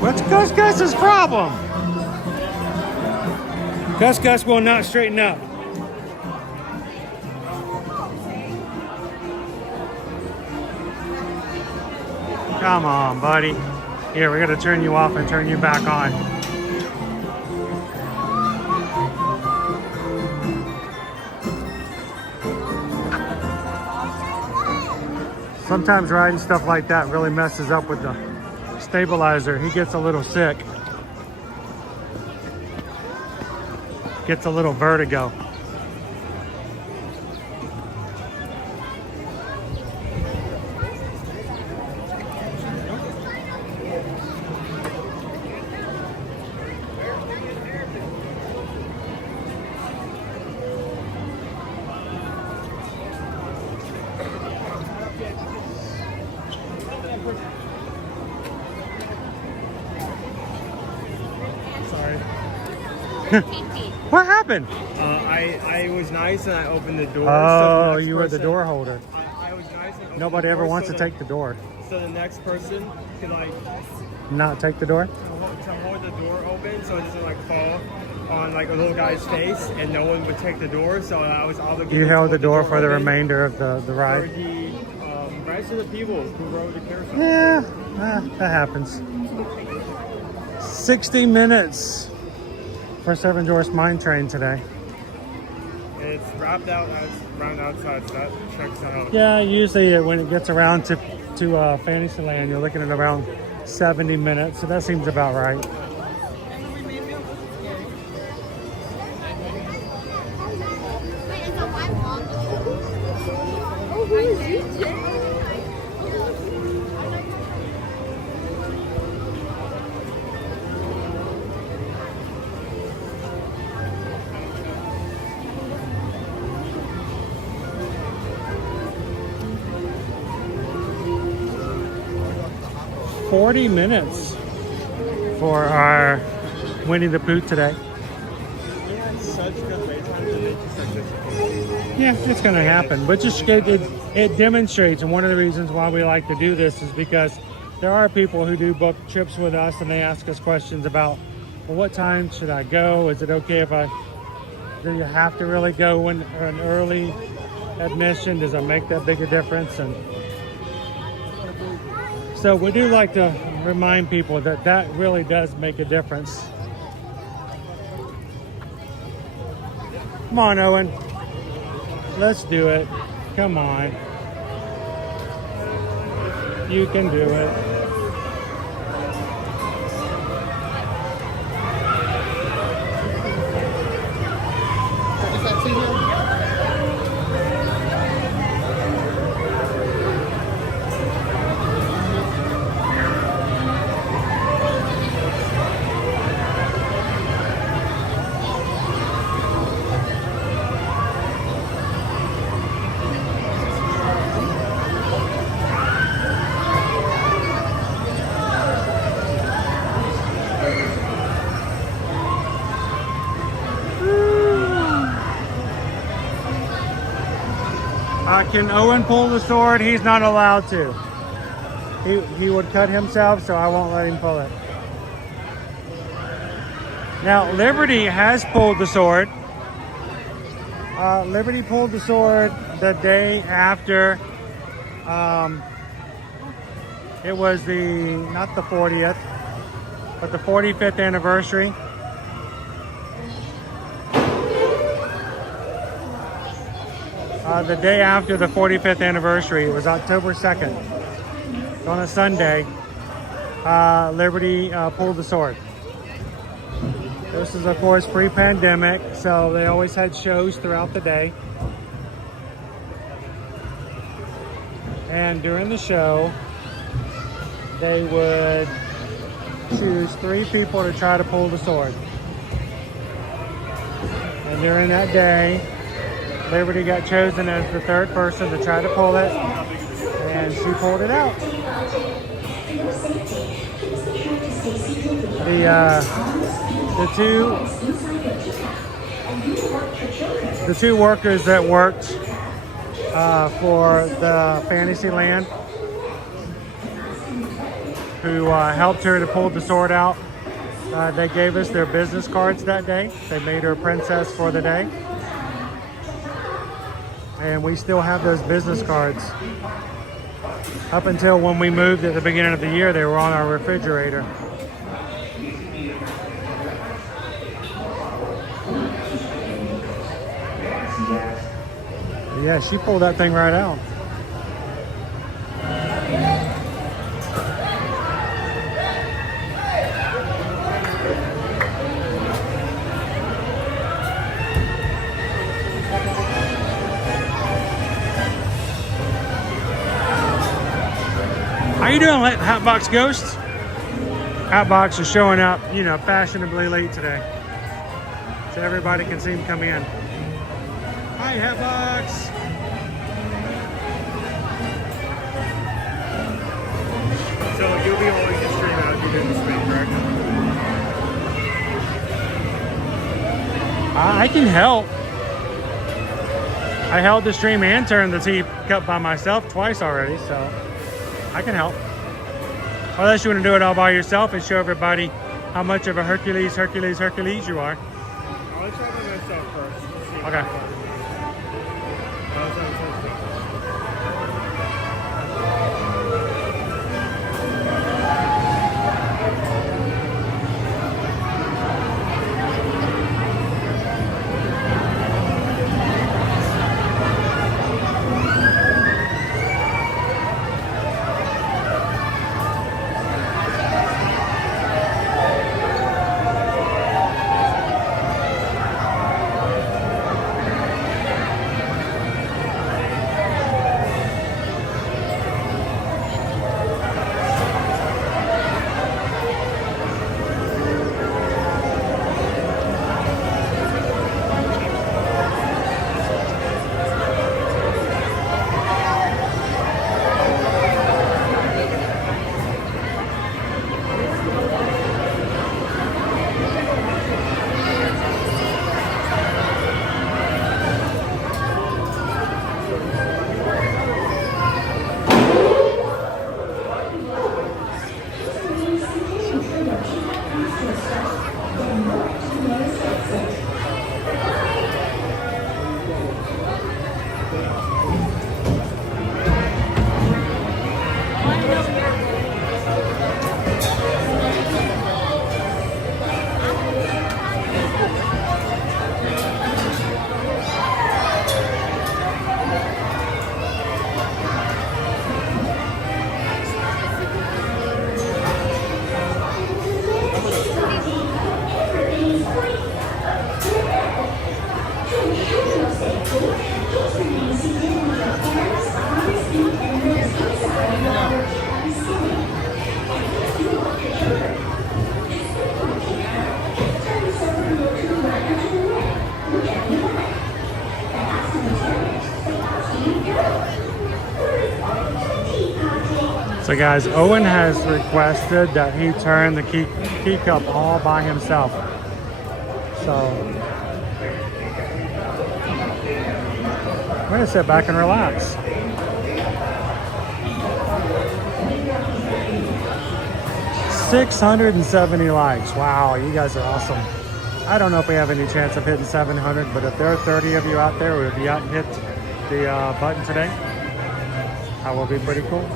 What's Gus's problem? Gus will not straighten up. Come on, buddy. Here, we're gonna turn you off and turn you back on. Sometimes riding stuff like that really messes up with the stabilizer. He gets a little sick. Gets a little vertigo. What happened? I was nice and I opened the door. Oh, so you were the door holder. I was nice. And Nobody ever wants to take the door. so the next person can like Not take the door? to hold the door open so it doesn't like fall on like a little guy's face, and no one would take the door. So I was obligated. You to held hold the door for the open remainder of the for ride? the rest of the people who rode the carousel. Yeah, that happens. 60 minutes for Seven Dwarfs Mine Train today. It's wrapped out as round outside, so that checks out. Yeah, usually when it gets around to Fantasyland, you're looking at around 70 minutes, so that seems about right. Oh, 40 minutes for our Winnie the Pooh today. Yeah, it's such good wait times and they just are disappointing. Yeah, it's going to happen, but just it demonstrates, and one of the reasons why we like to do this is because there are people who do book trips with us and they ask us questions about, well, what time should I go? Is it okay if do you have to really go when an early admission? Does it make that big a difference? And so we do like to remind people that that really does make a difference. Come on, Owen. Let's do it. Come on. You can do it. Is that too here? '" Can Owen pull the sword? He's not allowed to. He would cut himself, so I won't let him pull it. Now, Liberty has pulled the sword. Liberty pulled the sword the day after. It was not the 40th, but the 45th anniversary. The day after the 45th anniversary, it was October 2nd. On a Sunday, Liberty pulled the sword. This is, of course, pre-pandemic, so they always had shows throughout the day. And during the show, they would choose 3 people to try to pull the sword. And during that day, Liberty got chosen as the 3rd person to try to pull it, and she pulled it out. The two workers that worked for the Fantasyland who helped her to pull the sword out, they gave us their business cards that day. They made her a princess for the day. And we still have those business cards. Up until when we moved at the beginning of the year, they were on our refrigerator. Yeah, she pulled that thing right out. How you doing, Hatbox Ghost? Hatbox is showing up, fashionably late today, so everybody can see him come in. Hi, Hatbox. So you'll be holding the stream out if you do this week, correct? I can help. I held the stream and turned the teacup by myself twice already, so. I can help. Unless you want to do it all by yourself and show everybody how much of a Hercules you are. I'll try by myself first. Okay. So guys, Owen has requested that he turn the key cup all by himself. So I'm gonna sit back and relax. $670 likes. Wow, you guys are awesome. I don't know if we have any chance of hitting 700, but if there are 30 of you out there who have yet hit the button today, that will be pretty cool.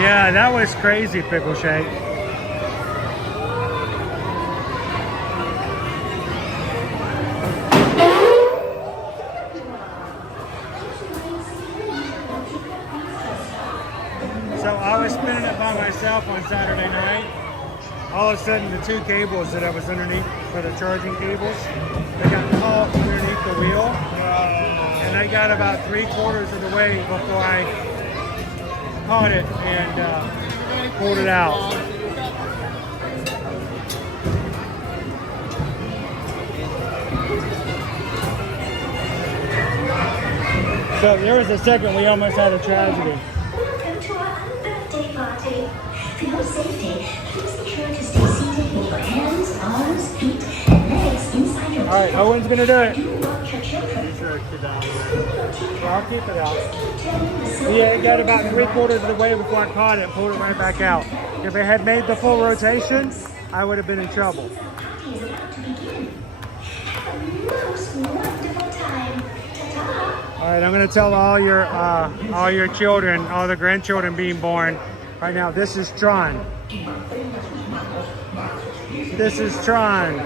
Yeah, that was crazy, Pickle Shake. So I was spinning it by myself on Saturday night. All of a sudden, the two cables that I was underneath for the charging cables, they got caught underneath the wheel. And I got about 3/4 of the way before I caught it and pulled it out. So there was a second we almost had a tragedy. Welcome to our birthday party. For your safety, please be sure to stay seated with your hands, arms, feet, and legs inside your All right, Owen's gonna do it. Do not your children. I'll keep it out. Yeah, it got about 3/4 of the way before I caught it and pulled it right back out. If it had made the full rotation, I would have been in trouble. right, I'm gonna tell all your children, all the grandchildren being born right now. This is Tron. This is Tron.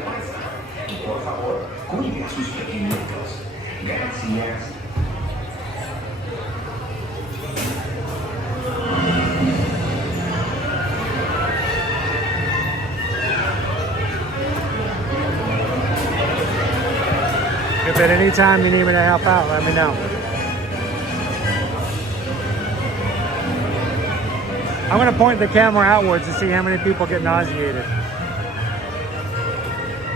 If at any time you need me to help out, let me know. I'm going to point the camera outwards to see how many people get nauseated.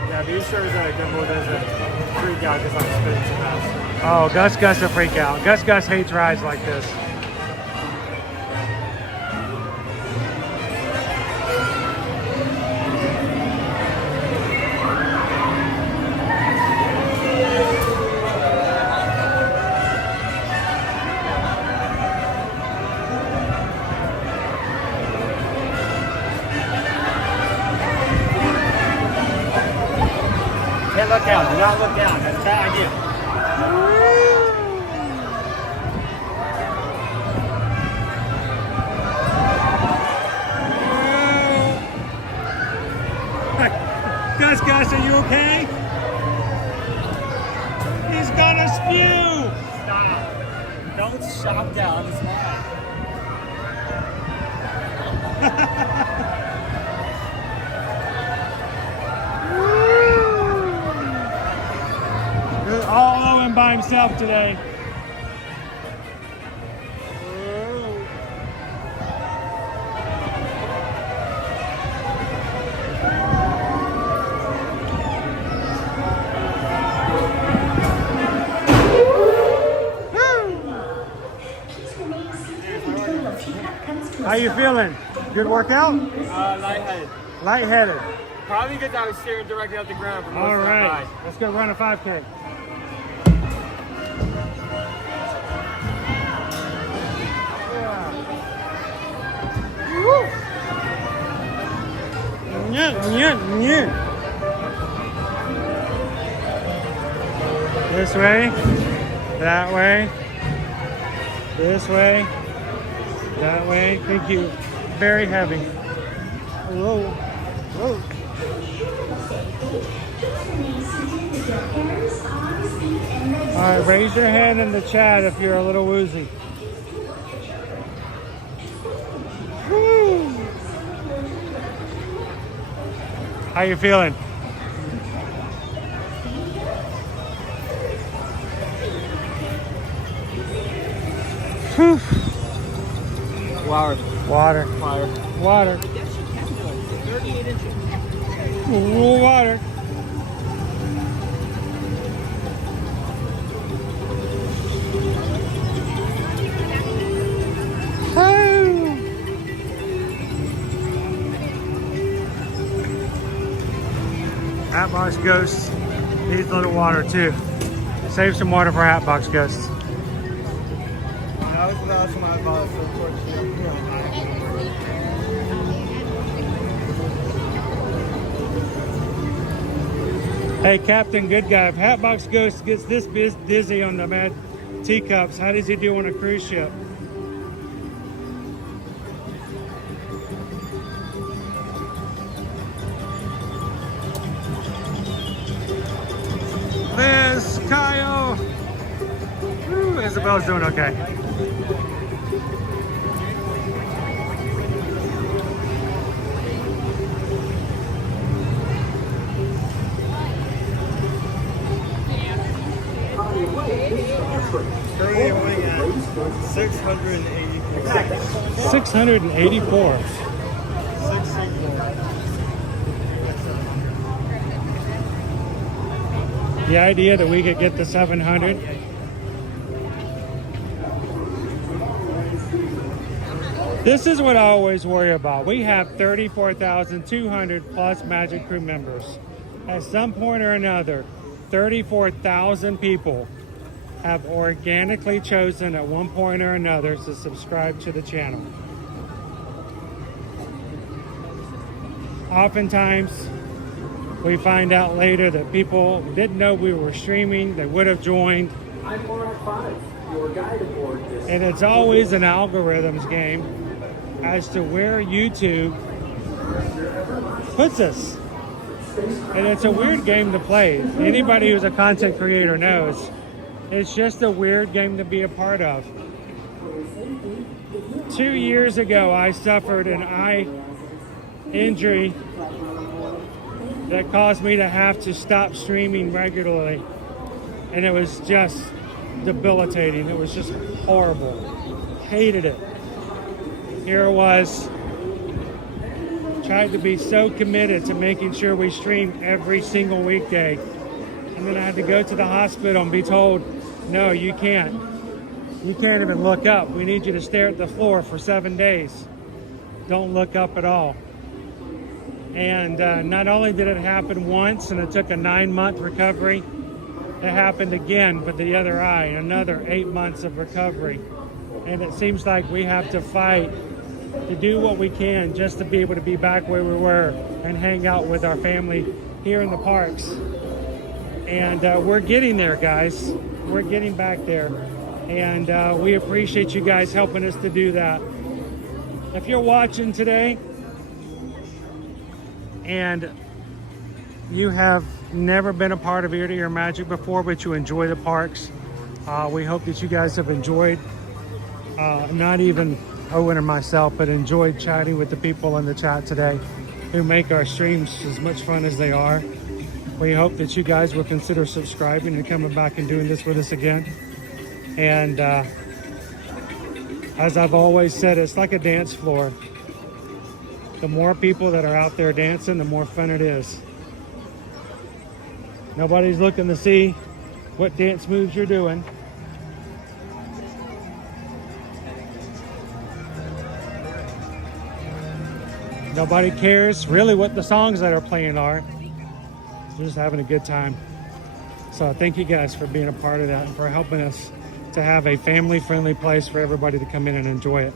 Yeah, these shows that Gumbo doesn't freak out because I'm spinning too fast. Oh, Gus will freak out. Gus hates rides like this. Can't look down. Do not look down. That's a bad idea. Gus, are you okay? He's gonna spew! Stop. Don't shout down. It's fine. All Owen by himself today. How you feeling? Good workout? Lightheaded. Lightheaded. Probably because I was staring directly at the ground for most All of the right, ride. let's go run a 5K. This way, that way, this way, that way. Thank you. Very heavy. Whoa, whoa. All right, raise your hand in the chat if you're a little woozy. Woo. How you feeling? Whew. Water. Water. Fire. Water. 38 inches. Ooh, water. Hatbox Ghost needs a little water too. Save some water for Hatbox Ghost. That was the last one I bought, so of course, Hey, Captain Good Guy, if Hatbox Ghost gets this dizzy on the mad teacups, how does he do on a cruise ship? Liz, Kyle. Woo, Isabel's doing okay. currently running at 684. 684. 684. The idea that we could get to 700. This is what I always worry about. We have 34,200 plus Magic Crew members. At some point or another, 34,000 people have organically chosen at one point or another to subscribe to the channel. Oftentimes, we find out later that people didn't know we were streaming. They would have joined, I'm Mark 5, your guide aboard this. And it's always an algorithms game as to where YouTube puts us. And it's a weird game to play. Anybody who's a content creator knows it's just a weird game to be a part of. 2 years ago, I suffered an eye injury that caused me to have to stop streaming regularly. And it was just debilitating. It was just horrible. Hated it. Here it was. Tried to be so committed to making sure we stream every single weekday. And then I had to go to the hospital and be told, no, you can't. You can't even look up. We need you to stare at the floor for 7 days. Don't look up at all. And not only did it happen once and it took a 9-month recovery, it happened again with the other eye, another 8 months of recovery. And it seems like we have to fight to do what we can just to be able to be back where we were and hang out with our family here in the parks. And we're getting there, guys. We're getting back there. And we appreciate you guys helping us to do that. If you're watching today and you have never been a part of Ear to Ear Magic before, but you enjoy the parks, we hope that you guys have enjoyed, not even Owen or myself, but enjoyed chatting with the people in the chat today who make our streams as much fun as they are. We hope that you guys will consider subscribing and coming back and doing this with us again. And as I've always said, it's like a dance floor. The more people that are out there dancing, the more fun it is. Nobody's looking to see what dance moves you're doing. Nobody cares really what the songs that are playing are. We're just having a good time. So thank you guys for being a part of that and for helping us to have a family-friendly place for everybody to come in and enjoy it.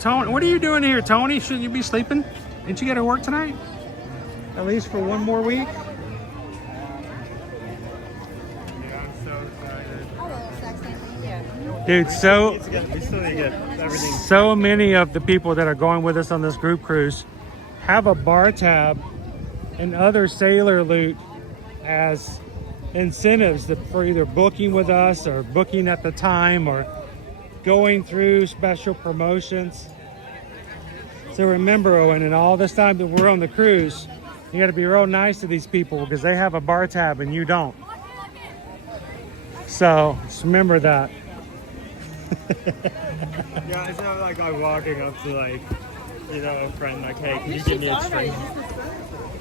Tony, what are you doing here, Tony? Shouldn't you be sleeping? Didn't you get to work tonight? At least for one more week? Yeah, I'm so excited. Dude, We still need to get everything. so many of the people that are going with us on this group cruise have a bar tab and other sailor loot as incentives for either booking with us or booking at the time or going through special promotions. So remember, Owen, and all this time that we're on the cruise, you got to be real nice to these people because they have a bar tab and you don't. So just remember that. Yeah, it's not like I'm walking up to a friend like, hey, can you give me a drink?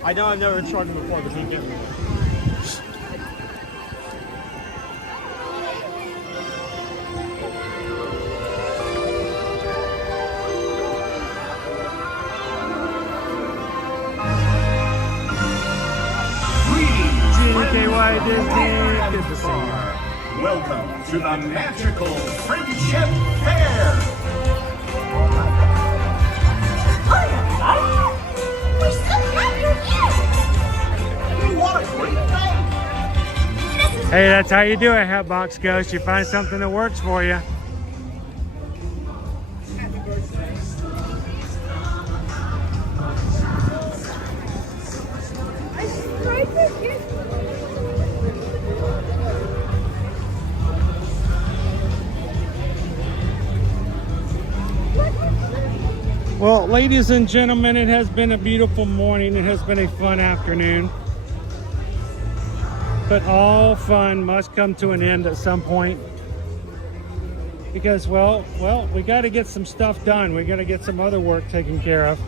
I know I've never tried it before, but can you give me one? Disney, good to see you. Welcome to the magical Friendship Fair. We're so happy with you! What a great day! Hey, that's how you do it, Hatbox Ghost. You find something that works for you. Well, ladies and gentlemen, it has been a beautiful morning. It has been a fun afternoon. But all fun must come to an end at some point. Because, well, we got to get some stuff done. We got to get some other work taken care of.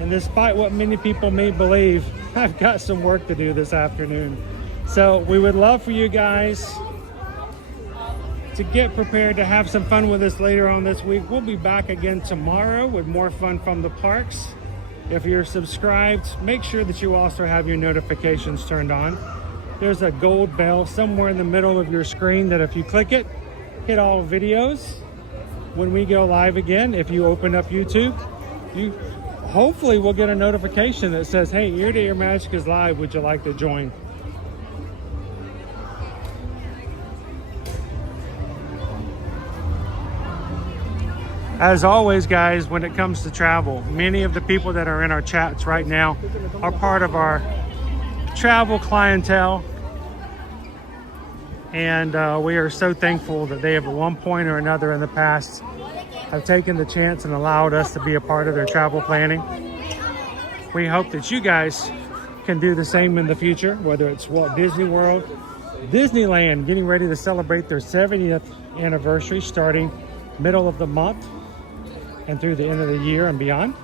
And despite what many people may believe, I've got some work to do this afternoon. So we would love for you guys to get prepared to have some fun with us later on this week. We'll be back again tomorrow with more fun from the parks. If you're subscribed, make sure that you also have your notifications turned on. There's a gold bell somewhere in the middle of your screen that if you click it, hit all videos. When we go live again, if you open up YouTube, you hopefully will get a notification that says, hey, Ear to Ear Magic is live, would you like to join? As always, guys, when it comes to travel, many of the people that are in our chats right now are part of our travel clientele. And we are so thankful that they have at one point or another in the past have taken the chance and allowed us to be a part of their travel planning. We hope that you guys can do the same in the future, whether it's Walt Disney World, Disneyland getting ready to celebrate their 70th anniversary starting middle of the month and through the end of the year and beyond.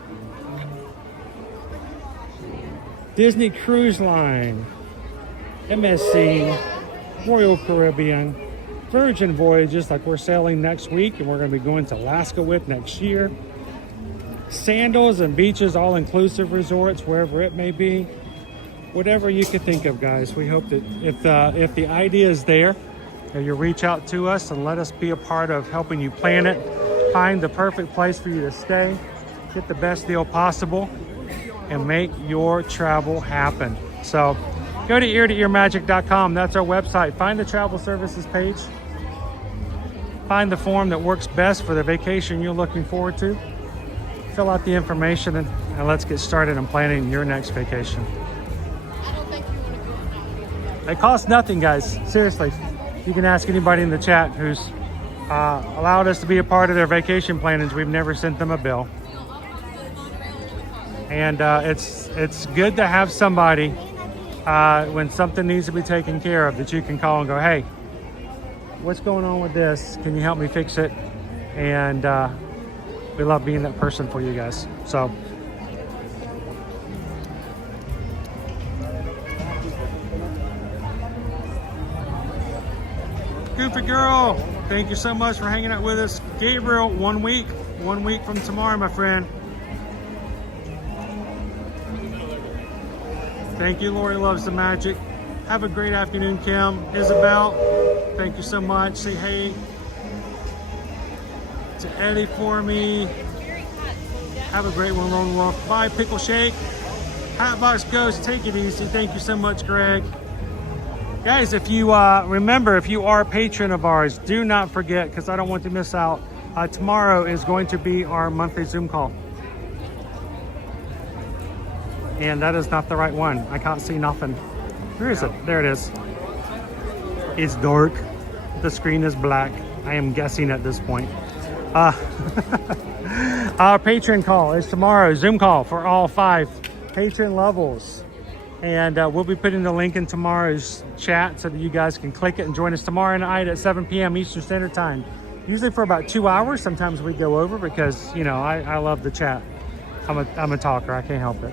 Disney Cruise Line, MSC, Royal Caribbean, Virgin Voyages, like we're sailing next week and we're going to be going to Alaska with next year. Sandals and beaches, all-inclusive resorts, wherever it may be. Whatever you could think of, guys. We hope that if the idea is there, you reach out to us and let us be a part of helping you plan it, find the perfect place for you to stay, get the best deal possible, and make your travel happen. So go to eartoearmagic.com. That's our website. Find the travel services page. Find the form that works best for the vacation you're looking forward to. Fill out the information and let's get started on planning your next vacation. It costs nothing, guys. Seriously. You can ask anybody in the chat who's allowed us to be a part of their vacation plannings. We've never sent them a bill. And it's good to have somebody when something needs to be taken care of that you can call and go, hey, what's going on with this? Can you help me fix it? And we love being that person for you guys. So Goofy Girl, thank you so much for hanging out with us. Gabriel, 1 week from tomorrow, my friend. Thank you, Lori Loves the Magic. Have a great afternoon, Kim. Isabel, thank you so much. Say hey to Eddie for me. Have a great one, Lone Wolf. Bye, Pickle Shake. Hatbox Ghost, take it easy. Thank you so much, Greg. Guys, if you remember, if you are a patron of ours, do not forget, because I don't want to miss out. Tomorrow is going to be our monthly Zoom call. And that is not the right one. I can't see nothing. Where is it? There it is. It's dark. The screen is black. I am guessing at this point. Our patron call is tomorrow. Zoom call for all 5 patron levels. And we'll be putting the link in tomorrow's chat so that you guys can click it and join us tomorrow night at 7 p.m. Eastern Standard Time. Usually for about 2 hours. Sometimes we go over because, you know, I love the chat. I'm a talker. I can't help it.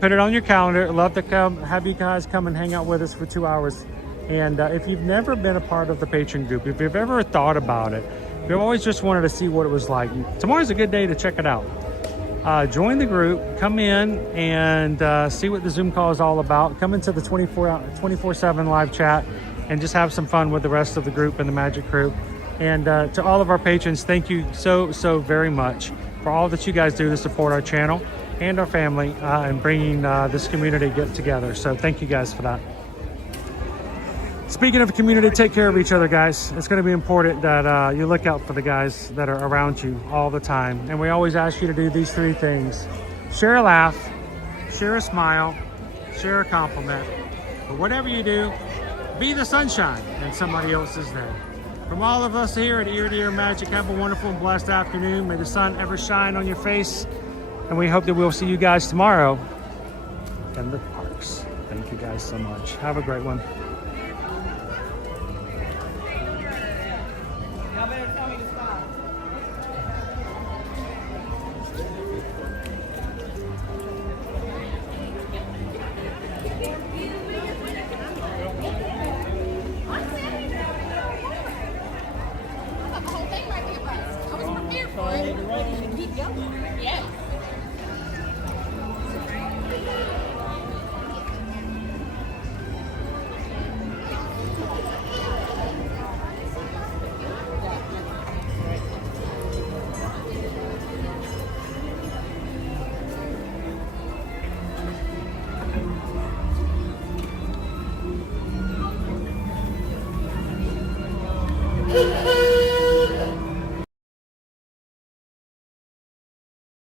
Put it on your calendar. Love to have you guys come and hang out with us for 2 hours. And if you've never been a part of the patron group, if you've ever thought about it, if you've always just wanted to see what it was like, tomorrow's a good day to check it out. Join the group, come in and see what the Zoom call is all about. Come into the 24/7 live chat and just have some fun with the rest of the group and the Magic Crew. And to all of our patrons, thank you so very much for all that you guys do to support our channel and our family and bringing this community get together. So thank you guys for that. Speaking of community, take care of each other, guys. It's going to be important that you look out for the guys that are around you all the time. And we always ask you to do these 3 things. Share a laugh, share a smile, share a compliment. But whatever you do, be the sunshine in somebody else's day. From all of us here at Ear to Ear Magic, have a wonderful and blessed afternoon. May the sun ever shine on your face. And we hope that we'll see you guys tomorrow in the parks. Thank you guys so much. Have a great one. Woo!